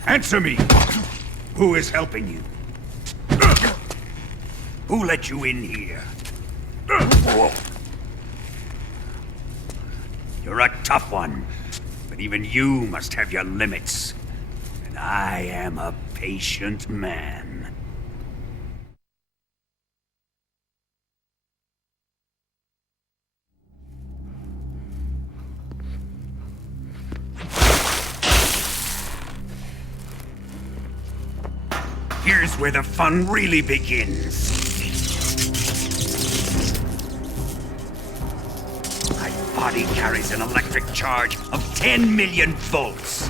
Answer me! Who is helping you? Who let you in here? You're a tough one, but even you must have your limits. And I am a patient man. Here's where the fun really begins. My body carries an electric charge of 10 million volts.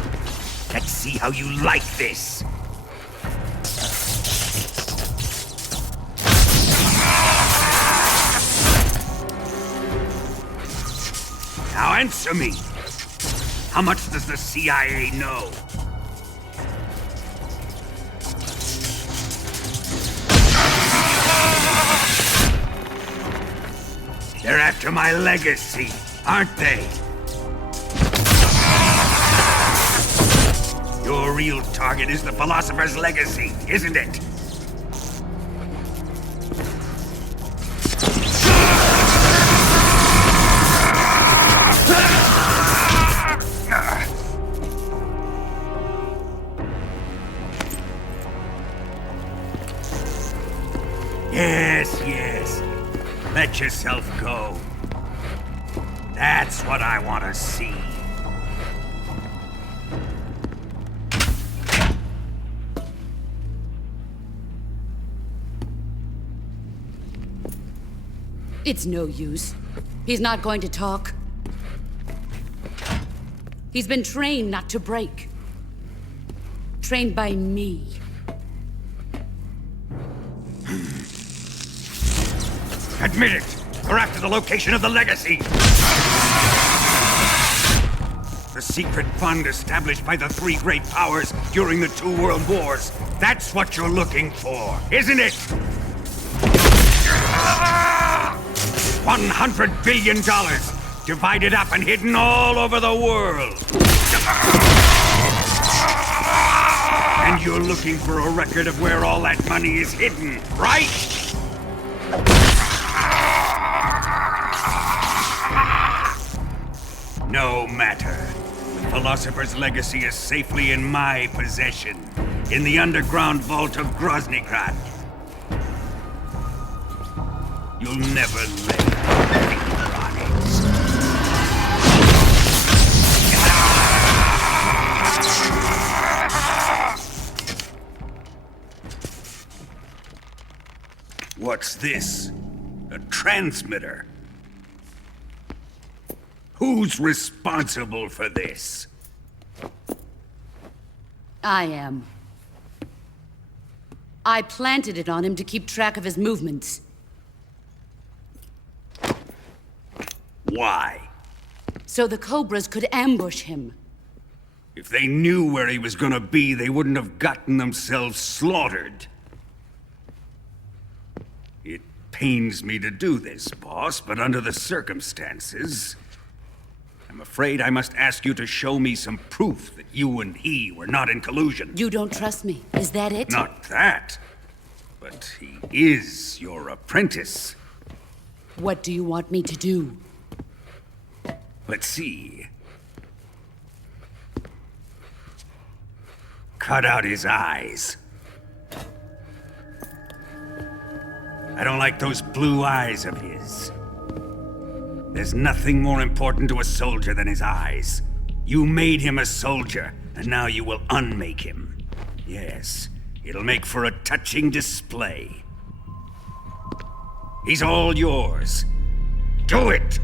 Let's see how you like this. Now answer me. How much does the CIA know? They're after my legacy, aren't they? Your real target is the Philosopher's Legacy, isn't it? Yes, yes. Let yourself go. That's what I want to see. It's no use. He's not going to talk. He's been trained not to break. Trained by me. Admit it! We're after the location of the Legacy! The secret fund established by the three great powers during the 2 world wars. That's what you're looking for, isn't it? $100 billion, divided up and hidden all over the world. And you're looking for a record of where all that money is hidden, right? No matter. The Philosopher's Legacy is safely in my possession, in the underground vault of Groznygrad. You'll never lay a finger on it. What's this? A transmitter? Who's responsible for this? I am. I planted it on him to keep track of his movements. Why? So the Cobras could ambush him. If they knew where he was gonna be, they wouldn't have gotten themselves slaughtered. It pains me to do this, boss, but under the circumstances, I'm afraid I must ask you to show me some proof that you and he were not in collusion. You don't trust me, is that it? Not that, but he is your apprentice. What do you want me to do? Let's see. Cut out his eyes. I don't like those blue eyes of his. There's nothing more important to a soldier than his eyes. You made him a soldier, and now you will unmake him. Yes, it'll make for a touching display. He's all yours. Do it!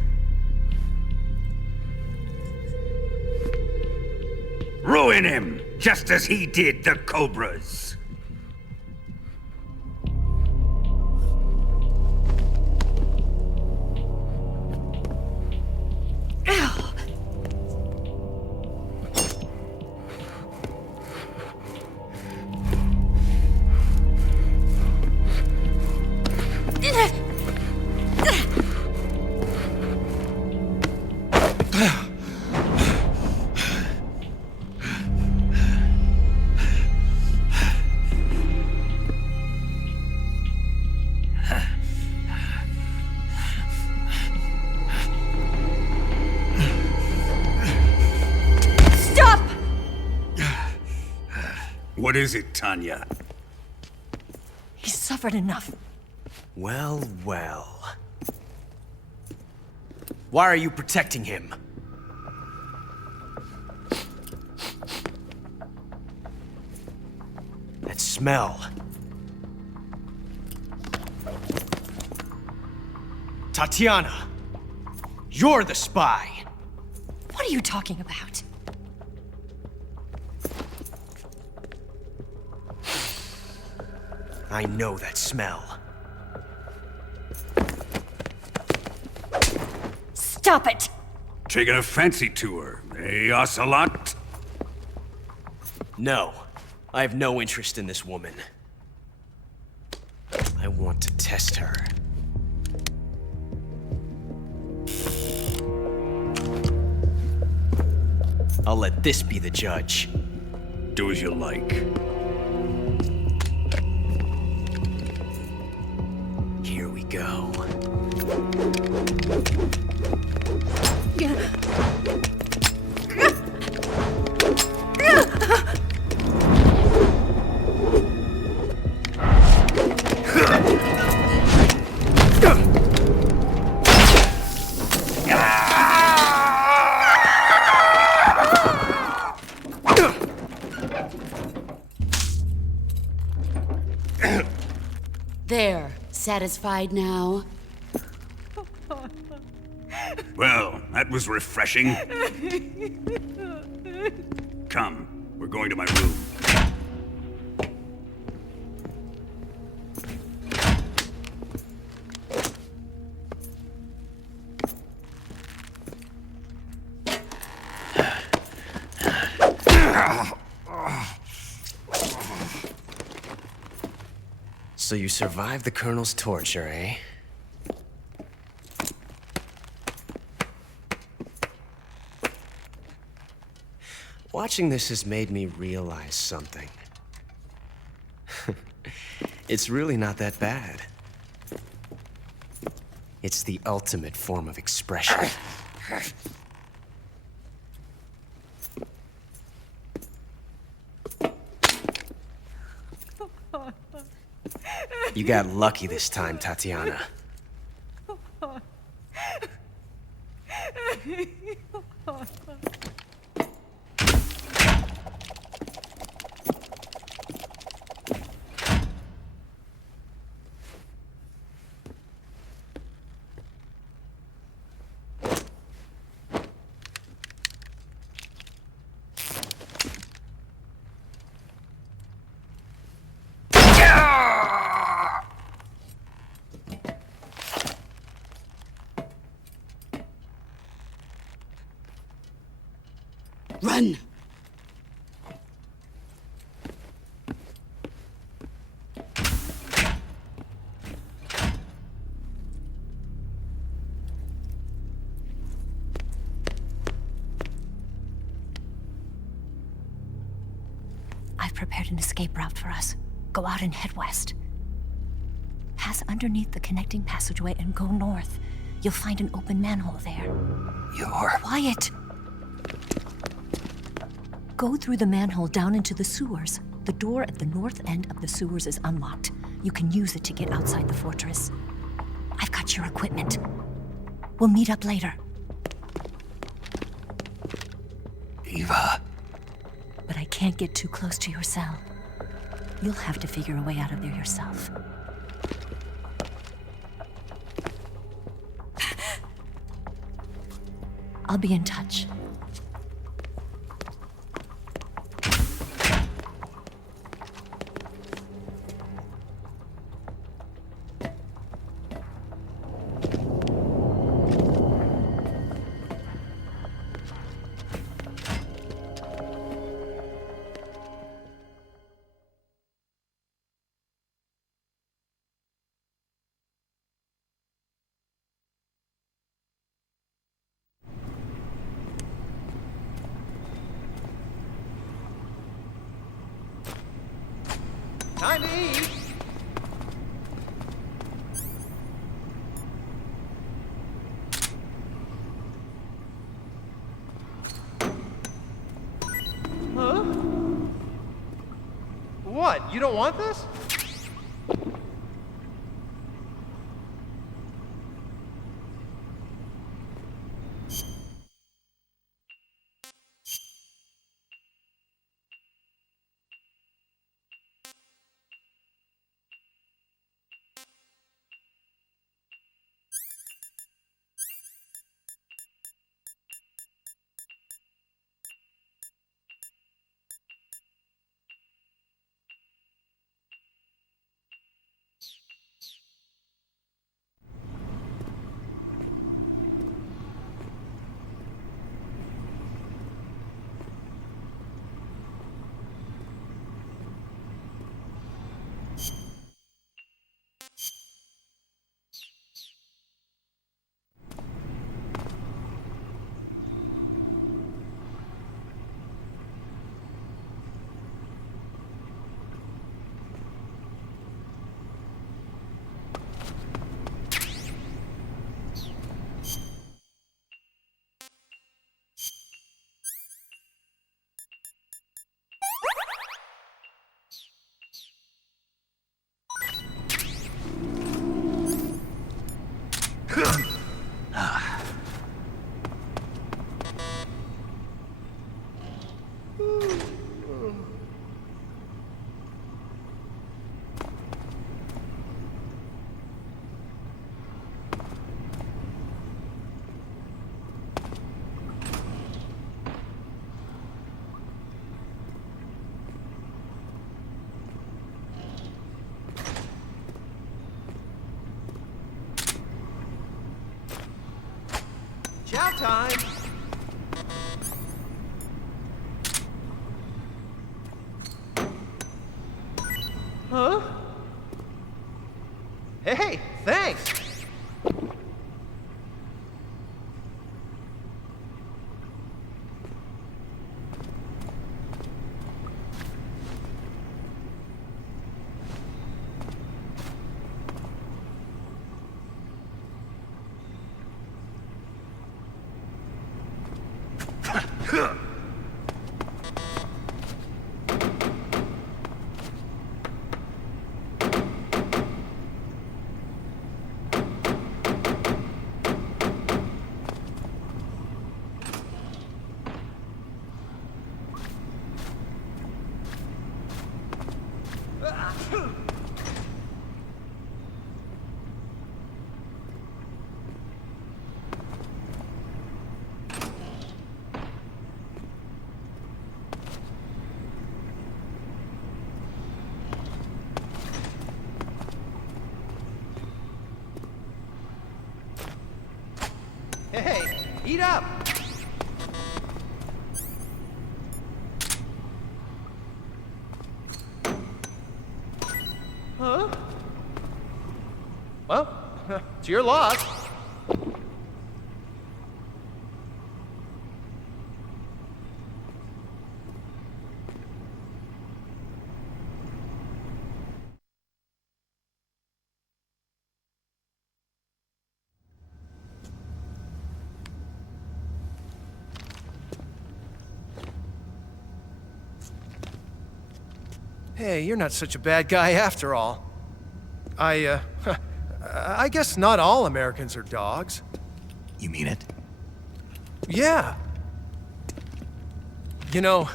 Ruin him, just as he did the Cobras. What is it, Tanya? He's suffered enough. Well, well. Why are you protecting him? That smell. Tatiana! You're the spy! What are you talking about? I know that smell. Stop it! Taking a fancy to her, eh, Ocelot? No. I have no interest in this woman. I want to test her. I'll let this be the judge. Do as you like. Here we go. There, satisfied now? Well, that was refreshing. Come, we're going to my room. So you survived the Colonel's torture, eh? Watching this has made me realize something. It's really not that bad. It's the ultimate form of expression. You got lucky this time, Tatiana. Run! I've prepared an escape route for us. Go out and head west. Pass underneath the connecting passageway and go north. You'll find an open manhole there. You're... Quiet! Go through the manhole down into the sewers. The door at the north end of the sewers is unlocked. You can use it to get outside the fortress. I've got your equipment. We'll meet up later. Eva... But I can't get too close to your cell. You'll have to figure a way out of there yourself. I'll be in touch. Time to eat! Huh? What? You don't want this? Chow time! Huh? Hey, thanks! Hey, eat up! It's your loss. Hey, you're not such a bad guy after all. I guess not all Americans are dogs. You mean it? Yeah. You know,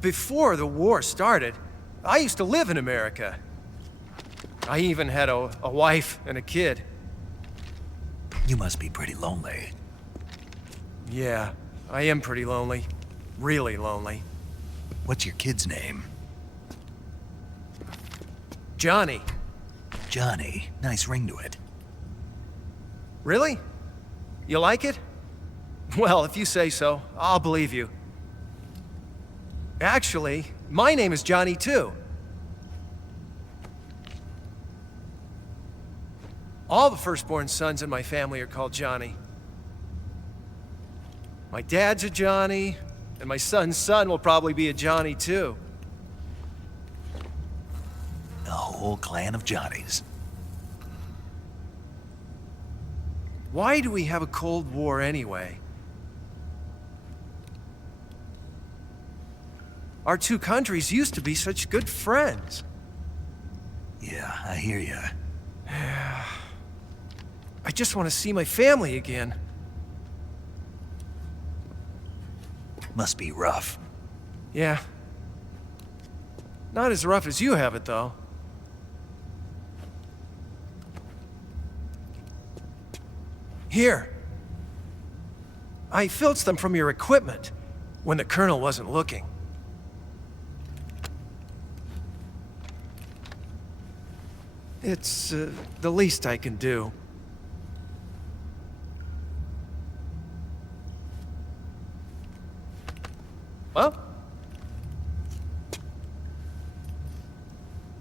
before the war started, I used to live in America. I even had a wife and a kid. You must be pretty lonely. Yeah, I am pretty lonely. Really lonely. What's your kid's name? Johnny. Johnny. Nice ring to it. Really? You like it? Well, if you say so, I'll believe you. Actually, my name is Johnny too. All the firstborn sons in my family are called Johnny. My dad's a Johnny, and my son's son will probably be a Johnny too. A whole clan of Johnnies. Why do we have a Cold War anyway? Our two countries used to be such good friends. Yeah, I hear ya. I just want to see my family again. Must be rough. Yeah. Not as rough as you have it, though. Here. I filched them from your equipment when the Colonel wasn't looking. It's the least I can do. Well?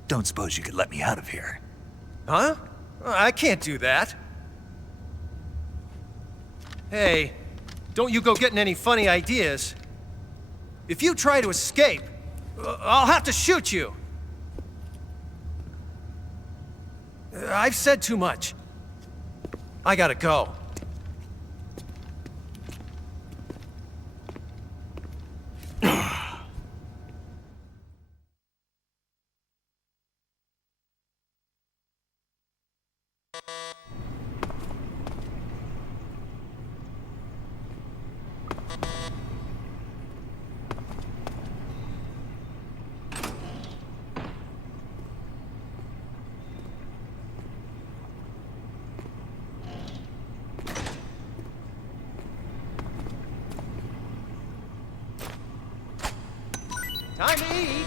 Don't suppose you could let me out of here? Huh? I can't do that. Hey, don't you go getting any funny ideas. If you try to escape, I'll have to shoot you. I've said too much. I gotta go. Time to eat!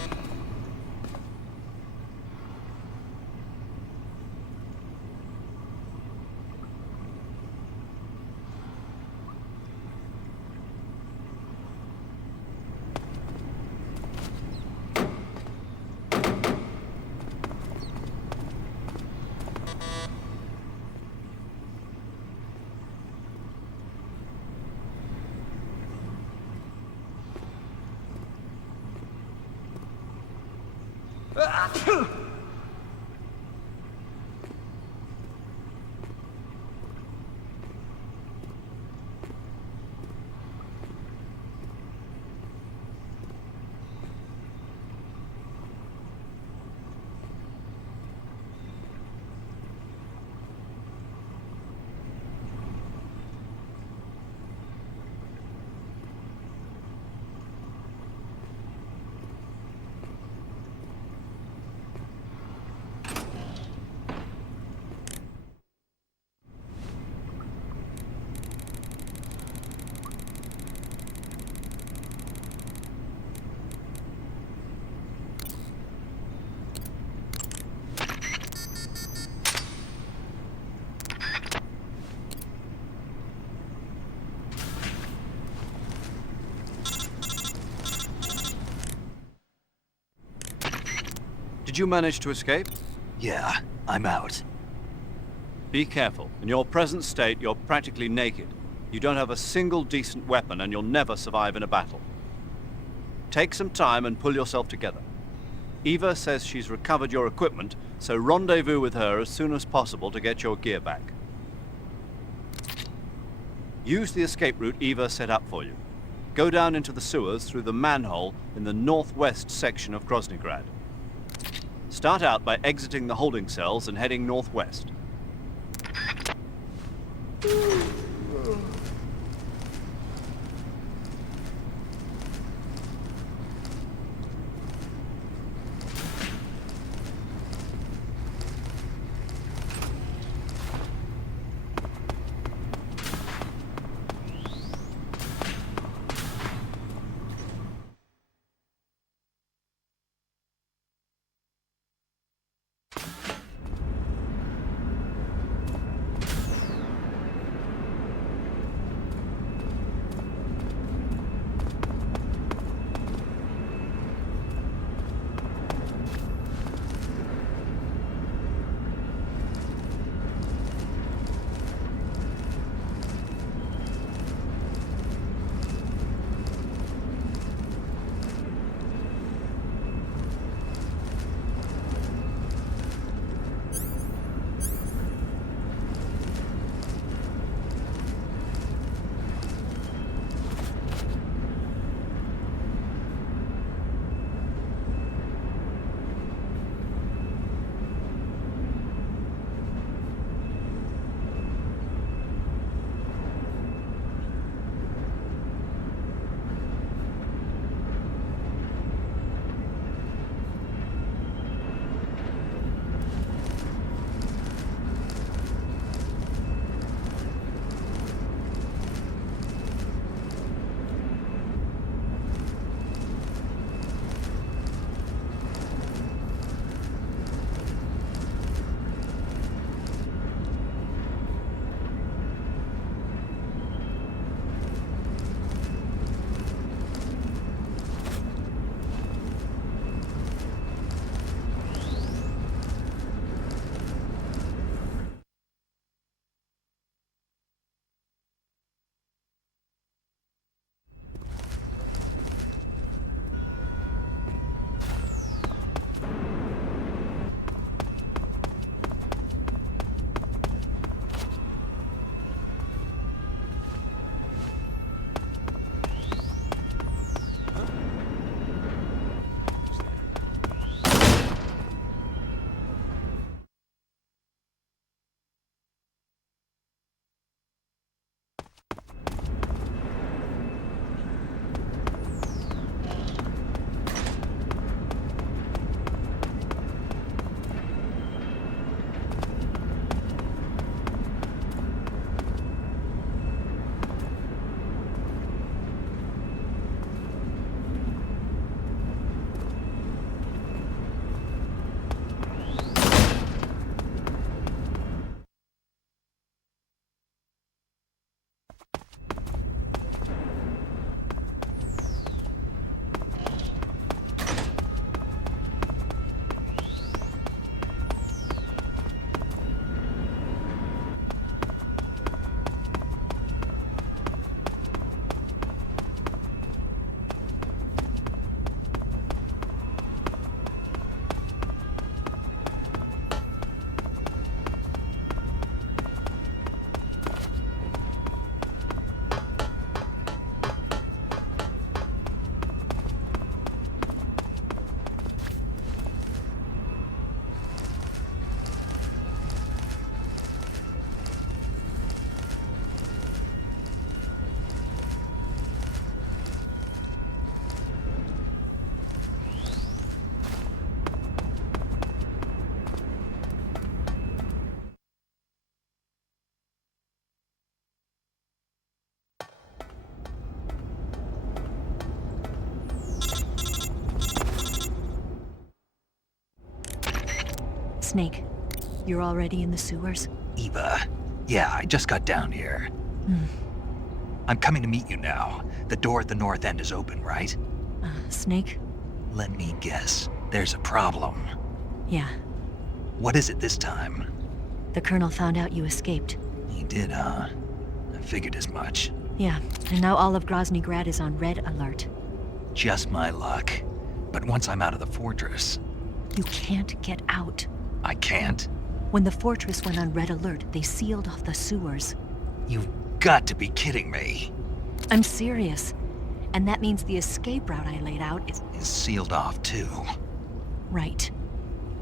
Did you manage to escape? Yeah, I'm out. Be careful. In your present state, you're practically naked. You don't have a single decent weapon, and you'll never survive in a battle. Take some time and pull yourself together. Eva says she's recovered your equipment, so rendezvous with her as soon as possible to get your gear back. Use the escape route Eva set up for you. Go down into the sewers through the manhole in the northwest section of Groznygrad. Start out by exiting the holding cells and heading northwest. Snake, you're already in the sewers? Eva, yeah, I just got down here. I'm coming to meet you now. The door at the north end is open, right? Snake? Let me guess. There's a problem. Yeah. What is it this time? The Colonel found out you escaped. He did, huh? I figured as much. Yeah, and now all of Grozny Grad is on red alert. Just my luck. But once I'm out of the fortress... You can't get out. I can't? When the fortress went on red alert, they sealed off the sewers. You've got to be kidding me. I'm serious. And that means the escape route I laid out is sealed off, too. Right.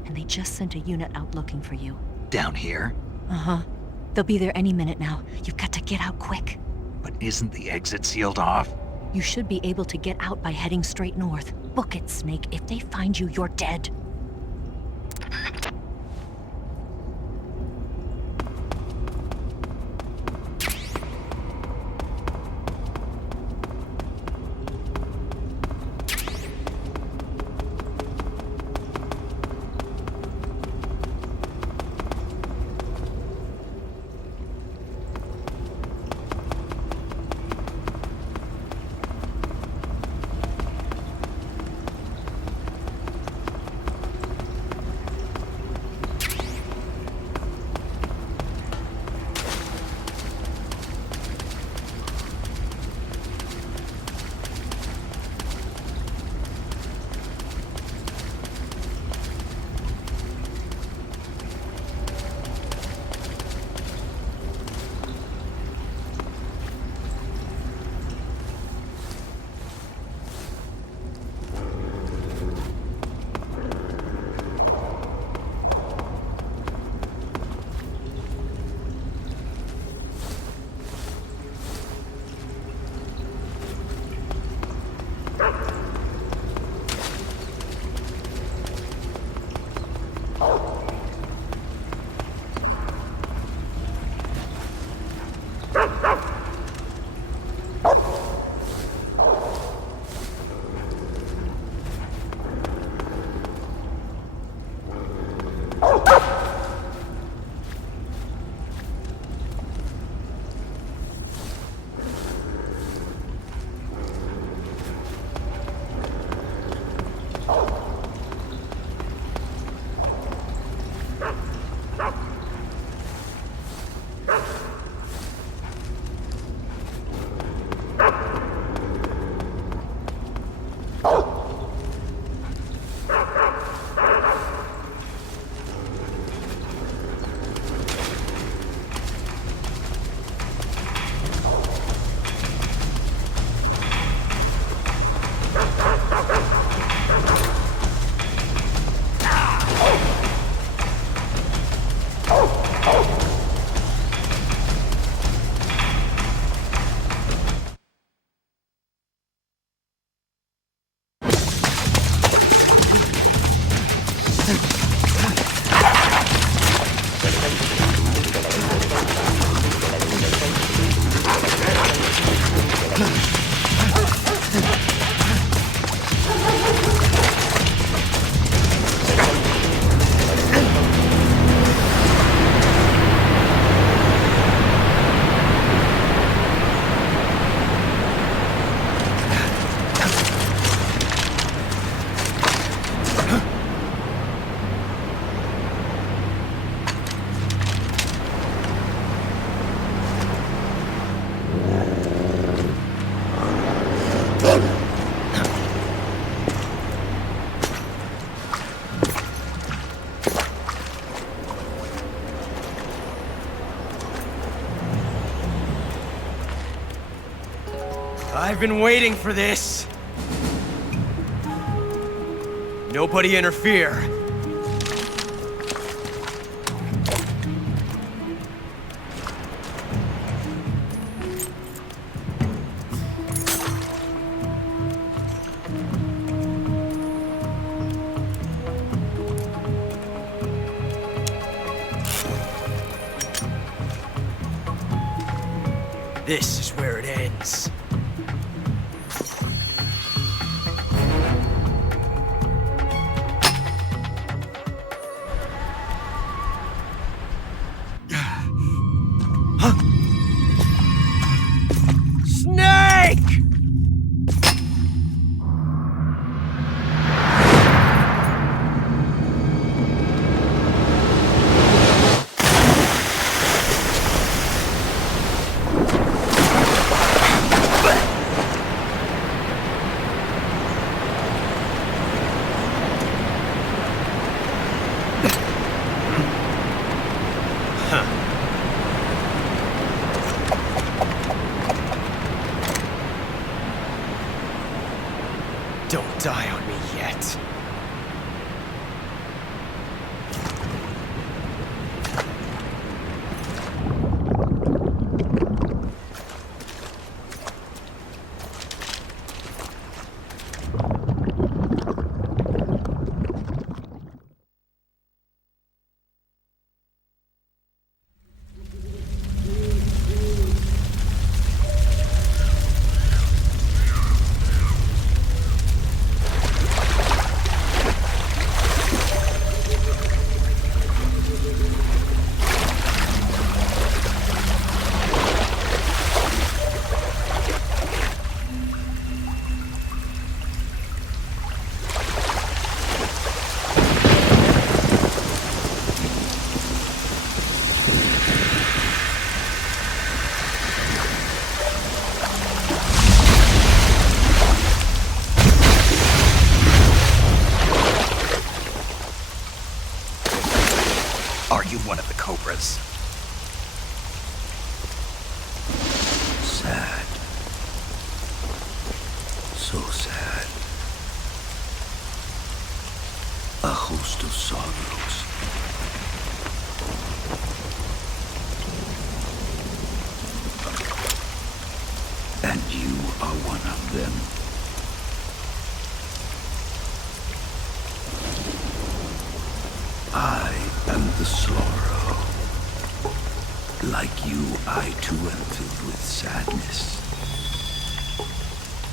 And they just sent a unit out looking for you. Down here? Uh-huh. They'll be there any minute now. You've got to get out quick. But isn't the exit sealed off? You should be able to get out by heading straight north. Book it, Snake. If they find you, you're dead. I've been waiting for this. Nobody interfere. This is where it ends. Don't die on me yet. Are you one of the Cobras? Sad. So sad. A host of sorrows. And you are one of them. I am the sorrow. Like you, I too am filled with sadness.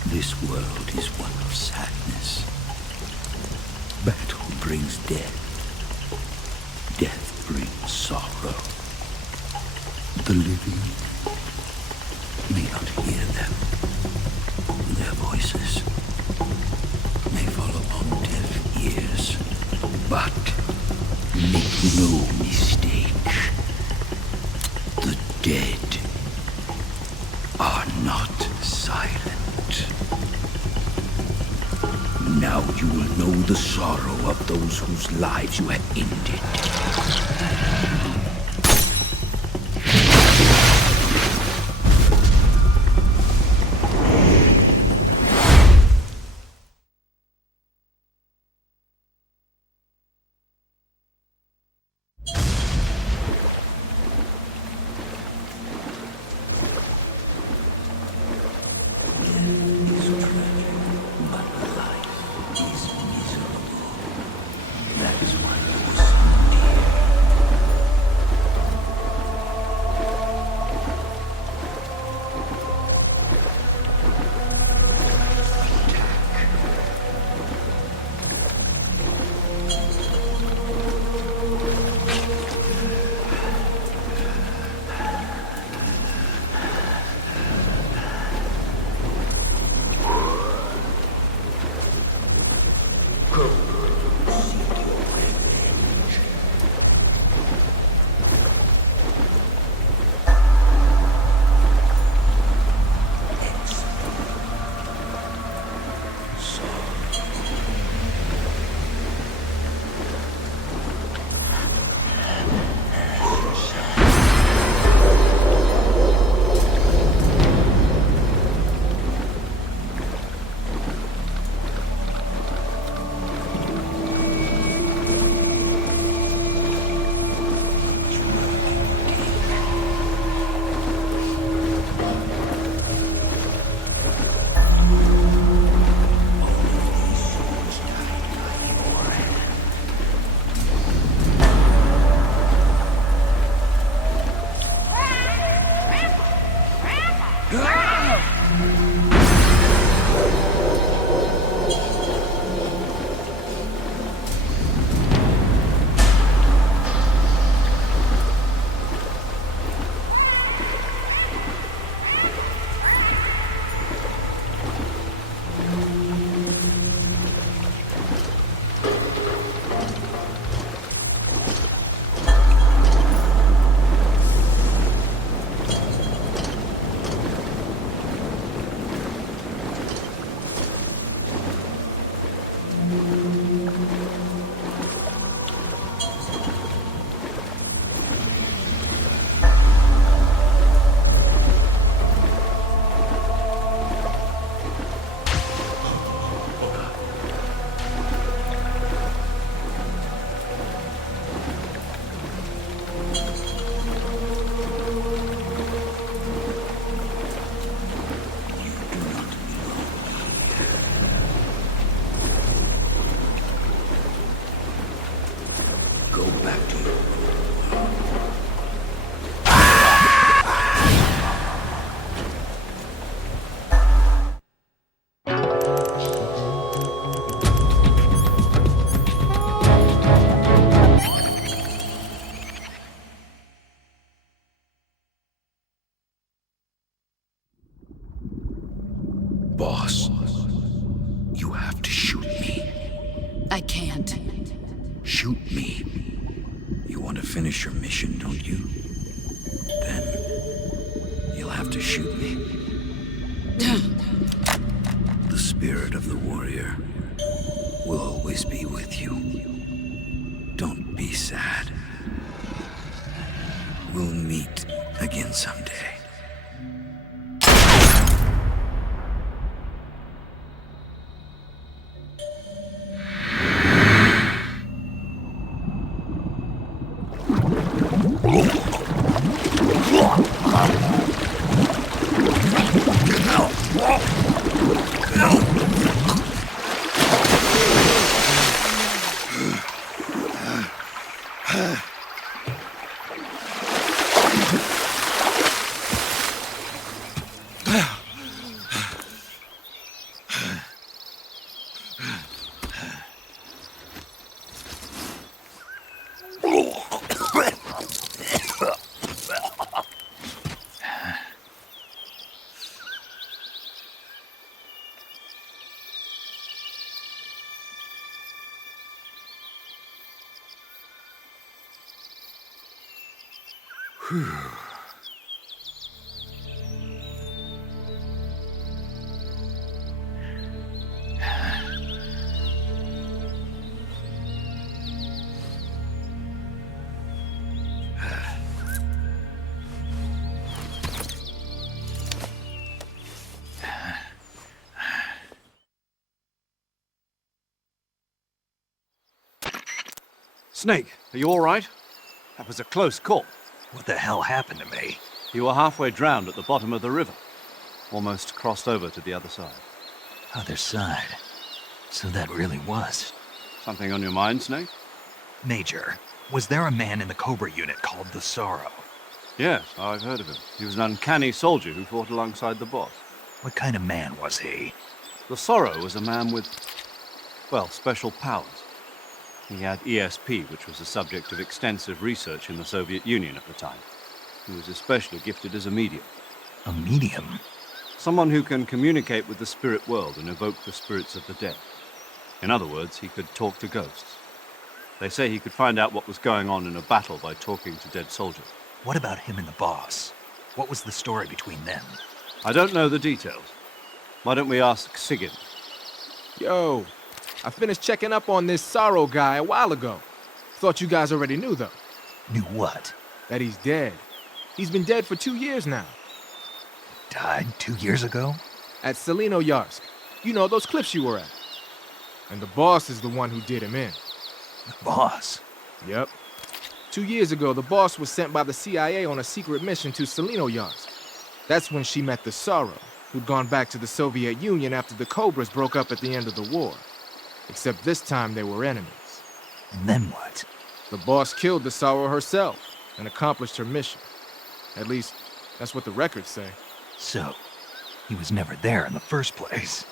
This world is one of sadness. Battle brings death. Death brings sorrow. The living may not hear them. Their voices may fall upon deaf ears. But make no mistake, the dead are not silent. Now you will know the sorrow of those whose lives you have ended. boss. You have to shoot me. I can't. Shoot me. You want to finish your mission, don't you? Then you'll have to shoot me. The spirit of the warrior will always be with you. Don't be sad. We'll meet again someday. Snake, are you all right? That was a close call. What the hell happened to me? You were halfway drowned at the bottom of the river. Almost crossed over to the other side. Other side? So that really was. Something on your mind, Snake? Major, was there a man in the Cobra unit called the Sorrow? Yes, I've heard of him. He was an uncanny soldier who fought alongside the boss. What kind of man was he? The Sorrow was a man with, well, special powers. He had ESP, which was the subject of extensive research in the Soviet Union at the time. He was especially gifted as a medium. A medium? Someone who can communicate with the spirit world and evoke the spirits of the dead. In other words, he could talk to ghosts. They say he could find out what was going on in a battle by talking to dead soldiers. What about him and the boss? What was the story between them? I don't know the details. Why don't we ask Sigyn? Yo, I finished checking up on this Sorrow guy a while ago. Thought you guys already knew, though. Knew what? That he's dead. He's been dead for 2 years now. Died 2 years ago? At Selino-Yarsk. You know, those cliffs you were at. And the boss is the one who did him in. The boss? Yep. 2 years ago, the boss was sent by the CIA on a secret mission to Selino-Yarsk. That's when she met the Sorrow, who'd gone back to the Soviet Union after the Cobras broke up at the end of the war. Except this time they were enemies. And then what? The boss killed the Sorrow herself and accomplished her mission. At least, that's what the records say. So, he was never there in the first place.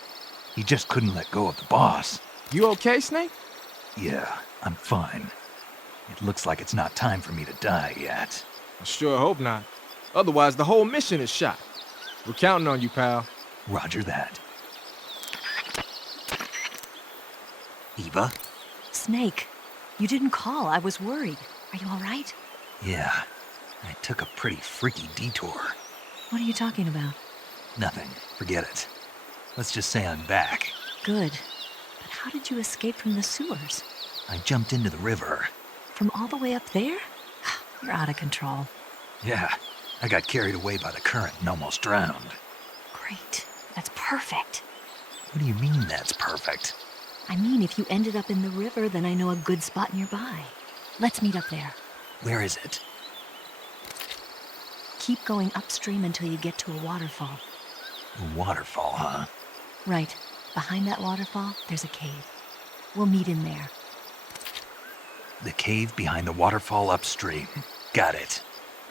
He just couldn't let go of the boss. You okay, Snake? Yeah, I'm fine. It looks like it's not time for me to die yet. I sure hope not. Otherwise, the whole mission is shot. We're counting on you, pal. Roger that. Eva? Snake, you didn't call. I was worried. Are you all right? Yeah, I took a pretty freaky detour. What are you talking about? Nothing. Forget it. Let's just say I'm back. Good. But how did you escape from the sewers? I jumped into the river. From all the way up there? You're out of control. Yeah, I got carried away by the current and almost drowned. Great. That's perfect. What do you mean that's perfect? I mean, if you ended up in the river, then I know a good spot nearby. Let's meet up there. Where is it? Keep going upstream until you get to a waterfall. A waterfall, huh? Right. Behind that waterfall, there's a cave. We'll meet in there. The cave behind the waterfall upstream. Got it.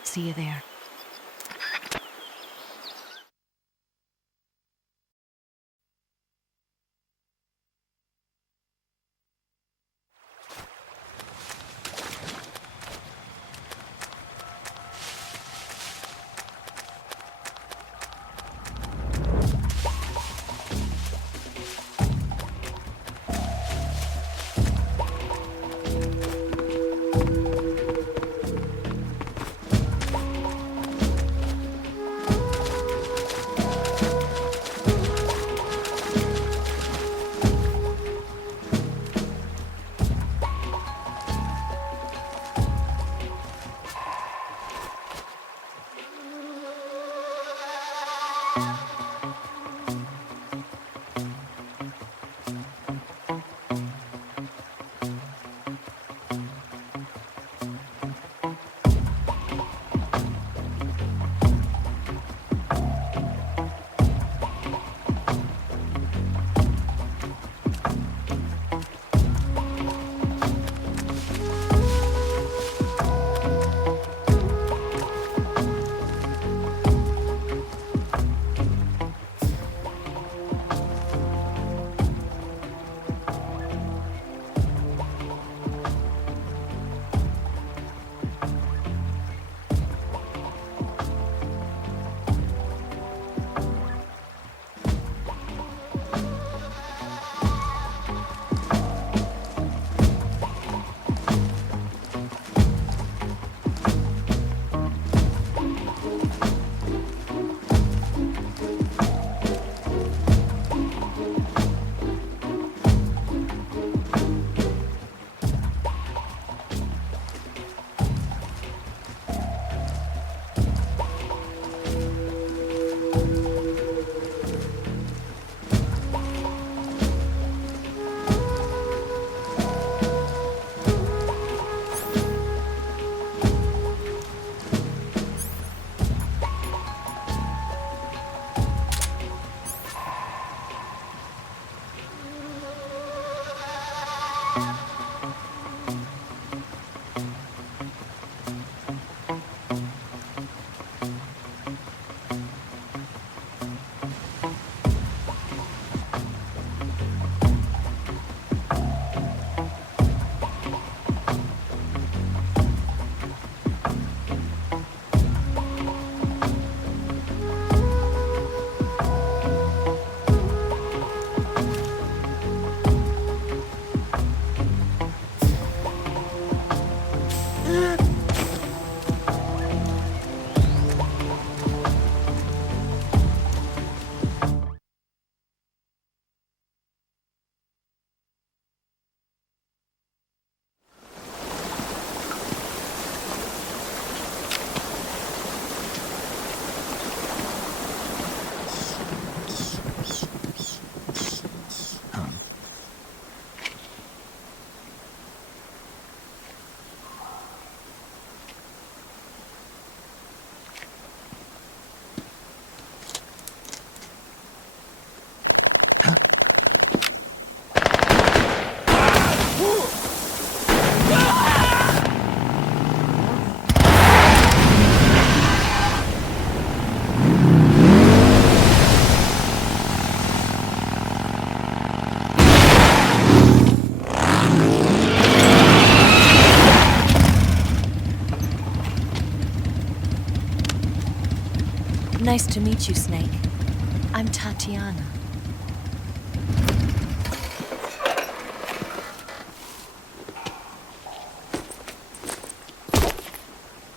See you there. Nice to meet you, Snake. I'm Tatiana.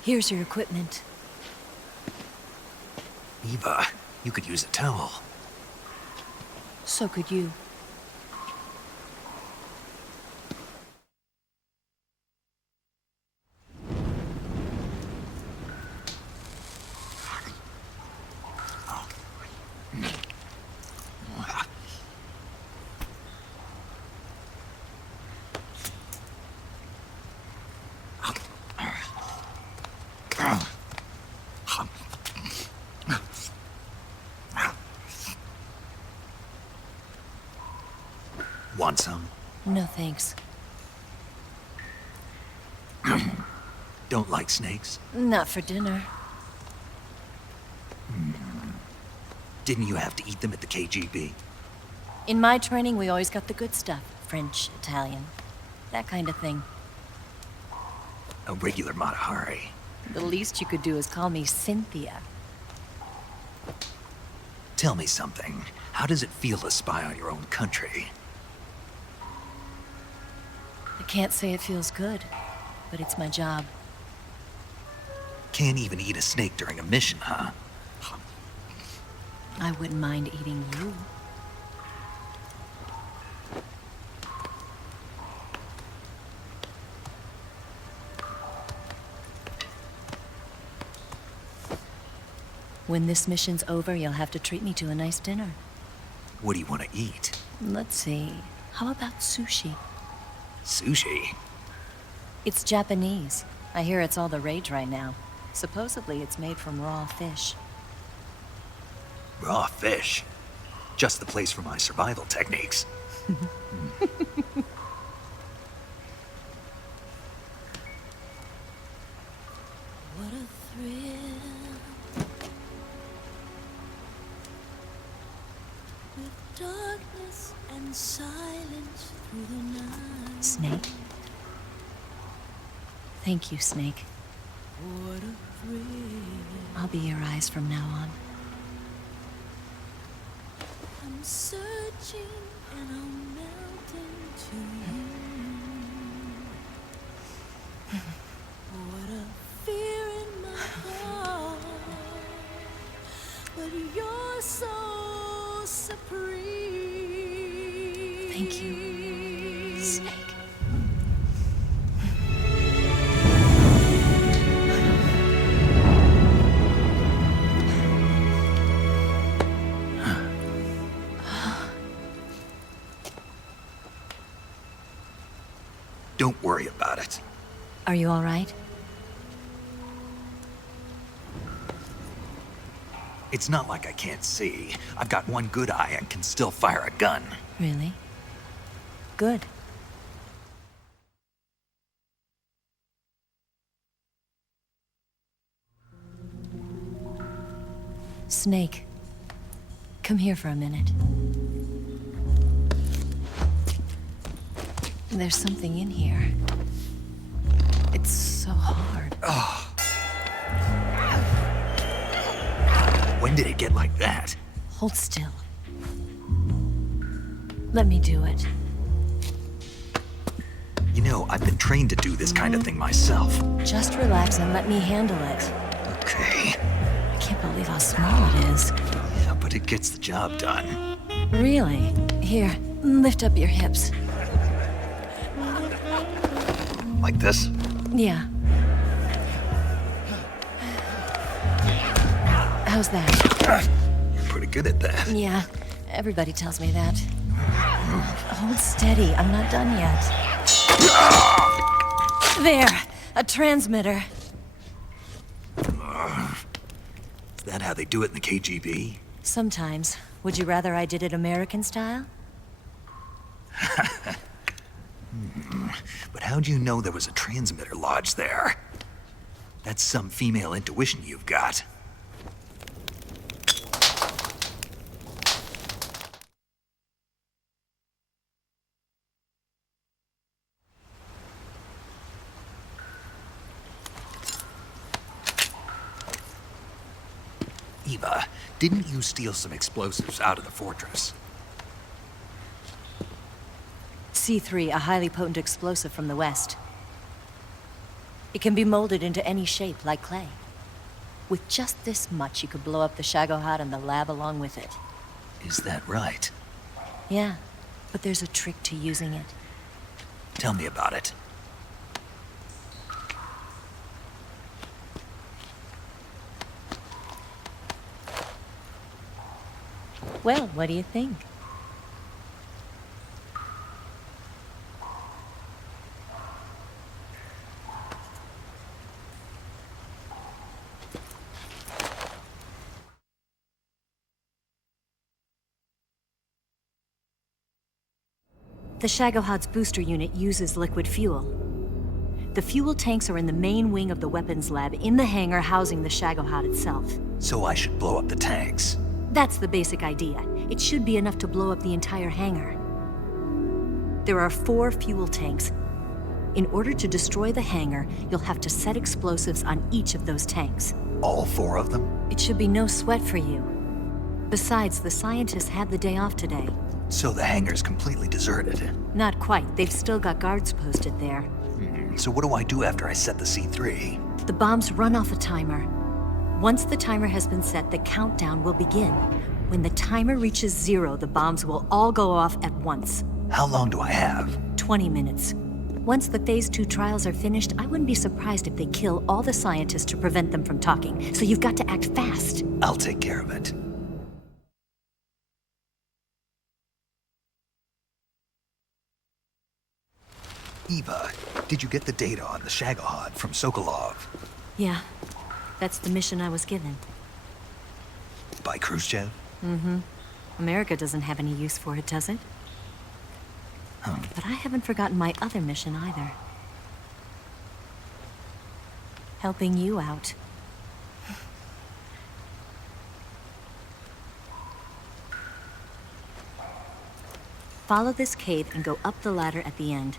Here's your equipment. Eva, you could use a towel. So could you. Want some? No thanks. Don't like snakes? Not for dinner. Didn't you have to eat them at the KGB? In my training, we always got the good stuff. French, Italian, that kind of thing. A regular Matahari. The least you could do is call me Cynthia. Tell me something. How does it feel to spy on your own country? I can't say it feels good, but it's my job. Can't even eat a snake during a mission, huh? I wouldn't mind eating you. When this mission's over, you'll have to treat me to a nice dinner. What do you want to eat? Let's see. How about sushi? Sushi? It's Japanese. I hear it's all the rage right now. Supposedly it's made from raw fish. Raw fish? Just the place for my survival techniques. What a thrill. With darkness and silence through the night. Snake? Thank you, Snake. What a thrill. I'll be your eyes from now on. I'm searching and I'm melting to you. What a fear in my heart. But you're so supreme. Thank you, Snake. Don't worry about it. Are you all right? It's not like I can't see. I've got one good eye and can still fire a gun. Really? Good. Snake, come here for a minute. There's something in here. It's so hard. Oh. When did it get like that? Hold still. Let me do it. You know, I've been trained to do this kind of thing myself. Just relax and let me handle it. Okay. I can't believe how small it is. Yeah, but it gets the job done. Really? Here, lift up your hips. Like this? Yeah. How's that? You're pretty good at that. Yeah, everybody tells me that. Hold steady, I'm not done yet. There, a transmitter. Is that how they do it in the KGB? Sometimes. Would you rather I did it American style? But how'd you know there was a transmitter lodged there? That's some female intuition you've got. Eva, didn't you steal some explosives out of the fortress? C3, a highly potent explosive from the west. It can be molded into any shape, like clay. With just this much, you could blow up the Shagohod and the lab along with it. Is that right? Yeah, but there's a trick to using it. Tell me about it. Well, what do you think? The Shagohod's booster unit uses liquid fuel. The fuel tanks are in the main wing of the weapons lab in the hangar housing the Shagohod itself. So I should blow up the tanks. That's the basic idea. It should be enough to blow up the entire hangar. There are 4 fuel tanks. In order to destroy the hangar, you'll have to set explosives on each of those tanks. All 4 of them? It should be no sweat for you. Besides, the scientists had the day off today. So the hangar's completely deserted. Not quite. They've still got guards posted there. So what do I do after I set the C3? The bombs run off a timer. Once the timer has been set, the countdown will begin. When the timer reaches 0, the bombs will all go off at once. How long do I have? 20 minutes. Once the Phase 2 trials are finished, I wouldn't be surprised if they kill all the scientists to prevent them from talking. So you've got to act fast. I'll take care of it. Eva, did you get the data on the Shagohod from Sokolov? Yeah, that's the mission I was given. By Khrushchev? Mm-hmm. America doesn't have any use for it, does it? But I haven't forgotten my other mission either. Helping you out. Follow this cave and go up the ladder at the end.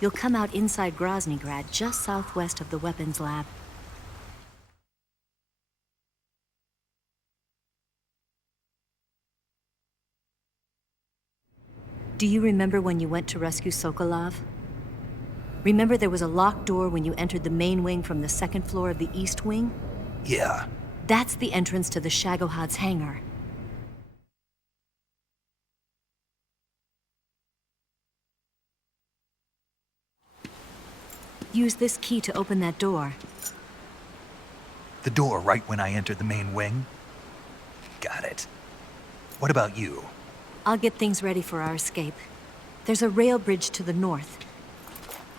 You'll come out inside Groznygrad, just southwest of the weapons lab. Do you remember when you went to rescue Sokolov? Remember there was a locked door when you entered the main wing from the 2nd floor of the east wing? Yeah. That's the entrance to the Shagohod's hangar. Use this key to open that door. The door right when I entered the main wing? Got it. What about you? I'll get things ready for our escape. There's a rail bridge to the north.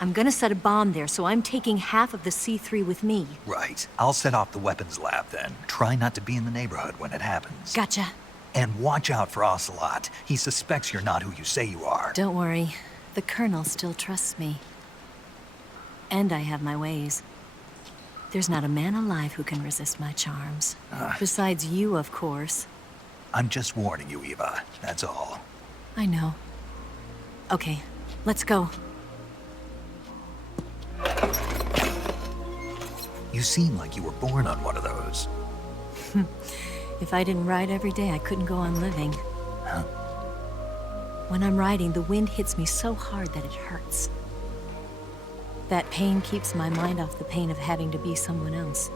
I'm gonna set a bomb there, so I'm taking half of the C3 with me. Right. I'll set off the weapons lab then. Try not to be in the neighborhood when it happens. Gotcha. And watch out for Ocelot. He suspects you're not who you say you are. Don't worry. The Colonel still trusts me. And I have my ways. There's not a man alive who can resist my charms. Besides you, of course. I'm just warning you, Eva. That's all. I know. Okay, let's go. You seem like you were born on one of those. If I didn't ride every day, I couldn't go on living. Huh? When I'm riding, the wind hits me so hard that it hurts. That pain keeps my mind off the pain of having to be someone else.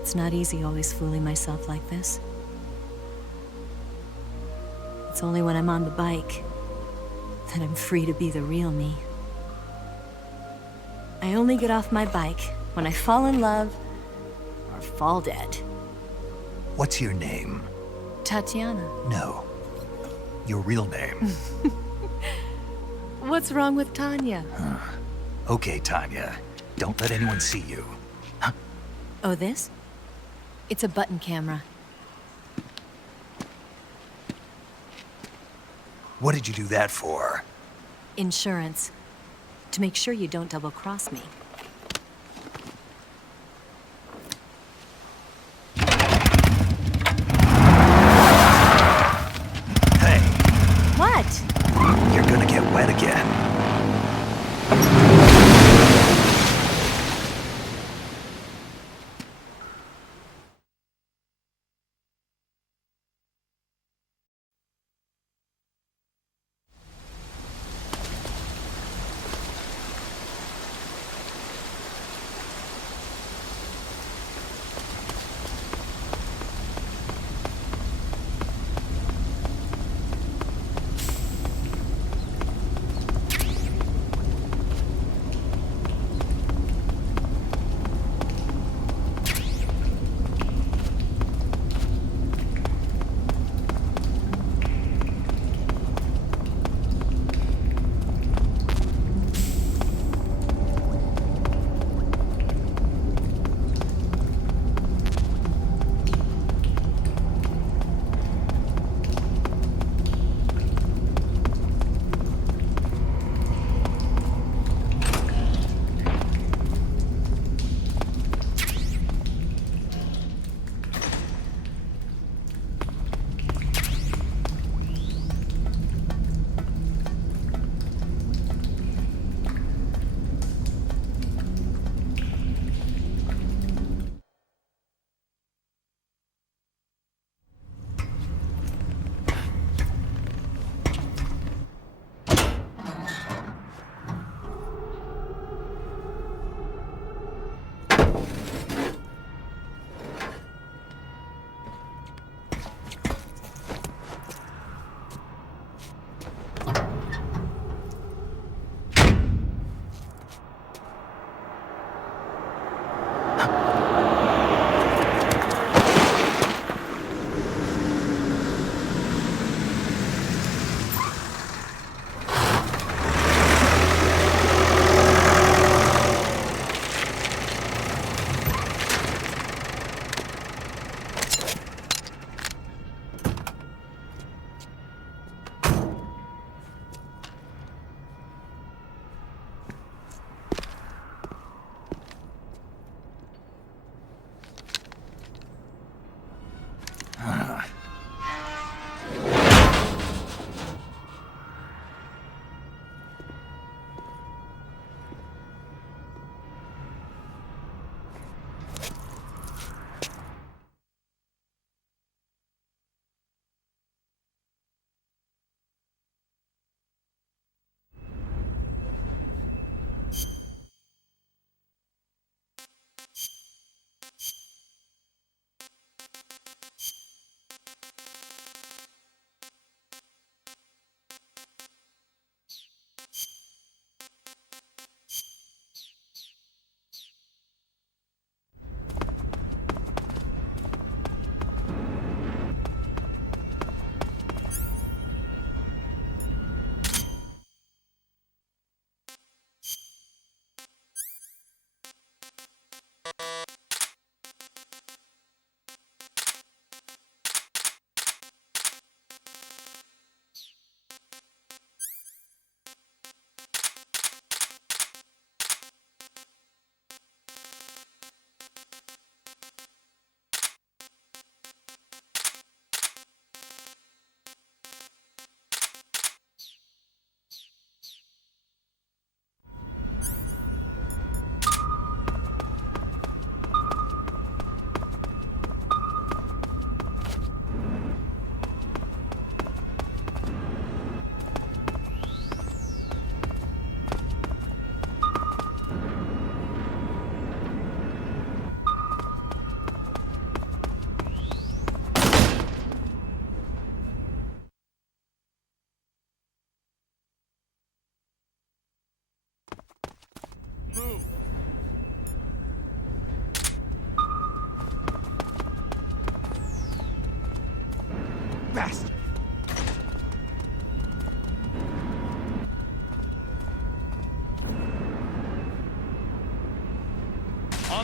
It's not easy always fooling myself like this. It's only when I'm on the bike that I'm free to be the real me. I only get off my bike when I fall in love or fall dead. What's your name? Tatiana. No. Your real name. What's wrong with Tanya? Okay, Tanya. Don't let anyone see you. Oh, this? It's a button camera. What did you do that for? Insurance. To make sure you don't double-cross me. Hey. What? You're gonna get wet again.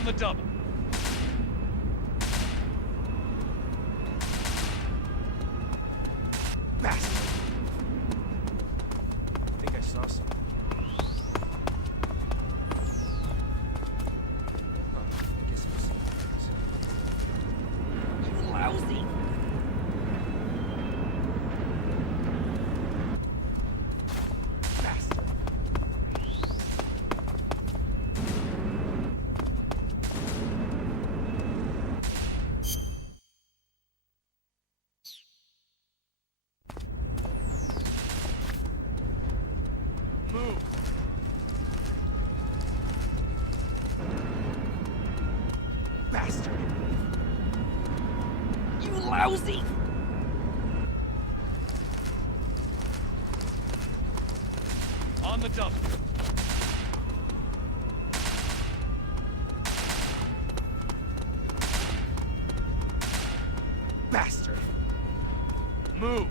On the double. Bastard. I think I saw some. Huh, I guess it was some. You lousy. Bastard. Move. Bastard. You lousy. On the double. Bastard. Move.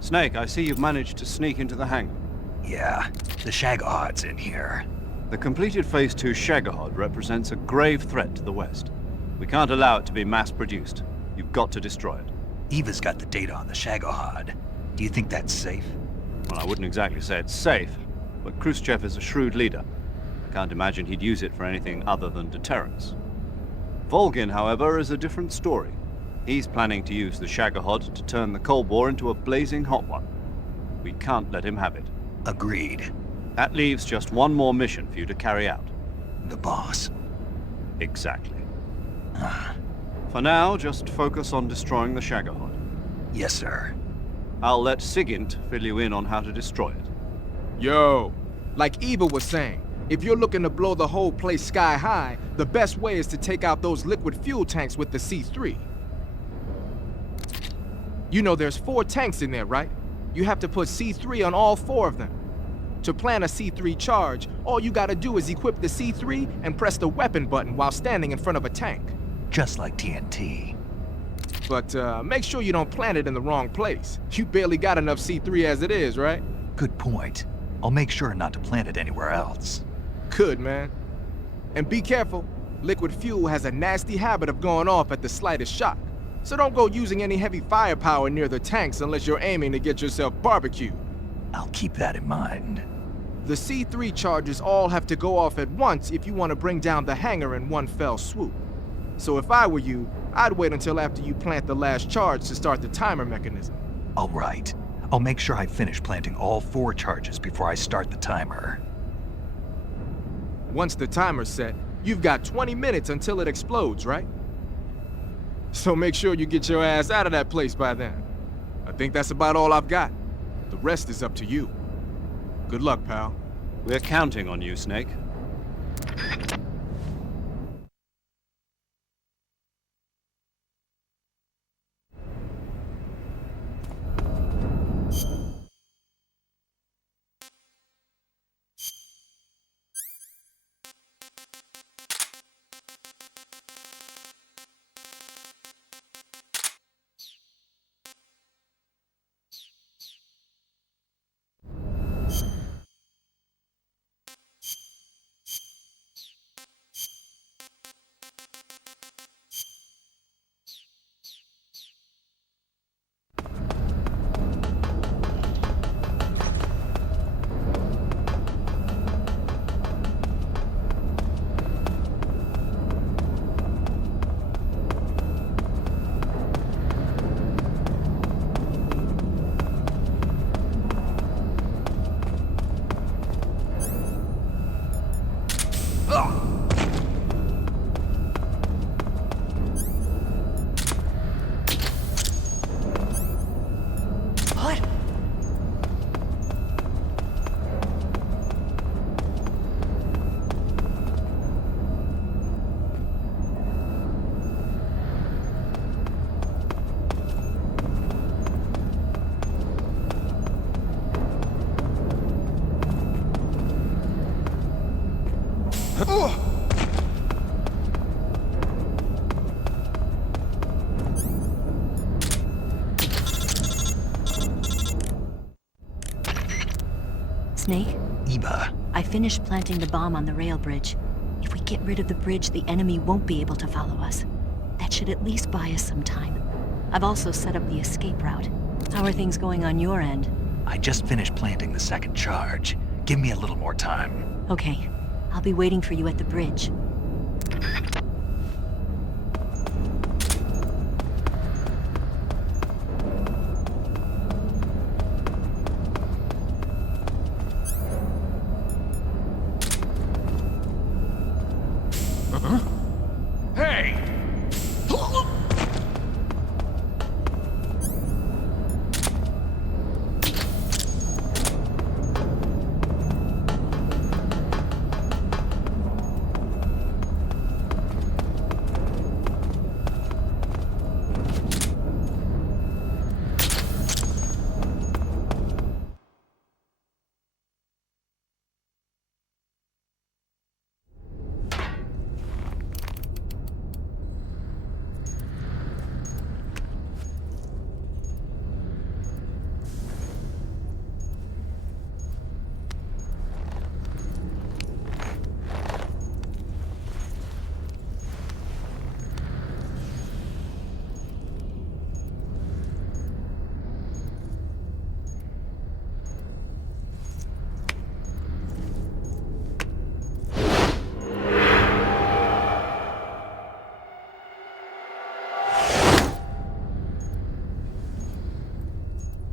Snake, I see you've managed to sneak into the hangar. Yeah, the Shagohod's in here. The completed Phase 2 Shagohod represents a grave threat to the West. We can't allow it to be mass-produced. You've got to destroy it. Eva's got the data on the Shagohod. Do you think that's safe? Well, I wouldn't exactly say it's safe, but Khrushchev is a shrewd leader. Can't imagine he'd use it for anything other than deterrence. Volgin, however, is a different story. He's planning to use the Shagohod to turn the Cold War into a blazing hot one. We can't let him have it. Agreed. That leaves just one more mission for you to carry out. The boss. Exactly. For now, just focus on destroying the Shagohod. Yes, sir. I'll let Sigint fill you in on how to destroy it. Yo, like Eva was saying, if you're looking to blow the whole place sky high, the best way is to take out those liquid fuel tanks with the C3. You know there's 4 tanks in there, right? You have to put C3 on all 4 of them. To plan a C3 charge, all you gotta do is equip the C3 and press the weapon button while standing in front of a tank. Just like TNT. But make sure you don't plant it in the wrong place. You barely got enough C3 as it is, right? Good point. I'll make sure not to plant it anywhere else. Good, man. And be careful. Liquid fuel has a nasty habit of going off at the slightest shock. So don't go using any heavy firepower near the tanks unless you're aiming to get yourself barbecued. I'll keep that in mind. The C3 charges all have to go off at once if you want to bring down the hangar in one fell swoop. So if I were you, I'd wait until after you plant the last charge to start the timer mechanism. All right. I'll make sure I finish planting all 4 charges before I start the timer. Once the timer's set, you've got 20 minutes until it explodes, right? So make sure you get your ass out of that place by then. I think that's about all I've got. The rest is up to you. Good luck, pal. We're counting on you, Snake. Snake? Eva. I finished planting the bomb on the rail bridge. If we get rid of the bridge, the enemy won't be able to follow us. That should at least buy us some time. I've also set up the escape route. How are things going on your end? I just finished planting the 2nd charge. Give me a little more time. Okay. I'll be waiting for you at the bridge. Hey!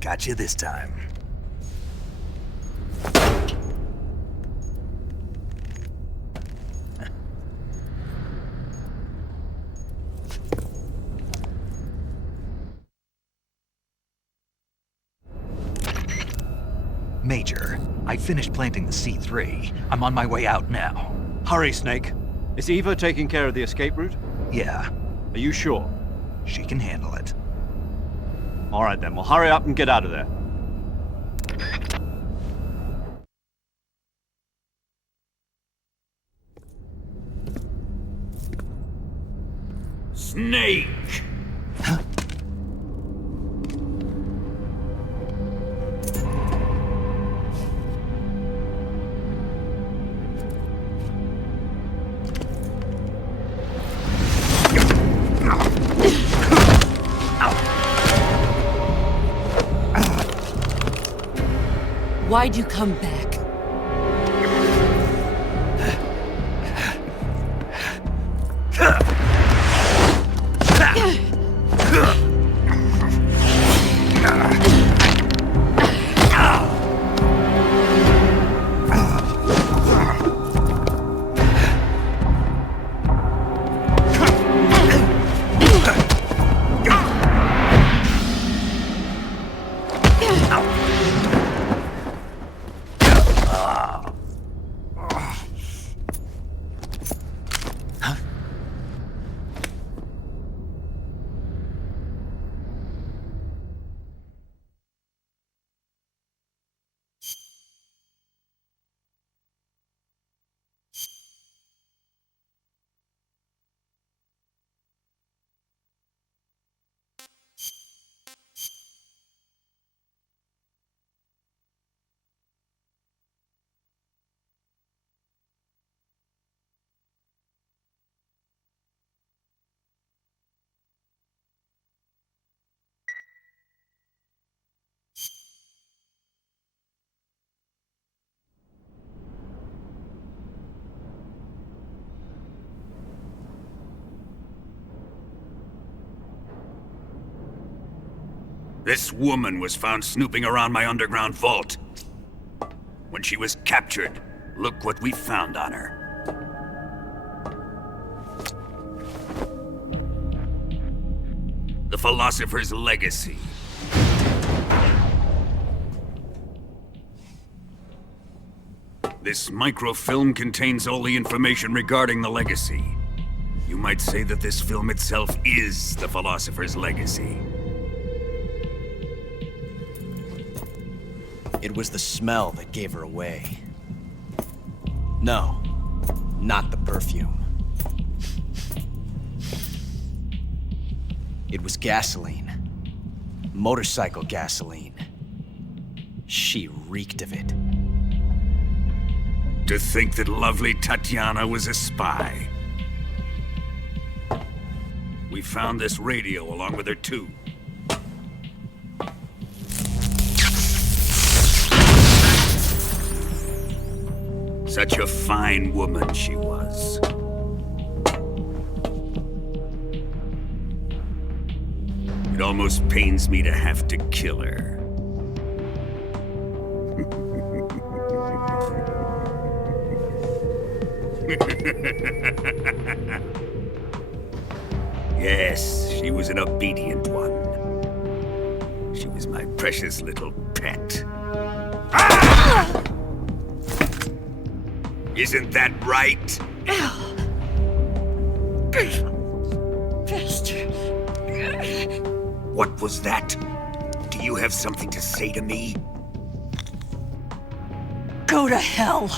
Got you this time. Major, I finished planting the C3. I'm on my way out now. Hurry, Snake. Is Eva taking care of the escape route? Yeah. Are you sure? She can handle it. All right then, well hurry up and get out of there. Snake! Why'd you come back? This woman was found snooping around my underground vault. When she was captured, look what we found on her. The Philosopher's Legacy. This microfilm contains all the information regarding the Legacy. You might say that this film itself is the Philosopher's Legacy. It was the smell that gave her away. No, not the perfume. It was gasoline. Motorcycle gasoline. She reeked of it. To think that lovely Tatiana was a spy. We found this radio along with her too. Such a fine woman she was. It almost pains me to have to kill her. Yes, she was an obedient one. She was my precious little pet. Ah! Isn't that right? Bastard. What was that? Do you have something to say to me? Go to hell.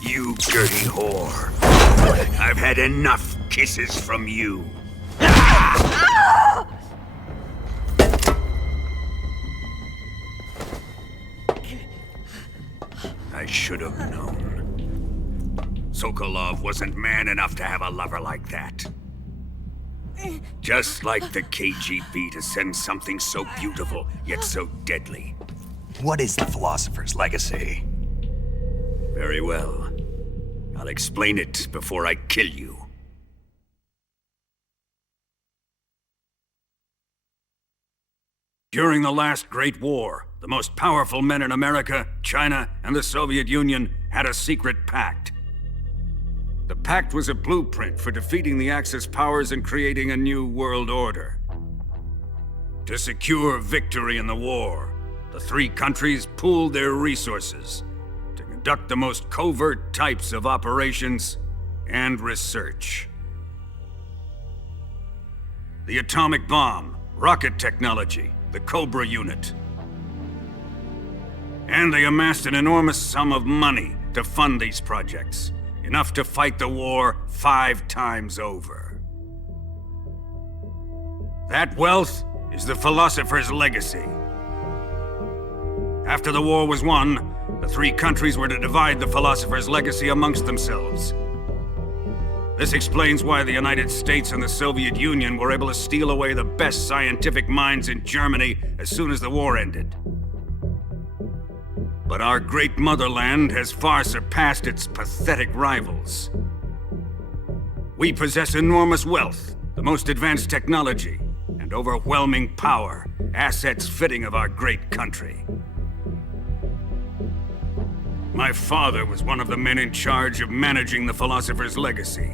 You dirty whore. I've had enough kisses from you. I should have known. Sokolov wasn't man enough to have a lover like that. Just like the KGB to send something so beautiful, yet so deadly. What is the Philosopher's Legacy? Very well. I'll explain it before I kill you. During the last Great War, the most powerful men in America, China, and the Soviet Union had a secret pact. The pact was a blueprint for defeating the Axis powers and creating a new world order. To secure victory in the war, the three countries pooled their resources to conduct the most covert types of operations and research. The atomic bomb, rocket technology, the Cobra unit. And they amassed an enormous sum of money to fund these projects, enough to fight the war 5 times over. That wealth is the Philosopher's Legacy. After the war was won, The three countries were to divide the philosopher's legacy amongst themselves. This explains why the United States and the Soviet Union were able to steal away the best scientific minds in Germany as soon as the war ended. But our great motherland has far surpassed its pathetic rivals. We possess enormous wealth, the most advanced technology, and overwhelming power, assets fitting of our great country. My father was one of the men in charge of managing the philosopher's legacy.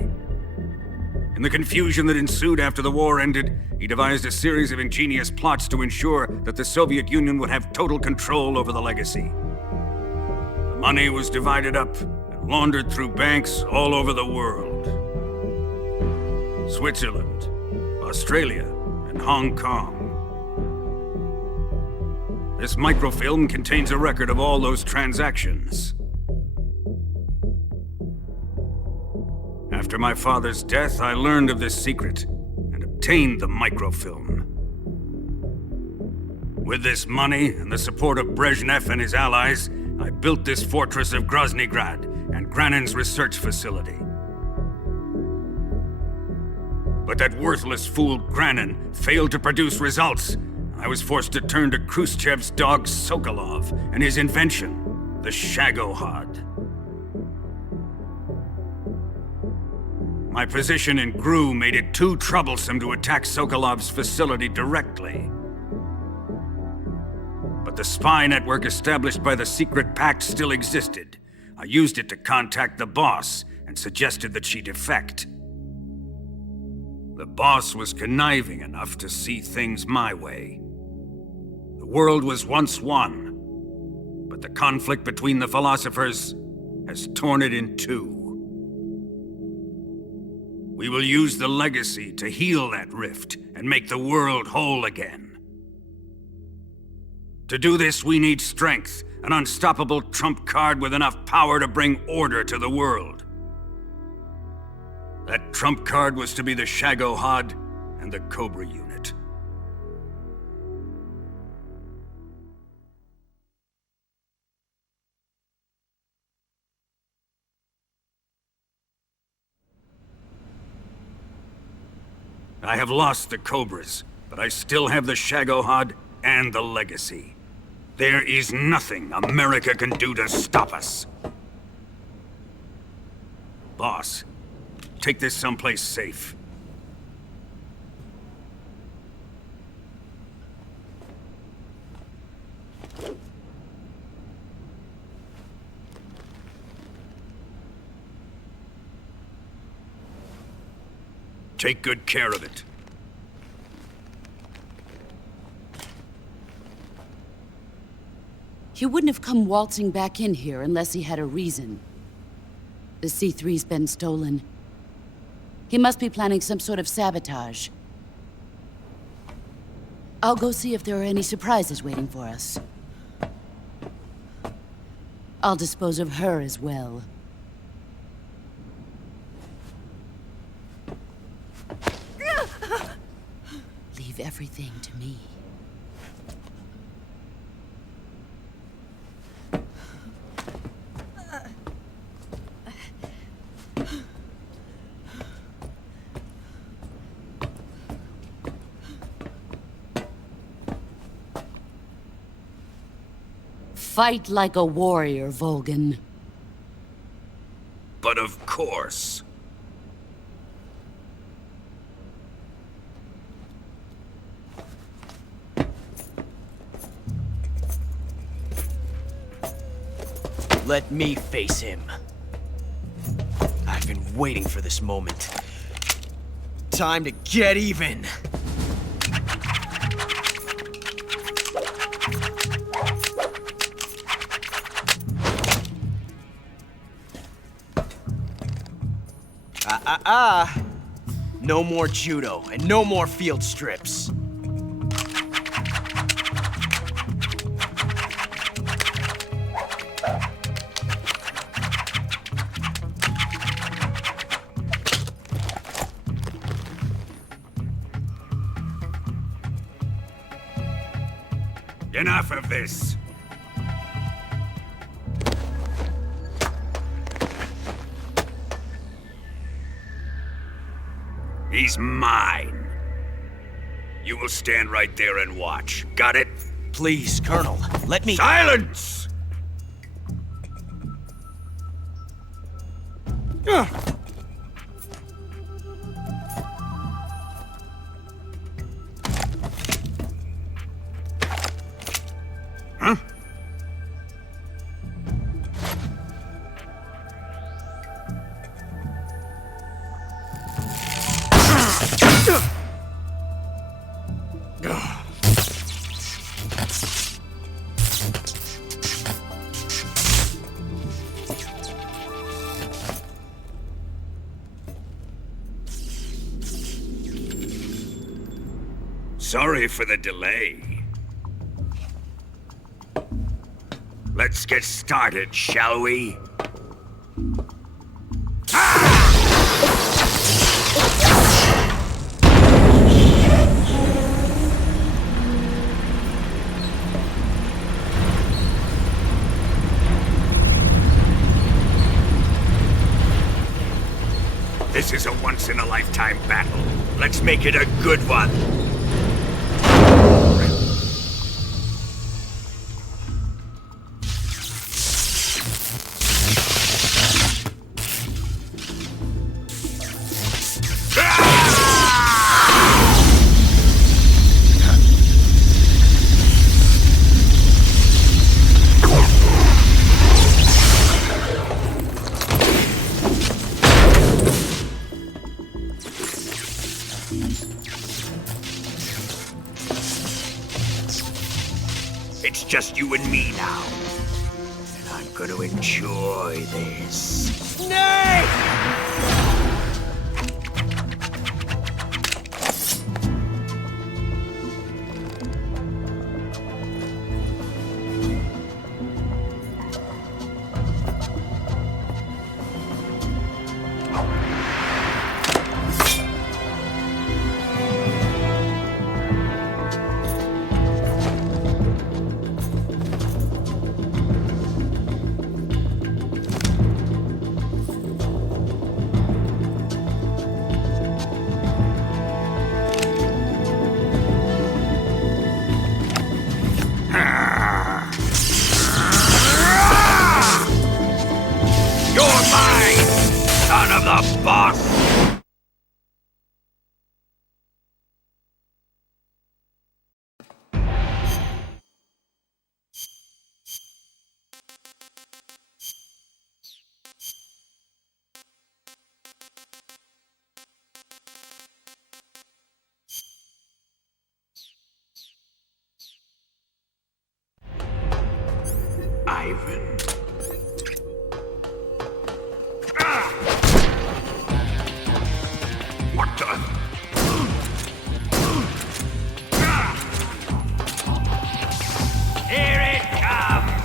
In the confusion that ensued after the war ended, he devised a series of ingenious plots to ensure that the Soviet Union would have total control over the legacy. The money was divided up and laundered through banks all over the world. Switzerland, Australia, and Hong Kong. This microfilm contains a record of all those transactions. After my father's death, I learned of this secret and obtained the microfilm. With this money and the support of Brezhnev and his allies, I built this fortress of Groznygrad and Granin's research facility. But that worthless fool Granin failed to produce results. I was forced to turn to Khrushchev's dog Sokolov and his invention, the Shagohod. My position in GRU made it too troublesome to attack Sokolov's facility directly. But the spy network established by the secret pact still existed. I used it to contact the boss and suggested that she defect. The boss was conniving enough to see things my way. The world was once one, but the conflict between the philosophers has torn it in two. We will use the legacy to heal that rift and make the world whole again. To do this, we need strength, an unstoppable trump card with enough power to bring order to the world. That trump card was to be the Shagohod and the Cobra unit. I have lost the Cobras, but I still have the Shagohod and the legacy. There is nothing America can do to stop us. Boss, take this someplace safe. Take good care of it. He wouldn't have come waltzing back in here unless he had a reason. The C3's been stolen. He must be planning some sort of sabotage. I'll go see if there are any surprises waiting for us. I'll dispose of her as well. Leave everything to me. Fight like a warrior, Volgin. But of course. Let me face him. I've been waiting for this moment. Time to get even! No more judo, and no more field strips. Enough of this. He's mine. You will stand right there and watch. Got it? Please, Colonel, let me— Silence! Huh? Sorry for the delay. Let's get started, shall we? This is a once-in-a-lifetime battle. Let's make it a good one. It's just you and me now. And I'm gonna enjoy this. Nay! Ivan. What the? Here it comes!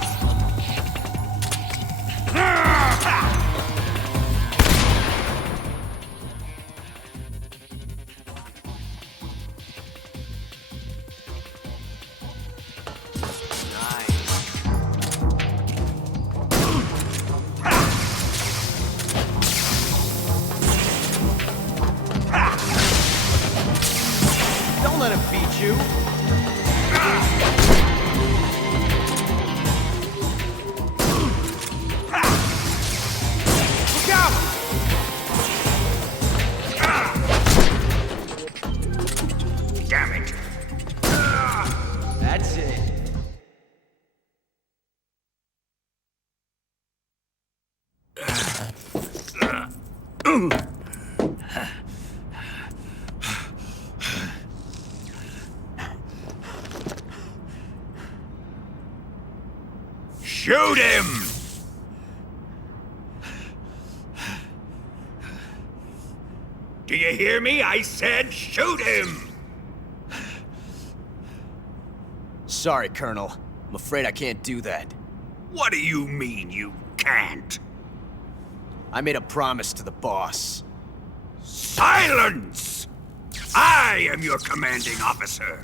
Don't let him beat you. Look out! Damn it! That's it. Shoot him! Do you hear me? I said shoot him! Sorry, Colonel. I'm afraid I can't do that. What do you mean you can't? I made a promise to the boss. Silence! I am your commanding officer.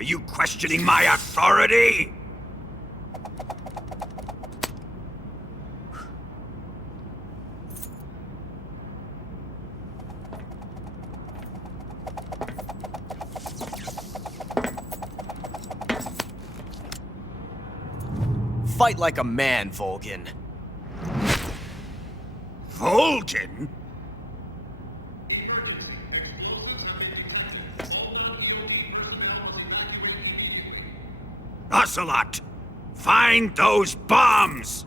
Are you questioning my authority? Fight like a man, Volgin. Volgin? Ocelot! Find those bombs!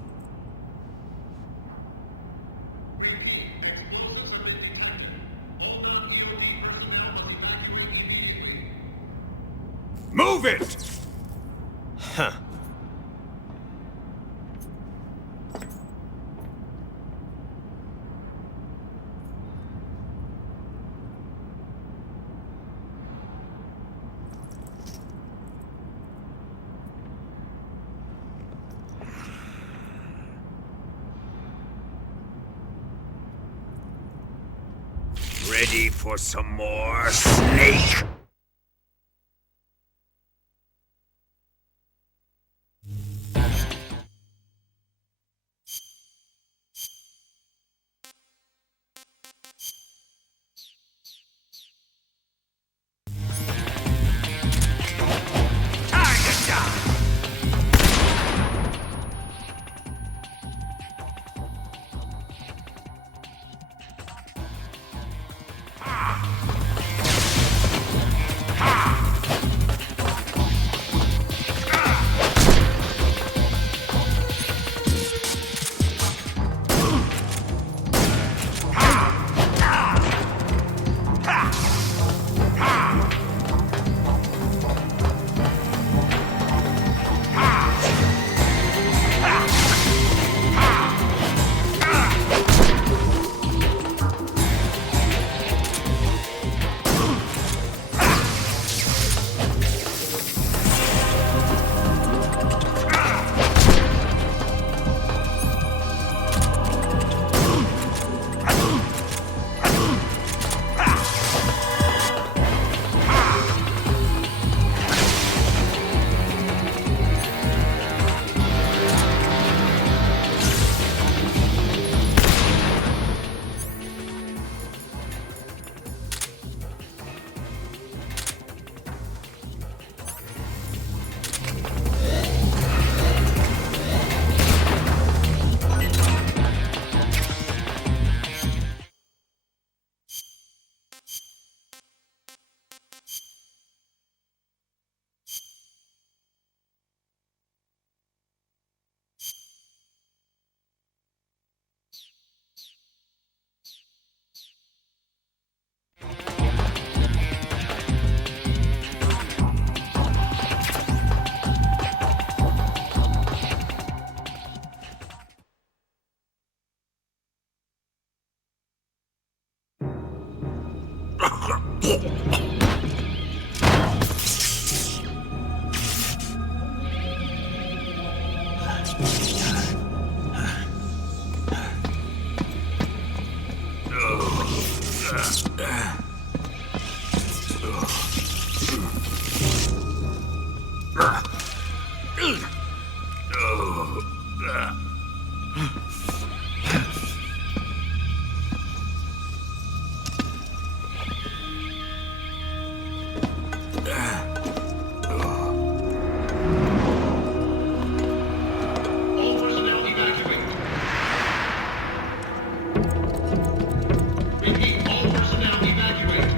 Move it! Huh. Ready for some more, Snake?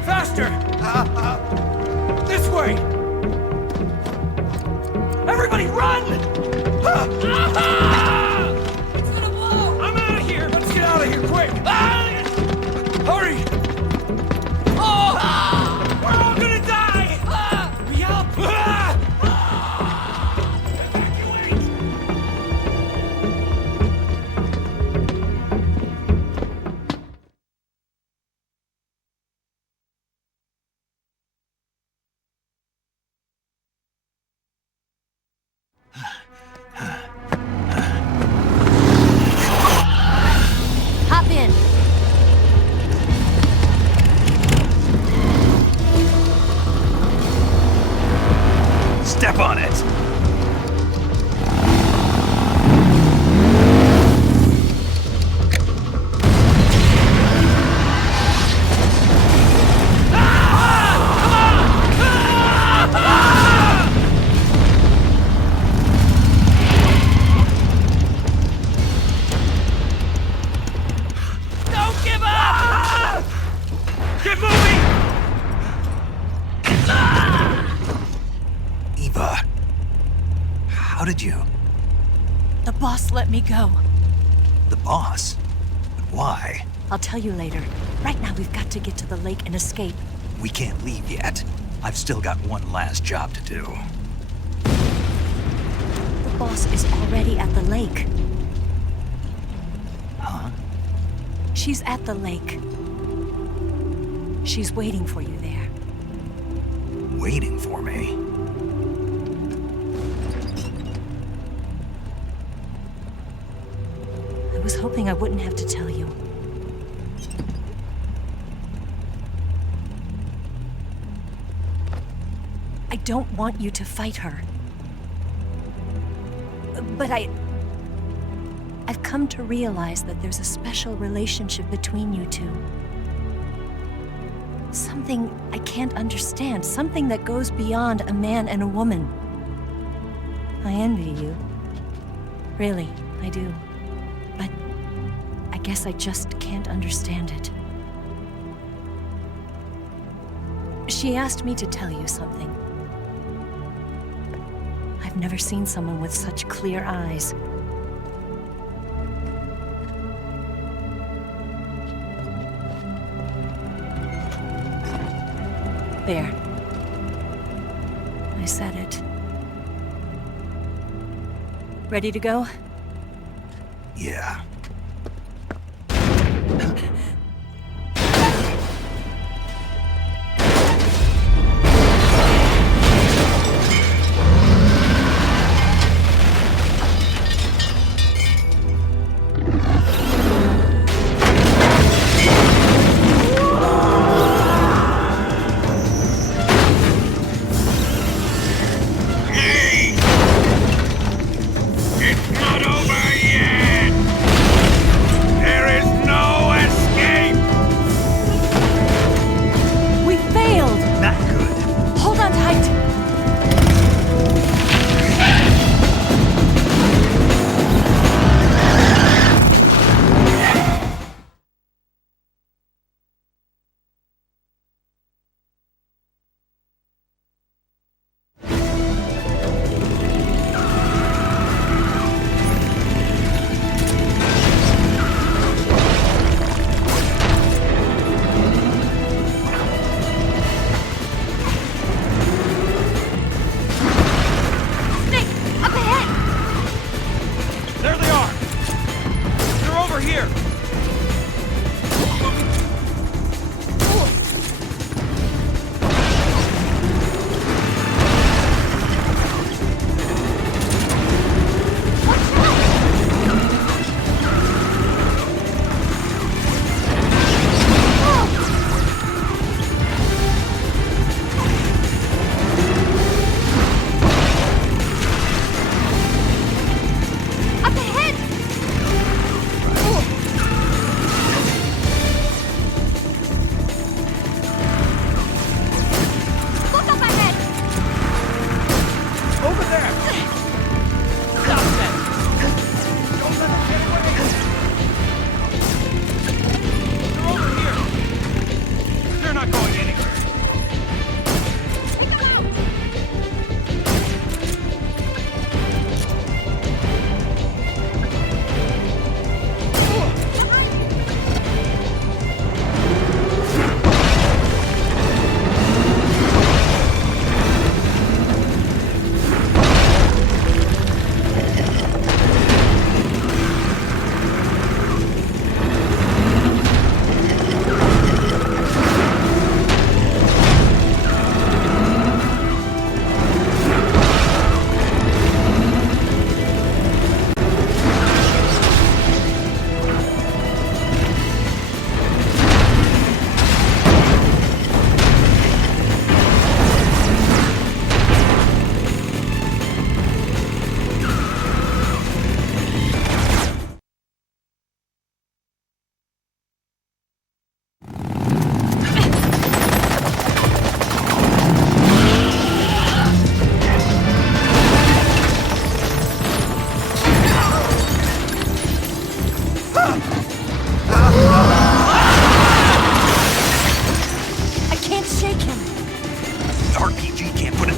Faster! This way! Everybody run! It's gonna blow! I'm out of here! Let's get out of here, quick! Hurry! Oh! We're all gonna die! Hurry up! step on it! How did you? The boss let me go. The boss? But why? I'll tell you later. Right now, we've got to get to the lake and escape. We can't leave yet. I've still got one last job to do. The boss is already at the lake. Huh? She's at the lake. She's waiting for you there. Waiting for me? I was hoping I wouldn't have to tell you. I don't want you to fight her. But I've come to realize that there's a special relationship between you two. Something I can't understand, something that goes beyond a man and a woman. I envy you. Really, I do. But I guess I just can't understand it. She asked me to tell you something. I've never seen someone with such clear eyes. There. I said it. Ready to go? Yeah. It's not over yet!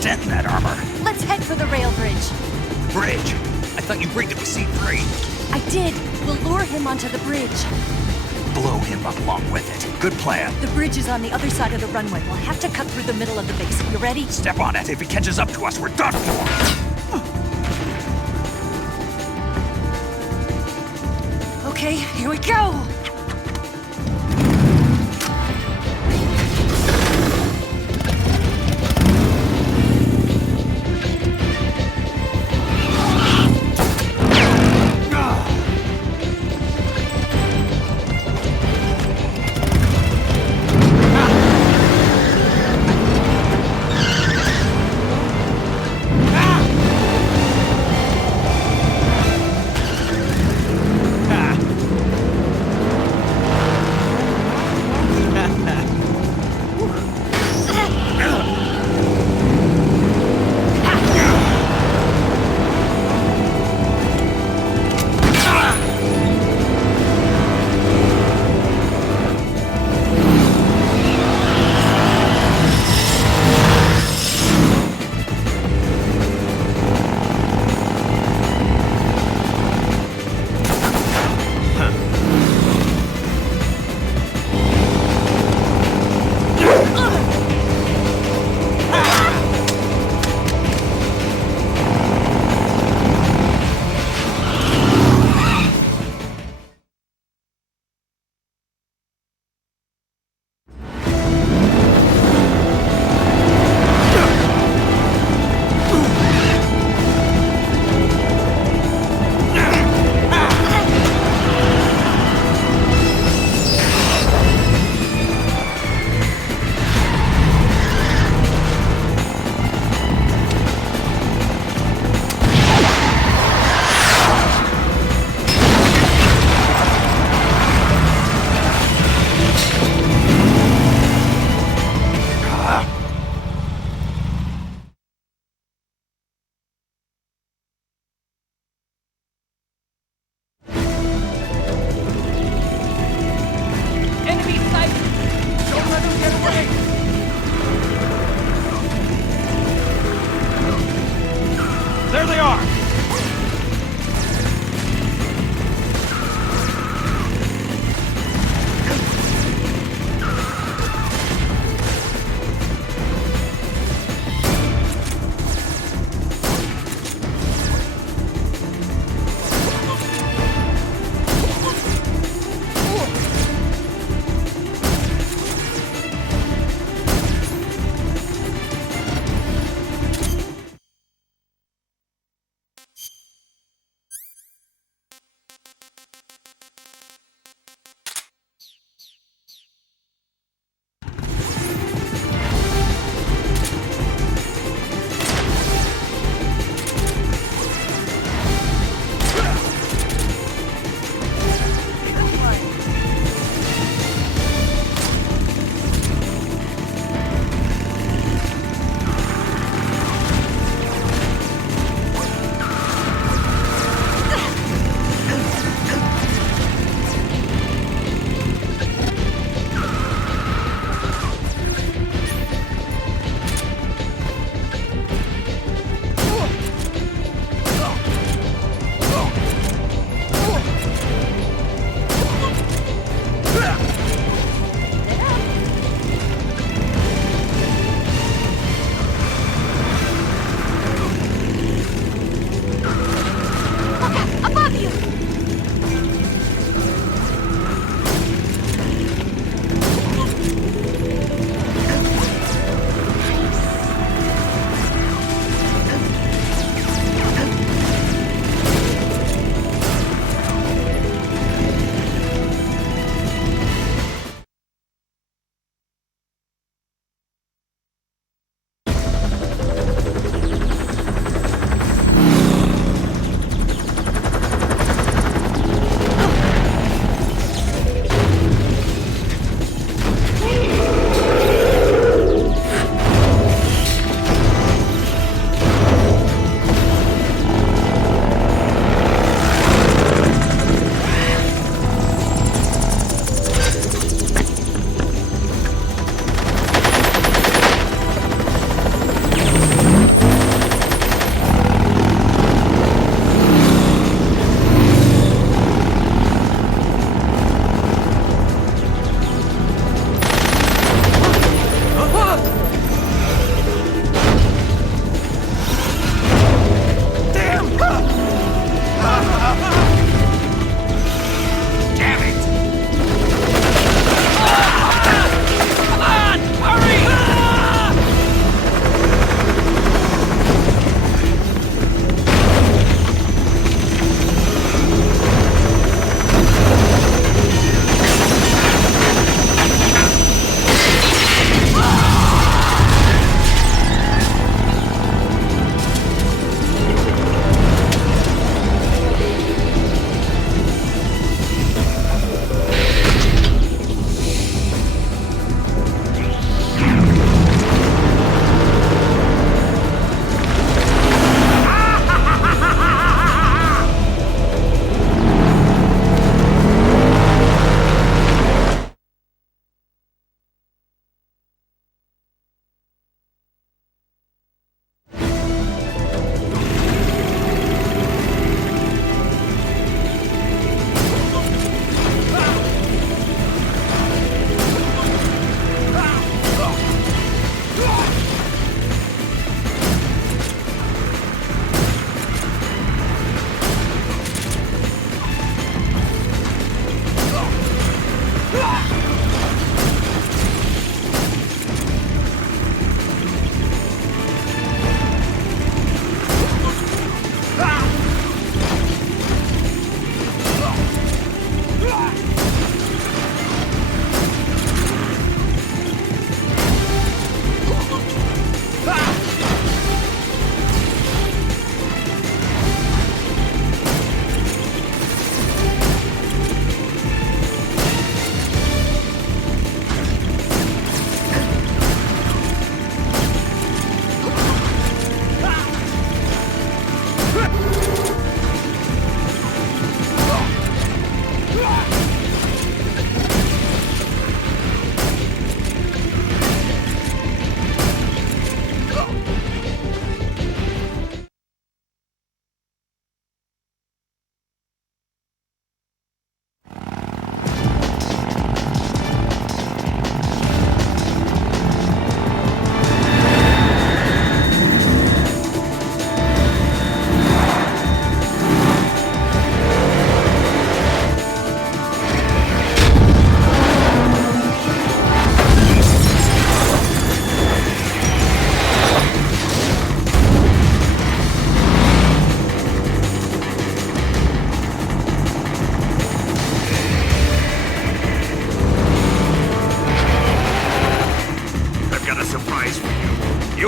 dent in that armor. Let's head for the rail bridge. Bridge. I thought you rigged it with C3. I did. We'll lure him onto the bridge. Blow him up along with it. Good plan. The bridge is on the other side of the runway. We'll have to cut through the middle of the base. You ready? Step on it. If he catches up to us, we're done for. Okay, here we go!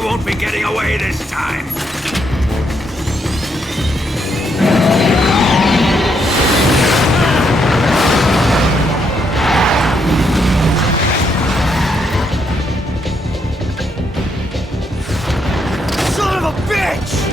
won't be getting away this time! Son of a bitch!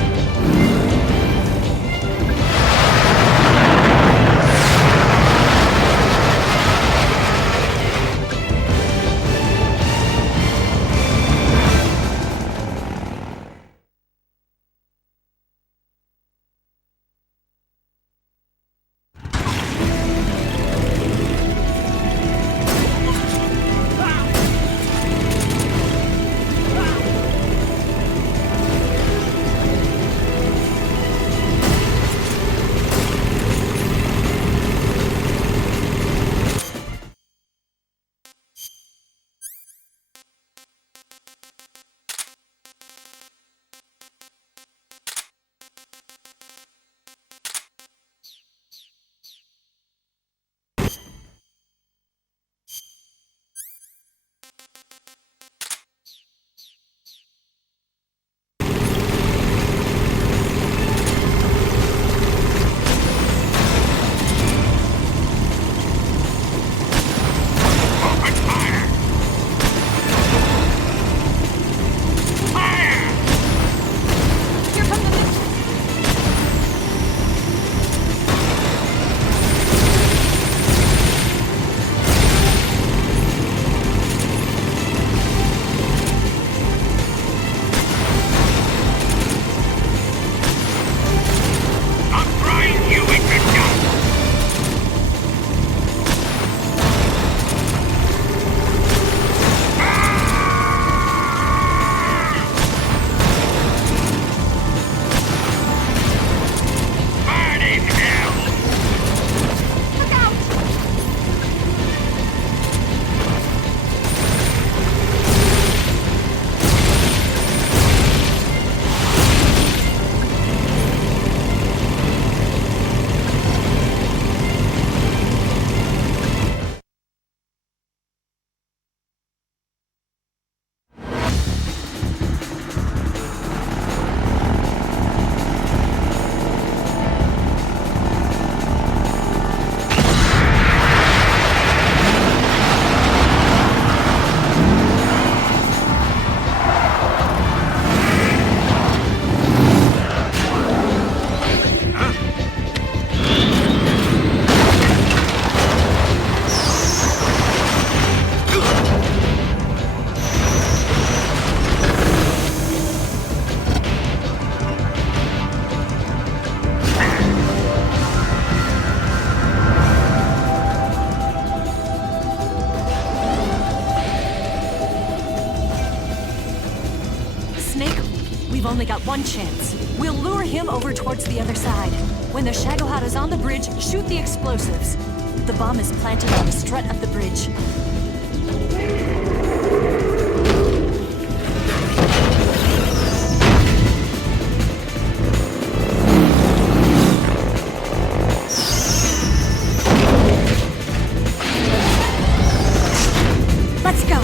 We've only got one chance. We'll lure him over towards the other side. When the Shagohod is on the bridge, shoot the explosives. The bomb is planted on the strut of the bridge. Let's go!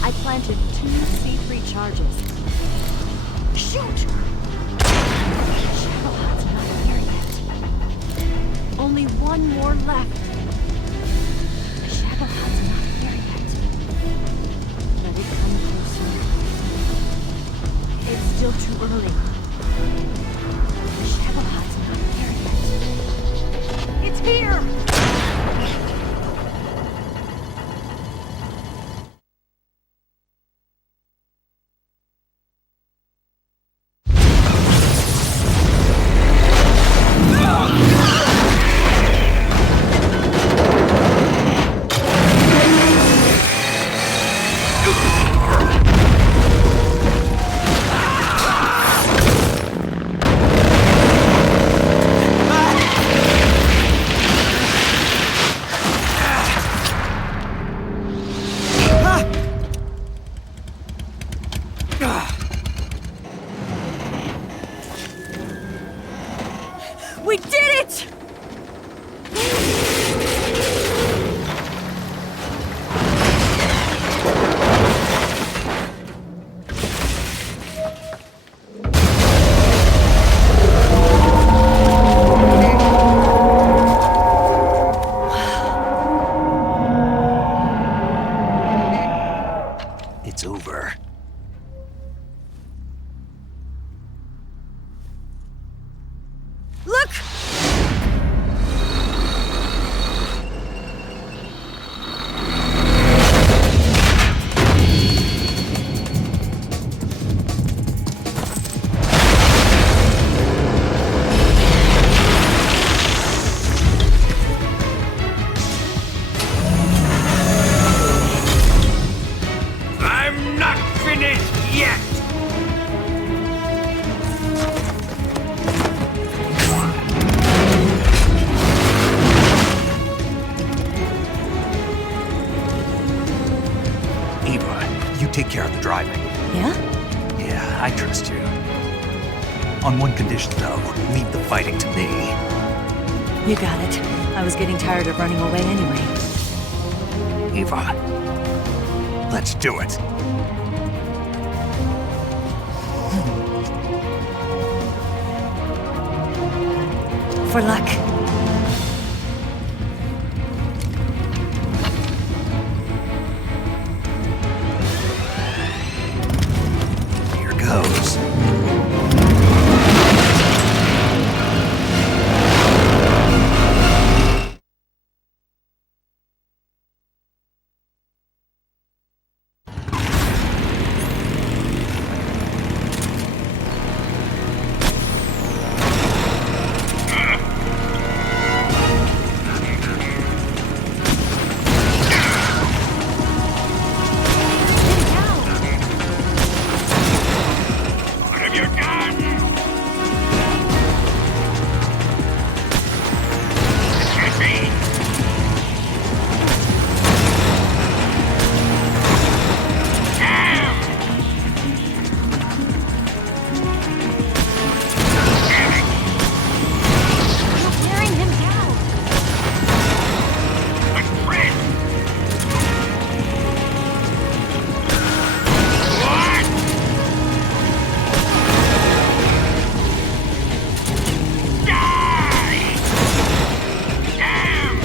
I planted 2 C3 charges. Shoot! one more left. The Shadowheart's not there yet. Let it come closer. It's still too early. The Shadowheart's not there yet. It's here! We did it! It's over. Look! I'm not finished yet! Eva, you take care of the driving. Yeah? Yeah, I trust you. On one condition, though, leave the fighting to me. You got it. I was getting tired of running away anyway. Eva, let's do it. For luck. Here goes. What have you done? This can't be. Damn! You're wearing him down. But Fred! What? Die! Damn!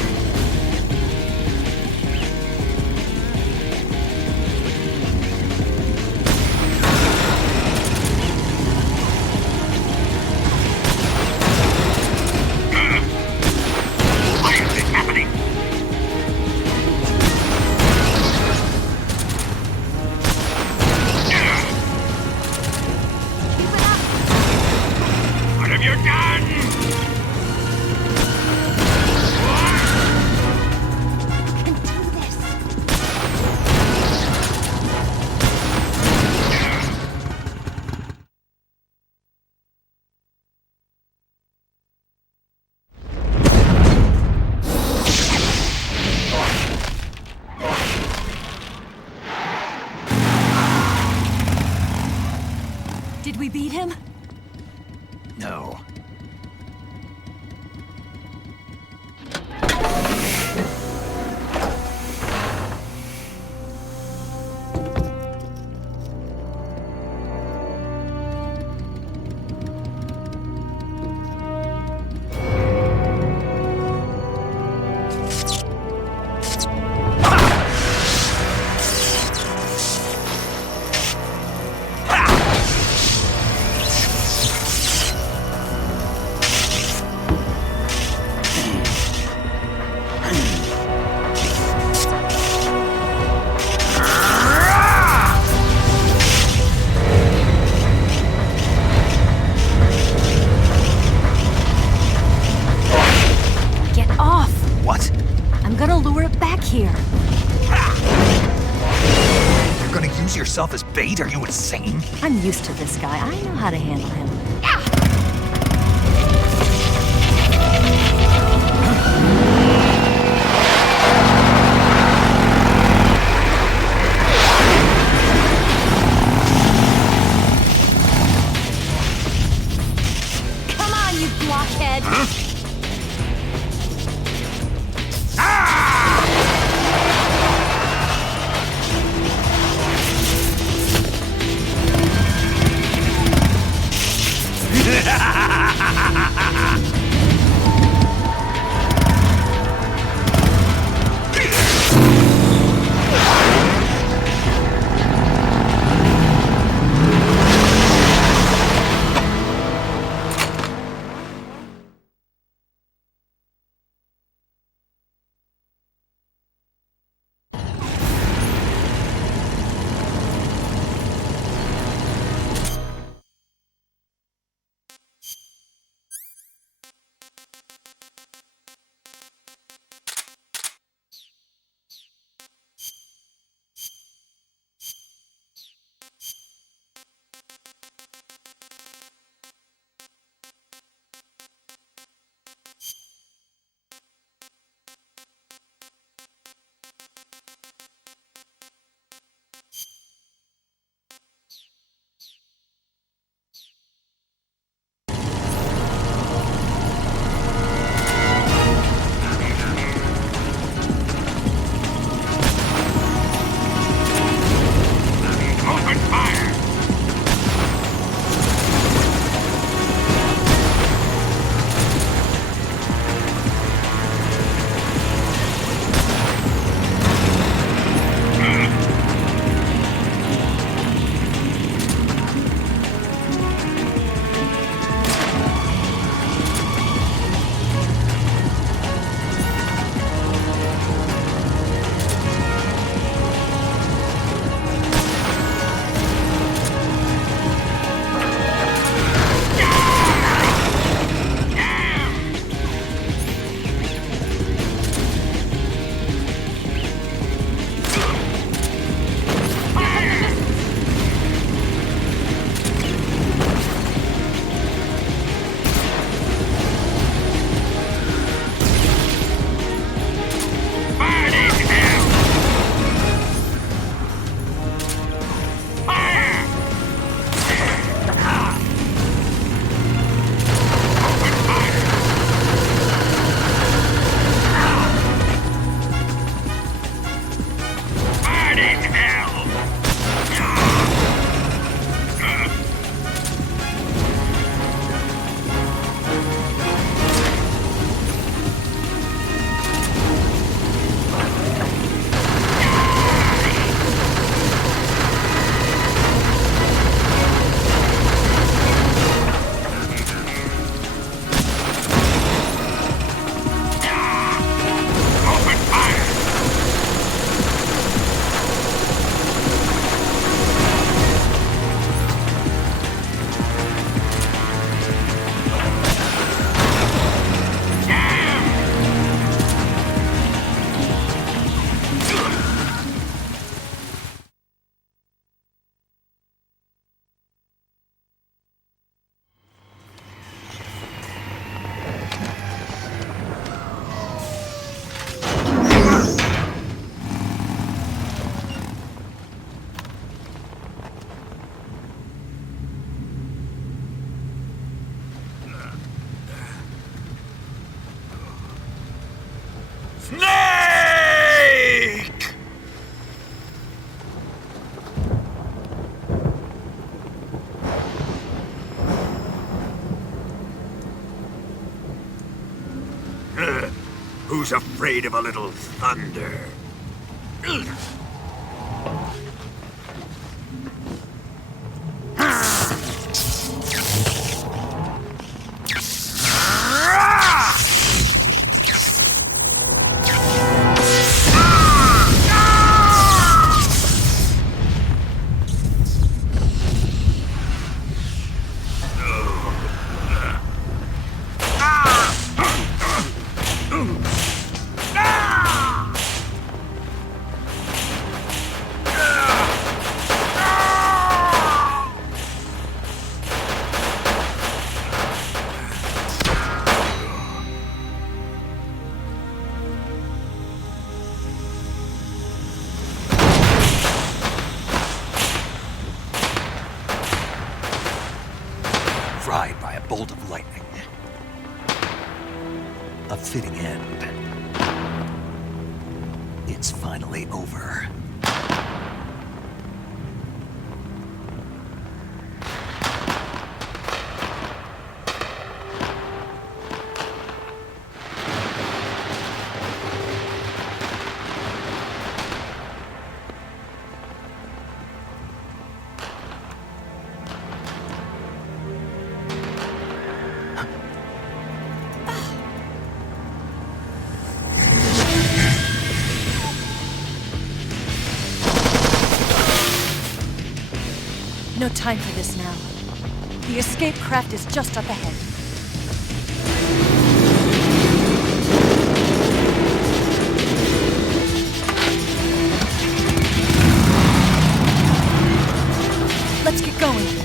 Why is this happening? What have you done? Did we beat him? No. yourself as bait? Are you insane? I'm used to this guy. I know how to handle him. Come on, you blockhead! Who's afraid of a little thunder? fried by a bolt of lightning. A fitting end. It's finally over. No time for this now. The escape craft is just up ahead. Let's get going.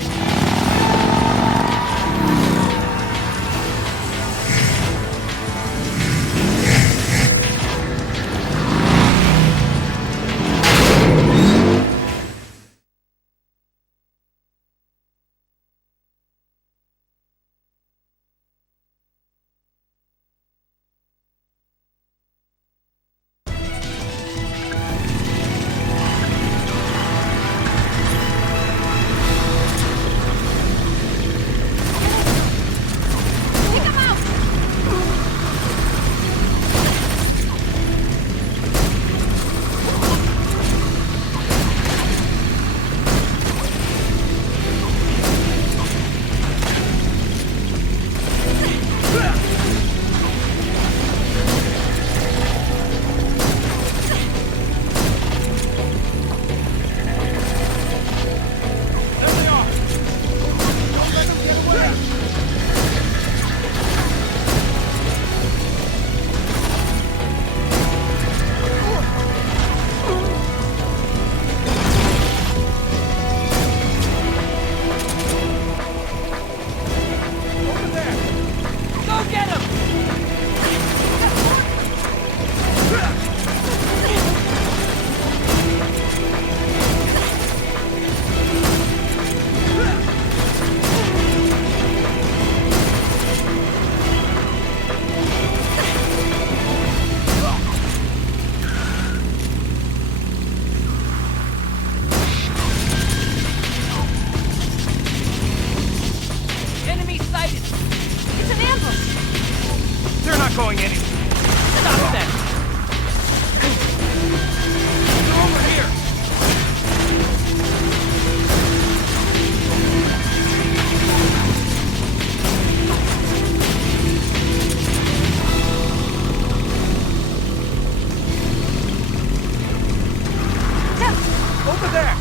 going anywhere. Stop that! They're over here! Over there!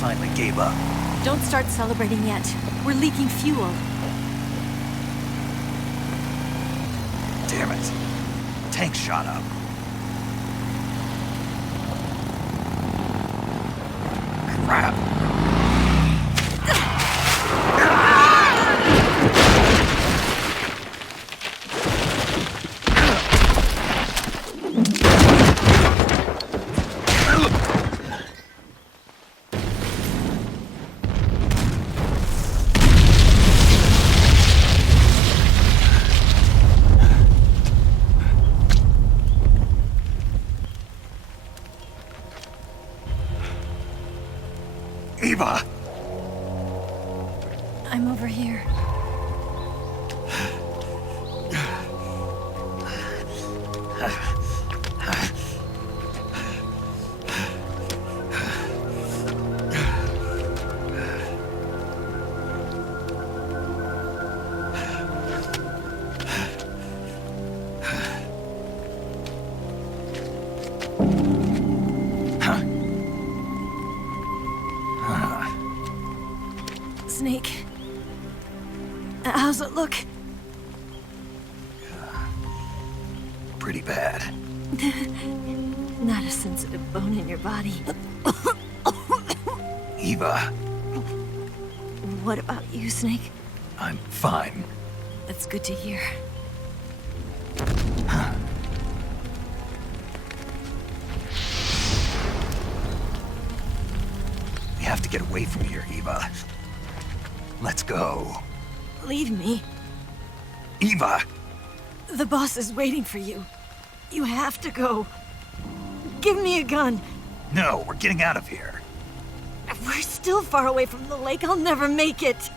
finally gave up. Don't start celebrating yet. We're leaking fuel. Damn it. Tank shot up. Crap. Eva! I'm over here. Snake. How's it look? Pretty bad. Not a sensitive bone in your body. Eva, What about you, Snake? I'm fine. That's good to hear. We have to get away from here, Eva. Let's go. Leave me. Eva! The boss is waiting for you. You have to go. Give me a gun. No, we're getting out of here. We're still far away from the lake. I'll never make it.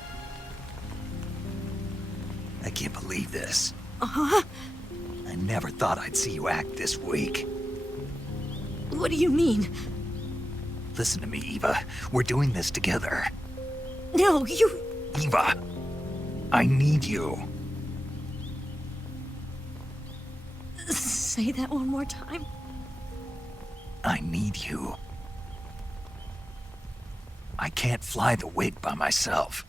I can't believe this. Uh-huh. I never thought I'd see you act this weak. What do you mean? Listen to me, Eva. We're doing this together. No, you... Eva! I need you. Say that one more time. I need you. I can't fly the wig by myself.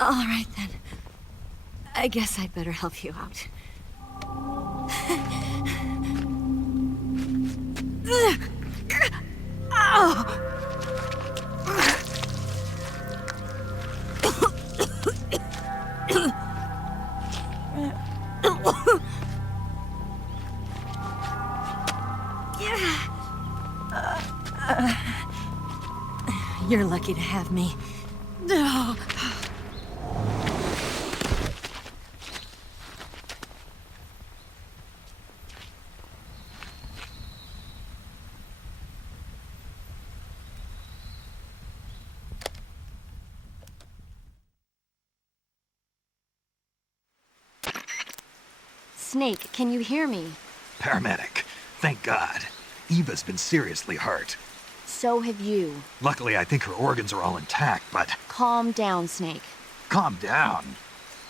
All right, then. I guess I'd better help you out. You're lucky to have me. No. Snake, can you hear me? Paramedic. Thank God. Eva's been seriously hurt. So have you. Luckily, I think her organs are all intact, but... Calm down, Snake. Calm down.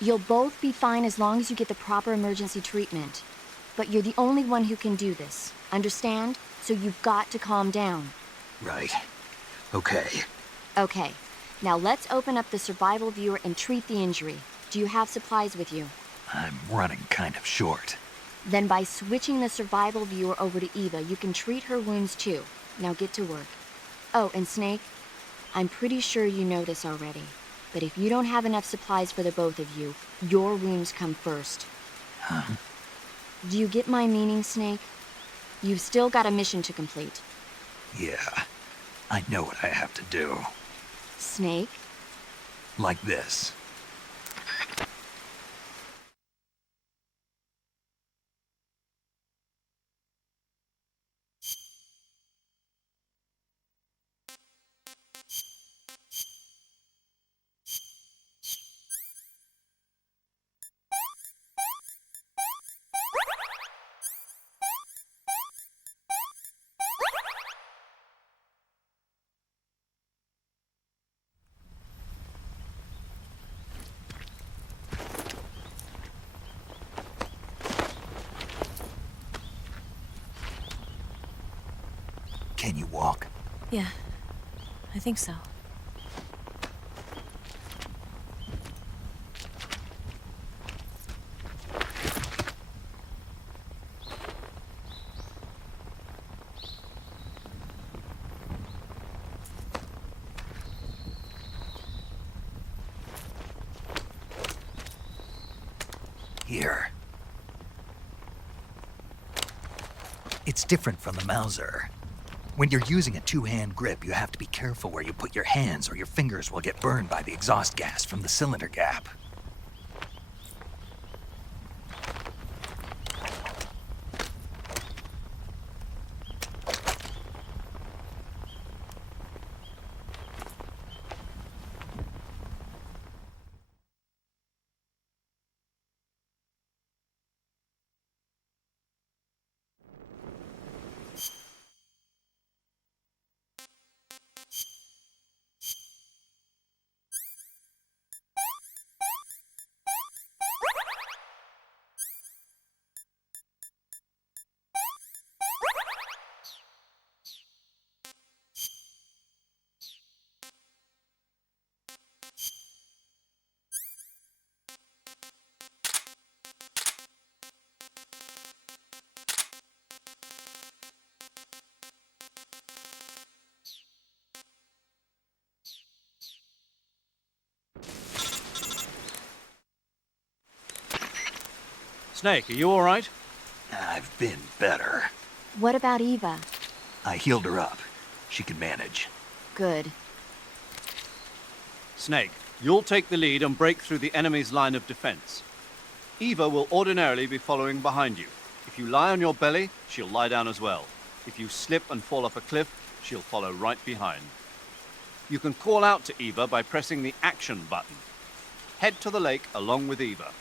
You'll both be fine as long as you get the proper emergency treatment. But you're the only one who can do this. Understand? So you've got to calm down. Right. Okay. Okay. Now let's open up the survival viewer and treat the injury. Do you have supplies with you? I'm running kind of short. Then by switching the survival viewer over to Eva, you can treat her wounds too. Now get to work. Oh, and Snake, I'm pretty sure you know this already, but if you don't have enough supplies for the both of you, your wounds come first. Huh? Do you get my meaning, Snake? You've still got a mission to complete. Yeah, I know what I have to do. Snake? Like this. Can you walk? Yeah, I think so. Here. It's different from the Mauser. When you're using a two-hand grip, you have to be careful where you put your hands or your fingers will get burned by the exhaust gas from the cylinder gap. Snake, are you all right? I've been better. What about Eva? I healed her up. She can manage. Good. Snake, you'll take the lead and break through the enemy's line of defense. Eva will ordinarily be following behind you. If you lie on your belly, she'll lie down as well. If you slip and fall off a cliff, she'll follow right behind. You can call out to Eva by pressing the action button. Head to the lake along with Eva.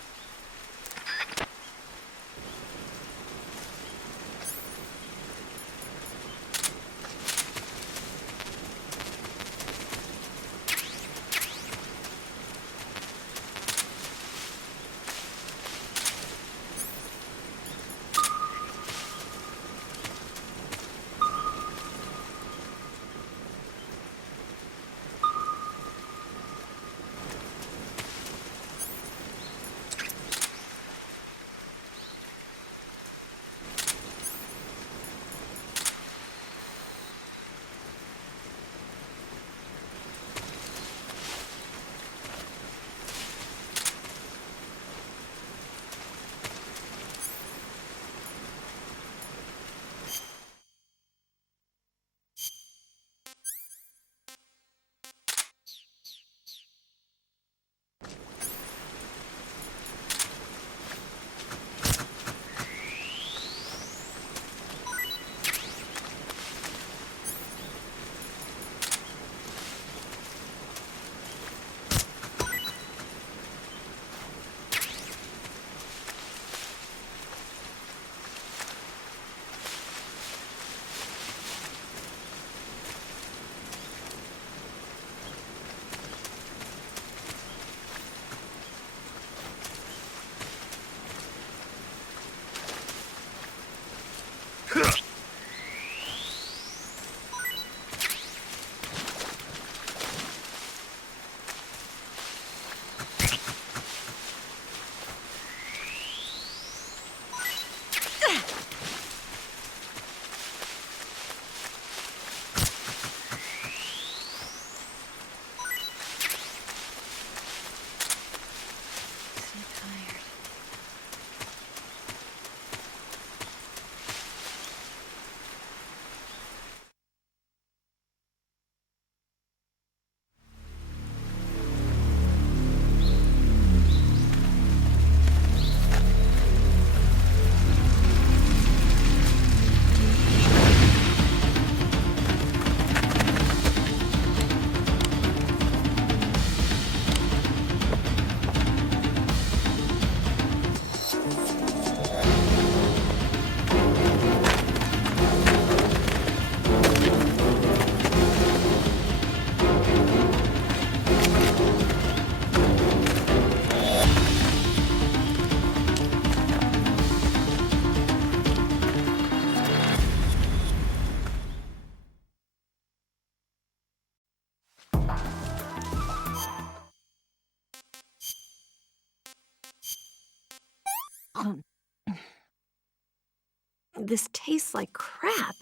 This tastes like crap.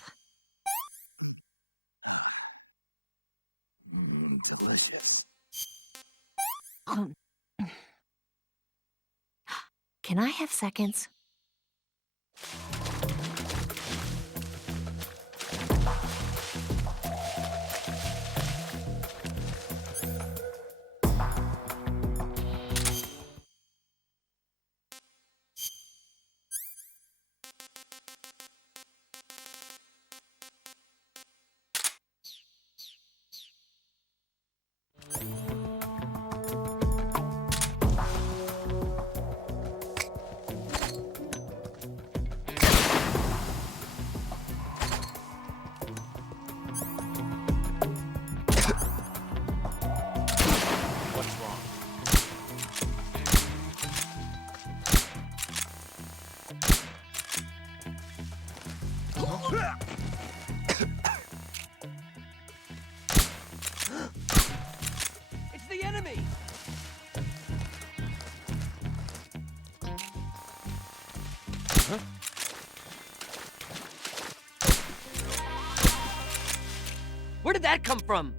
Delicious. Can I have seconds? It's the enemy! Huh? Where did that come from?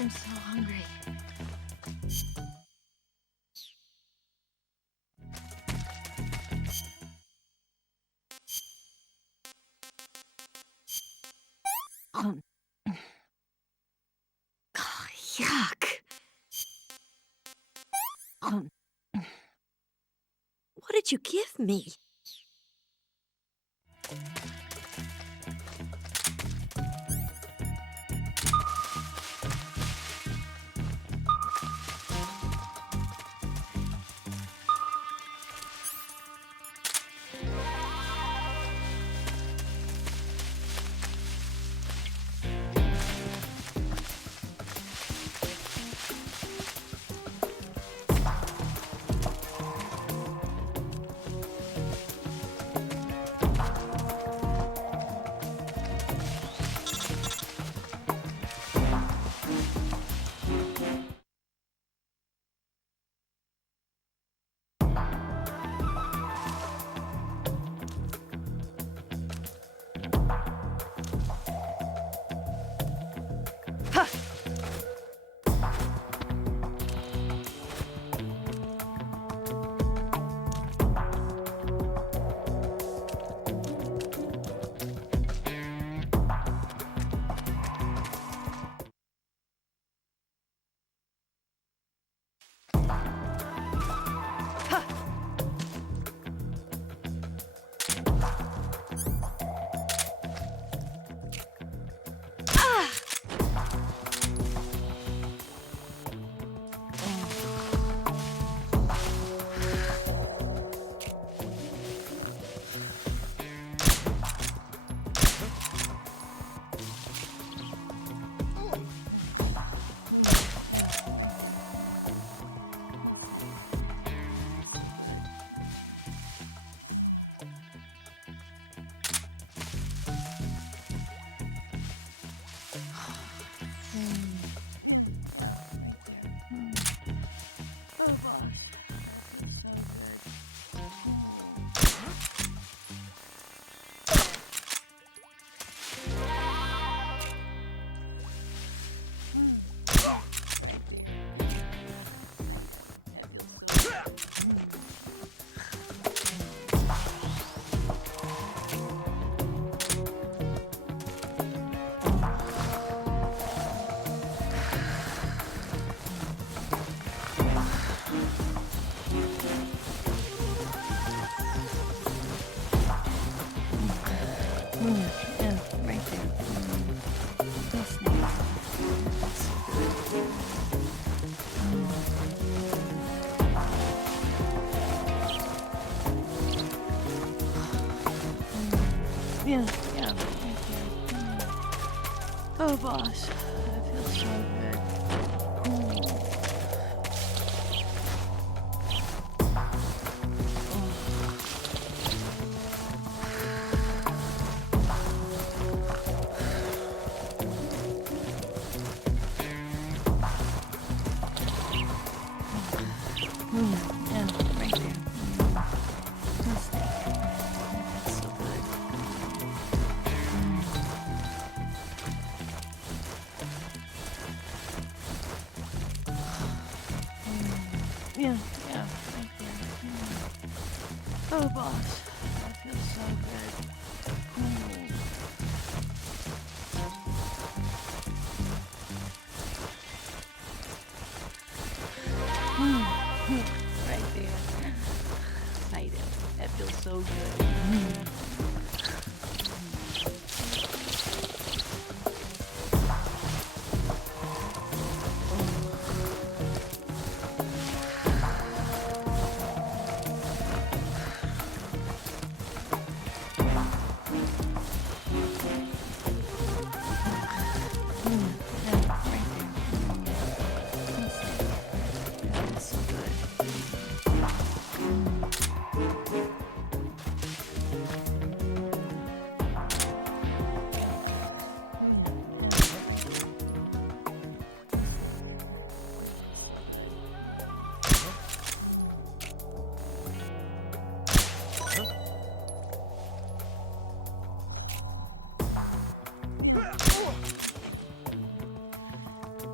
I'm so hungry. Oh, yuck. What did you give me? Yeah, right there. No snake. That's so good. Yeah, right there. Oh, boss, that feels so good. Yeah, right there. No snake. That's so good. Yeah, right there. Oh, boss, that feels so good. Right there. Excited. That feels so good.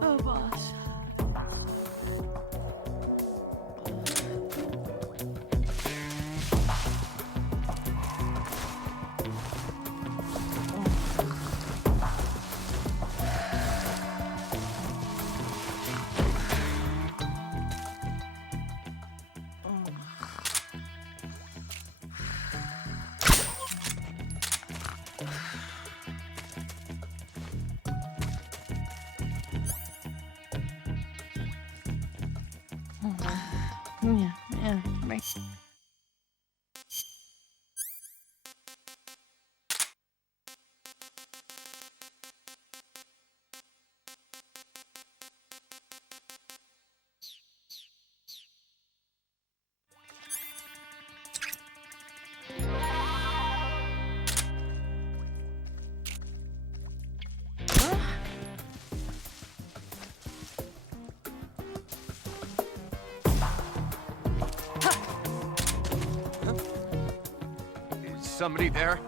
Oh, boss. Yeah, right. Is somebody there?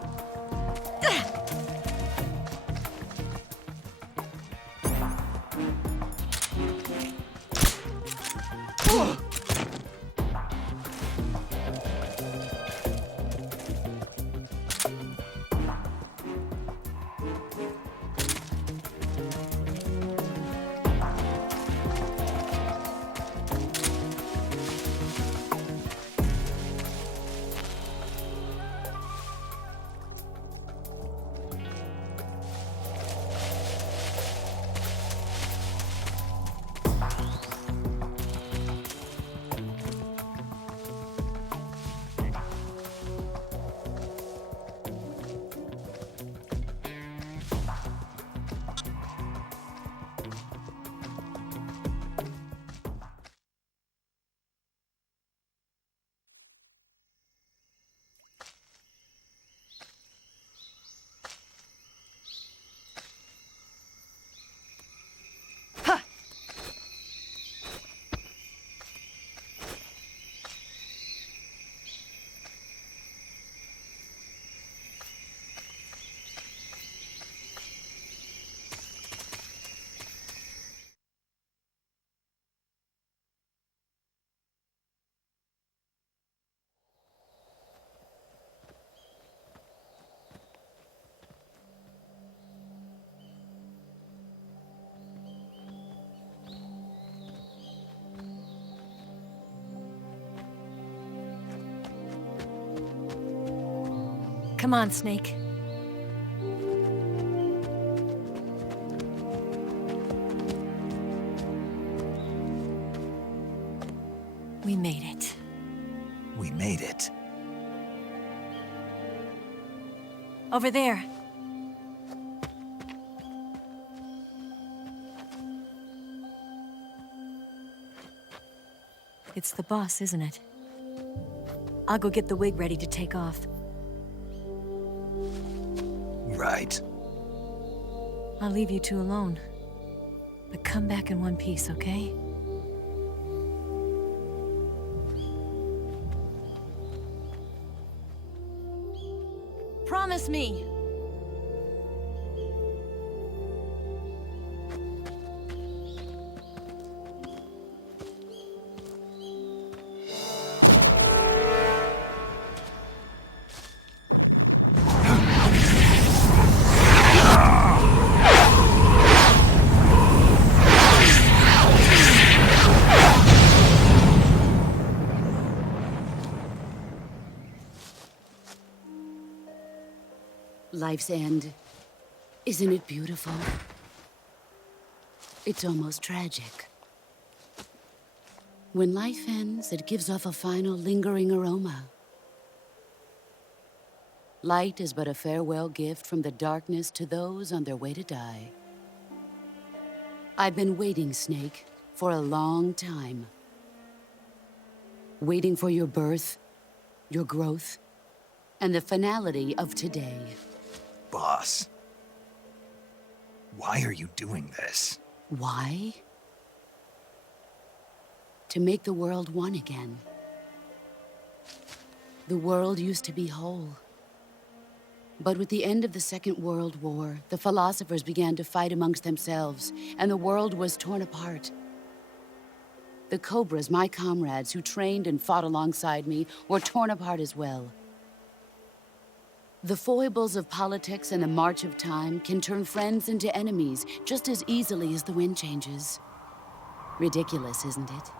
Come on, Snake. Over there. It's the boss, isn't it? I'll go get the wig ready to take off. Right. I'll leave you two alone. But come back in one piece, okay? Promise me! Life's end. Isn't it beautiful? It's almost tragic. When life ends, it gives off a final lingering aroma. Light is but a farewell gift from the darkness to those on their way to die. I've been waiting, Snake, for a long time. Waiting for your birth, your growth, and the finality of today. Boss, why are you doing this? Why? To make the world one again. The world used to be whole. But with the end of the Second World War, the philosophers began to fight amongst themselves, and the world was torn apart. The Cobras, my comrades who trained and fought alongside me, were torn apart as well. The foibles of politics and the march of time can turn friends into enemies just as easily as the wind changes. Ridiculous, isn't it?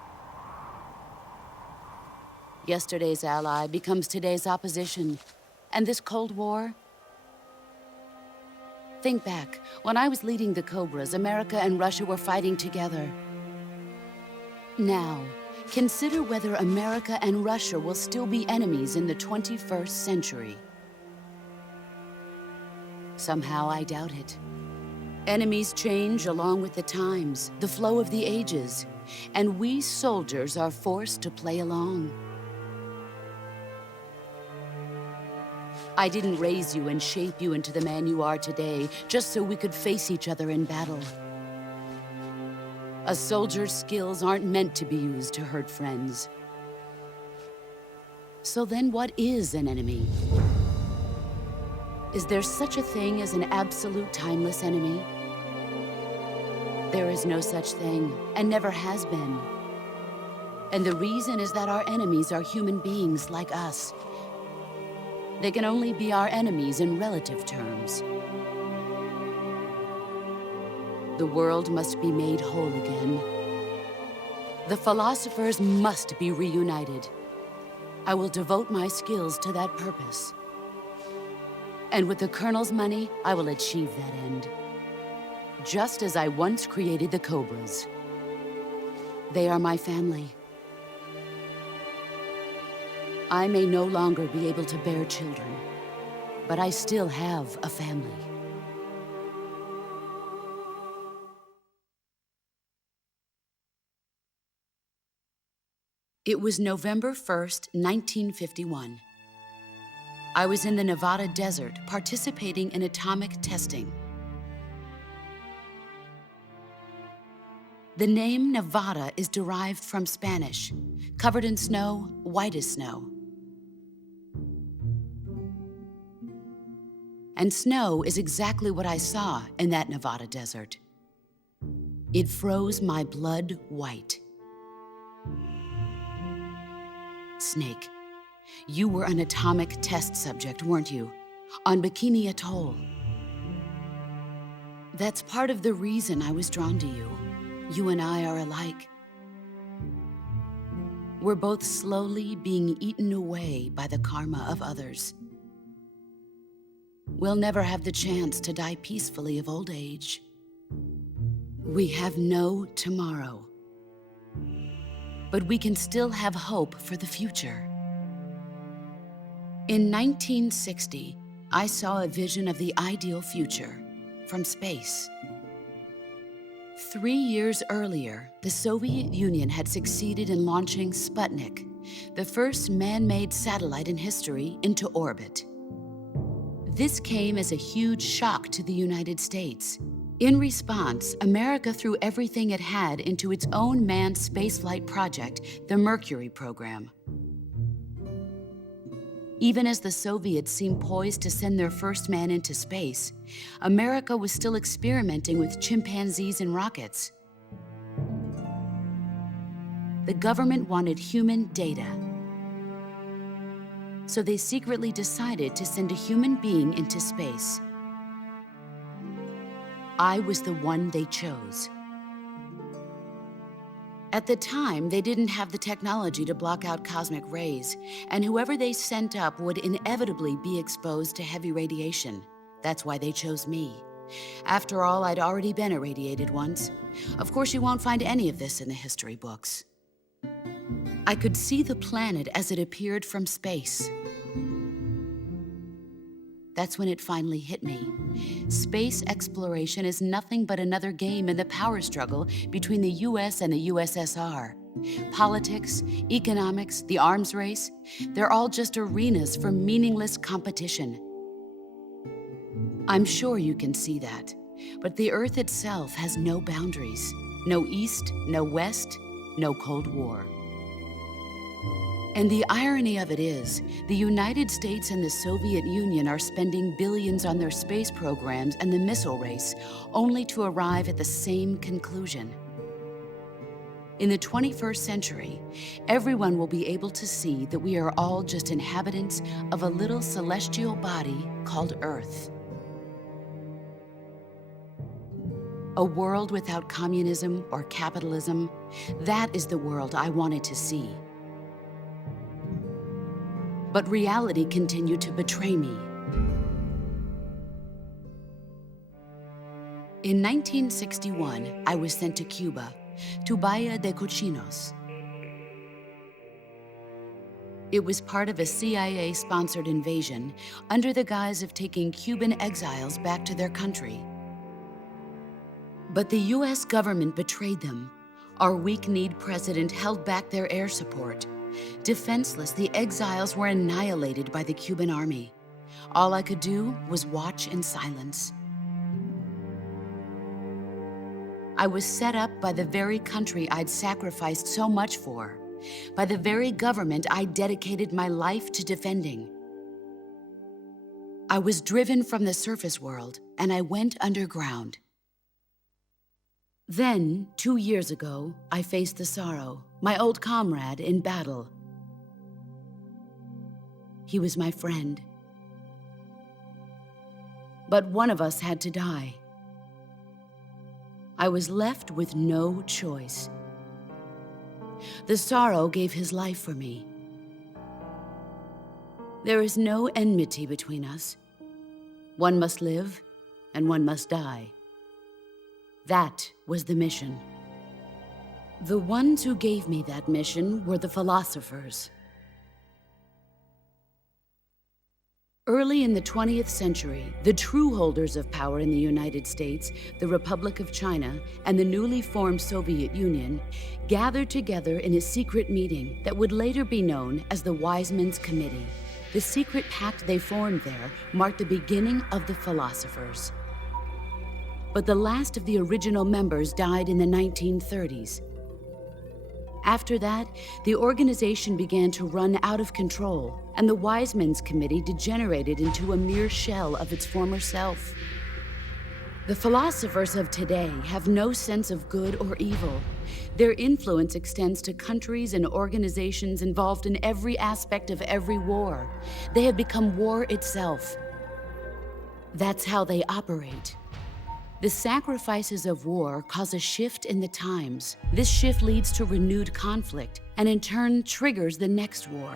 Yesterday's ally becomes today's opposition. And this Cold War? Think back. When I was leading the Cobras, America and Russia were fighting together. Now, consider whether America and Russia will still be enemies in the 21st century. Somehow I doubt it. Enemies change along with the times, the flow of the ages, and we soldiers are forced to play along. I didn't raise you and shape you into the man you are today just so we could face each other in battle. A soldier's skills aren't meant to be used to hurt friends. So then what is an enemy? Is there such a thing as an absolute timeless enemy? There is no such thing, and never has been. And the reason is that our enemies are human beings like us. They can only be our enemies in relative terms. The world must be made whole again. The philosophers must be reunited. I will devote my skills to that purpose. And with the Colonel's money, I will achieve that end. Just as I once created the Cobras. They are my family. I may no longer be able to bear children, but I still have a family. It was November 1st, 1951. I was in the Nevada desert participating in atomic testing. The name Nevada is derived from Spanish, covered in snow, white as snow. And snow is exactly what I saw in that Nevada desert. It froze my blood white. Snake, you were an atomic test subject, weren't you? On Bikini Atoll. That's part of the reason I was drawn to you. You and I are alike. We're both slowly being eaten away by the karma of others. We'll never have the chance to die peacefully of old age. We have no tomorrow. But we can still have hope for the future. In 1960, I saw a vision of the ideal future from space. 3 years earlier, the Soviet Union had succeeded in launching Sputnik, the first man-made satellite in history, into orbit. This came as a huge shock to the United States. In response, America threw everything it had into its own manned spaceflight project, the Mercury program. Even as the Soviets seemed poised to send their first man into space, America was still experimenting with chimpanzees and rockets. The government wanted human data. So they secretly decided to send a human being into space. I was the one they chose. At the time, they didn't have the technology to block out cosmic rays, and whoever they sent up would inevitably be exposed to heavy radiation. That's why they chose me. After all, I'd already been irradiated once. Of course, you won't find any of this in the history books. I could see the planet as it appeared from space. That's when it finally hit me. Space exploration is nothing but another game in the power struggle between the US and the USSR. Politics, economics, the arms race, they're all just arenas for meaningless competition. I'm sure you can see that, but the Earth itself has no boundaries. No East, no West, no Cold War. And the irony of it is, the United States and the Soviet Union are spending billions on their space programs and the missile race, only to arrive at the same conclusion. In the 21st century, everyone will be able to see that we are all just inhabitants of a little celestial body called Earth. A world without communism or capitalism, that is the world I wanted to see. But reality continued to betray me. In 1961, I was sent to Cuba, to Bahia de Cochinos. It was part of a CIA-sponsored invasion under the guise of taking Cuban exiles back to their country. But the US government betrayed them. Our weak-kneed president held back their air support. Defenseless, the exiles were annihilated by the Cuban army. All I could do was watch in silence. I was set up by the very country I'd sacrificed so much for, by the very government I dedicated my life to defending. I was driven from the surface world, and I went underground. Then, 2 years ago, I faced the sorrow, my old comrade in battle. He was my friend. But one of us had to die. I was left with no choice. The sorrow gave his life for me. There is no enmity between us. One must live, and one must die. That was the mission. The ones who gave me that mission were the philosophers. Early in the 20th century, the true holders of power in the United States, the Republic of China, and the newly formed Soviet Union gathered together in a secret meeting that would later be known as the Wise Men's Committee. The secret pact they formed there marked the beginning of the philosophers. But the last of the original members died in the 1930s. After that, the organization began to run out of control, and the Wise Men's Committee degenerated into a mere shell of its former self. The philosophers of today have no sense of good or evil. Their influence extends to countries and organizations involved in every aspect of every war. They have become war itself. That's how they operate. The sacrifices of war cause a shift in the times. This shift leads to renewed conflict, and in turn triggers the next war.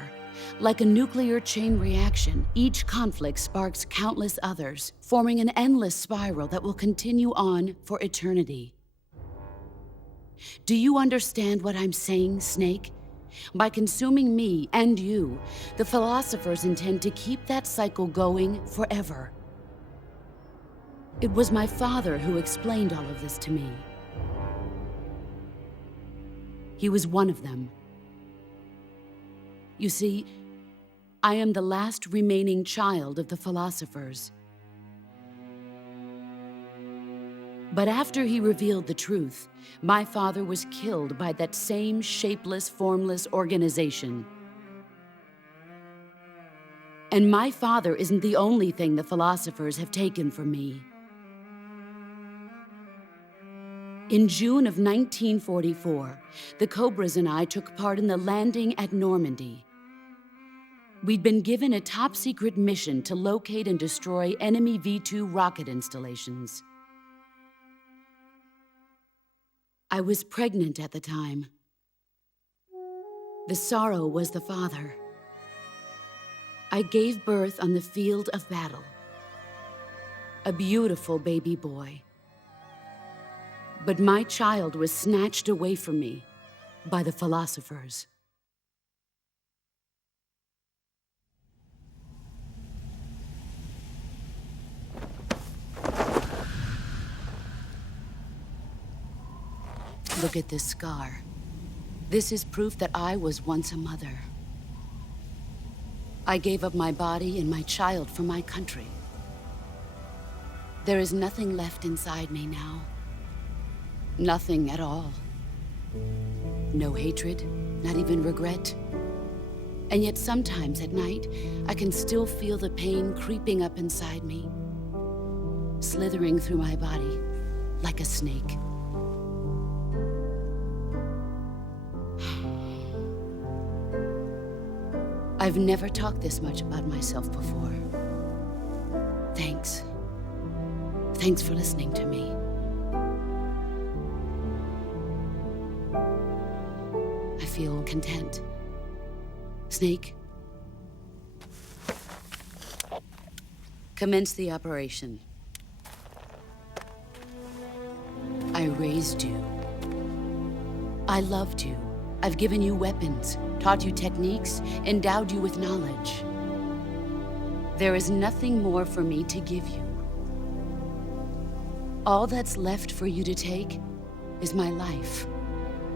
Like a nuclear chain reaction, each conflict sparks countless others, forming an endless spiral that will continue on for eternity. Do you understand what I'm saying, Snake? By consuming me and you, the philosophers intend to keep that cycle going forever. It was my father who explained all of this to me. He was one of them. You see, I am the last remaining child of the philosophers. But after he revealed the truth, my father was killed by that same shapeless, formless organization. And my father isn't the only thing the philosophers have taken from me. In June of 1944, the Cobras and I took part in the landing at Normandy. We'd been given a top-secret mission to locate and destroy enemy V-2 rocket installations. I was pregnant at the time. The sorrow was the father. I gave birth on the field of battle. A beautiful baby boy. But my child was snatched away from me by the philosophers. Look at this scar. This is proof that I was once a mother. I gave up my body and my child for my country. There is nothing left inside me now. Nothing at all. No hatred, not even regret. And yet sometimes at night, I can still feel the pain creeping up inside me, slithering through my body like a snake. I've never talked this much about myself before. Thanks. Thanks for listening to me. I feel content. Snake, commence the operation. I raised you. I loved you. I've given you weapons, taught you techniques, endowed you with knowledge. There is nothing more for me to give you. All that's left for you to take is my life,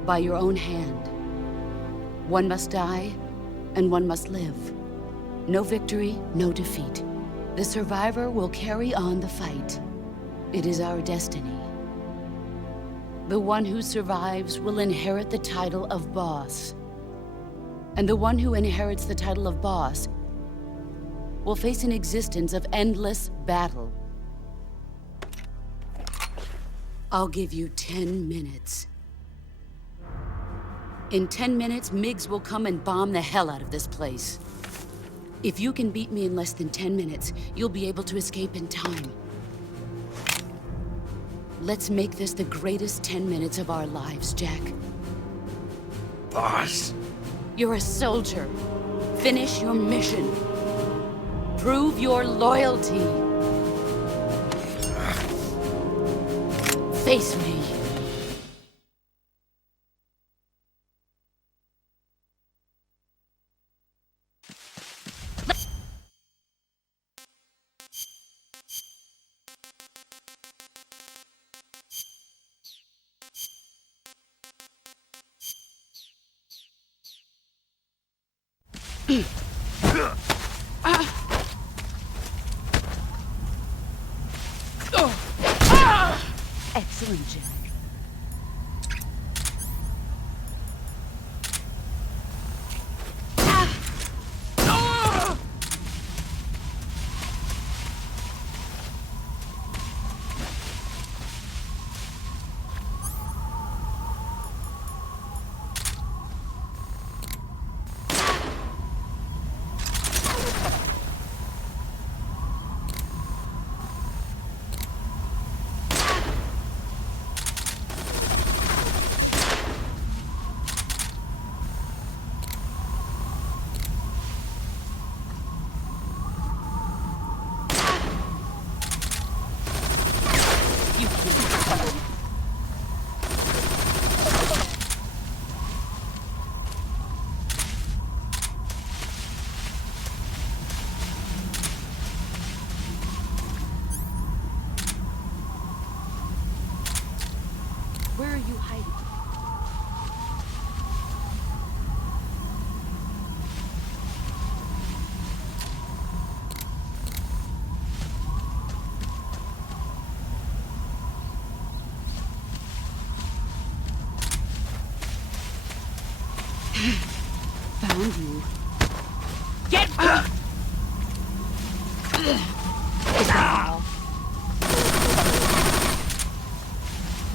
by your own hand. One must die, and one must live. No victory, no defeat. The survivor will carry on the fight. It is our destiny. The one who survives will inherit the title of boss. And the one who inherits the title of boss will face an existence of endless battle. I'll give you 10 minutes. In 10 minutes, MiGs will come and bomb the hell out of this place. If you can beat me in less than 10 minutes, you'll be able to escape in time. Let's make this the greatest 10 minutes of our lives, Jack. Boss. You're a soldier. Finish your mission. Prove your loyalty. Face me. Excellent, Jack.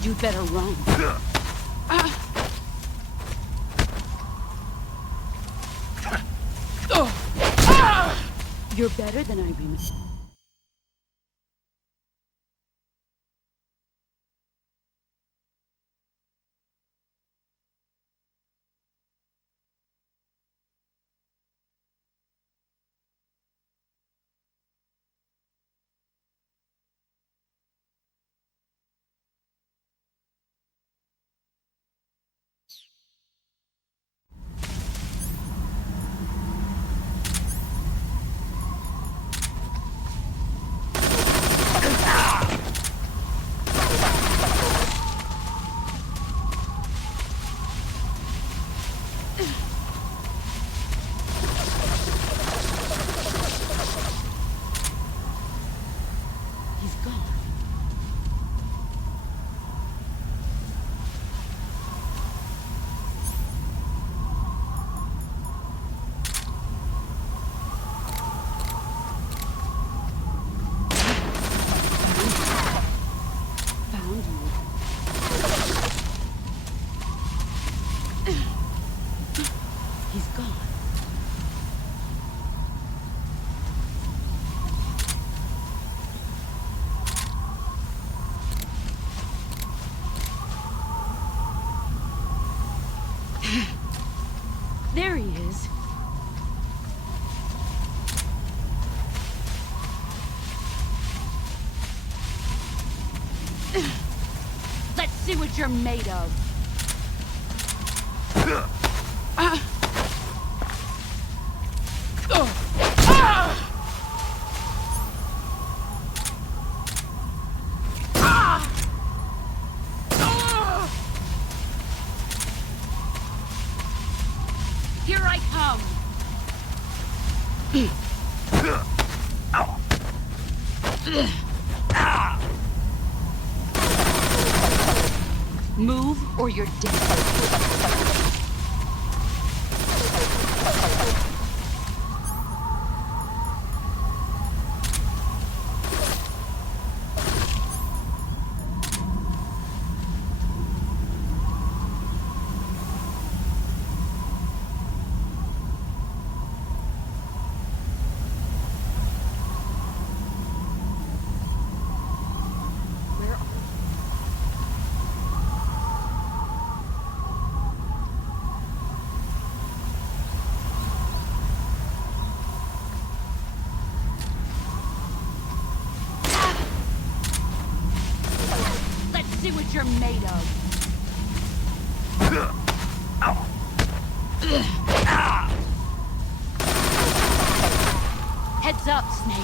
You better run. You're better than I remember. There he is. Let's see what you're made of. Here I come. Move or you're dead. See what you're made of. Heads up, Snake.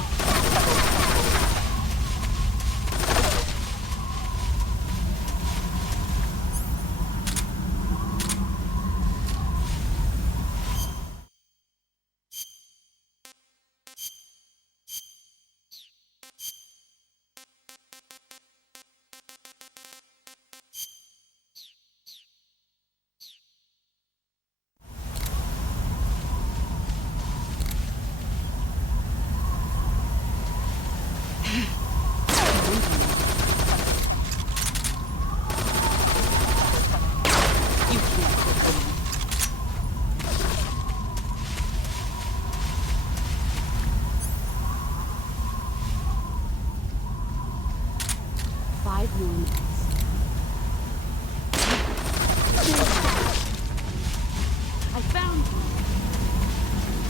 I found you.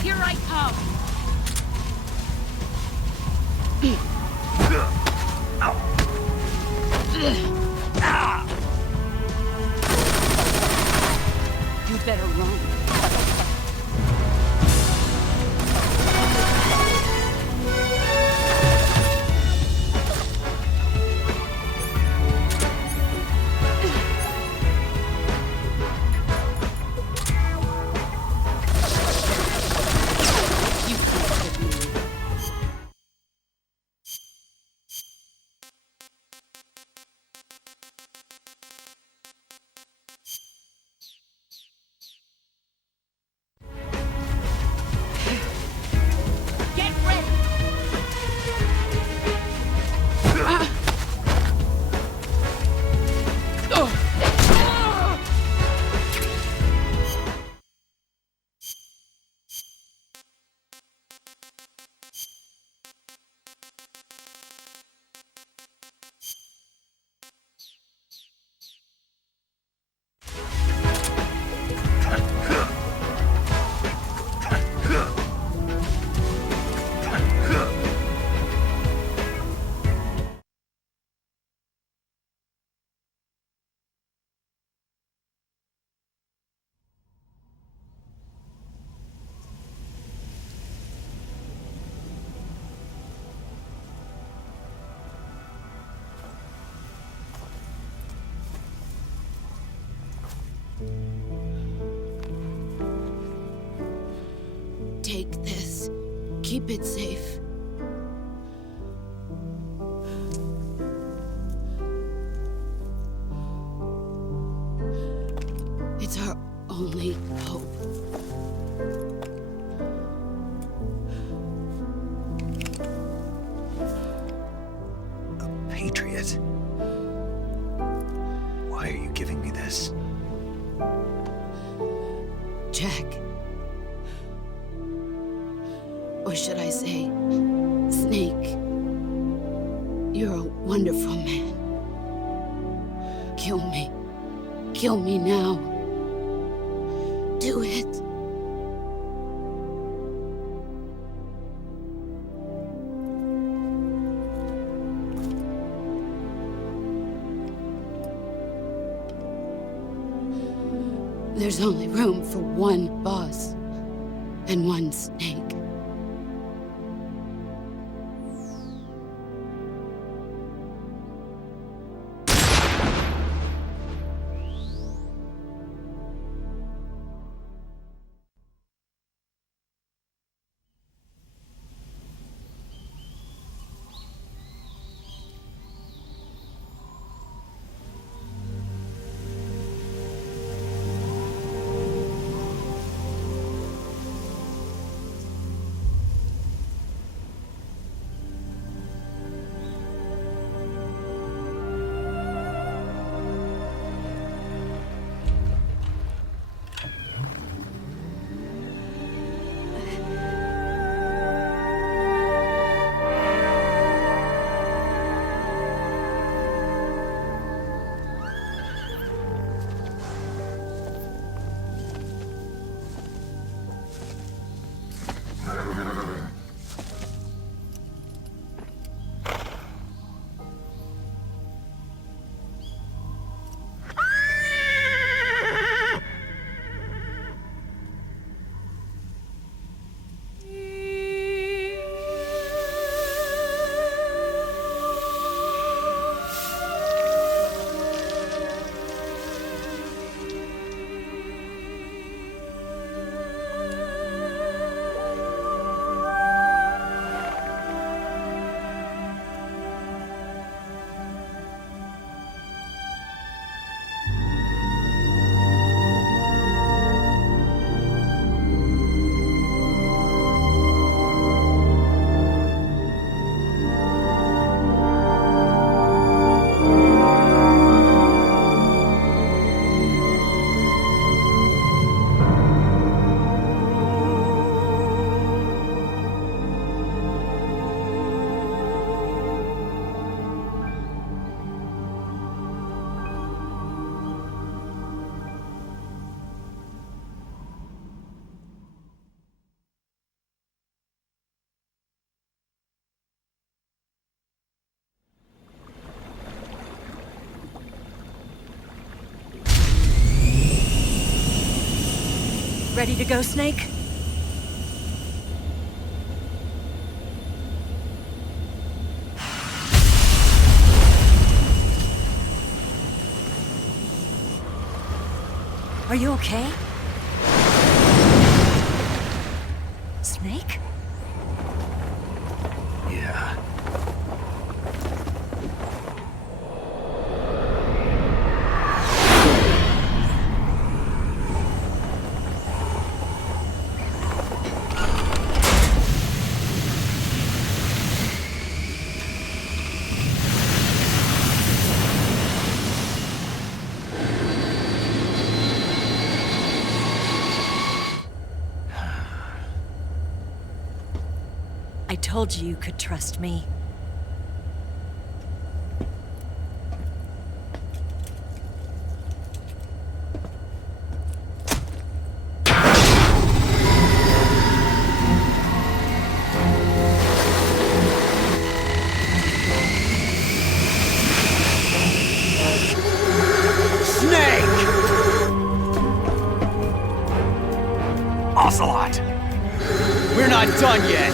Here I come. You better run. Keep it safe. It's our only hope. A patriot? Why are you giving me this? Jack. Or should I say, Snake. You're a wonderful man. Kill me. Kill me now. Do it. There's only room for one boss and one snake. Ready to go, Snake? Are you okay? Snake? Yeah. I told you could trust me. Ocelot! We're not done yet!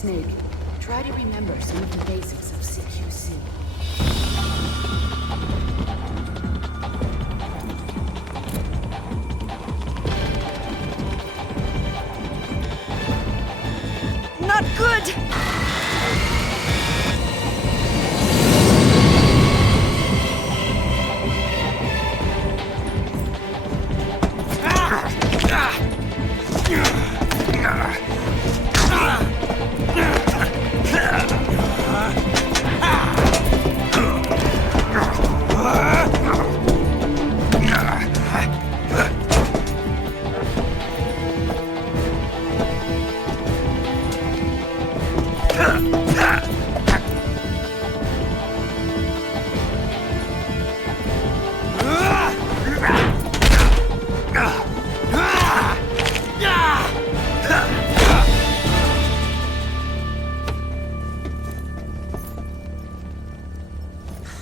Snake, try to remember some of the basics of CQC. Not good!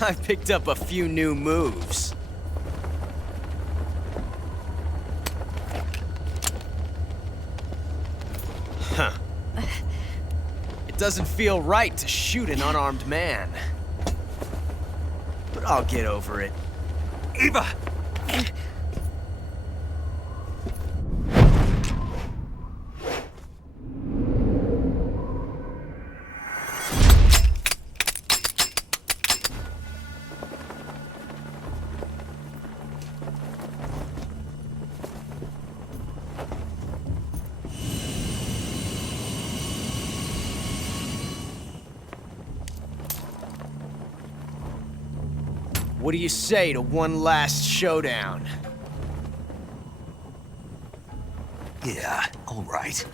I picked up a few new moves. Huh. It doesn't feel right to shoot an unarmed man. But I'll get over it. Eva! What do you say to one last showdown? Yeah, all right.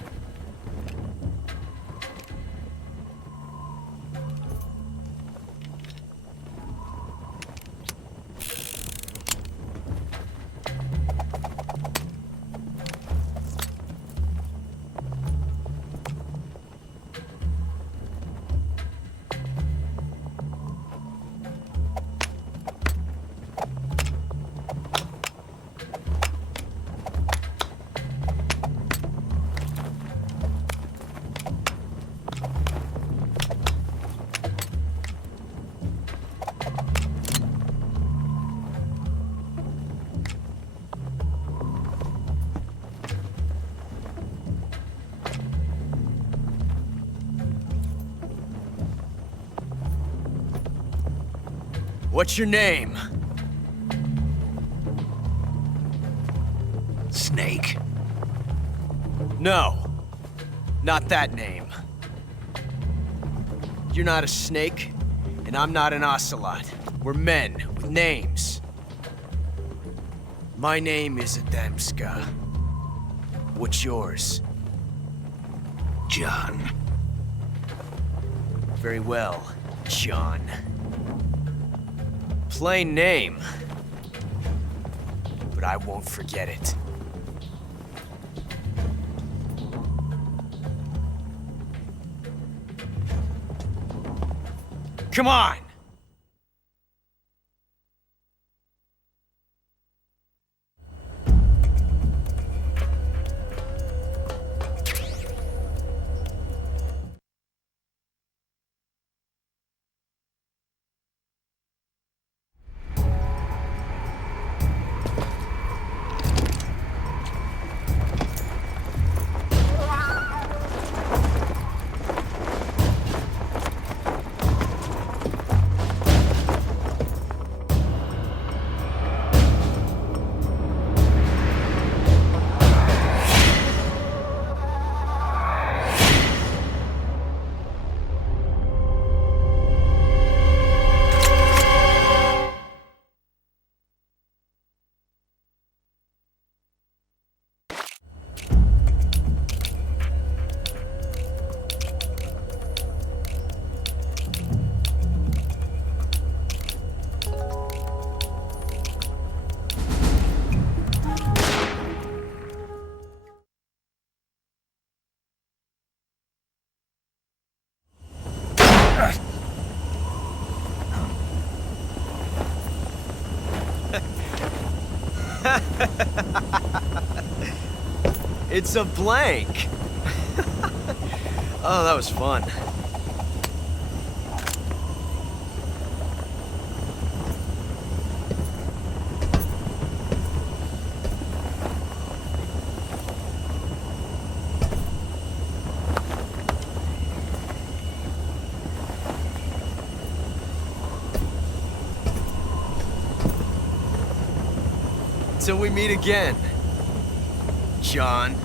What's your name? Snake. No, not that name. You're not a snake, and I'm not an Ocelot. We're men with names. My name is Adamska. What's yours? John. Very well, John. Plain name, but I won't forget it. Come on! It's a blank. Oh, that was fun. Till we meet again, John.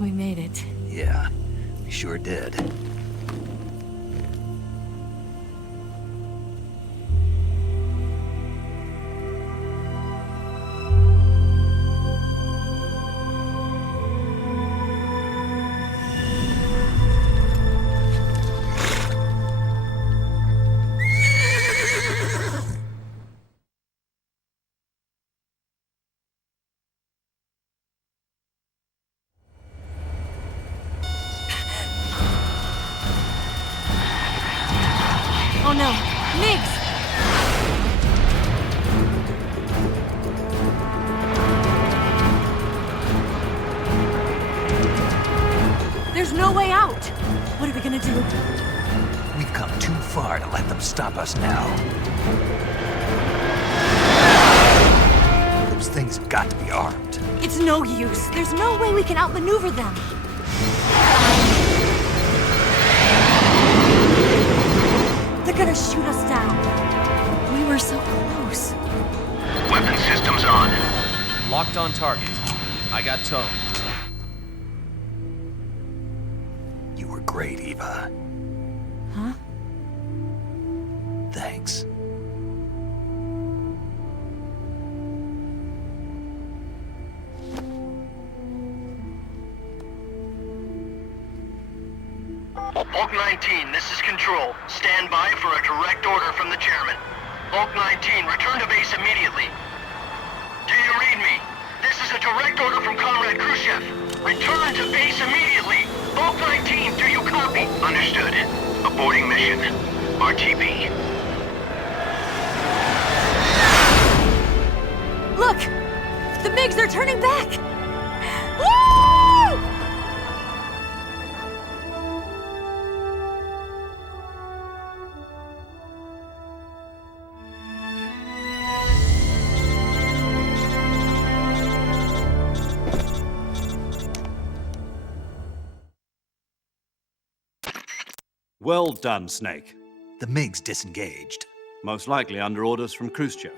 We made it. Yeah, we sure did. Oh no, Migs! There's no way out! What are we gonna do? We've come too far to let them stop us now. Those things have got to be armed. It's no use. There's no way we can outmaneuver them. They're gonna shoot us down. We were so close. Weapon systems on. Locked on target. I got towed. You were great, Eva. Huh? Thanks. Hulk 19, this is Control. Stand by for a direct order from the chairman. Hulk 19, return to base immediately. Do you read me? This is a direct order from Comrade Khrushchev. Return to base immediately. Hulk 19, do you copy? Understood. Aborting mission. RTB. Look! The MiGs are turning back! Woo! Well done, Snake. The MiGs disengaged. Most likely under orders from Khrushchev.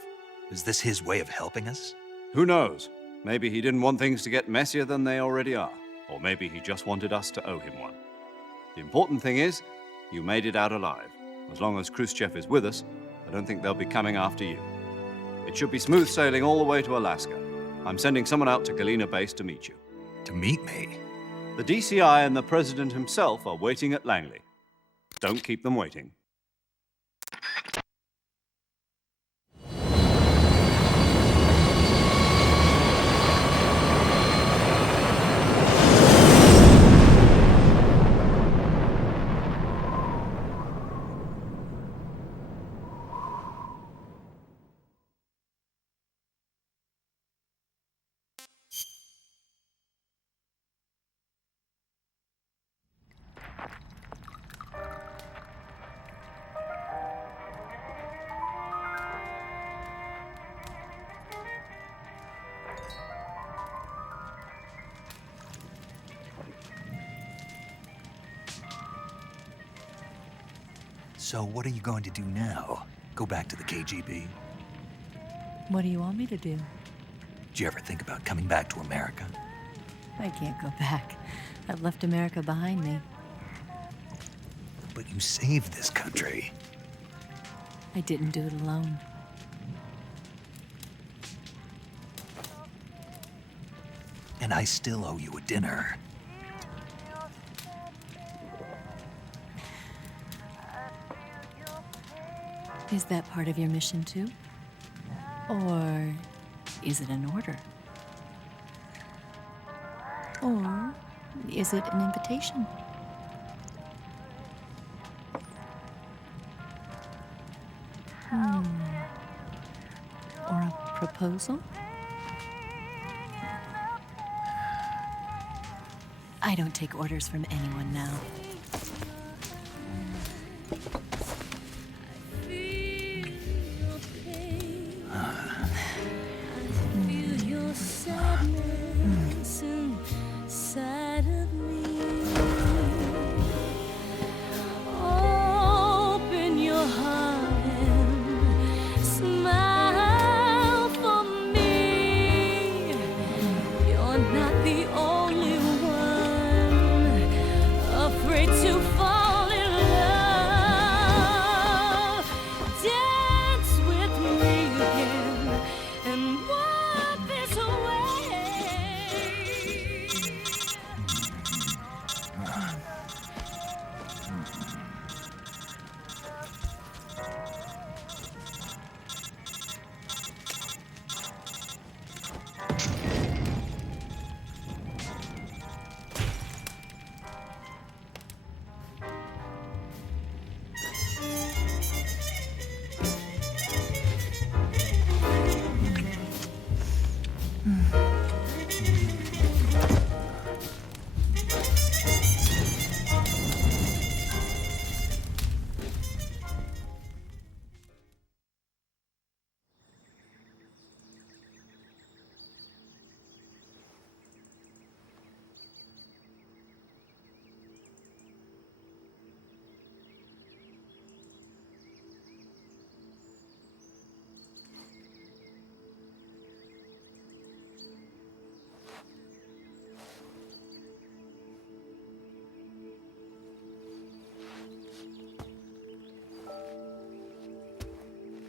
Is this his way of helping us? Who knows? Maybe he didn't want things to get messier than they already are. Or maybe he just wanted us to owe him one. The important thing is, you made it out alive. As long as Khrushchev is with us, I don't think they'll be coming after you. It should be smooth sailing all the way to Alaska. I'm sending someone out to Galena Base to meet you. To meet me? The DCI and the President himself are waiting at Langley. Don't keep them waiting. So what are you going to do now? Go back to the KGB? What do you want me to do? Did you ever think about coming back to America? I can't go back. I've left America behind me. But you saved this country. I didn't do it alone. And I still owe you a dinner. Is that part of your mission too? Or is it an order? Or is it an invitation? Or a proposal? I don't take orders from anyone now.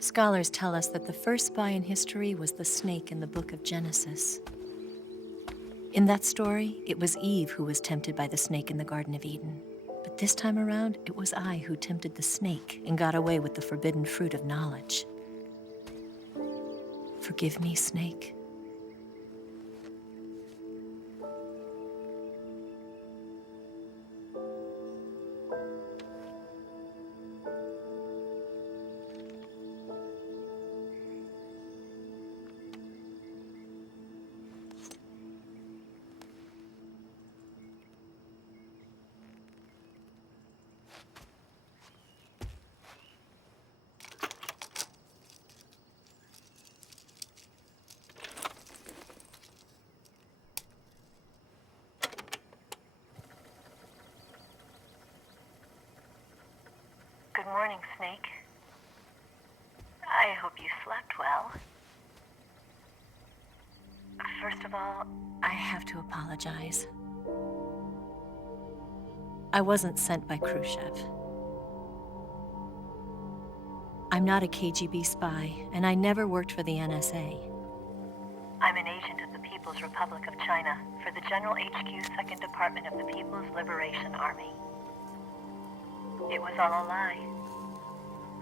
Scholars tell us that the first spy in history was the snake in the book of Genesis. In that story, it was Eve who was tempted by the snake in the Garden of Eden. But this time around, it was I who tempted the snake and got away with the forbidden fruit of knowledge. Forgive me, snake. Good morning, Snake. I hope you slept well. First of all, I have to apologize. I wasn't sent by Khrushchev. I'm not a KGB spy, and I never worked for the NSA. I'm an agent of the People's Republic of China for the General HQ 2nd Department of the People's Liberation Army. It was all a lie.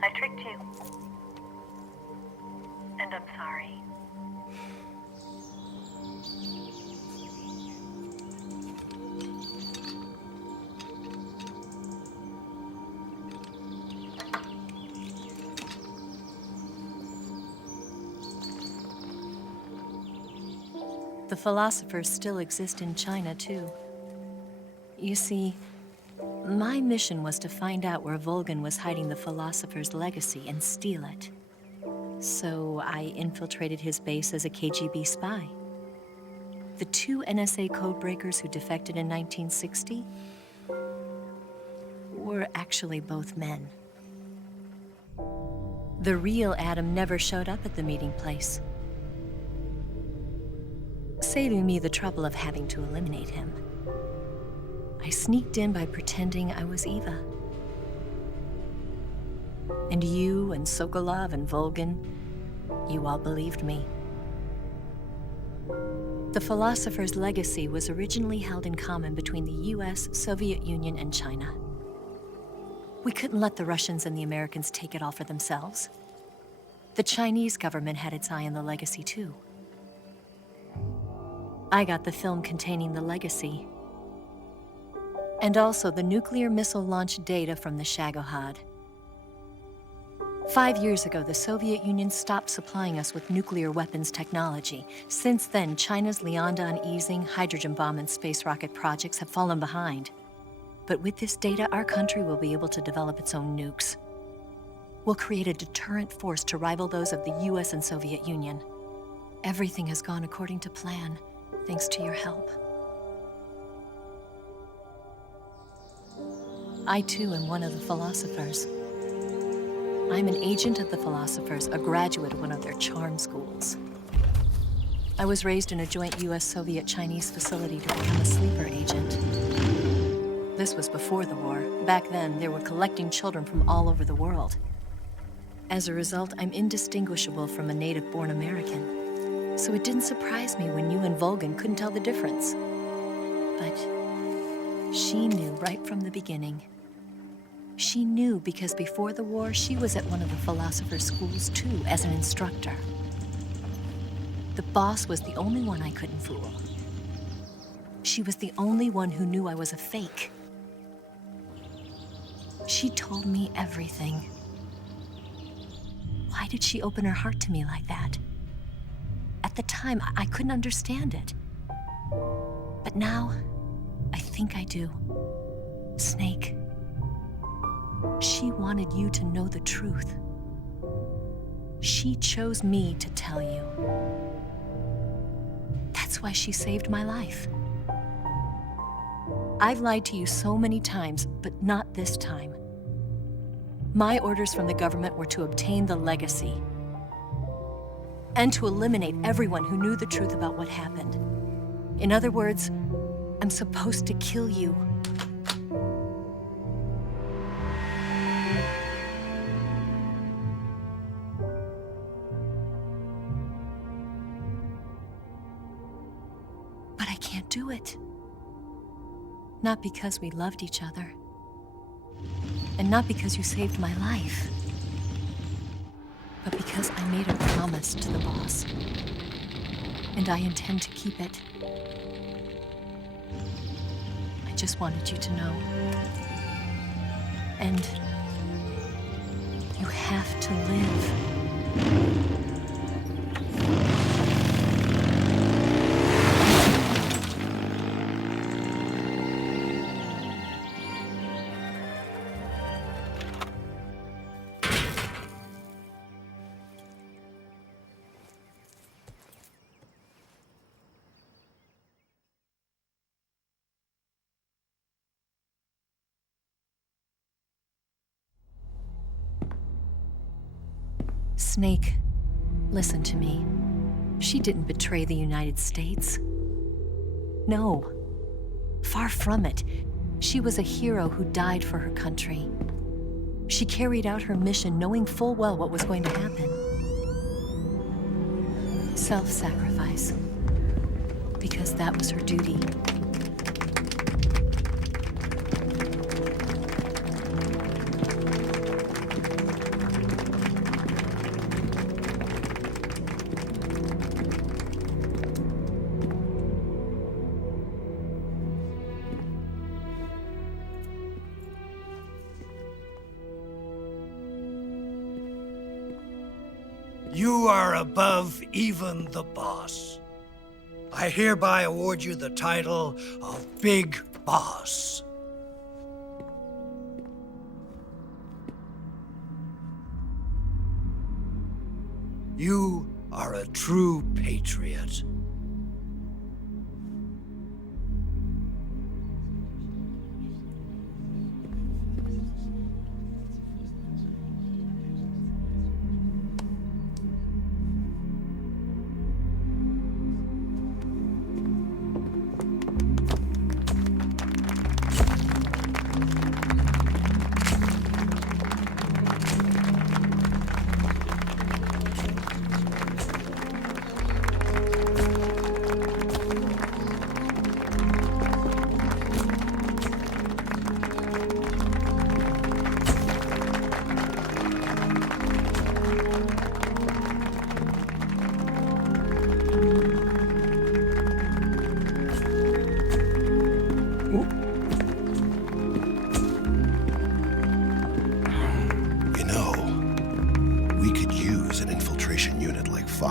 I tricked you. And I'm sorry. The philosophers still exist in China, too. You see, my mission was to find out where Volgin was hiding the philosopher's legacy and steal it. So I infiltrated his base as a KGB spy. The two NSA codebreakers who defected in 1960 were actually both men. The real Adam never showed up at the meeting place, saving me the trouble of having to eliminate him. I sneaked in by pretending I was Eva. And you and Sokolov and Volgin, you all believed me. The philosopher's legacy was originally held in common between the US, Soviet Union, and China. We couldn't let the Russians and the Americans take it all for themselves. The Chinese government had its eye on the legacy too. I got the film containing the legacy, and also the nuclear missile launch data from the Shagohod. 5 years ago, the Soviet Union stopped supplying us with nuclear weapons technology. Since then, China's Liaodong easing, hydrogen bomb, and space rocket projects have fallen behind. But with this data, our country will be able to develop its own nukes. We'll create a deterrent force to rival those of the US and Soviet Union. Everything has gone according to plan, thanks to your help. I too am one of the philosophers. I'm an agent of the philosophers, a graduate of one of their charm schools. I was raised in a joint US-Soviet-Chinese facility to become a sleeper agent. This was before the war. Back then, they were collecting children from all over the world. As a result, I'm indistinguishable from a native-born American. So it didn't surprise me when you and Volgin couldn't tell the difference. But she knew right from the beginning. She knew because before the war, she was at one of the philosopher's schools too, as an instructor. The boss was the only one I couldn't fool. She was the only one who knew I was a fake. She told me everything. Why did she open her heart to me like that? At the time, I couldn't understand it. But now, I think I do. Snake. She wanted you to know the truth. She chose me to tell you. That's why she saved my life. I've lied to you so many times, but not this time. My orders from the government were to obtain the legacy and to eliminate everyone who knew the truth about what happened. In other words, I'm supposed to kill you. But I can't do it. Not because we loved each other. And not because you saved my life. But because I made a promise to the boss. And I intend to keep it. I just wanted you to know. And you have to live. Snake, listen to me. She didn't betray the United States. No, far from it. She was a hero who died for her country. She carried out her mission knowing full well what was going to happen. Self-sacrifice. Because that was her duty. You are above even the boss. I hereby award you the title of Big Boss. You are a true patriot.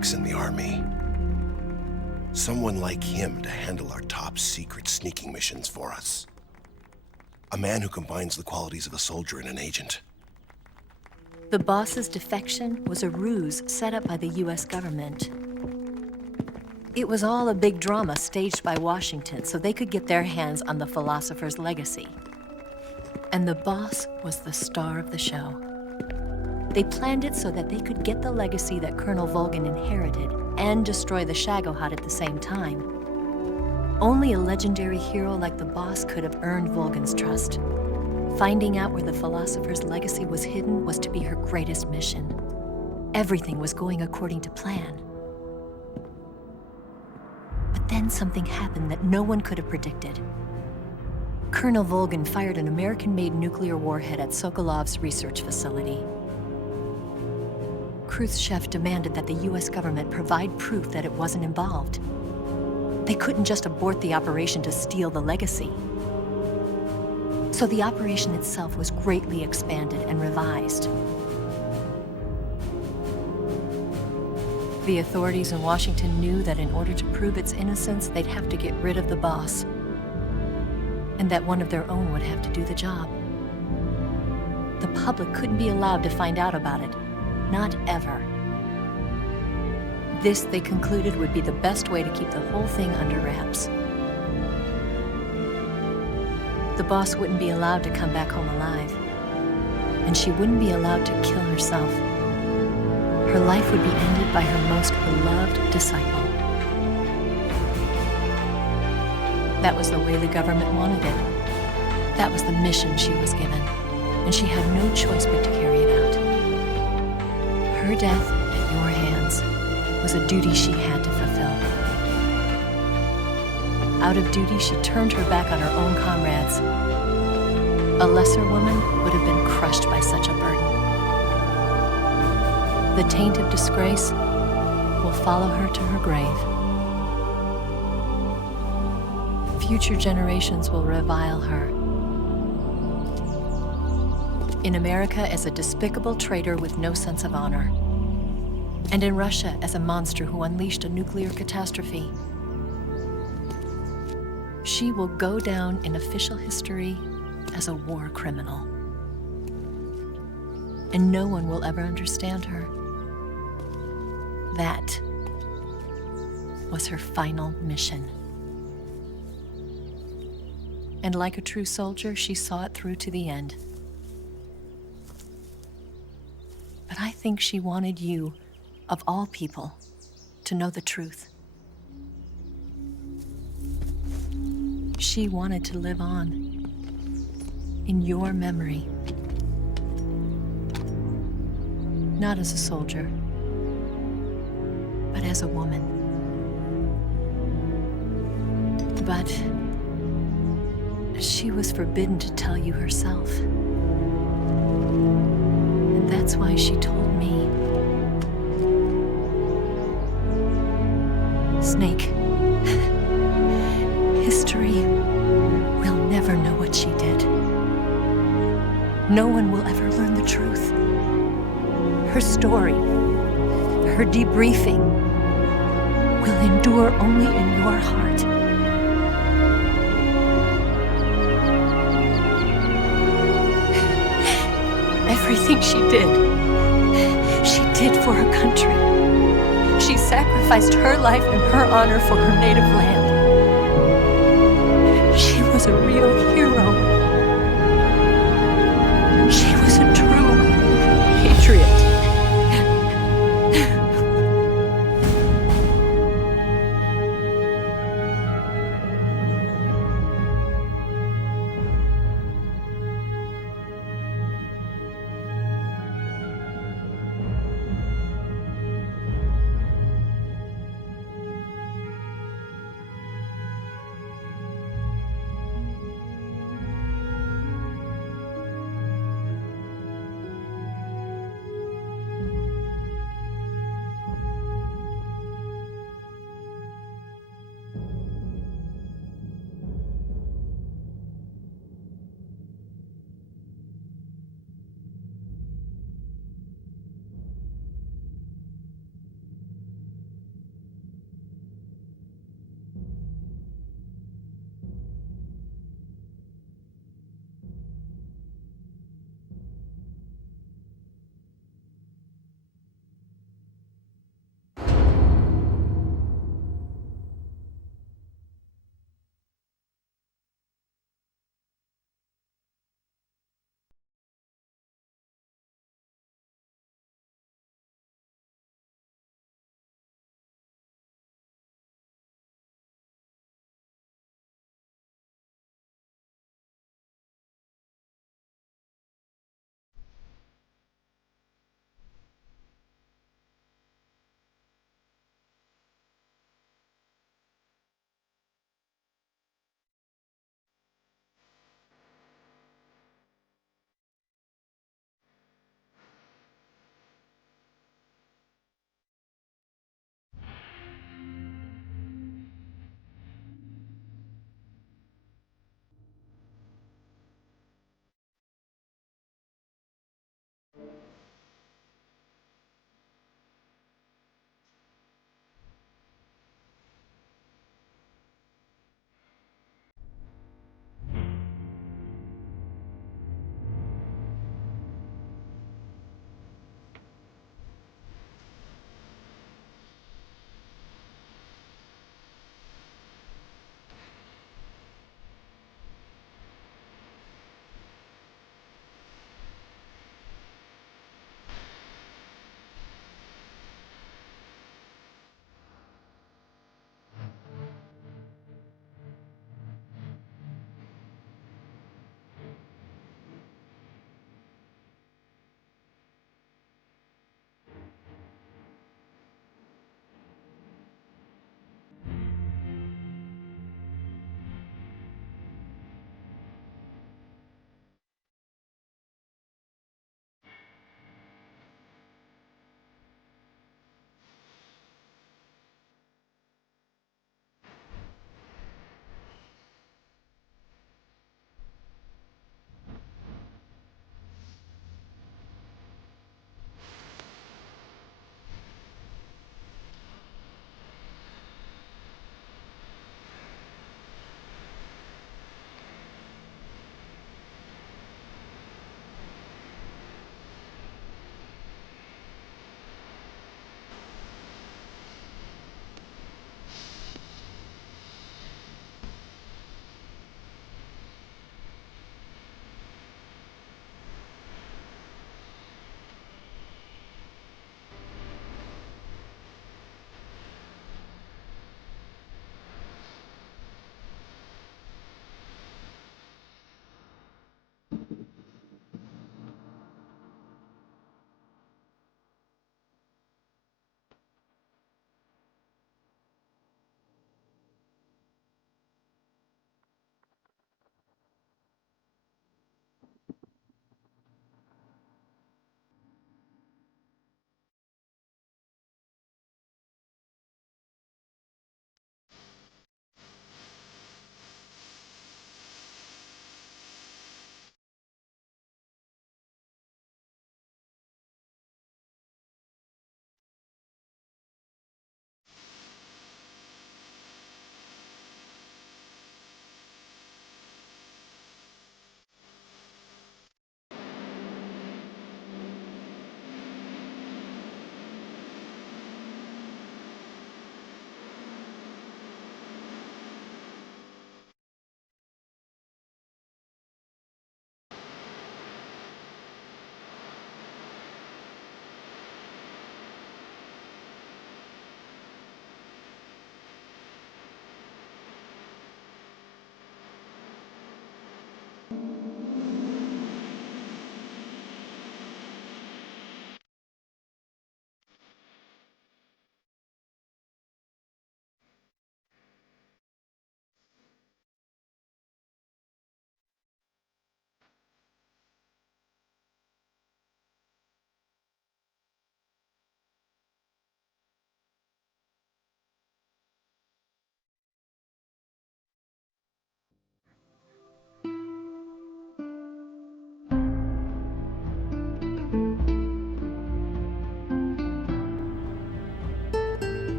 Hawks in the army. Someone like him to handle our top secret sneaking missions for us. A man who combines the qualities of a soldier and an agent. The boss's defection was a ruse set up by the US government. It was all a big drama staged by Washington so they could get their hands on the philosopher's legacy. And the boss was the star of the show. They planned it so that they could get the legacy that Colonel Volgin inherited and destroy the Shagohod at the same time. Only a legendary hero like the boss could have earned Volgin's trust. Finding out where the philosopher's legacy was hidden was to be her greatest mission. Everything was going according to plan. But then something happened that no one could have predicted. Colonel Volgin fired an American-made nuclear warhead at Sokolov's research facility. Khrushchev demanded that the US government provide proof that it wasn't involved. They couldn't just abort the operation to steal the legacy. So the operation itself was greatly expanded and revised. The authorities in Washington knew that in order to prove its innocence, they'd have to get rid of the boss, and that one of their own would have to do the job. The public couldn't be allowed to find out about it. Not ever. This, they concluded, would be the best way to keep the whole thing under wraps. The boss wouldn't be allowed to come back home alive, and she wouldn't be allowed to kill herself. Her life would be ended by her most beloved disciple. That was the way the government wanted it. That was the mission she was given, and she had no choice but to carry it out. Her death at your hands was a duty she had to fulfill. Out of duty, she turned her back on her own comrades. A lesser woman would have been crushed by such a burden. The taint of disgrace will follow her to her grave. Future generations will revile her. In America as a despicable traitor with no sense of honor. And in Russia as a monster who unleashed a nuclear catastrophe. She will go down in official history as a war criminal. And no one will ever understand her. That was her final mission. And like a true soldier, she saw it through to the end. But I think she wanted you, of all people, to know the truth. She wanted to live on in your memory. Not as a soldier, but as a woman. But she was forbidden to tell you herself. And that's why she told me. Snake, history will never know what she did. No one will ever learn the truth. Her story, her debriefing, will endure only in your heart. Everything she did for her country. She sacrificed her life and her honor for her native land. She was a real hero. She was a true patriot.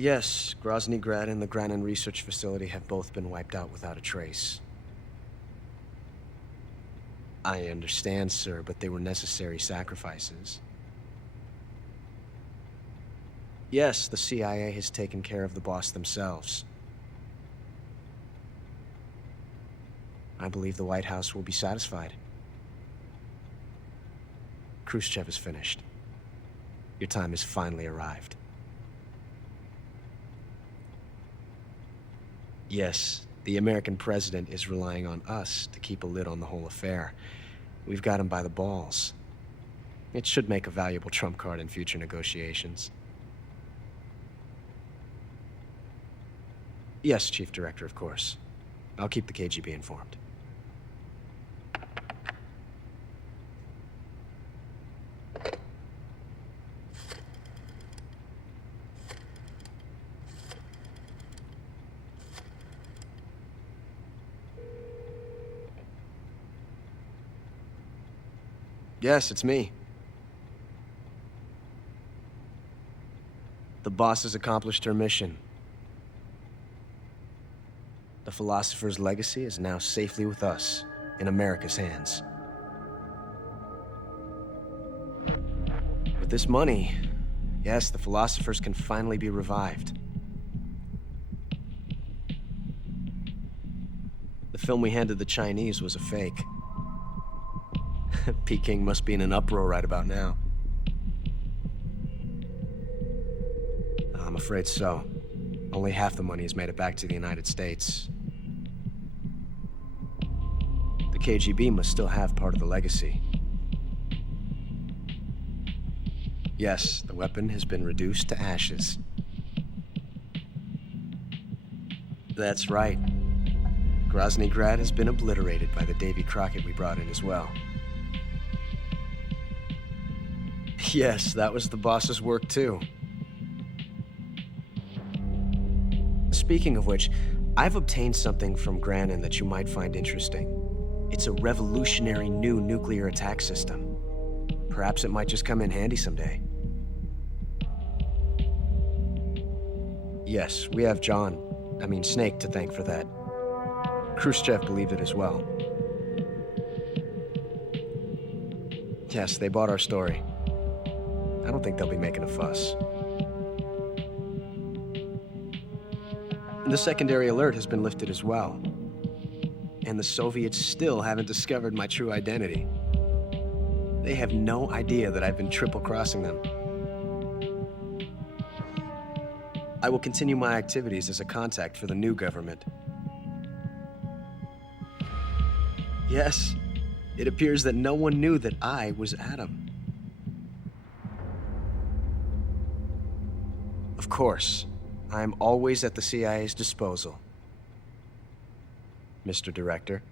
Yes, Groznyj and the Granin research facility have both been wiped out without a trace. I understand, sir, but they were necessary sacrifices. Yes, the CIA has taken care of the boss themselves. I believe the White House will be satisfied. Khrushchev is finished. Your time has finally arrived. Yes, the American president is relying on us to keep a lid on the whole affair. We've got him by the balls. It should make a valuable trump card in future negotiations. Yes, Chief Director, of course. I'll keep the KGB informed. Yes, it's me. The boss has accomplished her mission. The philosopher's legacy is now safely with us, in America's hands. With this money, yes, the philosophers can finally be revived. The film we handed the Chinese was a fake. Peking must be in an uproar right about now. I'm afraid so. Only half the money has made it back to the United States. The KGB must still have part of the legacy. Yes, the weapon has been reduced to ashes. That's right. Groznyj has been obliterated by the Davy Crockett we brought in as well. Yes, that was the boss's work too. Speaking of which, I've obtained something from Granin that you might find interesting. It's a revolutionary new nuclear attack system. Perhaps it might just come in handy someday. Yes, we have Snake to thank for that. Khrushchev believed it as well. Yes, they bought our story. I don't think they'll be making a fuss. The secondary alert has been lifted as well. And the Soviets still haven't discovered my true identity. They have no idea that I've been triple-crossing them. I will continue my activities as a contact for the new government. Yes, it appears that no one knew that I was Adam. Of course, I am always at the CIA's disposal, Mr. Director.